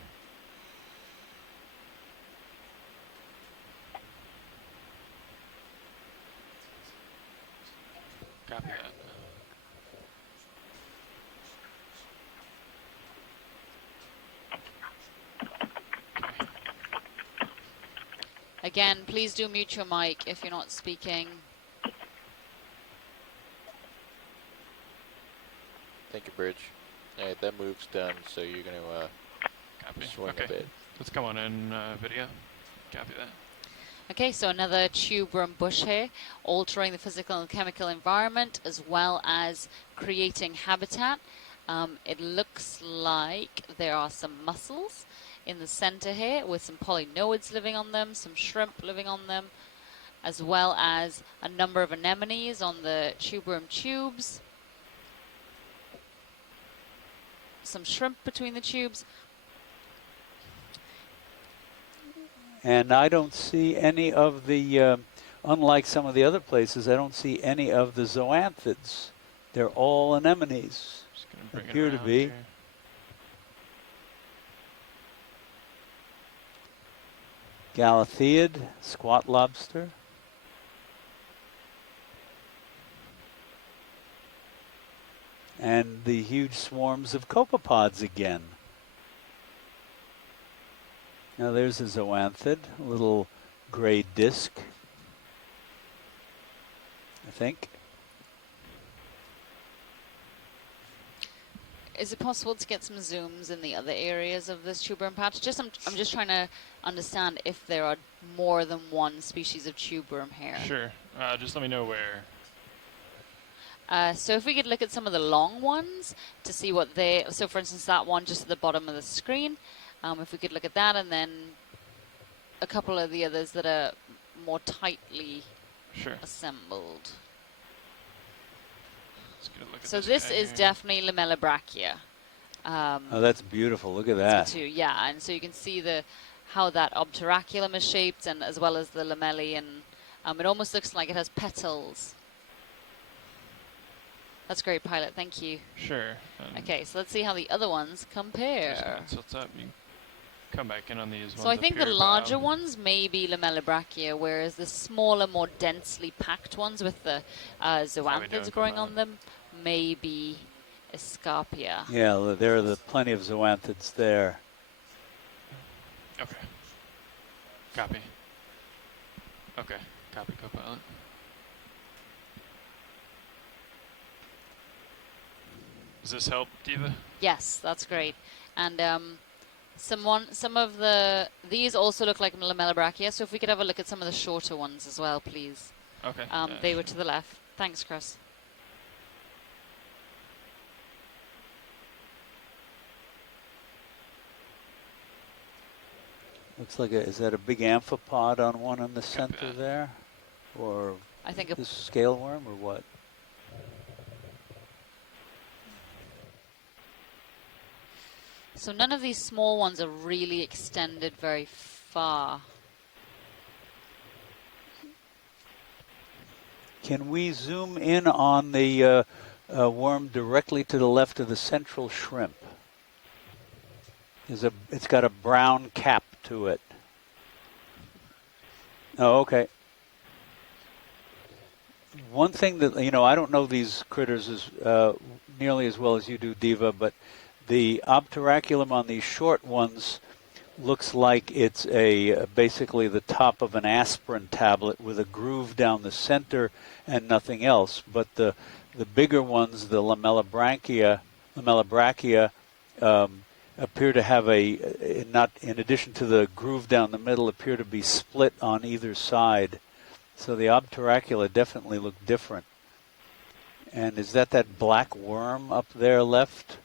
Copy that. Again, please do mute your mic if you're not speaking. Thank you, Bridge. All right, that move's done, so you're going to swing a bit. Let's come on in video. Copy that. Okay, so another tube worm bush here, altering the physical and chemical environment as well as creating habitat. It looks like there are some mussels in the center here with some polynoids living on them, some shrimp living on them, as well as a number of anemones on the tube worm tubes. Some shrimp between the tubes. And I don't see any of the, unlike some of the other places, I don't see any of the zoanthids. They're all anemones. Appear to be. Here. Galatheid, squat lobster. And the huge swarms of copepods again. Now there's a zoanthid, a little gray disc, I think. Is it possible to get some zooms in the other areas of this tube worm patch? I'm just trying to understand if there are more than one species of tube worm here. Sure. Just let me know where. So if we could look at some of the long ones to see what they... So for instance, that one just at the bottom of the screen. If we could look at that, and then a couple of the others that are more tightly assembled. Let's get a look at So this is definitely lamellibrachia. Oh, that's beautiful. Look at that. Yeah, and so you can see how that obturaculum is shaped, and as well as the lamellae, and it almost looks like it has petals. That's great, Pilot. Thank you. Sure. Okay, so let's see how the other ones compare. So it's up. You come back in on these ones. So I think the larger ones may be lamellibrachia, whereas the smaller, more densely packed ones with the zoanthids growing on them may be Escarpia. Yeah, there are plenty of zoanthids there. Okay. Copy. Okay. Copy, Copilot. Does this help, Diva? Yes, that's great. And some of these also look like lamellibrachia, so if we could have a look at some of the shorter ones as well, please. Okay. They were to the left. Thanks, Chris. Looks like is that a big amphipod on one in the center there? Or I think this scale worm or what? So none of these small ones are really extended very far. Can we zoom in on the worm directly to the left of the central shrimp? It's got a brown cap to it. Oh, okay. One thing that, I don't know these critters as nearly as well as you do, Diva, but the obturaculum on these short ones looks like it's basically the top of an aspirin tablet with a groove down the center and nothing else. But the bigger ones, the lamellibrachia, appear to have not in addition to the groove down the middle, appear to be split on either side. So the obturacula definitely look different. And is that black worm up there left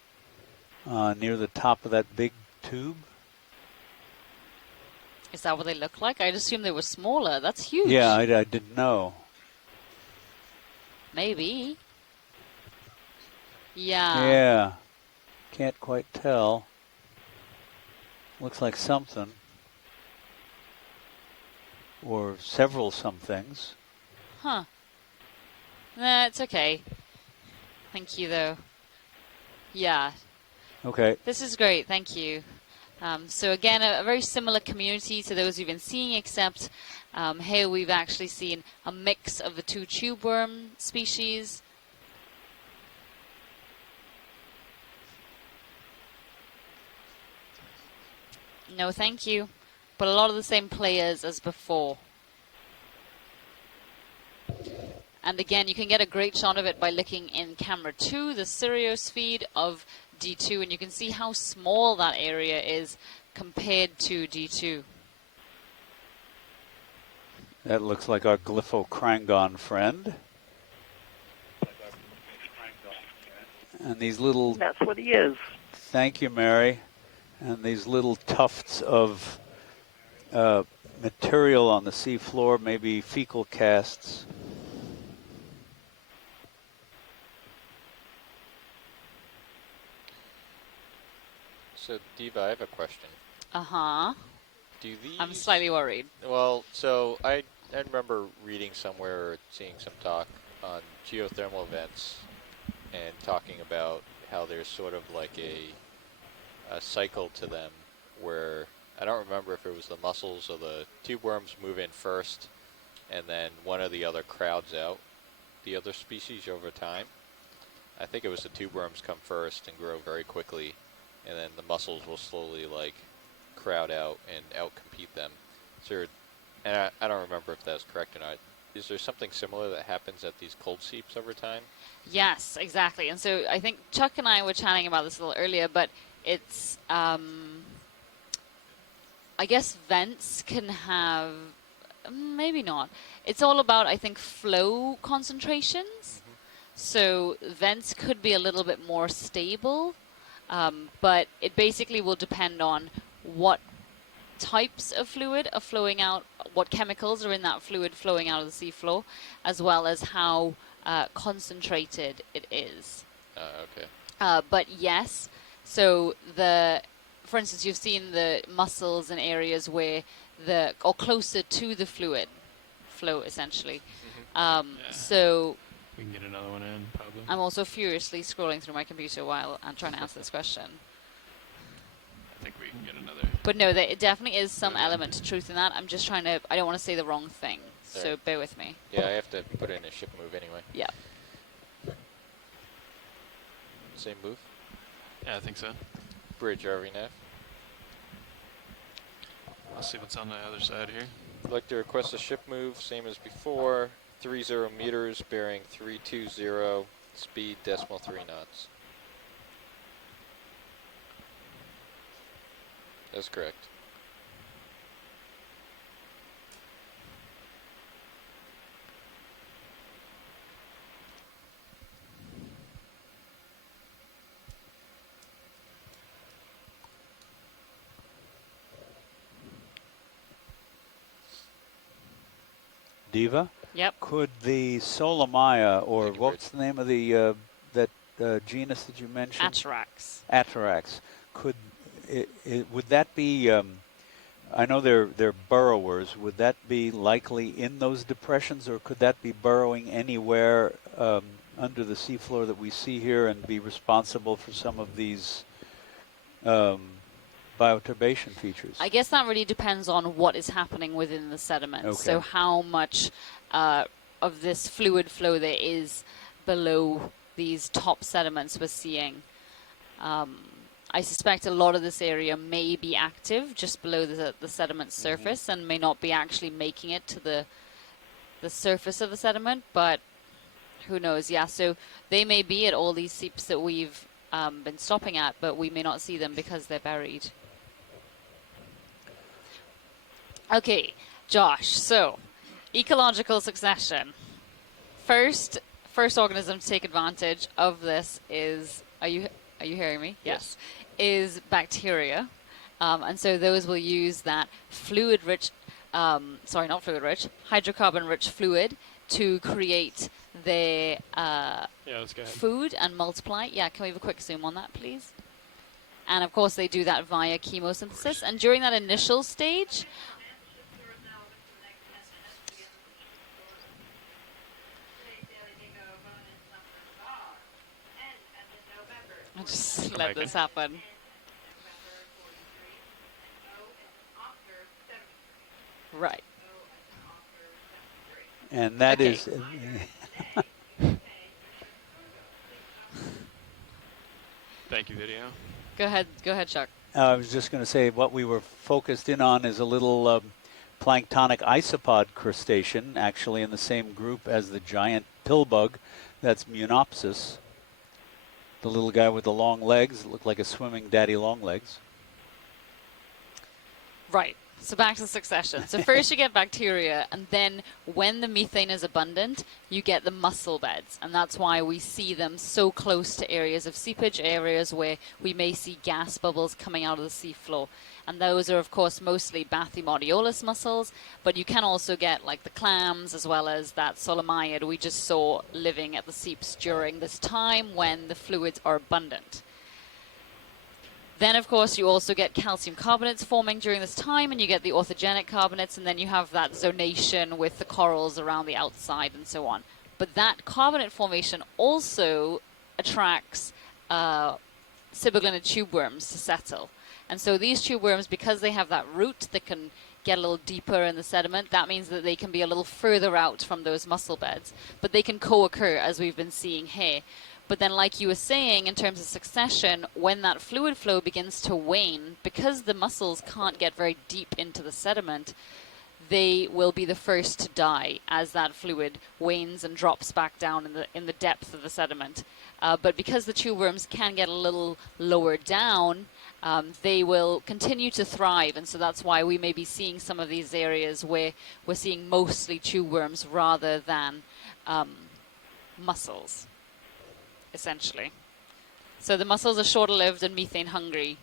near the top of that big tube? Is that what they look like? I'd assume they were smaller. That's huge. Yeah, I didn't know. Maybe. Yeah. Yeah. Can't quite tell. Looks like something. Or several somethings. Huh. Nah, it's okay. Thank you, though. Yeah. Okay. This is great. Thank you. So again, a very similar community to those you've been seeing, except here we've actually seen a mix of the two tube worm species. No, thank you. But a lot of the same players as before. And again, you can get a great shot of it by looking in camera 2, the Sirius feed of D2, and you can see how small that area is compared to D2. That looks like our glyphocrangon friend. And these little... That's what he is. Thank you, Mary. And these little tufts of material on the seafloor, maybe fecal casts. So, Diva, I have a question. Uh-huh. Do these... I'm slightly worried. Well, so I remember reading somewhere or seeing some talk on geothermal vents and talking about how there's sort of like a cycle to them where, I don't remember if it was the mussels or the tube worms move in first and then one or the other crowds out the other species over time. I think it was the tube worms come first and grow very quickly, and then the mussels will slowly like crowd out and outcompete them. So, and I don't remember if that's correct or not. Is there something similar that happens at these cold seeps over time? Yes, exactly. And so I think Chuck and I were chatting about this a little earlier, but it's, I guess vents can have, maybe not. It's all about, I think, flow concentrations. Mm-hmm. So vents could be a little bit more stable, but it basically will depend on what types of fluid are flowing out, what chemicals are in that fluid flowing out of the seafloor, as well as how concentrated it is. Okay. But yes, so for instance, you've seen the mussels in areas where or closer to the fluid flow, essentially. Mm-hmm. So we can get another one in, probably. I'm also furiously scrolling through my computer while I'm trying to answer this question. I think we can get another. But no, there definitely is some element to truth in that. I'm just I don't want to say the wrong thing, so bear with me. Yeah, I have to put in a ship move anyway. Yeah. Same move? Yeah, I think so. Bridge RVNAV. I'll see what's on the other side here. I'd like to request a ship move, same as before. 30 meters, bearing 320, speed decimal 3 knots. That's correct. Diva? Yep. Could the Solomaya, or what's the name of the that genus that you mentioned? Atarax. Atarax. Could would that be? I know they're burrowers. Would that be likely in those depressions, or could that be burrowing anywhere under the seafloor that we see here and be responsible for some of these bioturbation features? I guess that really depends on what is happening within the sediment. Okay. So how much of this fluid flow there is below these top sediments we're seeing. I suspect a lot of this area may be active just below the sediment surface and may not be actually making it to the surface of the sediment, but who knows? Yeah, so they may be at all these seeps that we've been stopping at, but we may not see them because they're buried. Okay, Josh, so ecological succession. First organism to take advantage of this is, are you hearing me? Yes. Is bacteria. And so those will use that hydrocarbon-rich fluid to create their food and multiply. Yeah, can we have a quick zoom on that, please? And of course, they do that via chemosynthesis. And during that initial stage, I'll just let this happen. Right. And that is... Thank you, video. Go ahead, Chuck. I was just going to say what we were focused in on is a little planktonic isopod crustacean, actually in the same group as the giant pillbug, that's Munopsis. the little guy with the long legs. It looked like a swimming daddy long legs. Right. So back to succession. So first you get bacteria, and then when the methane is abundant, you get the mussel beds. And that's why we see them so close to areas of seepage, areas where we may see gas bubbles coming out of the seafloor. And those are, of course, mostly Bathymodiolus mussels, but you can also get like the clams as well as that Solomyid we just saw living at the seeps during this time when the fluids are abundant. Then, of course, you also get calcium carbonates forming during this time, and you get the orthogenic carbonates, and then you have that zonation with the corals around the outside and so on. But that carbonate formation also attracts Siboglynnid tube worms to settle. And so these tube worms, because they have that root that can get a little deeper in the sediment, that means that they can be a little further out from those mussel beds. But they can co-occur, as we've been seeing here. But then, like you were saying, in terms of succession, when that fluid flow begins to wane, because the mussels can't get very deep into the sediment, they will be the first to die as that fluid wanes and drops back down in the depth of the sediment. But because the tube worms can get a little lower down, they will continue to thrive, and so that's why we may be seeing some of these areas where we're seeing mostly tube worms rather than mussels. Essentially. So the mussels are shorter lived and methane hungry,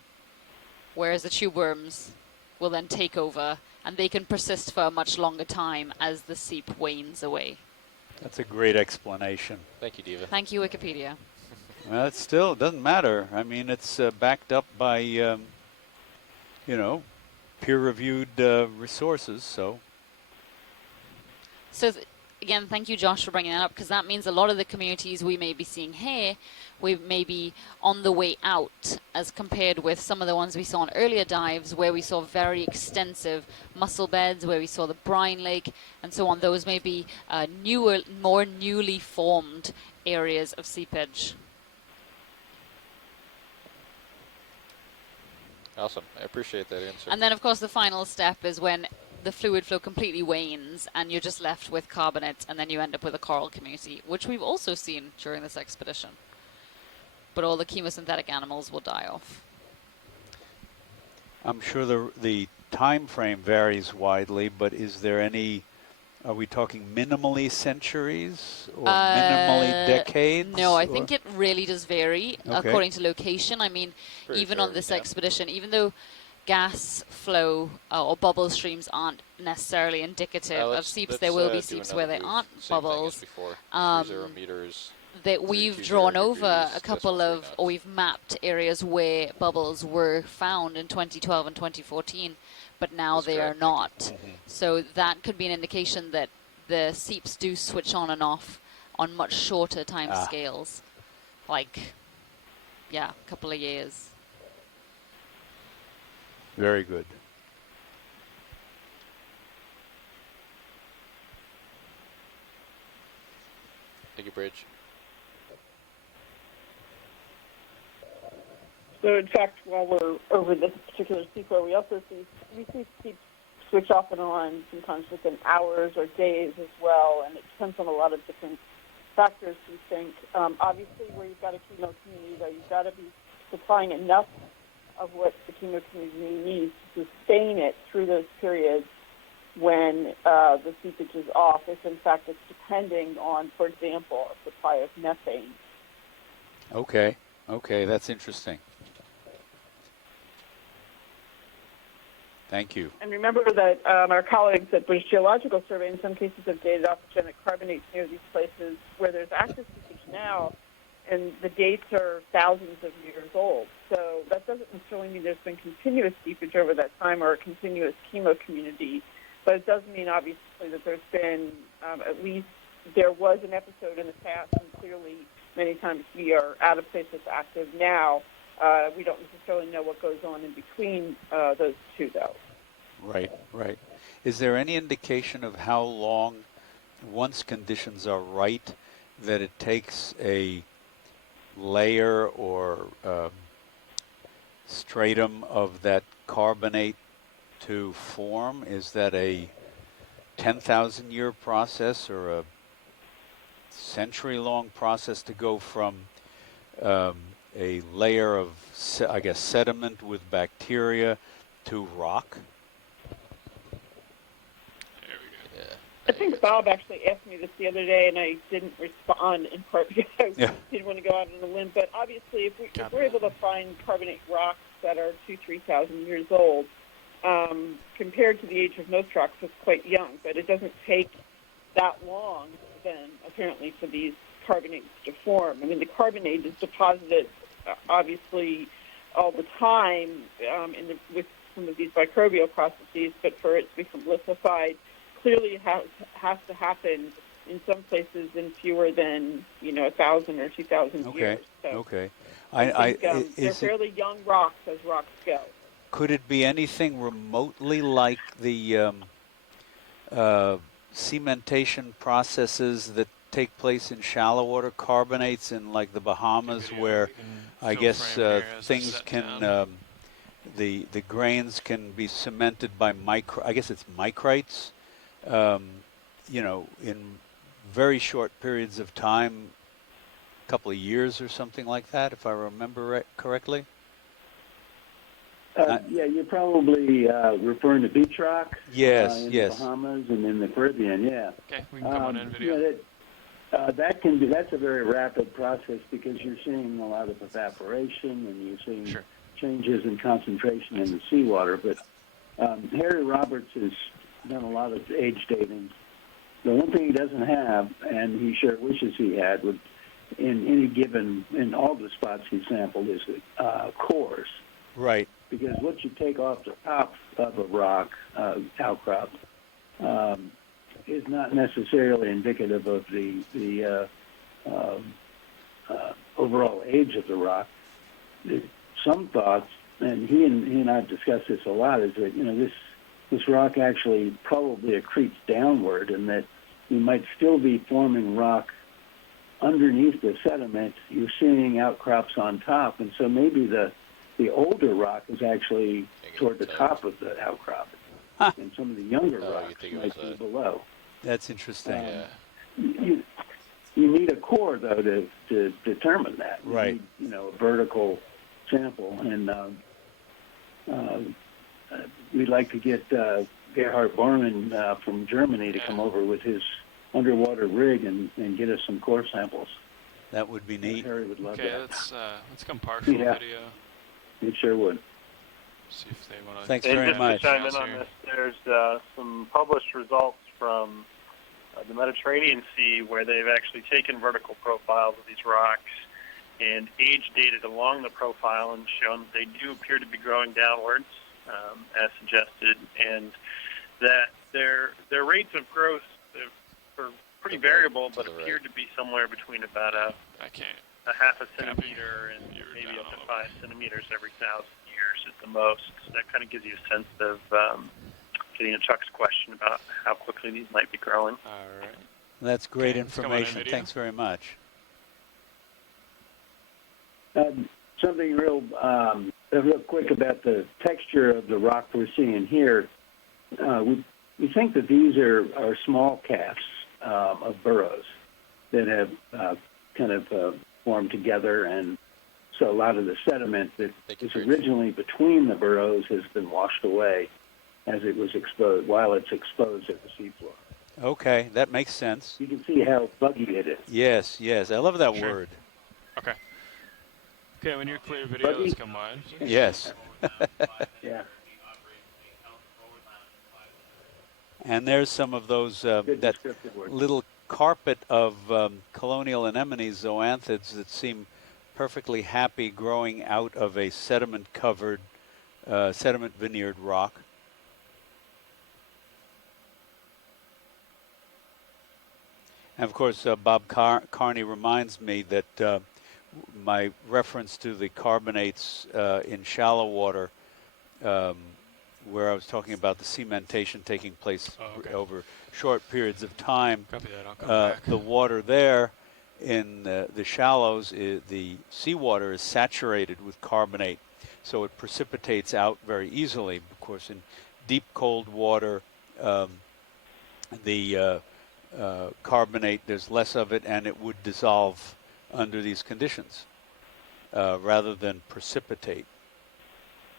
whereas the tube worms will then take over, and they can persist for a much longer time as the seep wanes away. That's a great explanation. Thank you, Diva. Thank you, Wikipedia. Well, it still doesn't matter. I mean, it's backed up by, peer-reviewed resources, so. So again, thank you, Josh, for bringing that up, because that means a lot of the communities we may be seeing here, we may be on the way out, as compared with some of the ones we saw on earlier dives, where we saw very extensive mussel beds, where we saw the brine lake, and so on. Those may be newer, more newly formed areas of seepage. Awesome. I appreciate that answer. And then, of course, the final step is when the fluid flow completely wanes and you're just left with carbonates, and then you end up with a coral community, which we've also seen during this expedition. But all the chemosynthetic animals will die off. I'm sure the time frame varies widely, but is there any, are we talking minimally centuries or minimally decades? No, I think it really does vary according to location. I mean, even on this expedition, even though gas flow or bubble streams aren't necessarily indicative of seeps, there will be seeps where there aren't bubbles. 0 meters. That we've drawn over a couple of, or we've mapped areas where bubbles were found in 2012 and 2014, but now they are not. So that could be an indication that the seeps do switch on and off on much shorter time scales, like, a couple of years. Very good. Thank you, Bridge. So, in fact, while we're over this particular seafloor, we see seeps switch off and on sometimes within hours or days as well, and it depends on a lot of different factors, we think. Obviously, where you've got a chemo community, though, you've got to be supplying enough of what the chemo community needs to sustain it through those periods when the seepage is off, if in fact it's depending on, for example, a supply of methane. Okay, that's interesting. Thank you. And remember that our colleagues at British Geological Survey in some cases have dated oxygenic carbonates near these places where there's active seepage now, and the dates are thousands of years old. So that doesn't necessarily mean there's been continuous seepage over that time or a continuous chemo community, but it does mean, obviously, that there's been at least there was an episode in the past, and clearly many times we are at a place that's active now. We don't necessarily know what goes on in between those two, though. Right. Is there any indication of how long, once conditions are right, that it takes a layer or stratum of that carbonate to form? Is that a 10,000-year process or a century-long process to go from a layer of, I guess, sediment with bacteria to rock. I think Bob actually asked me this the other day, and I didn't respond in part because I didn't want to go out on a limb. But obviously, if we're able to find carbonate rocks that are 2,000-3,000 years old, compared to the age of most rocks, it's quite young. But it doesn't take that long, then, apparently, for these carbonates to form. I mean, the carbonate is deposited, obviously, all the time with some of these microbial processes, but for it to become liquefied, clearly it has to happen in some places in fewer than 1,000 or 2,000 years. So Okay. I think they're fairly young rocks as rocks go. Could it be anything remotely like the cementation processes that take place in shallow water carbonates in like the Bahamas, where I guess things can the grains can be cemented by I guess it's micrites. In very short periods of time, a couple of years or something like that, if I remember correctly. Yeah, you're probably referring to beach rock. Yes, in yes. the Bahamas and in the Caribbean. Yeah. Okay, we can come on in video. Yeah, that's a very rapid process because you're seeing a lot of evaporation and you're seeing changes in concentration in the seawater. But Harry Roberts has done a lot of age dating. The one thing he doesn't have, and he sure wishes he had, in all the spots he sampled, is cores. Right. Because what you take off the top of a rock outcrop is not necessarily indicative of the overall age of the rock. Some thoughts, and he and I have discussed this a lot, is that this rock actually probably accretes downward, and that you might still be forming rock underneath the sediment. You're seeing outcrops on top, and so maybe the older rock is actually toward the top of the outcrop, and some of the younger rocks might be below. That's interesting. You need a core, though, to determine that. Right. You need, a vertical sample, and we'd like to get Gerhard Bormann from Germany to come over with his underwater rig and get us some core samples. That would be neat. Harry would love that. Okay, let's come partial video. It sure would. See if they want to. Thanks very much. Just to chime in on this, there's some published results from the Mediterranean Sea where they've actually taken vertical profiles of these rocks and age dated along the profile and shown that they do appear to be growing downwards, as suggested, and that their rates of growth are pretty variable, but appear to be somewhere between about a half a centimeter and maybe up to 5 centimeters every 1,000 years at the most. So that kind of gives you a sense of getting to Chuck's question about how quickly these might be growing. All right. That's great information. Thanks very much. Something real quick about the texture of the rock we're seeing here. We think that these are small casts of burrows that have kind of formed together, and so a lot of the sediment that is originally between the burrows has been washed away as it was exposed, while it's exposed at the seafloor. Okay, that makes sense. You can see how buggy it is. Yes, yes. I love that word. Okay. Okay, when you're clear video, let's come on. Yes. Yeah. And there's some of those, that little carpet of colonial anemones, zoanthids, that seem perfectly happy growing out of a sediment-covered, sediment veneered rock. And of course, Bob Carney reminds me that my reference to the carbonates in shallow water, where I was talking about the cementation taking place over short periods of time. Copy that. I'll come back. The water there in the shallows, the seawater is saturated with carbonate, so it precipitates out very easily. Of course, in deep cold water, the carbonate, there's less of it, and it would dissolve under these conditions. rather than precipitate,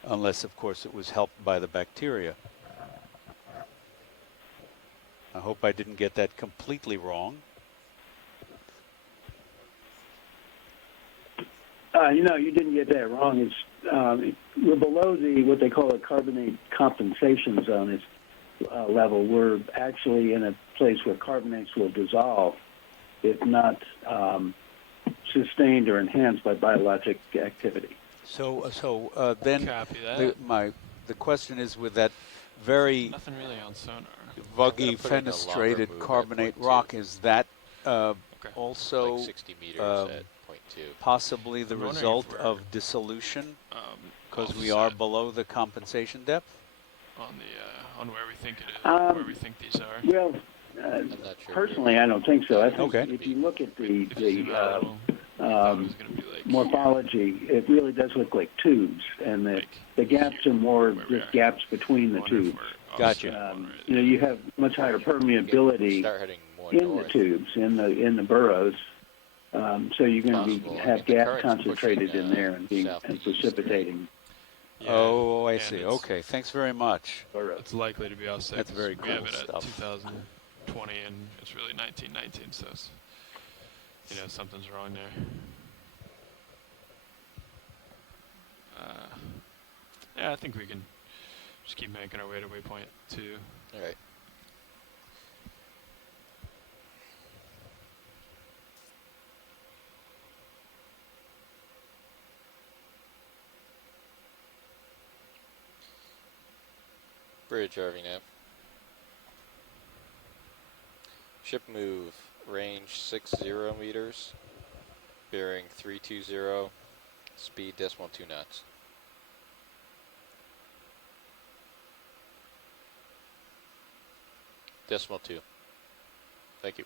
unless, of course, it was helped by the bacteria. I hope I didn't get that completely wrong. You didn't get that wrong. It's we're below what they call a carbonate compensation zone. It's level. We're actually in a place where carbonates will dissolve if not sustained or enhanced by biologic activity. So then Copy that. The question is, with that very nothing really on sonar. vuggy fenestrated carbonate rock, is that also like 60 meters at 0.2. Possibly the result of dissolution, because we are below the compensation depth? On where we think it is, where we think these are. Well, personally, I don't think so. I think if you look at the morphology, it really does look like tubes, and the gaps are more just gaps between the tubes. Gotcha. You have much higher permeability in the tubes, in the burrows, so you're going to have gas concentrated in there and precipitating. Yeah, oh, I see. Okay, thanks very much. It's likely to be offset. That's very cool We have it stuff. at 2020, and it's really 1919, so it's, something's wrong there. Yeah, I think we can just keep making our way to waypoint 2. All right. Bridge, RVNAV. Ship move, range 60 meters, bearing 320, speed .2 knots. .2. Thank you.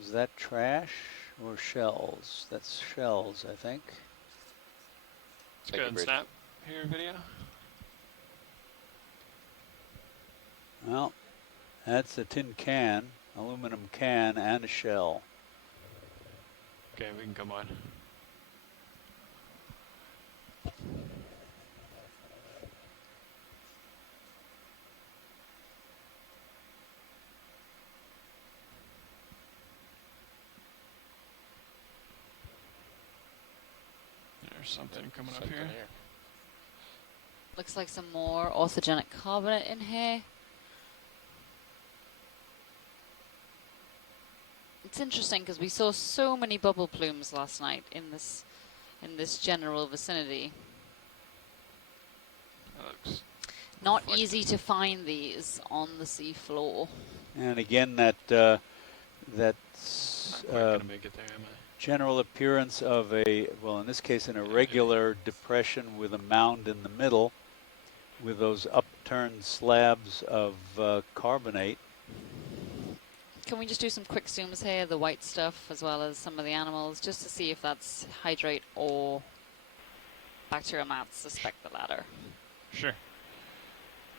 Is that trash or shells? That's shells, I think. Let's go ahead and snap here video. Well, that's a tin can, aluminum can, and a shell. Okay, we can come on. There's something coming up here. Looks like some more orthogenic carbonate in here. It's interesting because we saw so many bubble plumes last night in this general vicinity. Not easy to find these on the sea floor. And again, general appearance of in this case, an irregular depression with a mound in the middle, with those upturned slabs of carbonate. Can we just do some quick zooms here, the white stuff as well as some of the animals, just to see if that's hydrate or bacterial mats? Suspect the latter. Sure.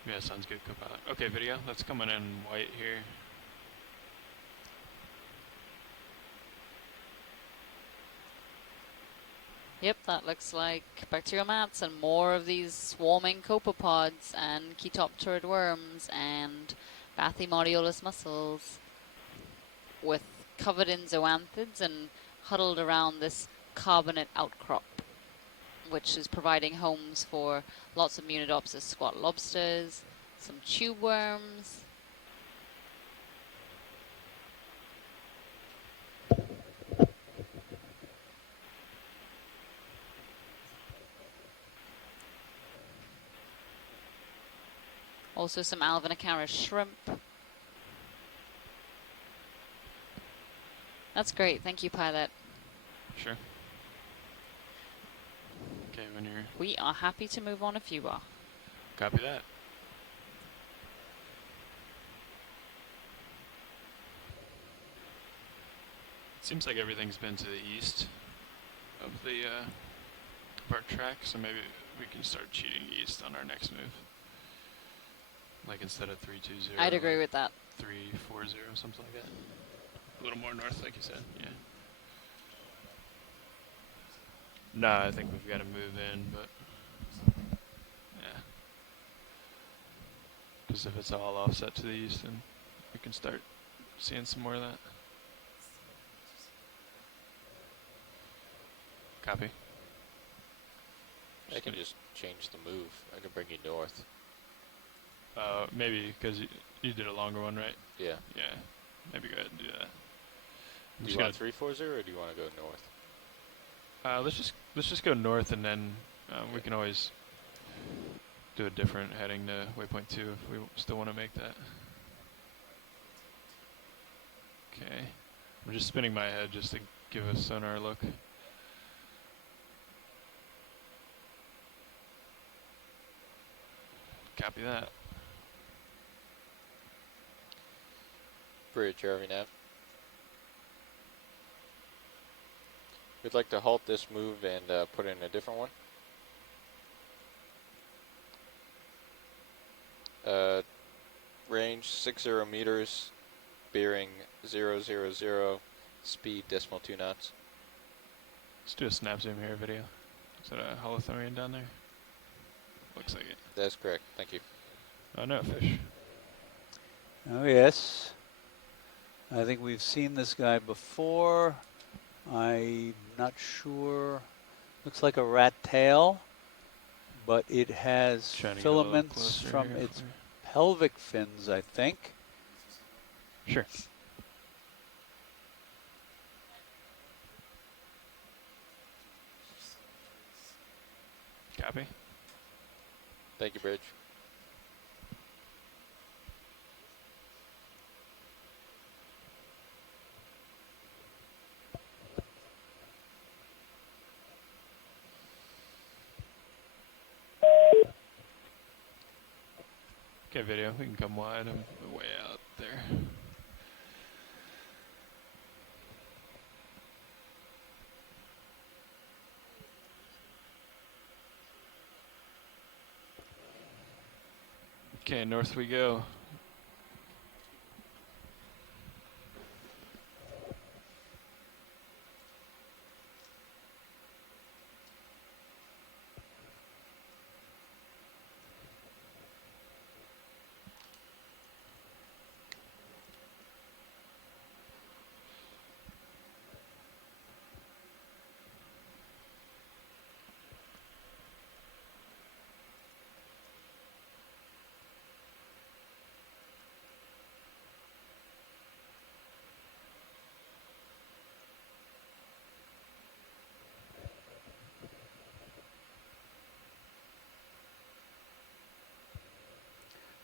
Yeah, sounds good, Copilot. Okay, video, that's coming in white here. Yep, that looks like bacterial mats and more of these swarming copepods and Chaetopterid worms and Bathymodiolus mussels, with covered in zoanthids and huddled around this carbonate outcrop, which is providing homes for lots of Munidopsis squat lobsters, some tube worms. Also some Alvinicaris shrimp. That's great. Thank you, Pilot. Sure. Okay, when you're... We are happy to move on if you are. Copy that. Seems like everything's been to the east of the of our track, so maybe we can start cheating east on our next move. Like instead of 3-2-0. I'd agree with that. 3-4-0, something like that. A little more north, like you said. Yeah. Nah, I think we've got to move in, but yeah. Because if it's all offset to the east, then we can start seeing some more of that. Copy. I can just change the move. I can bring you north. Maybe because you did a longer one, right? Yeah. Yeah. Maybe go ahead and do that. Do you want 3-4-0 or do you want to go north? Let's just go north, and then we can always do a different heading to waypoint 2 if we still want to make that. Okay. I'm just spinning my head just to give a sonar look. Copy that. Bridge, Harvey Nav. We'd like to halt this move and put in a different one. Range 60 meters, bearing 000, speed decimal 2 knots. Let's do a snap zoom here video. Is that a holothurian down there? Looks like it. That's correct. Thank you. Oh, no, fish. Oh, yes. I think we've seen this guy before. I'm not sure. Looks like a rat tail, but it has filaments from its pelvic fins, I think. Sure. Copy. Thank you, Bridge. Okay, video. We can come wide. I'm way out there. Okay, north we go.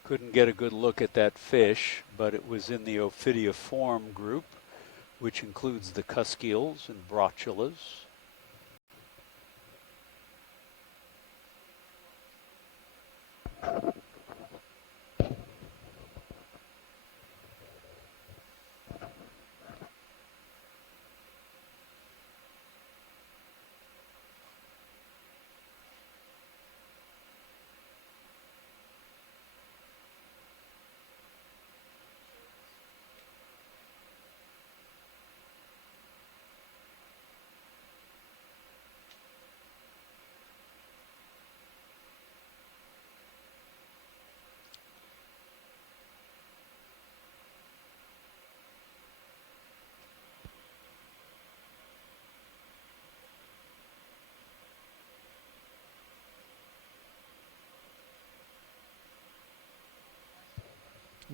Couldn't get a good look at that fish, but it was in the Ophidiiform group, which includes the cuscules and brochulas.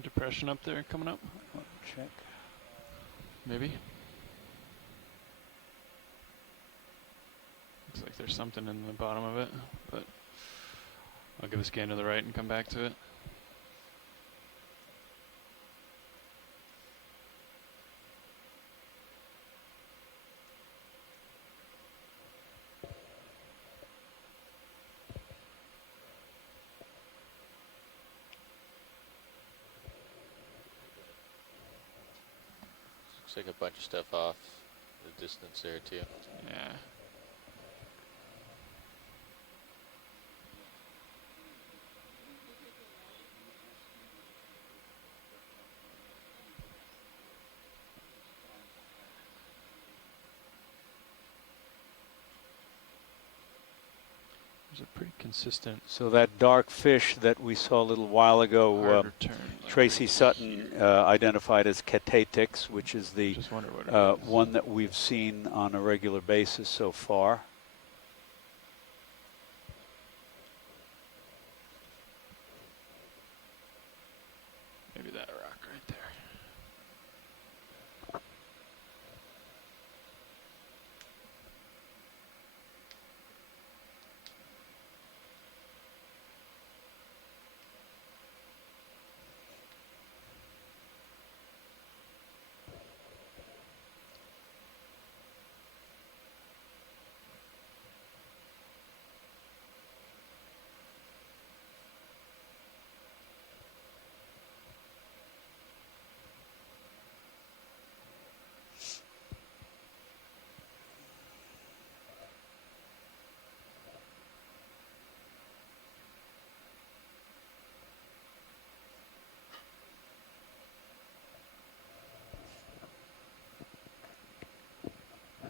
Depression up there coming up. Check. Maybe. Looks like there's something in the bottom of it, but I'll give a scan to the right and come back to it. Looks like a bunch of stuff off the distance there too. Yeah. There's a pretty consistent. So that dark fish that we saw a little while ago, Tracy Sutton identified as catatix, which is the one that we've seen on a regular basis so far. Maybe that rock right there.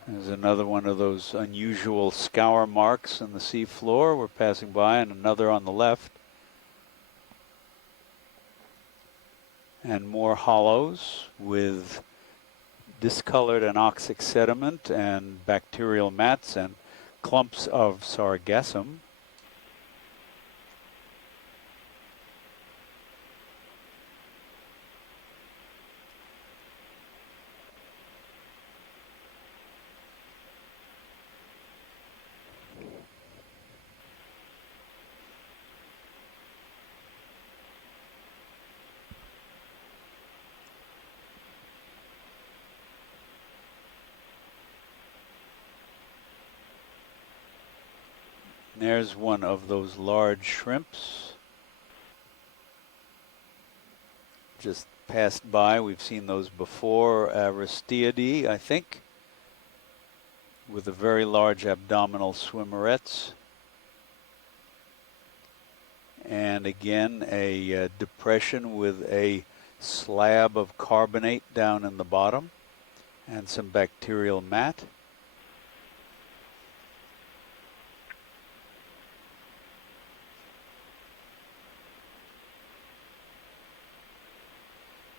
There's another one of those unusual scour marks on the sea floor. We're passing by, and another on the left. And more hollows with discolored anoxic sediment and bacterial mats and clumps of sargassum. There's one of those large shrimps. Just passed by. We've seen those before. Aristiidae, I think, with a very large abdominal swimmerets. And again, a depression with a slab of carbonate down in the bottom and some bacterial mat.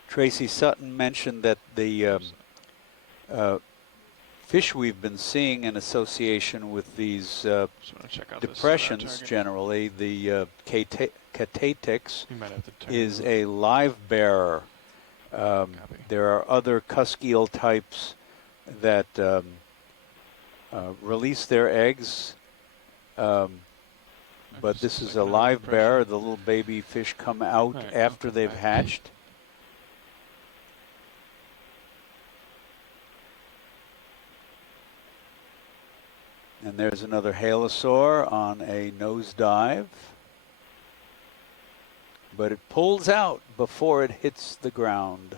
Tracy Sutton mentioned that the fish we've been seeing in association with these depressions generally, the catatix, is a live bearer. There are other cuskeel types that release their eggs, but this is a live bearer. The little baby fish come out after they've hatched. And there's another halosaur on a nosedive. But it pulls out before it hits the ground.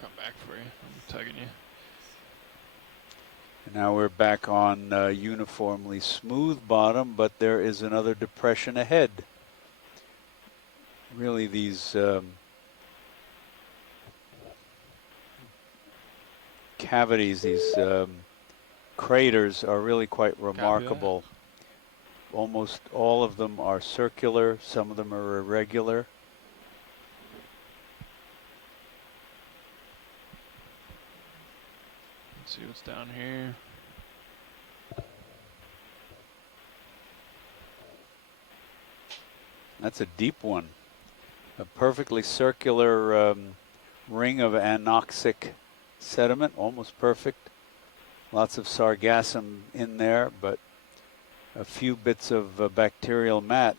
Come back for you. I'm tugging you. And now we're back on uniformly smooth bottom, but there is another depression ahead. Really, these cavities, these craters are really quite remarkable. Almost all of them are circular, some of them are irregular. Let's see what's down here. That's a deep one. A perfectly circular ring of anoxic sediment, almost perfect. Lots of sargassum in there, but a few bits of bacterial mat.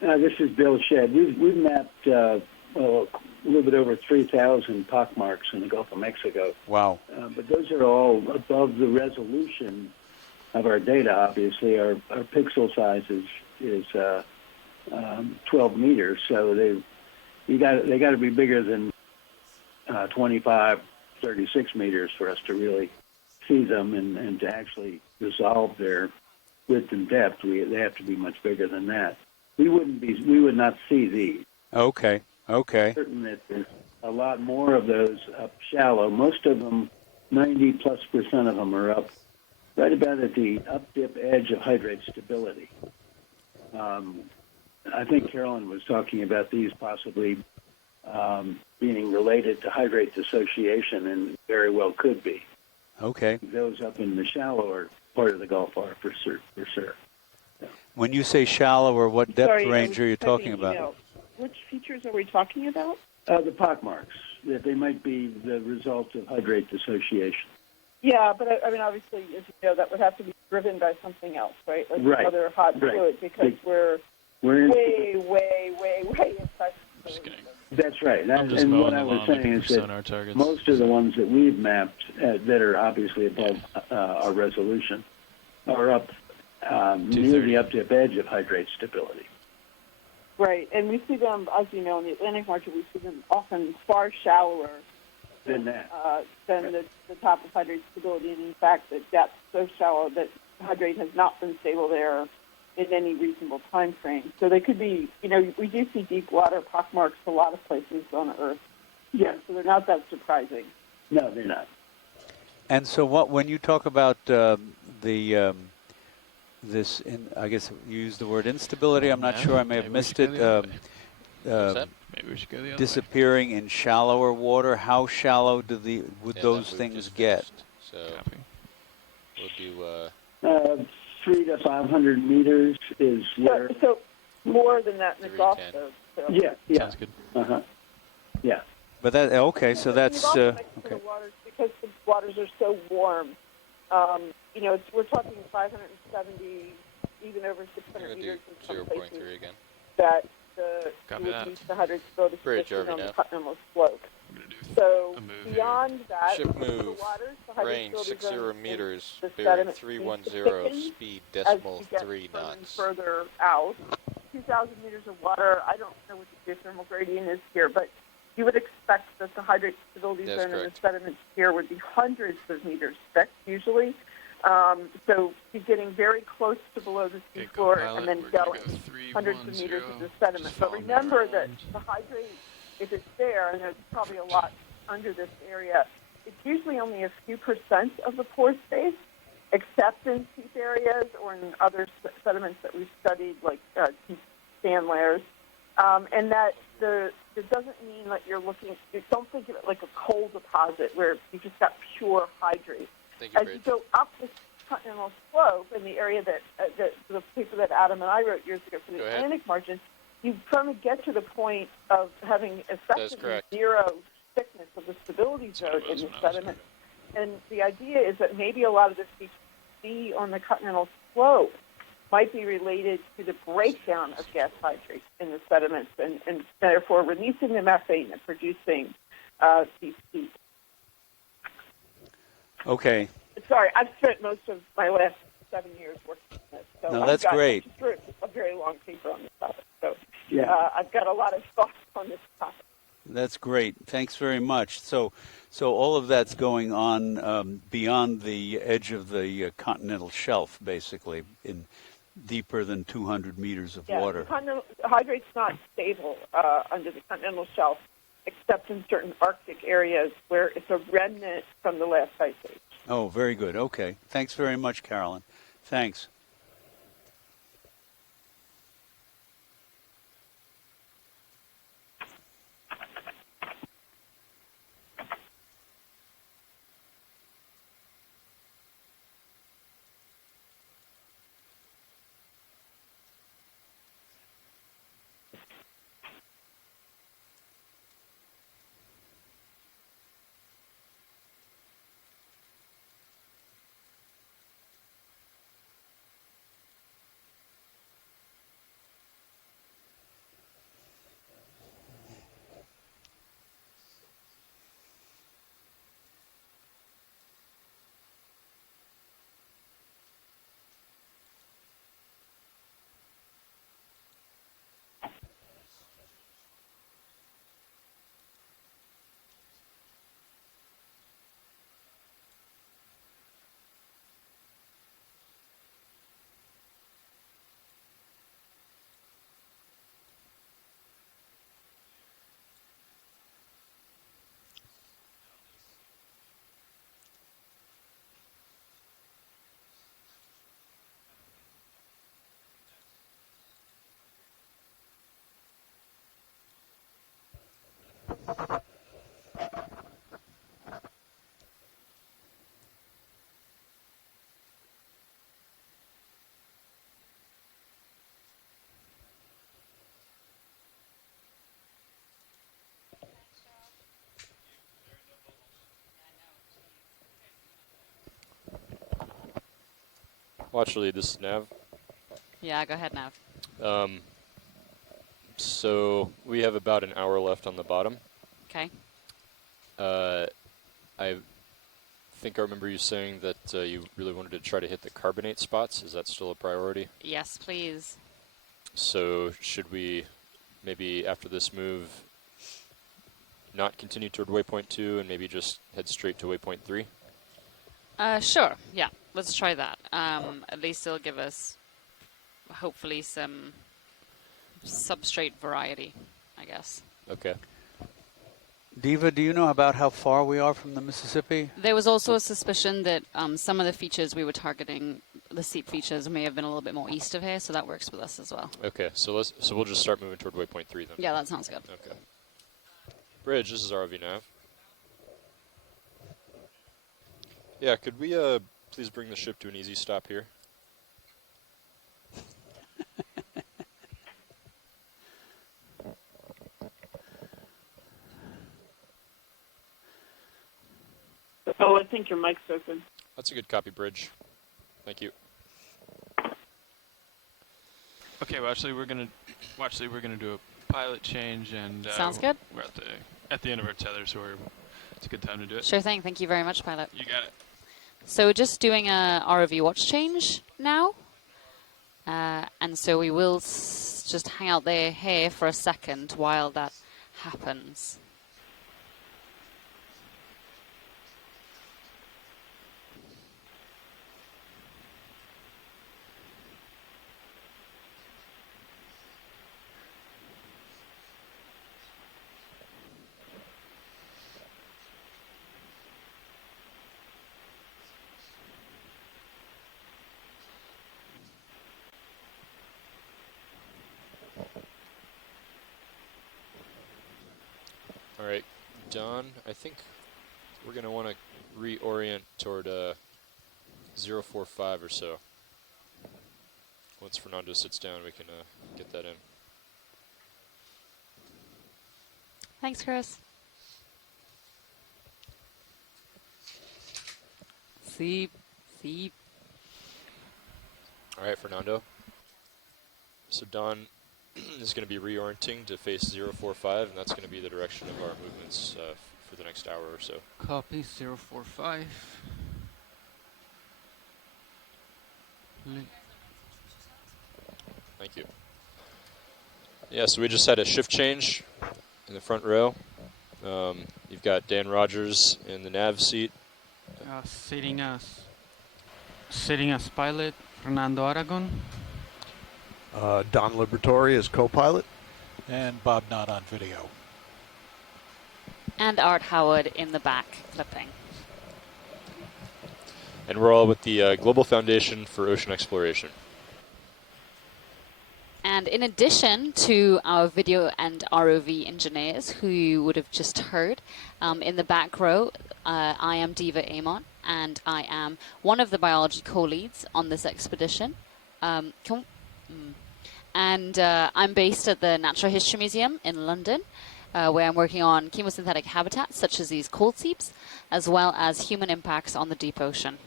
This is Bill Shedd. We've mapped a little bit over 3,000 pockmarks in the Gulf of Mexico. Wow. But those are all above the resolution of our data. Obviously, our pixel size is 12 meters, so they got to be bigger than 25, 36 meters for us to really see them and to actually resolve their width and depth. They have to be much bigger than that. We would not see these. Okay. Certain that there's a lot more of those up shallow. Most of them, 90+% of them, are up right about at the up-dip edge of hydrate stability. I think Carolyn was talking about these possibly being related to hydrate dissociation, and very well could be. Okay. Those up in the shallower part of the Gulf are for sure. When you say shallower, what depth Sorry, range are you talking about? Email. Which features are we talking about? The pockmarks, that they might be the result of hydrate dissociation. Yeah, but I mean, obviously, as you know, that would have to be driven by something else, right? Like Right. other hot fluid, because we're way inside. That's right. I'm just and what mowing I the was lawn saying looking is for that sonar targets. most of the ones that we've mapped that are obviously above our resolution are up near the up-dip edge of hydrate stability. Right, and we see them, as you know, in the Atlantic margin, we see them often far shallower than that. Than the top of hydrate stability, and in fact, the depth so shallow that hydrate has not been stable there in any reasonable time frame. So they could be, we do see deep water pockmarks a lot of places on Earth. Yeah. So they're not that surprising. No, they're not. And so, when you talk about this, I guess you used the word instability. I'm not sure. I may have missed it. Maybe we should go the other disappearing in shallower water. How shallow would those things get? So we'll do 300 to 500 meters is where. So more than that in the Gulf, though. So. Yeah. Sounds good. Yeah. But so that's okay. Because the waters are so warm. We're talking 570, even over 600 meters in some places. 0.3 again. That Copy would that. reach the hydrate stability Bridge, position on Harvey, the now. continental slope. So beyond that, Ship the move. waters, the hydrate Range stability 60 zone, meters. the Bearing sediment 310. thicken Speed as decimal you get 3 further and knots. further out. 2,000 meters of water. I don't know what the geothermal gradient is here, but you would expect that the hydrate stability That's zone and the correct. sediments here would be hundreds of meters thick, usually. So you're getting very close to below the seafloor and then going hundreds of meters of the sediment. But remember that the hydrate, if it's there, and there's probably a lot under this area, it's usually only a few % of the pore space, except in steep areas or in other sediments that we've studied, like deep sand layers. And that it doesn't mean that don't think of it like a coal deposit where you just got pure hydrate. As you go up the continental slope in the area that the paper that Adam and I wrote years ago for the Atlantic margin, you finally get to the point of having effectively zero thickness of the stability zone in the sediment. And the idea is that maybe a lot of this we see on the continental slope might be related to the breakdown of gas hydrates in the sediments and therefore releasing the methane and producing these heat. Okay. Sorry, I've spent most of my last 7 years working on this. So No, that's great. I just wrote a very long paper on this topic. So Yeah. I've got a lot of thoughts on this topic. That's great. Thanks very much. So all of that's going on beyond the edge of the continental shelf, basically, in deeper than 200 meters of water. The hydrate's not stable under the continental shelf, except in certain Arctic areas where it's a remnant from the last ice age. Oh, very good. Okay. Thanks very much, Carolyn. Thanks. Well, actually, this is Nav. Yeah, go ahead, Nav. So we have about an hour left on the bottom. Okay. I think I remember you saying that you really wanted to try to hit the carbonate spots. Is that still a priority? Yes, please. So should we maybe after this move not continue toward waypoint 2 and maybe just head straight to waypoint 3? Sure. Yeah, let's try that. At least it'll give us, hopefully, some substrate variety, I guess. Okay. Diva, do you know about how far we are from the Mississippi? There was also a suspicion that some of the features we were targeting, the seep features, may have been a little bit more east of here, so that works with us as well. Okay, so we'll just start moving toward waypoint 3 then. Yeah, that sounds good. Okay. Bridge, this is RV Nav. Yeah, could we please bring the ship to an easy stop here? Oh, I think your mic's open. That's a good copy, Bridge. Thank you. Okay, well, actually, we're gonna do a pilot change, and sounds good. We're at the end of our tether, so it's a good time to do it. Sure thing. Thank you very much, pilot. You got it. So just doing a ROV watch change now, and so we will just hang out here for a second while that happens. All right, Don, I think we're going to want to reorient toward 045 or so. Once Fernando sits down, we can get that in. Thanks, Chris. Seep. All right, Fernando. So Don is going to be reorienting to face 045, and that's going to be the direction of our movements for the next hour or so. Copy 045. Thank you. Yeah, so we just had a shift change in the front row. You've got Dan Rogers in the nav seat. Sitting as pilot, Fernando Aragon. Don Liberatore as co-pilot. And Bob Knott on video. And Art Howard in the back flipping. And we're all with the Global Foundation for Ocean Exploration. And in addition to our video and ROV engineers, who you would have just heard, in the back row, I am Diva Amon, and I am one of the biology co-leads on this expedition. And I'm based at the Natural History Museum in London, where I'm working on chemosynthetic habitats such as these cold seeps, as well as human impacts on the deep ocean.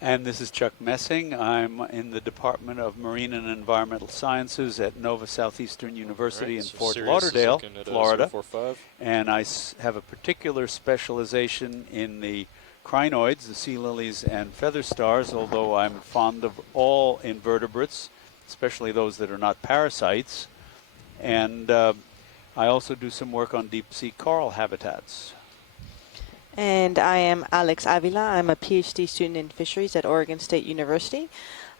And this is Chuck Messing. I'm in the Department of Marine and Environmental Sciences at Nova Southeastern University in Fort Lauderdale, Florida. And I have a particular specialization in the crinoids, the sea lilies and feather stars, although I'm fond of all invertebrates, especially those that are not parasites. And I also do some work on deep sea coral habitats. And I am Alex Avila. I'm a PhD student in fisheries at Oregon State University.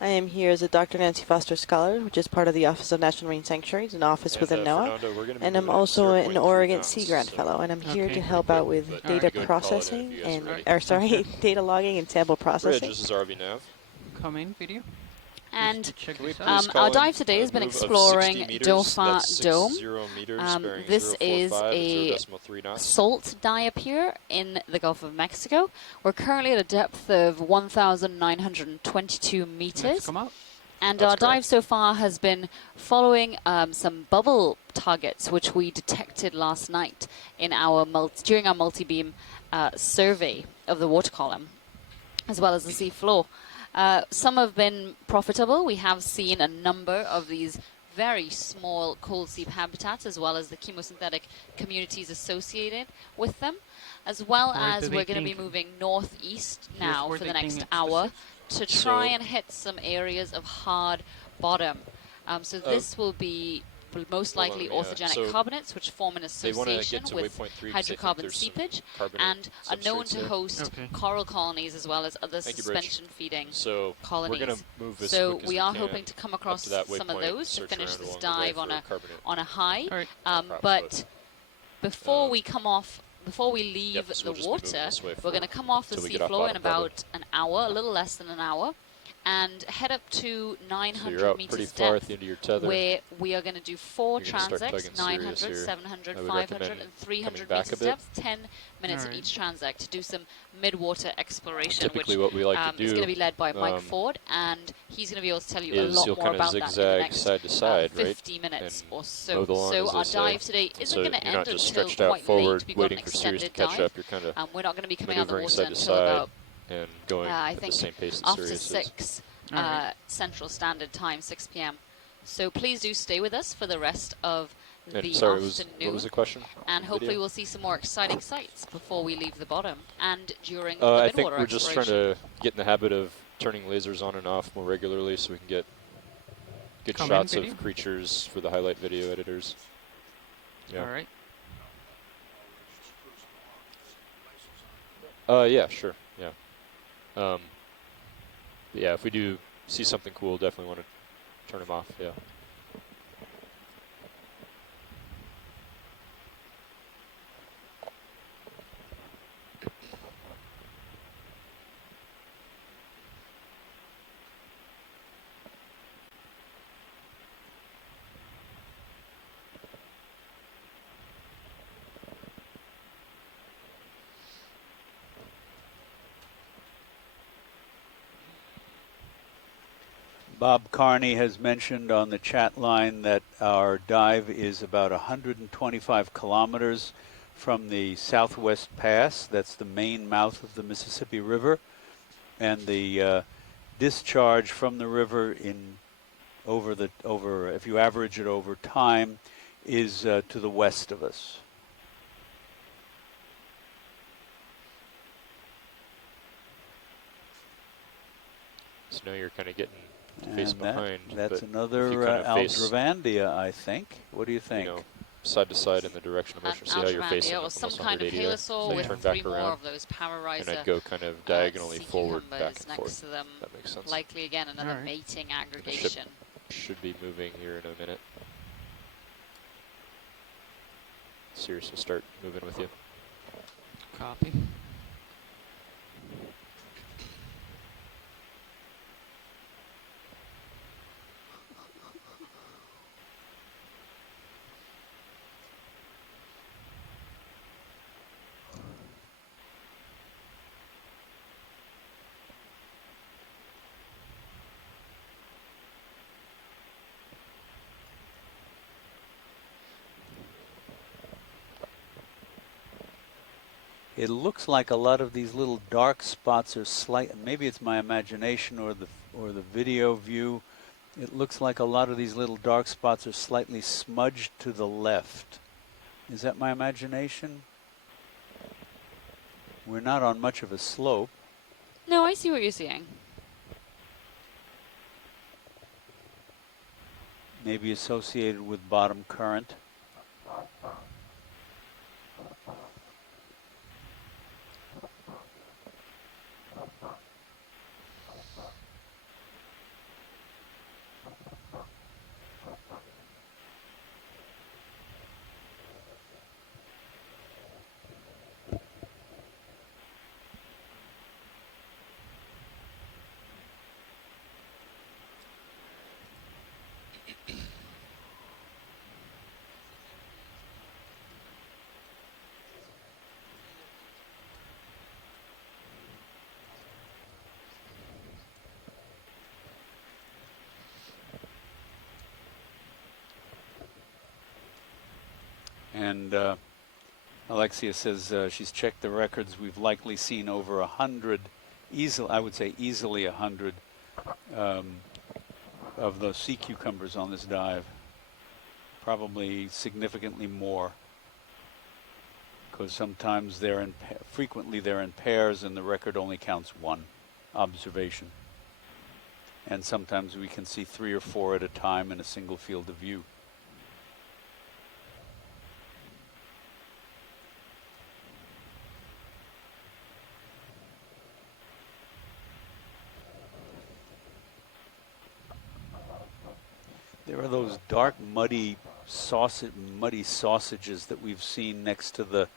I am here as a Dr. Nancy Foster Scholar, which is part of the Office of National Marine Sanctuaries, an office within NOAA. And I'm also an Oregon Sea Grant Fellow, and I'm here to help out with data processing and, data logging and sample processing. Bridge, this is RV Nav. Come in, video. And our dive today has been exploring Dauphin Dome. This is a salt diapier in the Gulf of Mexico. We're currently at a depth of 1,922 meters. And our dive so far has been following some bubble targets, which we detected last night in our during our multi-beam survey of the water column, as well as the sea floor. Some have been profitable. We have seen a number of these very small cold seep habitats, as well as the chemosynthetic communities associated with them, as well as we're going to be moving northeast now for the next hour to try and hit some areas of hard bottom. So this will be most likely orthogenic carbonates, which form an association with hydrocarbon seepage and are known to host coral colonies as well as other suspension feeding colonies. We're going to move as so quick as we are hoping to come across some of those to finish this dive on a high. But before we come off, before we leave the water, we're going to come off the seafloor in about an hour, a little less than an hour, and head up to 900 meters depth, where we are going to do 4 transects, 900, 700, 500, and 300 meters depth, 10 minutes at each transect, to do some mid-water exploration, which what we like to do, is going to be led by Mike Ford, and he's going to be able to tell you a lot more about that in the zigzag next side to side, 50 minutes or so. mow the lawn, So as our they dive say. today isn't So going to you're end not just until stretched out quite forward, late. We've got an waiting for Sirius to extended catch dive. up. You're kind of We're not going to be coming out of the maneuvering water side to until side about and going I at the think same pace that after Sirius 6 Alright. Central Standard Time, 6 p.m. So please do stay with us for the rest of the sorry, afternoon. what was the question? And hopefully Video? we'll see some more exciting sights before we leave the bottom and during I the think mid-water we're just trying exploration. to get in the habit of turning lasers on and off more regularly so we can get good Come shots in, of video? creatures for the highlight video editors. Yeah. All right. Yeah, sure. Yeah. Yeah, if we do see something cool, definitely want to turn them off. Yeah. Bob Carney has mentioned on the chat line that our dive is about 125 kilometers from the Southwest Pass. That's the main mouth of the Mississippi River. And the discharge from the river if you average it over time, is to the west of us. So now you're kind of getting face behind. That's but another Aldrevandia, I think. What do you think? You know, side to side in the direction of motion. See how you're facing or almost some kind of 180 there. helisaur with Turn 3 back more around, of those power riser, and I'd go kind of diagonally forward, back and next forth. to them. That makes sense. Likely again another mating aggregation. Should be moving here in a minute. Sirius will start moving with you. Copy. It looks like a lot of these little dark spots are slight. Maybe it's my imagination or the video view. It looks like a lot of these little dark spots are slightly smudged to the left. Is that my imagination? We're not on much of a slope. No, I see what you're saying. Maybe associated with bottom current. And Alexia says she's checked the records. We've likely seen over 100, I would say easily 100 of the sea cucumbers on this dive. Probably significantly more, because sometimes frequently they're in pairs and the record only counts one observation. And sometimes we can see 3 or 4 at a time in a single field of view. There are those dark, muddy sausages that we've seen next to the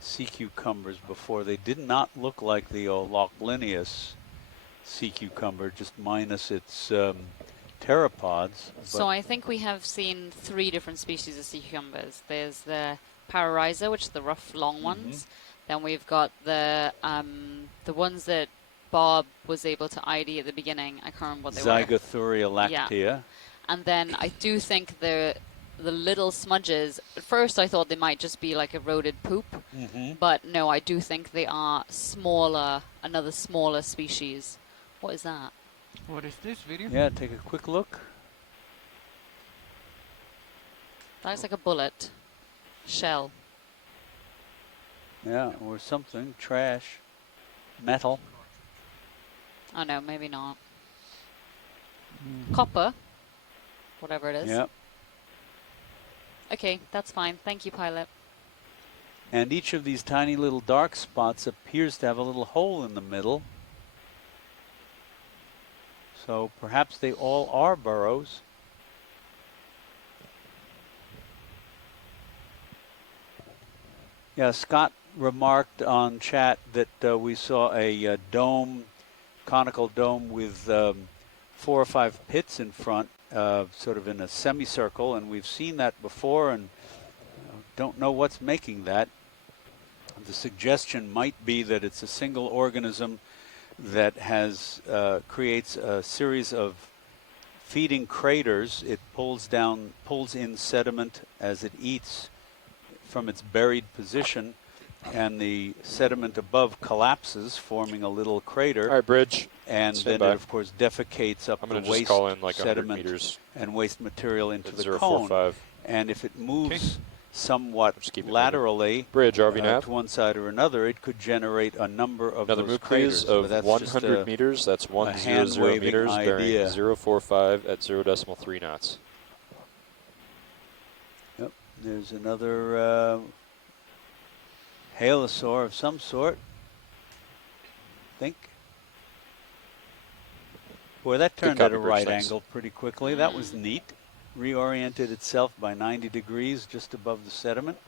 sea cucumbers before. They did not look like the Lochlinius sea cucumber, just minus its pteropods. So I think we have seen 3 different species of sea cucumbers. There's the Pararhiza, which are the rough, long ones. Then we've got the ones that Bob was able to ID at the beginning. I can't remember what they were. Zygothuria lactea. Yeah. And then I do think the little smudges, at first I thought they might just be like eroded poop. But no, I do think they are another smaller species. What is that? What is this video? Yeah, take a quick look. That looks like a bullet shell. Yeah, or something. Trash. Metal. Oh no, maybe not. Copper. Whatever it is. Yep. Okay, that's fine. Thank you, pilot. And each of these tiny little dark spots appears to have a little hole in the middle. So perhaps they all are burrows. Yeah, Scott remarked on chat that we saw a dome, conical dome with 4 or 5 pits in front, sort of in a semicircle, and we've seen that before and don't know what's making that. The suggestion might be that it's a single organism that creates a series of feeding craters. It pulls in sediment as it eats from its buried position, and the sediment above collapses, forming a little crater. All right, bridge. And then it, of course, defecates up the waste call in like sediment meters and waste material into the 045. cone. And if it moves somewhat laterally bridge, RV nav. to one side or another, it could generate a number of Another those move, craters. please, of that's 100 meters. That's 100 meters, bearing 045 at 0.3 knots. Yep. There's another halosaur of some sort, I think. Boy, that turned at a right angle pretty quickly. That was neat. Reoriented itself by 90 degrees just above the sediment.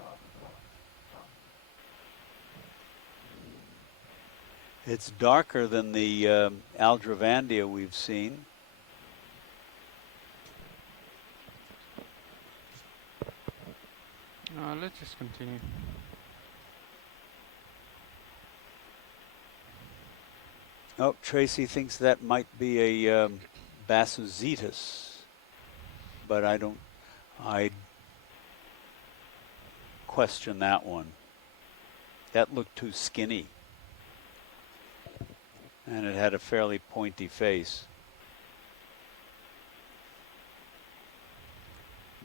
It's darker than the Aldrovandia we've seen. Let's just continue. Oh, Tracy thinks that might be a Basuzetus, but I question that one. That looked too skinny, and it had a fairly pointy face.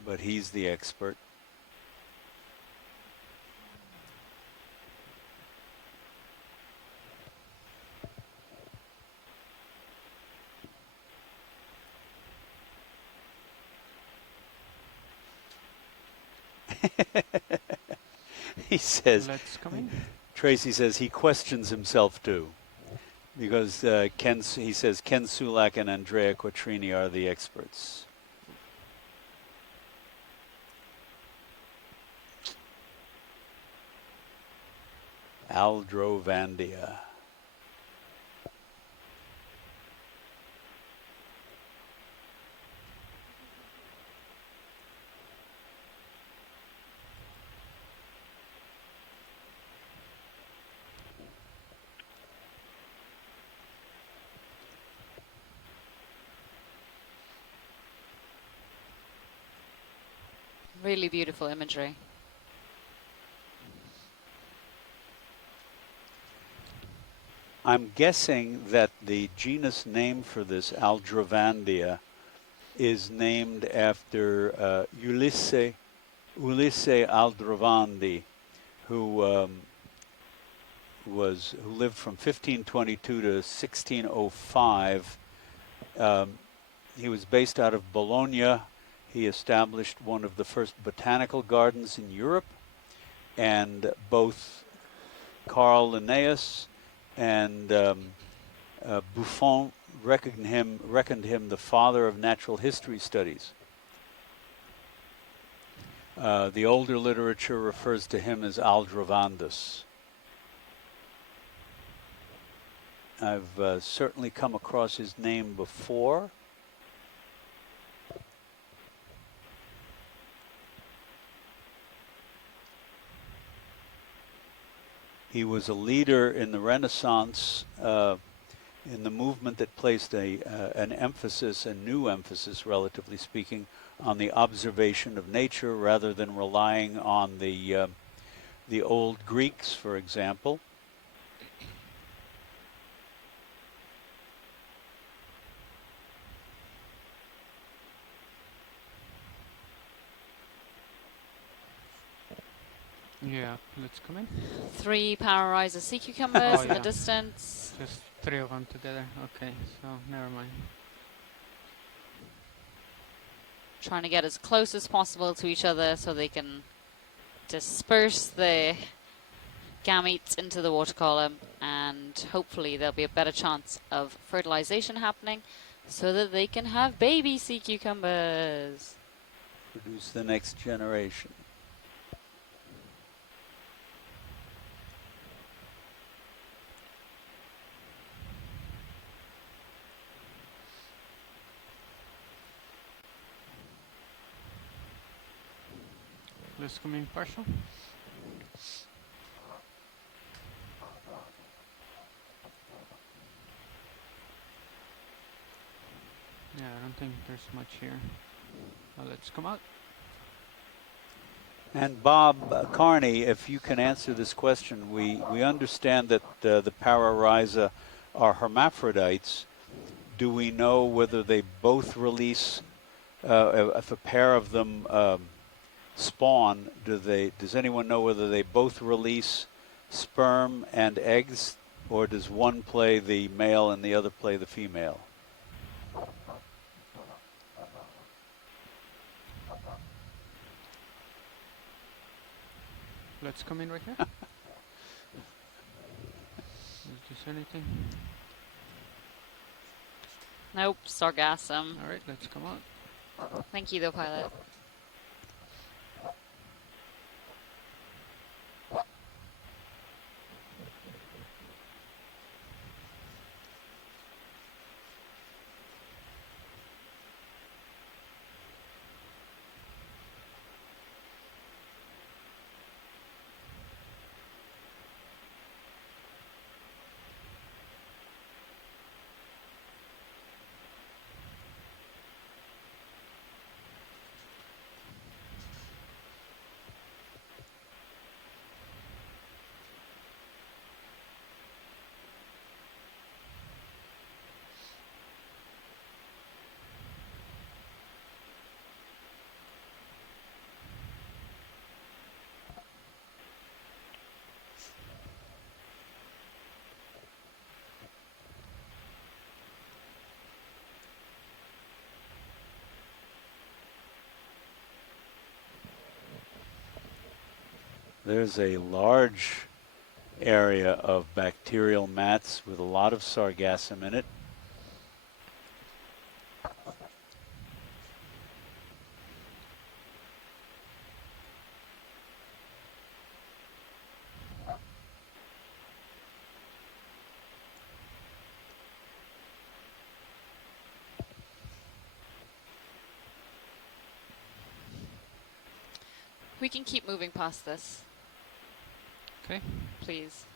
But he's the expert. He says, Tracy says he questions himself too, because he says Ken Sulak and Andrea Quattrini are the experts. Aldrovandia. Really beautiful imagery. I'm guessing that the genus name for this Aldrovandia is named after Ulisse Aldrovandi, who lived from 1522 to 1605. He was based out of Bologna. He established one of the first botanical gardens in Europe, and both Carl Linnaeus and Buffon reckoned him the father of natural history studies. The older literature refers to him as Aldrovandus. I've certainly come across his name before. He was a leader in the Renaissance, in the movement that placed an emphasis, a new emphasis, relatively speaking, on the observation of nature rather than relying on the old Greeks, for example. Yeah, let's come in. 3 Power Riser sea cucumbers in the distance. Just 3 of them together. Okay, so never mind. Trying to get as close as possible to each other so they can disperse the gametes into the water column, and hopefully there'll be a better chance of fertilization happening so that they can have baby sea cucumbers. Produce the next generation. Let's come in partial. Yeah, I don't think there's much here. Well, let's come out. And Bob Carney, if you can answer this question, we understand that the Pararhiza are hermaphrodites. Do we know whether they both release, if a pair of them spawn, does anyone know whether they both release sperm and eggs, or does one play the male and the other play the female? Let's come in right here. Is this anything? Nope, sargassum. All right, let's come out. Thank you, though, pilot. There's a large area of bacterial mats with a lot of sargassum in it. We can keep moving past this. Okay. Please.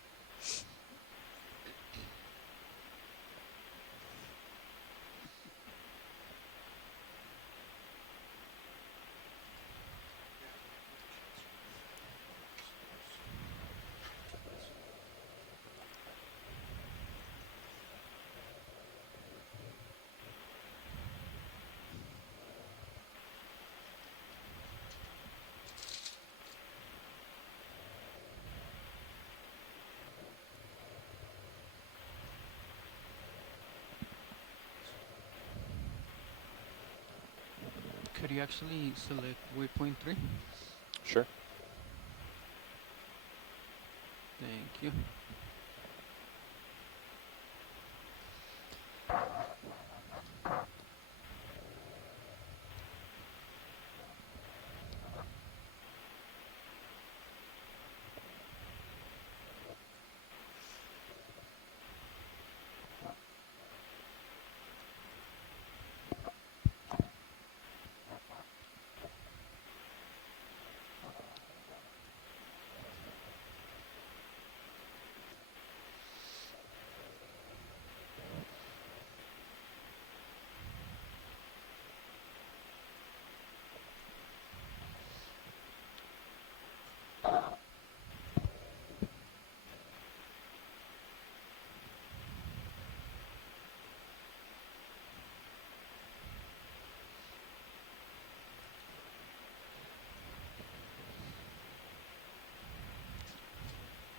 Could you actually select waypoint 3? Sure. Thank you.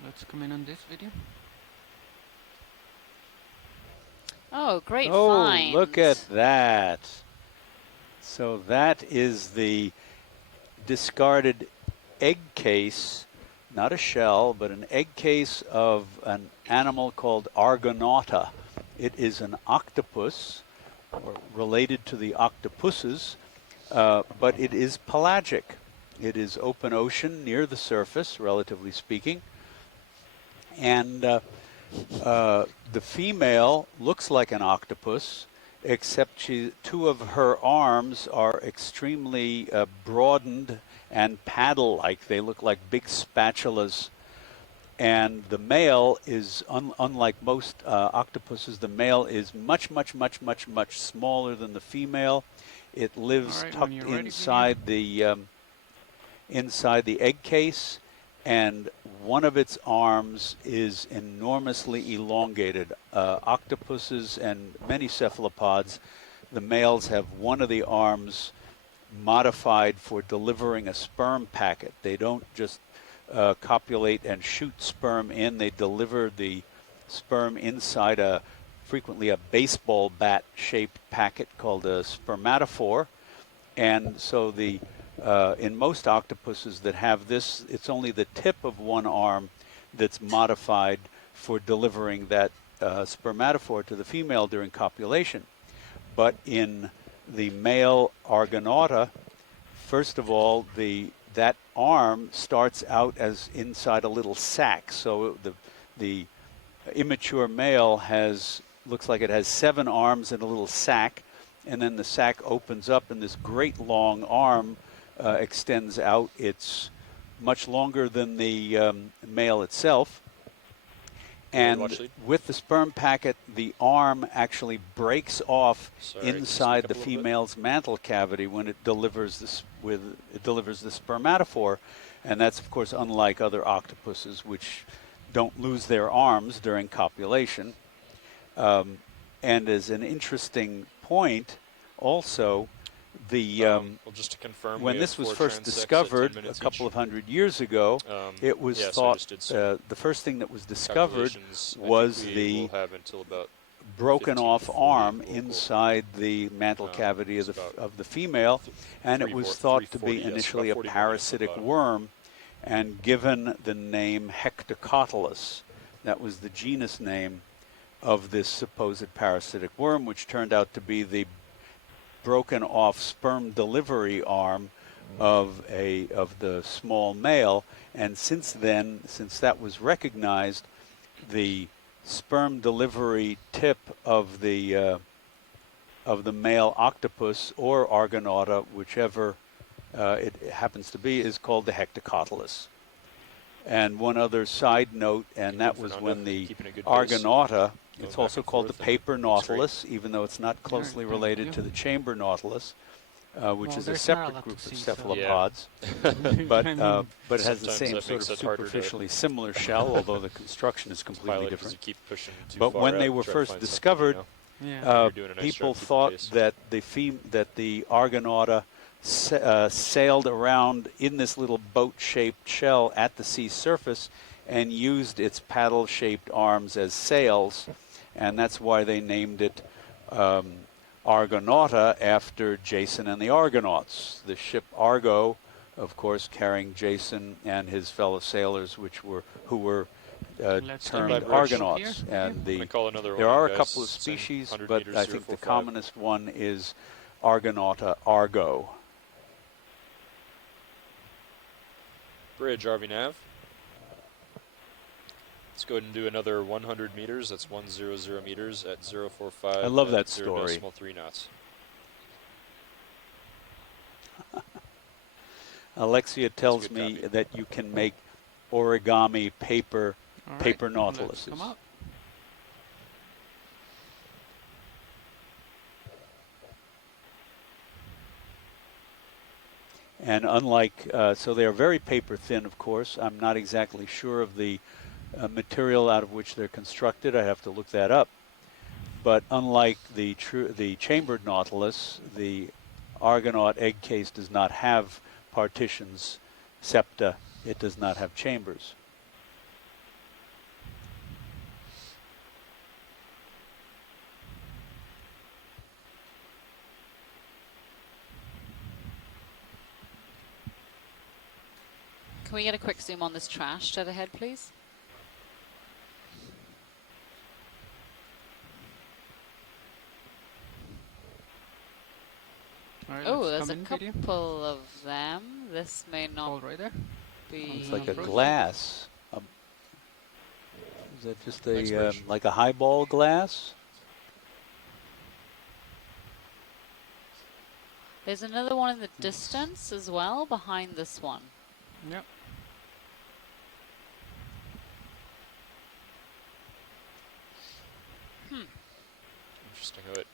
Let's come in on this video. Oh, great find. Oh, look at find. that. So that is the discarded egg case, not a shell, but an egg case of an animal called Argonauta. It is an octopus, or related to the octopuses, but it is pelagic. It is open ocean near the surface, relatively speaking. And the female looks like an octopus, except two of her arms are extremely broadened and paddle-like. They look like big spatulas. And the male is, unlike most octopuses, the male is much, much, much, much, much smaller than the female. It lives tucked inside the egg case, and one of its arms is enormously elongated. Octopuses and many cephalopods, the males have one of the arms modified for delivering a sperm packet. They don't just copulate and shoot sperm in. They deliver the sperm inside frequently a baseball bat shaped packet called a spermatophore. And so in most octopuses that have this, it's only the tip of one arm that's modified for delivering that spermatophore to the female during copulation. But in the male Argonauta, first of all, that arm starts out as inside a little sac. So the immature male looks like it has 7 arms in a little sac, and then the sac opens up, and this great long arm extends out. It's much longer than the male itself. And with the sperm packet, the arm actually breaks off inside the female's mantle cavity when it delivers the spermatophore, and that's of course unlike other octopuses, which don't lose their arms during copulation. And as an interesting point, also, well, just to confirm, when this was first discovered a couple of hundred years ago, it was thought the first thing that was discovered was the broken off arm inside the mantle cavity of the female, and it was thought to be initially a parasitic worm, and given the name Hectocotylus. That was the genus name of this supposed parasitic worm, which turned out to be the broken off sperm delivery arm of the small male. And since then, since that was recognized, the sperm delivery tip of the male octopus or Argonauta, whichever it happens to be, is called the Hectocotylus. And one other side note, and that was when the Argonauta, it's also called the paper nautilus, even though it's not closely related to the chamber nautilus, which is a separate group of cephalopods. But it has the same sort of superficially similar shell, although the construction is completely different. But when they were first discovered, people thought that the Argonauta sailed around in this little boat-shaped shell at the sea surface and used its paddle-shaped arms as sails, and that's why they named it Argonauta after Jason and the Argonauts. The ship Argo, of course, carrying Jason and his fellow sailors, who were termed Argonauts. And there are a couple of species, but I think the commonest one is Argonauta Argo. Bridge, RV Nav. Let's go ahead and do another 100 meters. That's 100 meters at 045. I love that story. 0.3 knots. Alexia tells me that you can make origami paper Nautiluses. Come up. And unlike, so they are very paper thin, of course. I'm not exactly sure of the material out of which they're constructed. I have to look that up. But unlike the chambered Nautilus, the Argonaut egg case does not have partitions, septa. It does not have chambers. Can we get a quick zoom on this trash dead ahead, please? Right, oh, there's a couple of them. This may not be... It's like a glass. Is that just a like a highball glass? There's another one in the distance as well, behind this one. Yep. Interesting how it.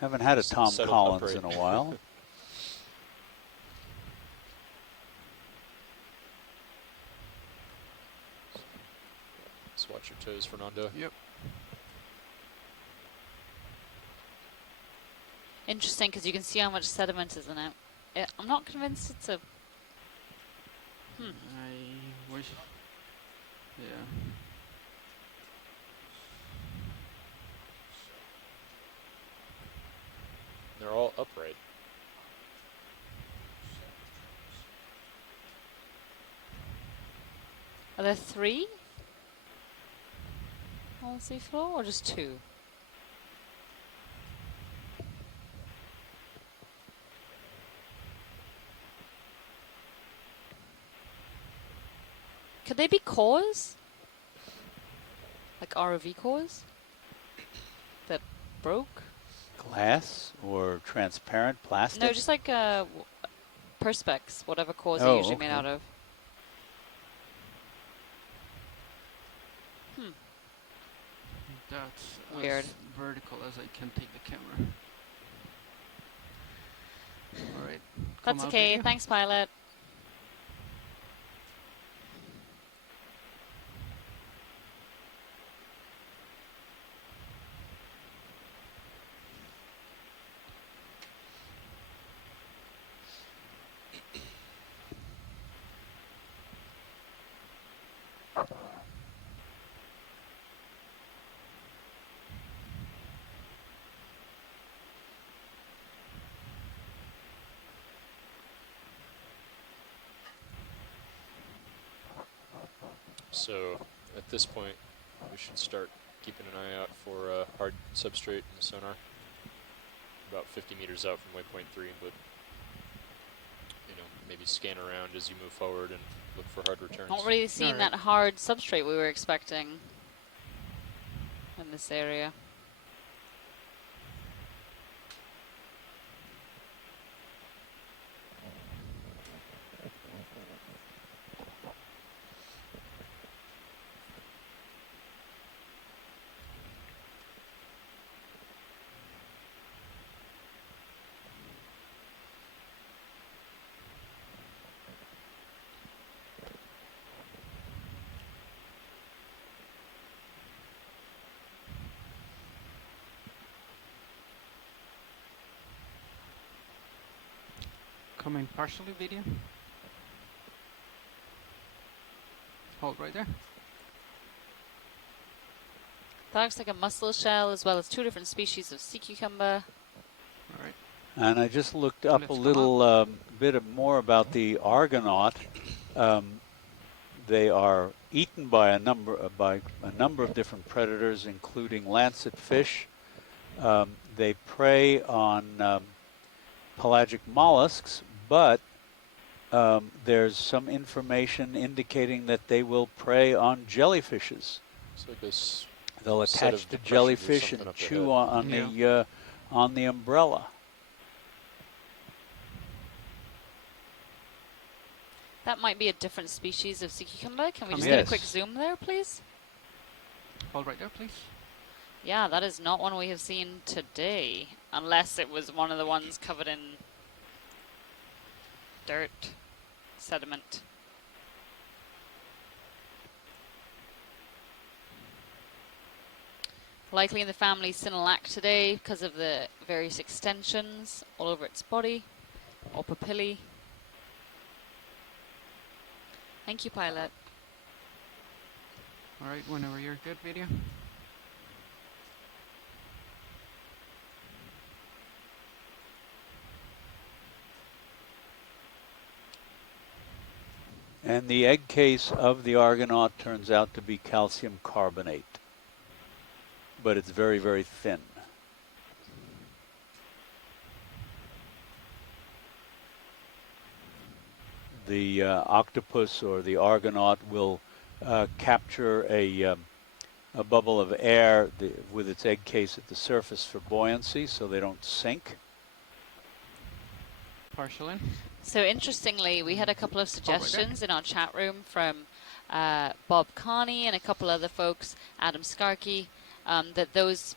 Haven't had a Tom Collins in a while. Just watch your toes, Fernando. Yep. Interesting, because you can see how much sediment is in it. I'm not convinced it's a... I wish... Yeah. They're all upright. Are there 3 on the seafloor, or just 2? Could they be cores? Like ROV cores? That broke? Glass or transparent plastic? No, just like perspex, whatever cores are usually made out of. That's weird. As vertical as I can take the camera. All right. That's okay. Thanks, pilot. So at this point, we should start keeping an eye out for hard substrate in the sonar. About 50 meters out from waypoint 3, but maybe scan around as you move forward and look for hard returns. Not really seeing that hard substrate we were expecting in this area. Coming partially video. Hold right there. That looks like a mussel shell, as well as 2 different species of sea cucumber. And I just looked up a little bit more about the Argonaut. They are eaten by a number of different predators, including lancet fish. They prey on pelagic mollusks, but there's some information indicating that they will prey on jellyfishes. It's like this. They'll attach to jellyfish and chew on the umbrella. That might be a different species of sea cucumber. Can we just Yes. get a quick zoom there, please? Hold right there, please. Yeah, that is not one we have seen today, unless it was one of the ones covered in dirt, sediment. Likely in the family Synallactidae because of the various extensions all over its body, or papillae. Thank you, pilot. All right, whenever you're good, video. And the egg case of the Argonaut turns out to be calcium carbonate, but it's very, very thin. The octopus or the Argonaut will capture a bubble of air with its egg case at the surface for buoyancy so they don't sink. Partial in. So interestingly, we had a couple of suggestions in our chat room from Bob Carney and a couple other folks, Adam Skarkey, that those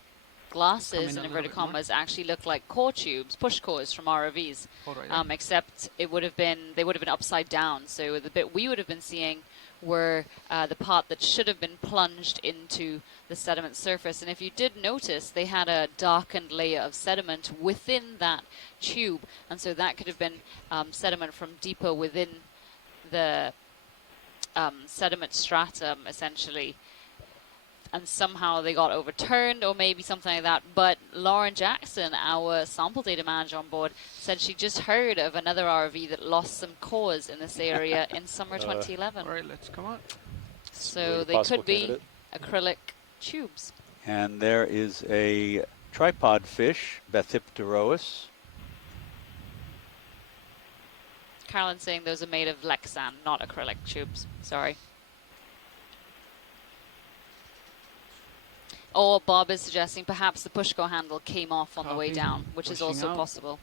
glasses in inverted commas actually look like core tubes, push cores from ROVs, except they would have been upside down. So the bit we would have been seeing were the part that should have been plunged into the sediment surface. And if you did notice, they had a darkened layer of sediment within that tube, and so that could have been sediment from deeper within the sediment stratum, essentially. And somehow they got overturned or maybe something like that. But Lauren Jackson, our sample data manager on board, said she just heard of another RV that lost some cores in this area in summer 2011. All right, let's come on. So they could be acrylic tubes. And there is a tripod fish, Bathipterois. Carolyn's saying those are made of Lexan, not acrylic tubes. Sorry. Or Bob is suggesting perhaps the pushco handle came off on the way down, which is also possible.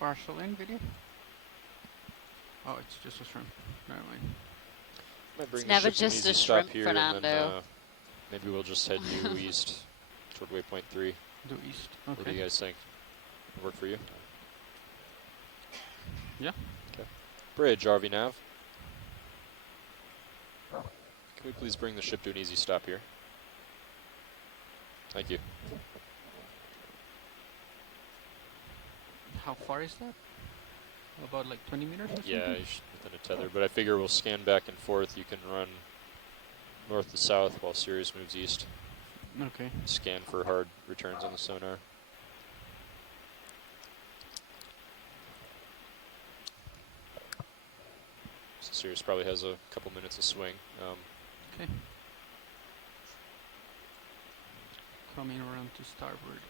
Partial in video. Oh, it's just a shrimp. Never mind. It's never just a shrimp, Fernando. Then, maybe we'll just head due east toward waypoint 3. Due east. Okay. What do you guys think? Work for you? Yeah. Okay. Bridge, RV nav. Can we please bring the ship to an easy stop here? Thank you. How far is that? About like 20 meters or something? Yeah, within a tether. But I figure we'll scan back and forth. You can run north to south while Sirius moves east. Okay. Scan for hard returns on the sonar. So Sirius probably has a couple minutes of swing. Okay. Coming around to starboard.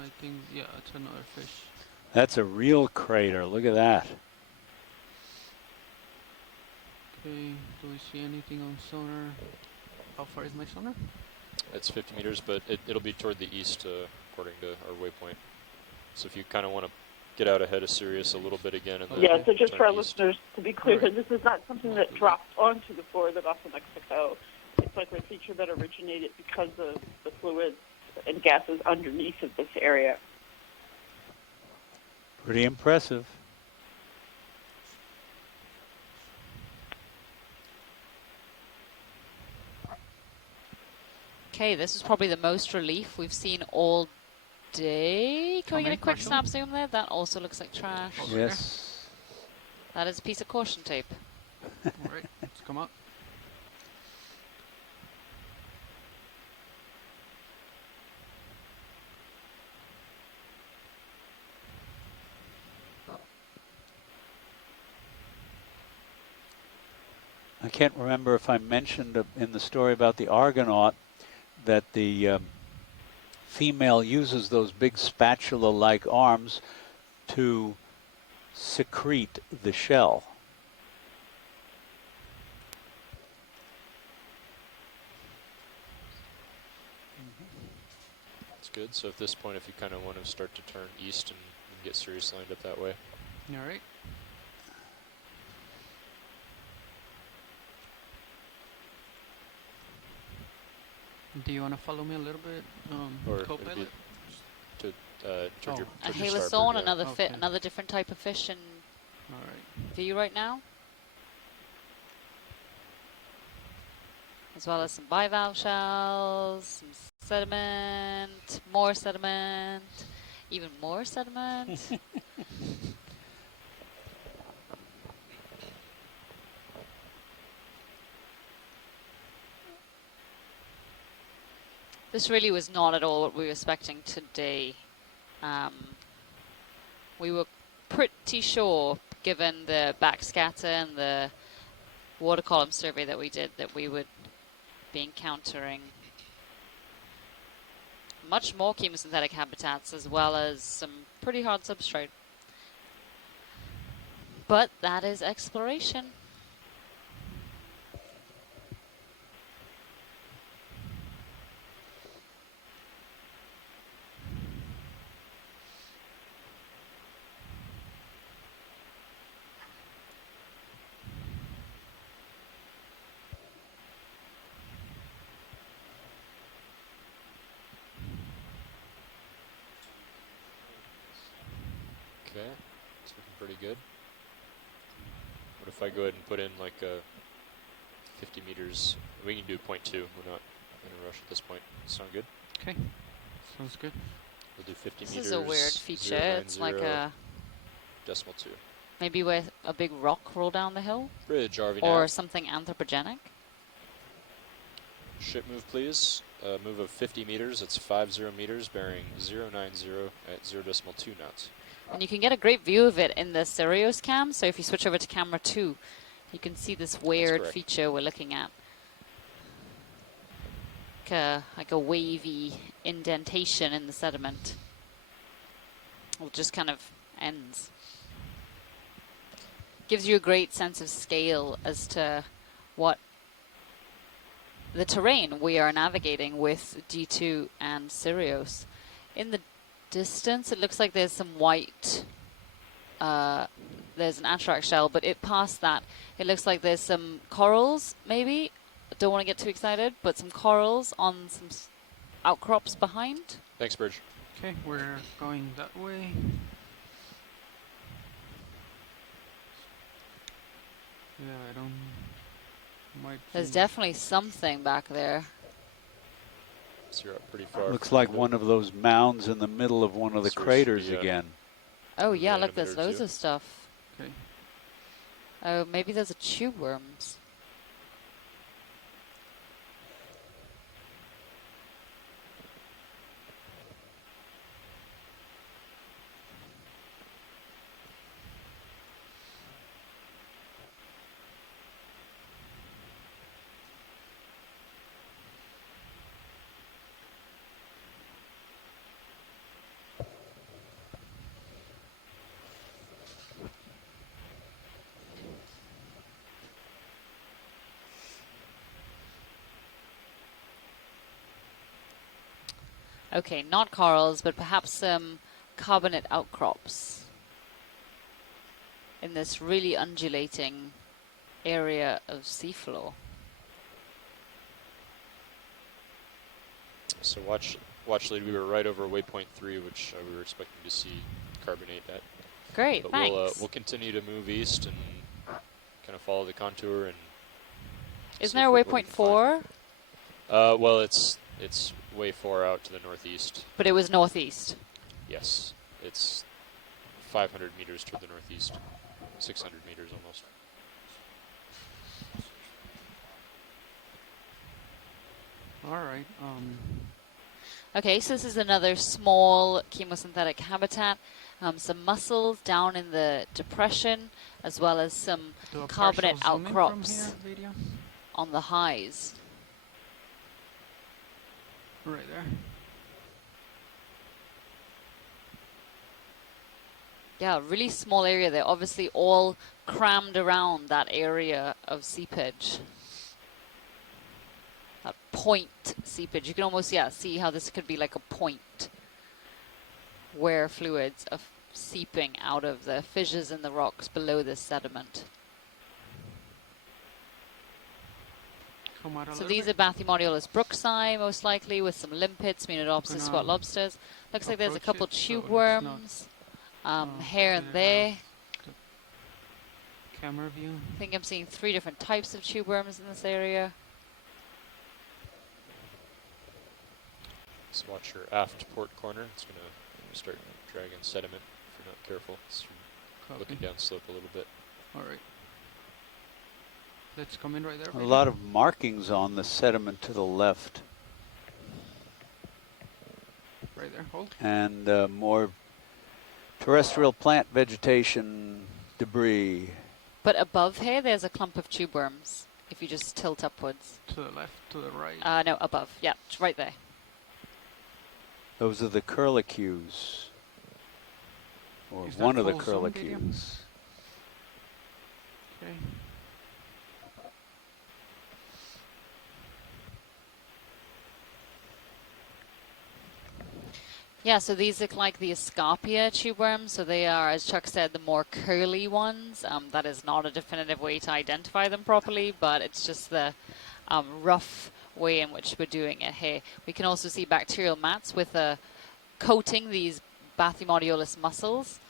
I think, yeah, it's another fish. That's a real crater. Look at that. Okay, do we see anything on sonar? How far is my sonar? It's 50 meters, but it'll be toward the east, according to our waypoint. So if you kind of want to get out ahead of Sirius a little bit again, and then Yeah, so just turn for our east. listeners, to be clear, this is not something that dropped onto the floor of the Gulf of Mexico. It's like a feature that originated because of the fluids and gases underneath of this area. Pretty impressive. Okay, this is probably the most relief we've seen all day. Can we get a quick snap zoom there? That also looks like trash. Yes. That is a piece of caution tape. All right, let's come up. I can't remember if I mentioned in the story about the Argonaut that the female uses those big spatula-like arms to secrete the shell. That's good. So at this point, if you kind of want to start to turn east and get Sirius lined up that way. All right. Do you want to follow me a little bit, co-pilot? To turn your A starboard, halosome, yeah. another different type of fish in view right now. As well as some bivalve shells, some sediment, more sediment, even more sediment. This really was not at all what we were expecting today. We were pretty sure, given the backscatter and the water column survey that we did, that we would be encountering much more chemosynthetic habitats as well as some pretty hard substrate. But that is exploration. Okay, it's looking pretty good. What if I go ahead and put in like a 50 meters? We can do 0.2. We're not in a rush at this point. Sound good? Okay, sounds good. We'll do 50 This meters. is a weird feature. It's like a decimal 2. maybe with a big rock roll down the hill, Bridge, RV or nav. something anthropogenic. Ship move, please. Move of 50 meters. It's 50 meters, bearing 090 at 0.2 knots. And you can get a great view of it in the Sirius cam. So if you switch over to camera 2, you can see this weird feature we're looking at. Like a wavy indentation in the sediment. It just kind of ends. Gives you a great sense of scale as to what the terrain we are navigating with D2 and Sirius. In the distance, it looks like there's some white, there's an atarax shell, but it past that, it looks like there's some corals, maybe. Don't want to get too excited, but some corals on some outcrops behind. Thanks, Bridge. Okay, we're going that way. Yeah, I don't... There's definitely something back there. So you're up pretty far. Looks like one of those mounds in the middle of one of the craters again. Oh yeah, look, there's loads of stuff. Okay. Oh, maybe those are tube worms. Okay, not corals, but perhaps some carbonate outcrops in this really undulating area of seafloor. So watch lead. We were right over waypoint 3, which we were expecting to see carbonate at. Great, but thanks. We'll continue to move east and kind of follow the contour. And isn't there a waypoint 4? Well, it's way far out to the northeast. But it was northeast. Yes, it's 500 meters to the northeast, 600 meters almost. All right. Okay, so this is another small chemosynthetic habitat. Some mussels down in the depression, as well as some carbonate outcrops on the highs. Right there. Yeah, really small area. They're obviously all crammed around that area of seepage. That point seepage. You can almost, see how this could be like a point where fluids are seeping out of the fissures in the rocks below this sediment. So these are Bathymodiolus brooksii, most likely, with some limpets, Munidopsis, squat lobsters. Looks like there's a couple tube worms here and there. Camera view. I think I'm seeing 3 different types of tube worms in this area. Just watch your aft port corner. It's going to start dragging sediment if you're not careful. It's looking down slope a little bit. All right. Let's come in right there. A lot of markings on the sediment to the left. Right there, hold. And more terrestrial plant vegetation debris. But above here, there's a clump of tube worms, if you just tilt upwards. To the left, to the right? No, above. Yeah, it's right there. Those are the curlicues. Or one of the curlicues. Okay. Yeah, so these look like the Escarpia tube worms. So they are, as Chuck said, the more curly ones. That is not a definitive way to identify them properly, but it's just the rough way in which we're doing it here. We can also see bacterial mats with coating these Bathymodiolus mussels.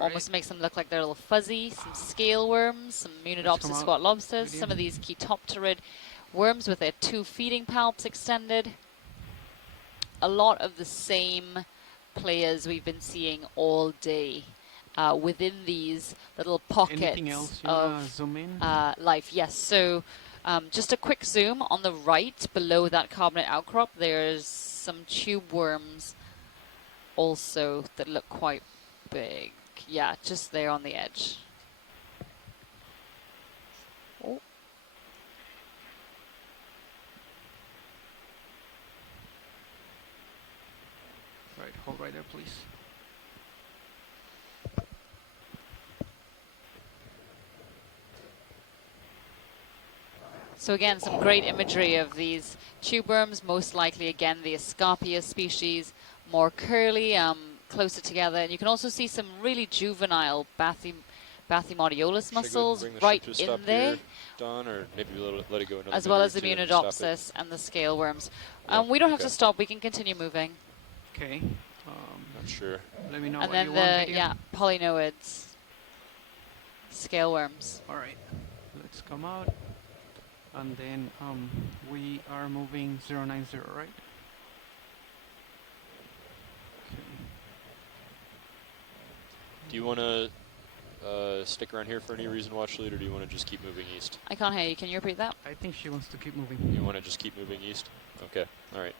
Almost makes them look like they're a little fuzzy. Some scale worms, some Munidopsis squat lobsters, some of these Chaetopterid worms with their 2 feeding palps extended. A lot of the same players we've been seeing all day within these little pockets of zoom in? life. Yes, so just a quick zoom on the right below that carbonate outcrop. There's some tube worms also that look quite big. Yeah, just there on the edge. Oh. Right, hold right there, please. So again, some great imagery of these tube worms, most likely again the Escarpia species, more curly, closer together. And you can also see some really juvenile Bathymodiolus mussels right in there. Here, Don, or maybe let it go another as well as the Munidopsis and the scale worms. We don't have to stop, we can continue moving. Okay. Not sure. Let me know and what then you want. Yeah, polynoids, scale worms. All right, let's come out. And then we are moving 090, right? Okay. Do you want to stick around here for any reason, watch lead, or do you want to just keep moving east? I can't hear you. Can you repeat that? I think she wants to keep moving. You want to just keep moving east? Okay. All right.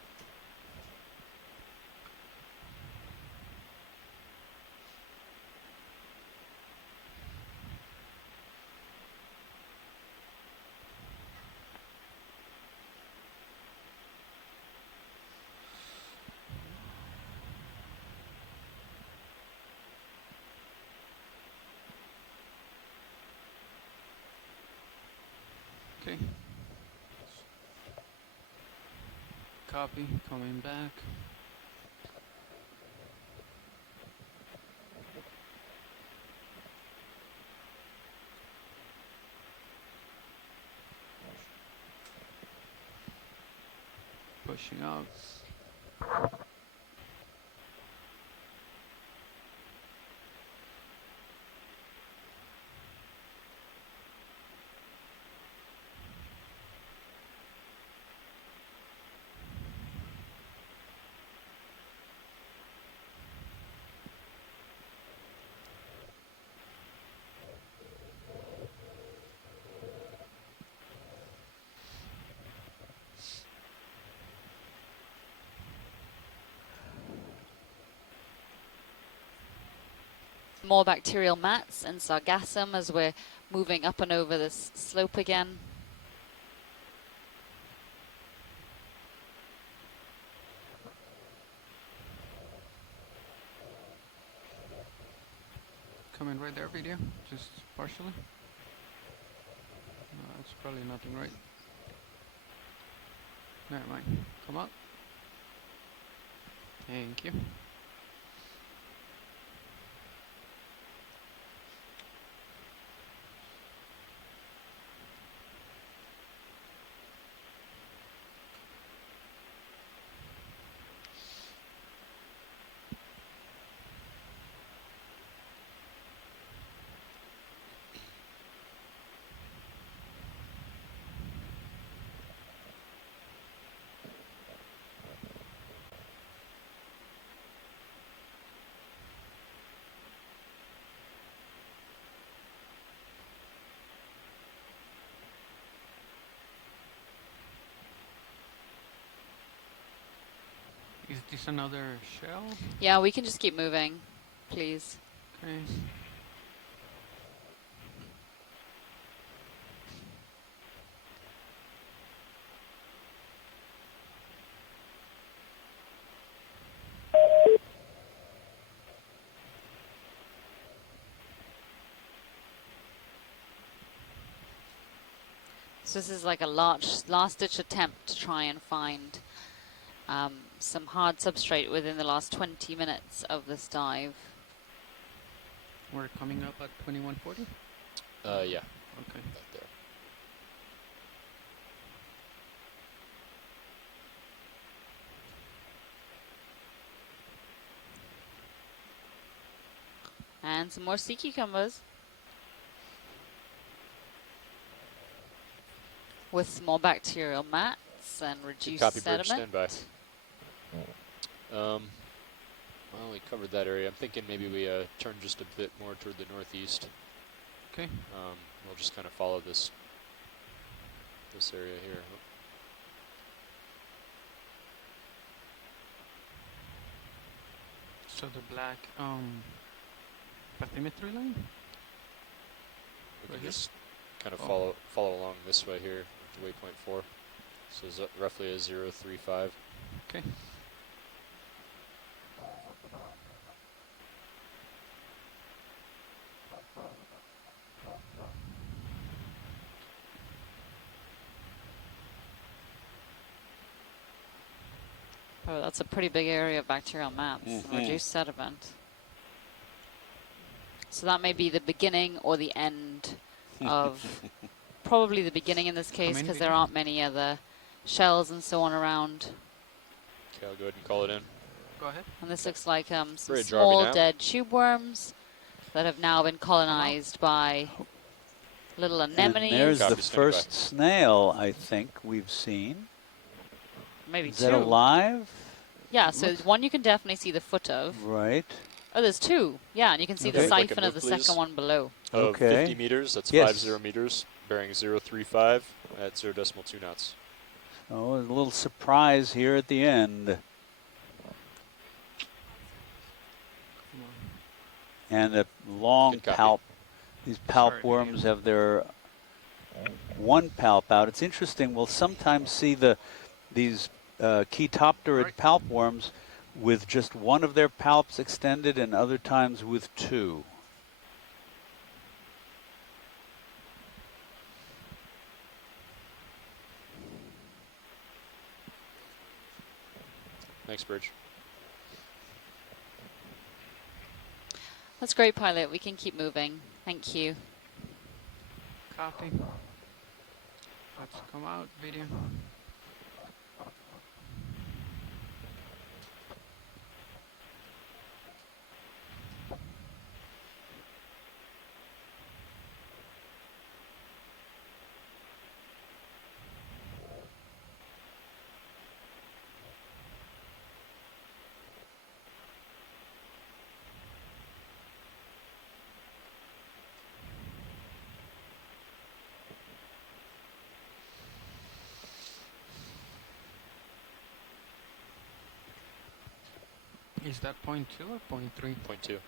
Okay. Copy, coming back. pushing out. More bacterial mats and sargassum as we're moving up and over this slope again. Coming right there, video, just partially. No, it's probably nothing right. Never mind. Come up. Thank you. Is this another shell? Yeah, we can just keep moving, please. Okay. So this is like a last-ditch attempt to try and find some hard substrate within the last 20 minutes of this dive. We're coming up at 2140? Yeah. Okay. Right there. And some more sea cucumbers. With some more bacterial mats and reduced Copy, sediment. Bridge, stand by. Well, we covered that area. I'm thinking maybe we turn just a bit more toward the northeast. Okay. We'll just kind of follow this area here. So the black bathymetry line? We Right can here? just kind of follow along this way here to waypoint 4. So it's roughly a 035. Okay. Oh, that's a pretty big area of bacterial mats and reduced sediment. So that may be the beginning or the end of, probably the beginning in this case, because there aren't many other shells and so on around. Okay, I'll go ahead and call it in. Go ahead. And this looks like some Bridge, small RV now. dead tube worms that have now been colonized by little anemones. And there's the first snail I think we've seen. Maybe Is two. that alive? Yeah, so one you can definitely see the foot of. Right. Oh, there's two. Yeah, and you can see the Like siphon a of the move, please. second one below. Of 50 meters, that's Yes. 50 meters, bearing 035 at 0.2 knots. Oh, a little surprise here at the end. And a long palp. These palp worms have their one palp out. It's interesting. We'll sometimes see these Chaetopterid palp worms with just one of their palps extended, and other times with two. Thanks, Bridge. That's great, pilot. We can keep moving. Thank you. Copy. Let's come out, video. Is that 0.2 or 0.3? 0.2.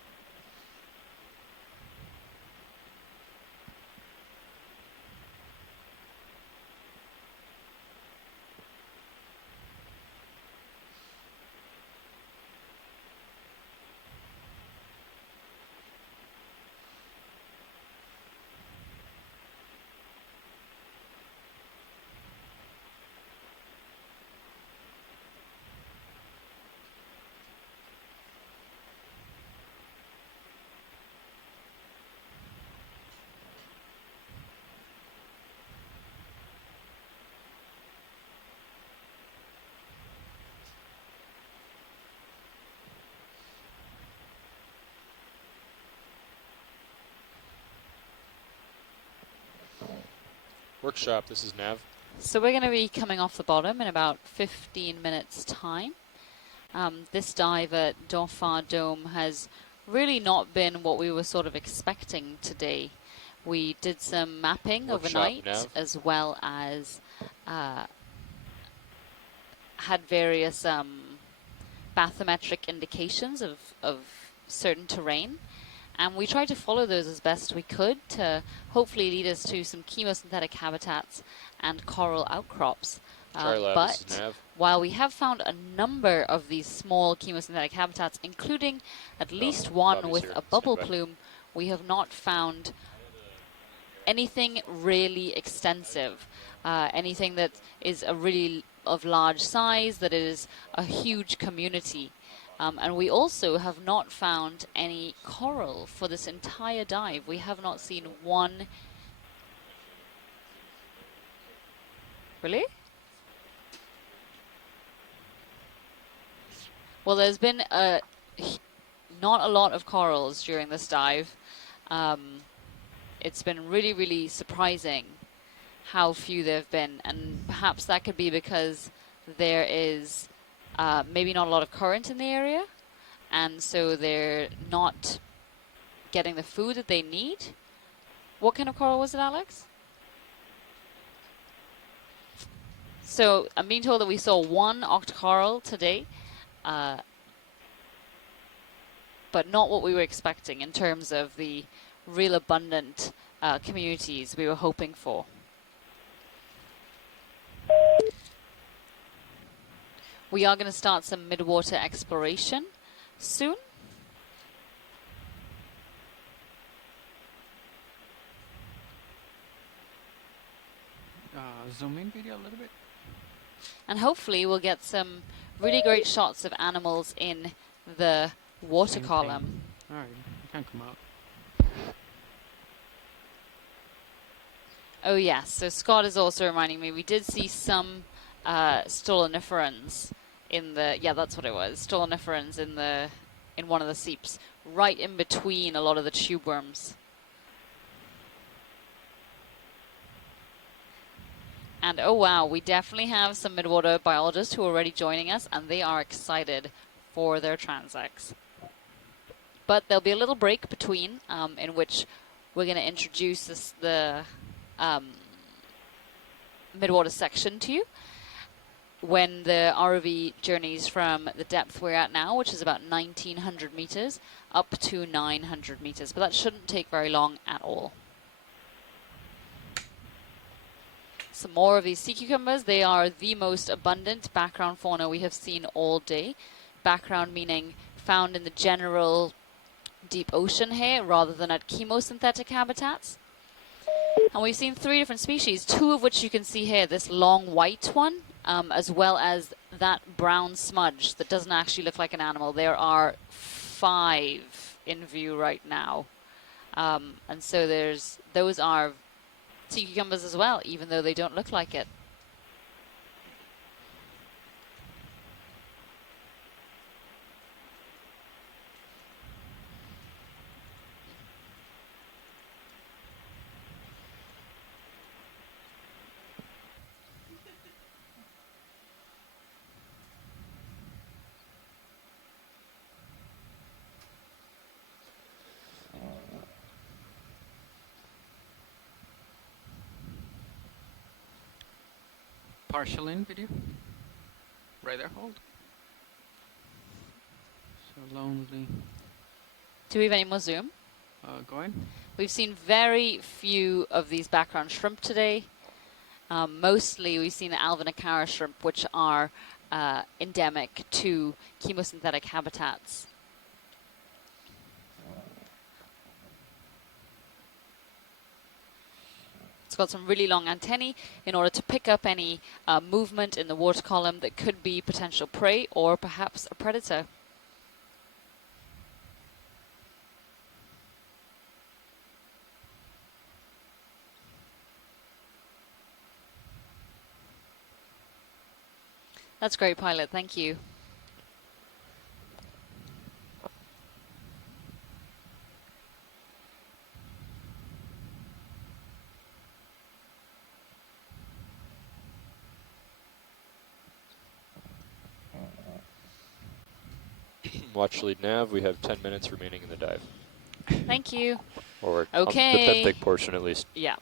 Workshop, this is Nav. So we're going to be coming off the bottom in about 15 minutes time. This dive at Dauphin Dome has really not been what we were sort of expecting today. We did some mapping Workshop, overnight, Nav. as well as had various bathymetric indications of certain terrain. And we tried to follow those as best we could to hopefully lead us to some chemosynthetic habitats and coral outcrops. Charlab, this is But Nav. while we have found a number of these small chemosynthetic habitats, including at least one Bobby's with here. a bubble Stand by. plume, we have not found anything really extensive, anything that is a really of large size, that is a huge community. And we also have not found any coral for this entire dive. We have not seen one. Really? Well, there's been not a lot of corals during this dive. It's been really, really surprising how few there have been. And perhaps that could be because there is maybe not a lot of current in the area, and so they're not getting the food that they need. What kind of coral was it, Alex? So I'm being told that we saw one octocoral today, but not what we were expecting in terms of the real abundant communities we were hoping for. We are going to start some midwater exploration soon. Zoom in video a little bit. And hopefully we'll get some really great shots of animals in the water column. Alright, you can come out. Oh yes, so Scott is also reminding me we did see some stoloniferans in the, yeah, that's what it was, stoloniferans in one of the seeps, right in between a lot of the tube worms. And oh wow, we definitely have some midwater biologists who are already joining us, and they are excited for their transects. But there'll be a little break between in which we're going to introduce the midwater section to you, when the ROV journeys from the depth we're at now, which is about 1,900 meters, up to 900 meters. But that shouldn't take very long at all. Some more of these sea cucumbers. They are the most abundant background fauna we have seen all day. Background meaning found in the general deep ocean here rather than at chemosynthetic habitats. And we've seen 3 different species, 2 of which you can see here, this long white one, as well as that brown smudge that doesn't actually look like an animal. There are 5 in view right now. And so those are sea cucumbers as well, even though they don't look like it. Partial in video. Right there, hold. So lonely. Do we have any more zoom? Go ahead. We've seen very few of these background shrimp today. Mostly we've seen the Alvinicara shrimp, which are endemic to chemosynthetic habitats. It's got some really long antennae in order to pick up any movement in the water column that could be potential prey or perhaps a predator. That's great, pilot. Thank you. Watch lead nav. We have 10 minutes remaining in the dive. Thank you. Or okay. the benthic portion, at least. Yeah.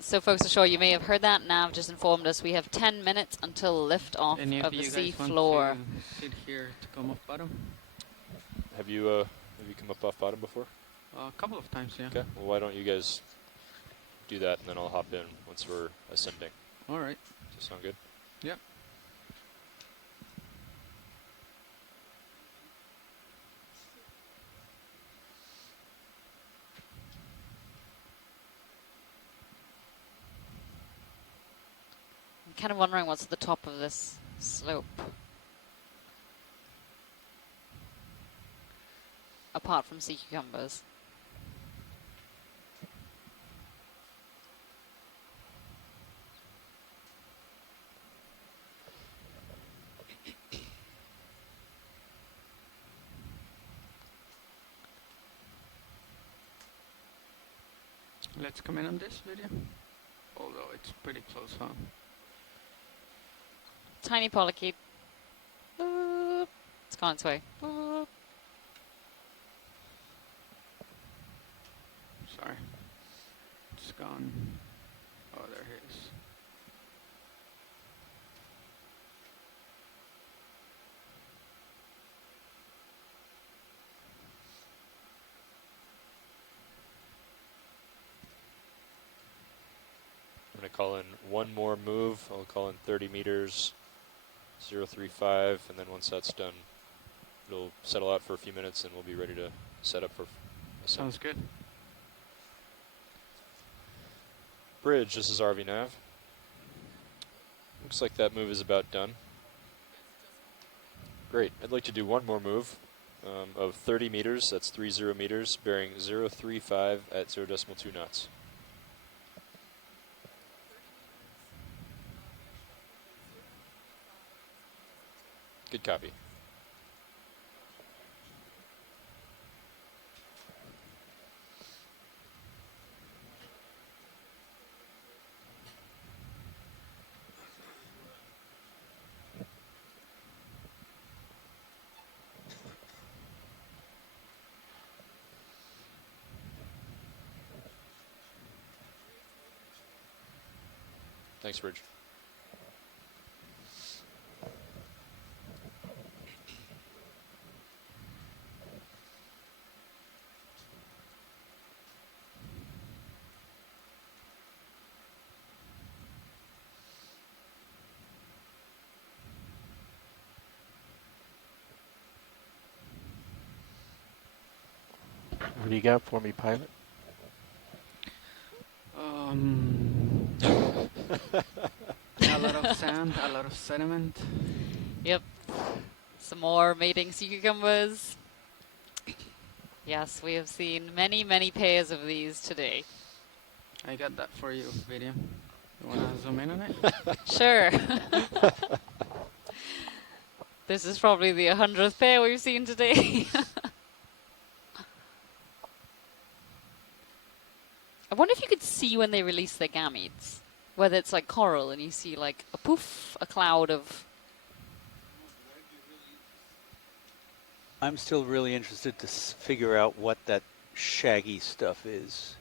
So folks ashore, you may have heard that. Nav just informed us we have 10 minutes until lift off of the sea floor. Sit here to come off bottom. Have you come up off bottom before? A couple of times, yeah. Okay. Well, why don't you guys do that, and then I'll hop in once we're ascending. All right. Does that sound good? Yep. I'm kind of wondering what's at the top of this slope. Apart from sea cucumbers. Let's come in on this video. Although it's pretty close, huh? Tiny polychaete. Boop. It's gone its way. Boop. Sorry. It's gone. Oh, there it is. I'm going to call in one more move. I'll call in 30 meters, 035, and then once that's done, it'll settle out for a few minutes and we'll be ready to set up for ascent. Sounds good. Bridge, this is RV Nav. Looks like that move is about done. Great. I'd like to do one more move of 30 meters. That's 30 meters, bearing 035 at 0.2 knots. Good copy. Thanks, Bridge. What do you got for me, pilot? A lot of sand, a lot of sediment. Yep. Some more mating sea cucumbers. Yes, we have seen many, many pairs of these today. I got that for you, video. You want to zoom in on it? Sure. This is probably the 100th pair we've seen today. I wonder if you could see when they release their gametes. Whether it's like coral and you see like a poof, a cloud of... I'm still really interested to figure out what that shaggy stuff is.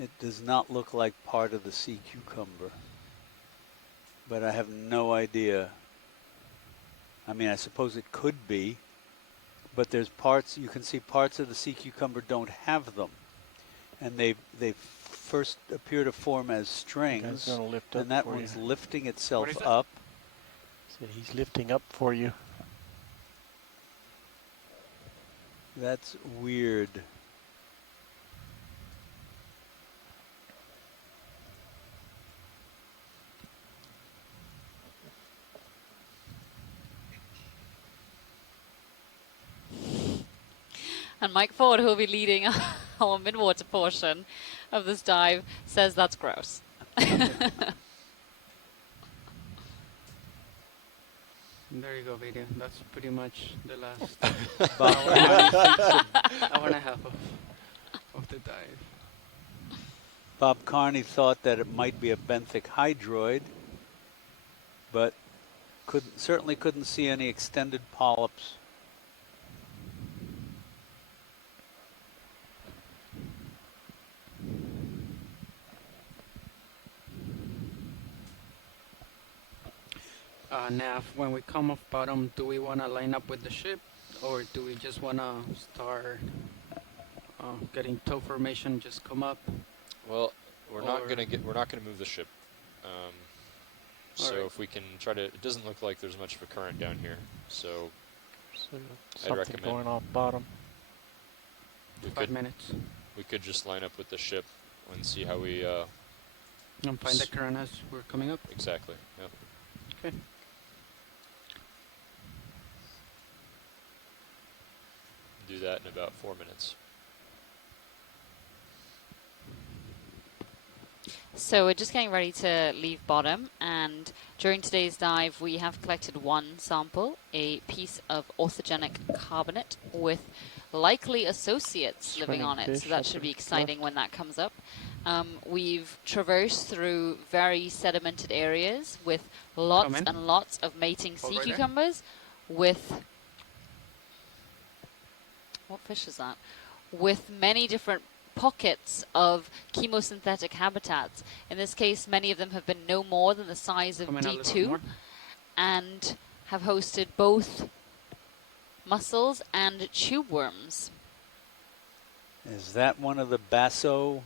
It does not look like part of the sea cucumber, but I have no idea. I mean, I suppose it could be, but there's parts, you can see parts of the sea cucumber don't have them. And they first appear to form as strings, and that one's lifting itself up. So he's lifting up for you. That's weird. And Mike Ford, who will be leading our mid-water portion of this dive, says that's gross. There you go, video. That's pretty much the last hour and a half of the dive. Bob Carney thought that it might be a benthic hydroid, but certainly couldn't see any extended polyps. Now, when we come off bottom, do we want to line up with the ship, or do we just want to start getting tow formation? Just come up. Well, we're not gonna move the ship. So if we can try to, it doesn't look like there's much of a current down here. So I'd recommend going off bottom. 5 minutes. We could just line up with the ship and see how we. And find the current as we're coming up. Exactly. Yep. Okay. Do that in about 4 minutes. So we're just getting ready to leave bottom, and during today's dive we have collected one sample, a piece of orthogenic carbonate with likely associates living on it, so that should be exciting when that comes up. We've traversed through very sedimented areas with lots and lots of mating sea cucumbers with... What fish is that? With many different pockets of chemosynthetic habitats. In this case, many of them have been no more than the size of D2 and have hosted both mussels and tube worms. Is that one of the basso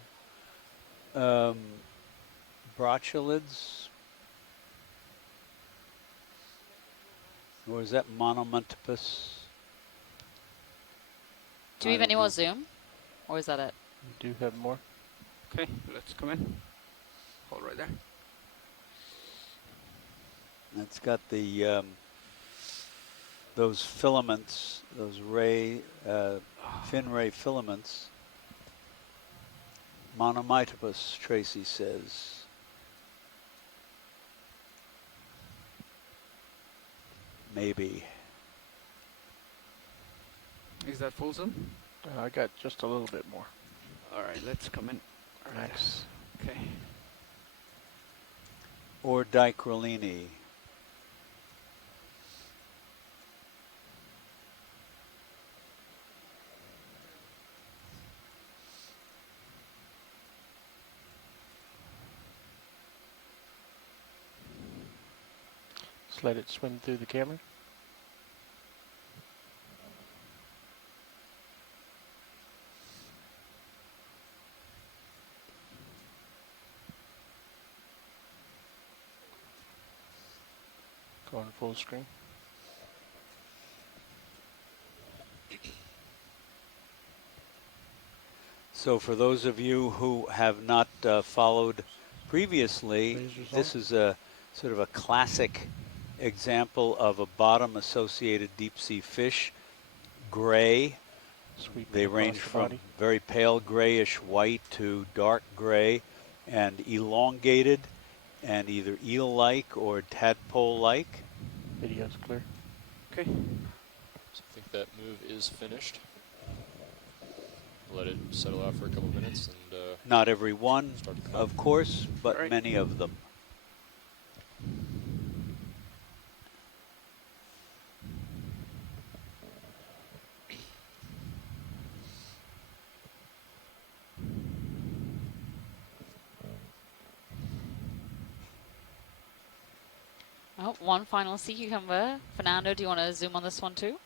brachylids? Or is that monomontopus? Do we have any more zoom? Or is that it? We do have more. Okay, let's come in. Hold right there. It's got the those filaments, those fin ray filaments. Monomontopus, Tracy says. Maybe. Is that full zoom? I got just a little bit more. All right, let's come in. All right. Nice. Okay. Or dicrolini. Just let it swim through the camera. Going full screen. So for those of you who have not followed previously, this is a sort of a classic example of a bottom-associated deep-sea fish. Gray. They range from very pale grayish white to dark gray and elongated and either eel-like or tadpole-like. Video's clear. Okay. So I think that move is finished. Let it settle out for a couple minutes and not every one, of course, but many of them. Oh, one final sea cucumber. Fernando, do you want to zoom on this one too?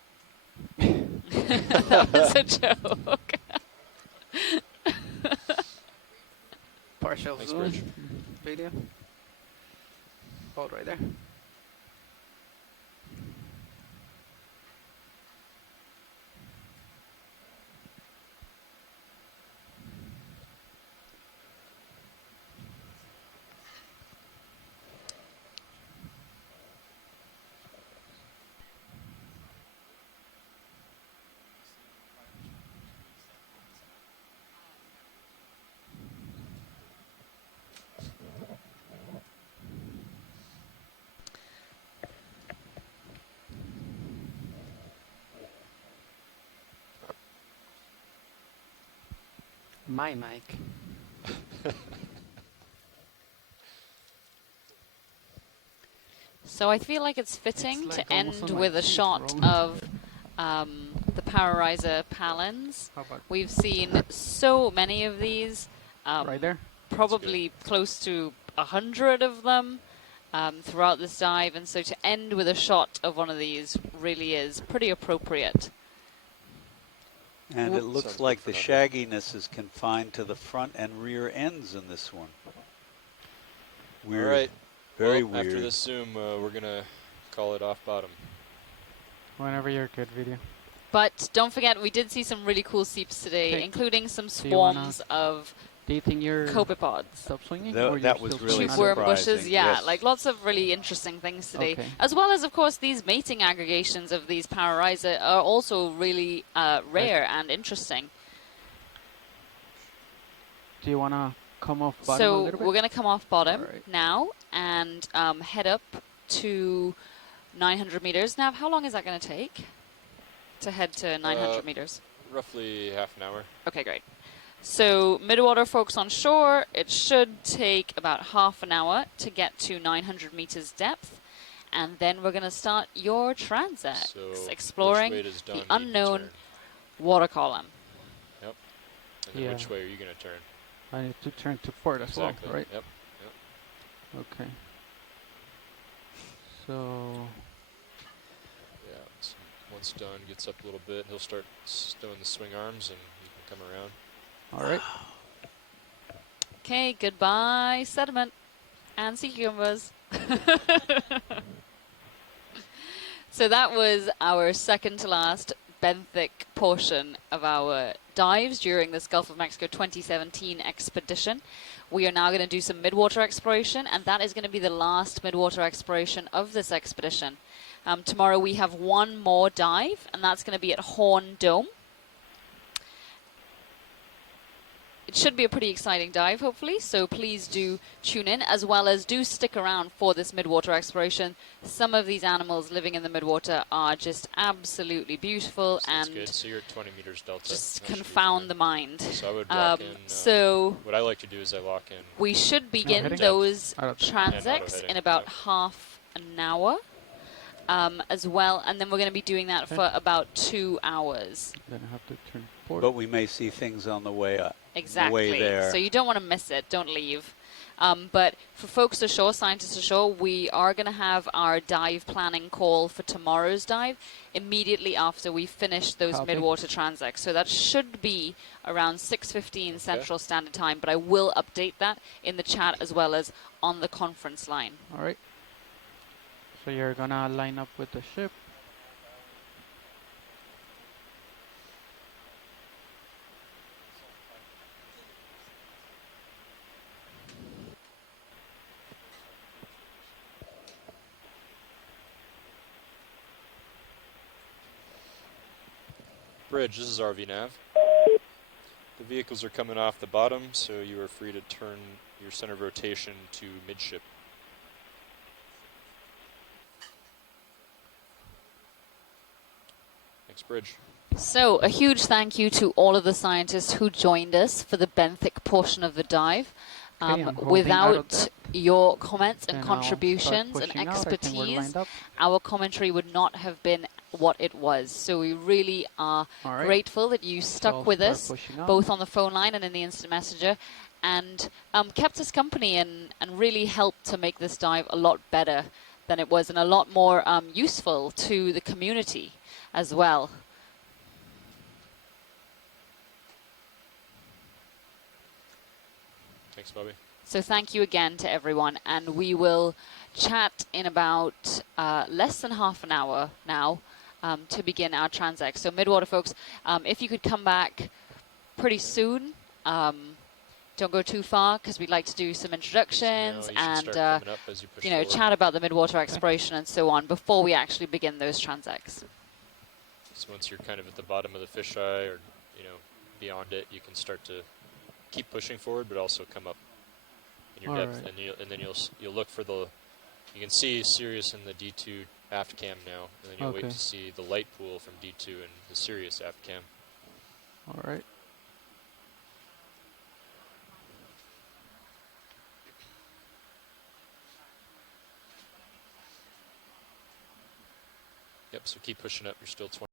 That was a joke. Partial Thanks, zoom Bridge. video. Hold right there. My mic. So I feel like it's fitting It's like to almost end on my with a teeth, shot Roman. of the Powerizer Palins. We've seen so many of these. Right there? Probably close to 100 of them throughout this dive. And so to end with a shot of one of these really is pretty appropriate. And it looks like the shagginess is confined to the front and rear ends in this one. Weird. All right. Very well, weird. After this zoom, we're going to call it off bottom. Whenever you're good, video. But don't forget, we did see some really cool seeps today, Okay. including some Do you wanna- swarms of Do you think you're copepods. stop swinging? That- or that you're was still really Tube swinging? worm bushes, surprising, yeah, yes. like lots of really interesting things today. Okay. As well as, of course, these mating aggregations of these Powerizer are also really rare and interesting. Do you want to come off bottom a So little bit? we're going to come off bottom Alright. now and head up to 900 meters. Now, how long is that going to take to head to 900 meters? Roughly half an hour. Okay, great. So midwater folks on shore, it should take about half an hour to get to 900 meters depth. And then we're going to start your transects, So exploring which way does Don the need to unknown turn? water column. Yep. And then Yeah. which way are you going to turn? I need to turn to port as Exactly. well, right? Yep. Okay. So Yeah. So once Don gets up a little bit, he'll start stowing the swing arms, and you can come around. all right. Okay, goodbye sediment and sea cucumbers. So that was our second to last benthic portion of our dives during this Gulf of Mexico 2017 expedition. We are now going to do some midwater exploration, and that is going to be the last midwater exploration of this expedition. Tomorrow we have one more dive, and that's going to be at Horn Dome. It should be a pretty exciting dive, hopefully, so please do tune in, as well as do stick around for this midwater exploration. Some of these animals living in the midwater are just absolutely beautiful, So that's and good. So you're at 20 meters delta. just That should be confound fine. the mind. So I would lock in. So what I like to do is I lock in. we should begin heading? those And transects auto-heading, in about yep. half an hour as well, and then we're going to be doing that for about 2 hours. Then I have to turn port. But we may see things on the way up. Exactly. The way there. So you don't want to miss it. Don't leave. But for folks ashore, scientists ashore, we are going to have our dive planning call for tomorrow's dive immediately after we finish those Copy. midwater transects. So that should be around 6:15 Central Standard Time, but I will update that in the chat as well as on the conference line. All right. So you're gonna line up with the ship. Bridge, this is RV Nav. The vehicles are coming off the bottom, so you are free to turn your center of rotation to midship. Thanks, Bridge. So a huge thank you to all of the scientists who joined us for the benthic portion of the dive. Okay, I'm holding out of Without that. your comments and Then I'll start contributions and pushing out. I think we're expertise, lined up. our commentary would not have been what it was. So we really are All right. grateful that you So stuck I'll with start us, pushing out. both on the phone line and in the instant messenger, and kept us company and really helped to make this dive a lot better than it was, and a lot more useful to the community as well. Thanks, Bobby. So thank you again to everyone, and we will chat in about less than half an hour now to begin our transect. So Midwater folks, if you could come back pretty soon. Don't go too far because we'd like to do some introductions and chat about the Midwater exploration and so on before we actually begin those transects. So once you're kind of at the bottom of the fisheye or beyond it, you can start to keep pushing forward, but also come up in your depth, and then you'll look for you can see Sirius in the D2 aft cam now, and then you'll wait to see the light pool from D2 and the Sirius aft cam. All right. Yep, so keep pushing up. You're still 20.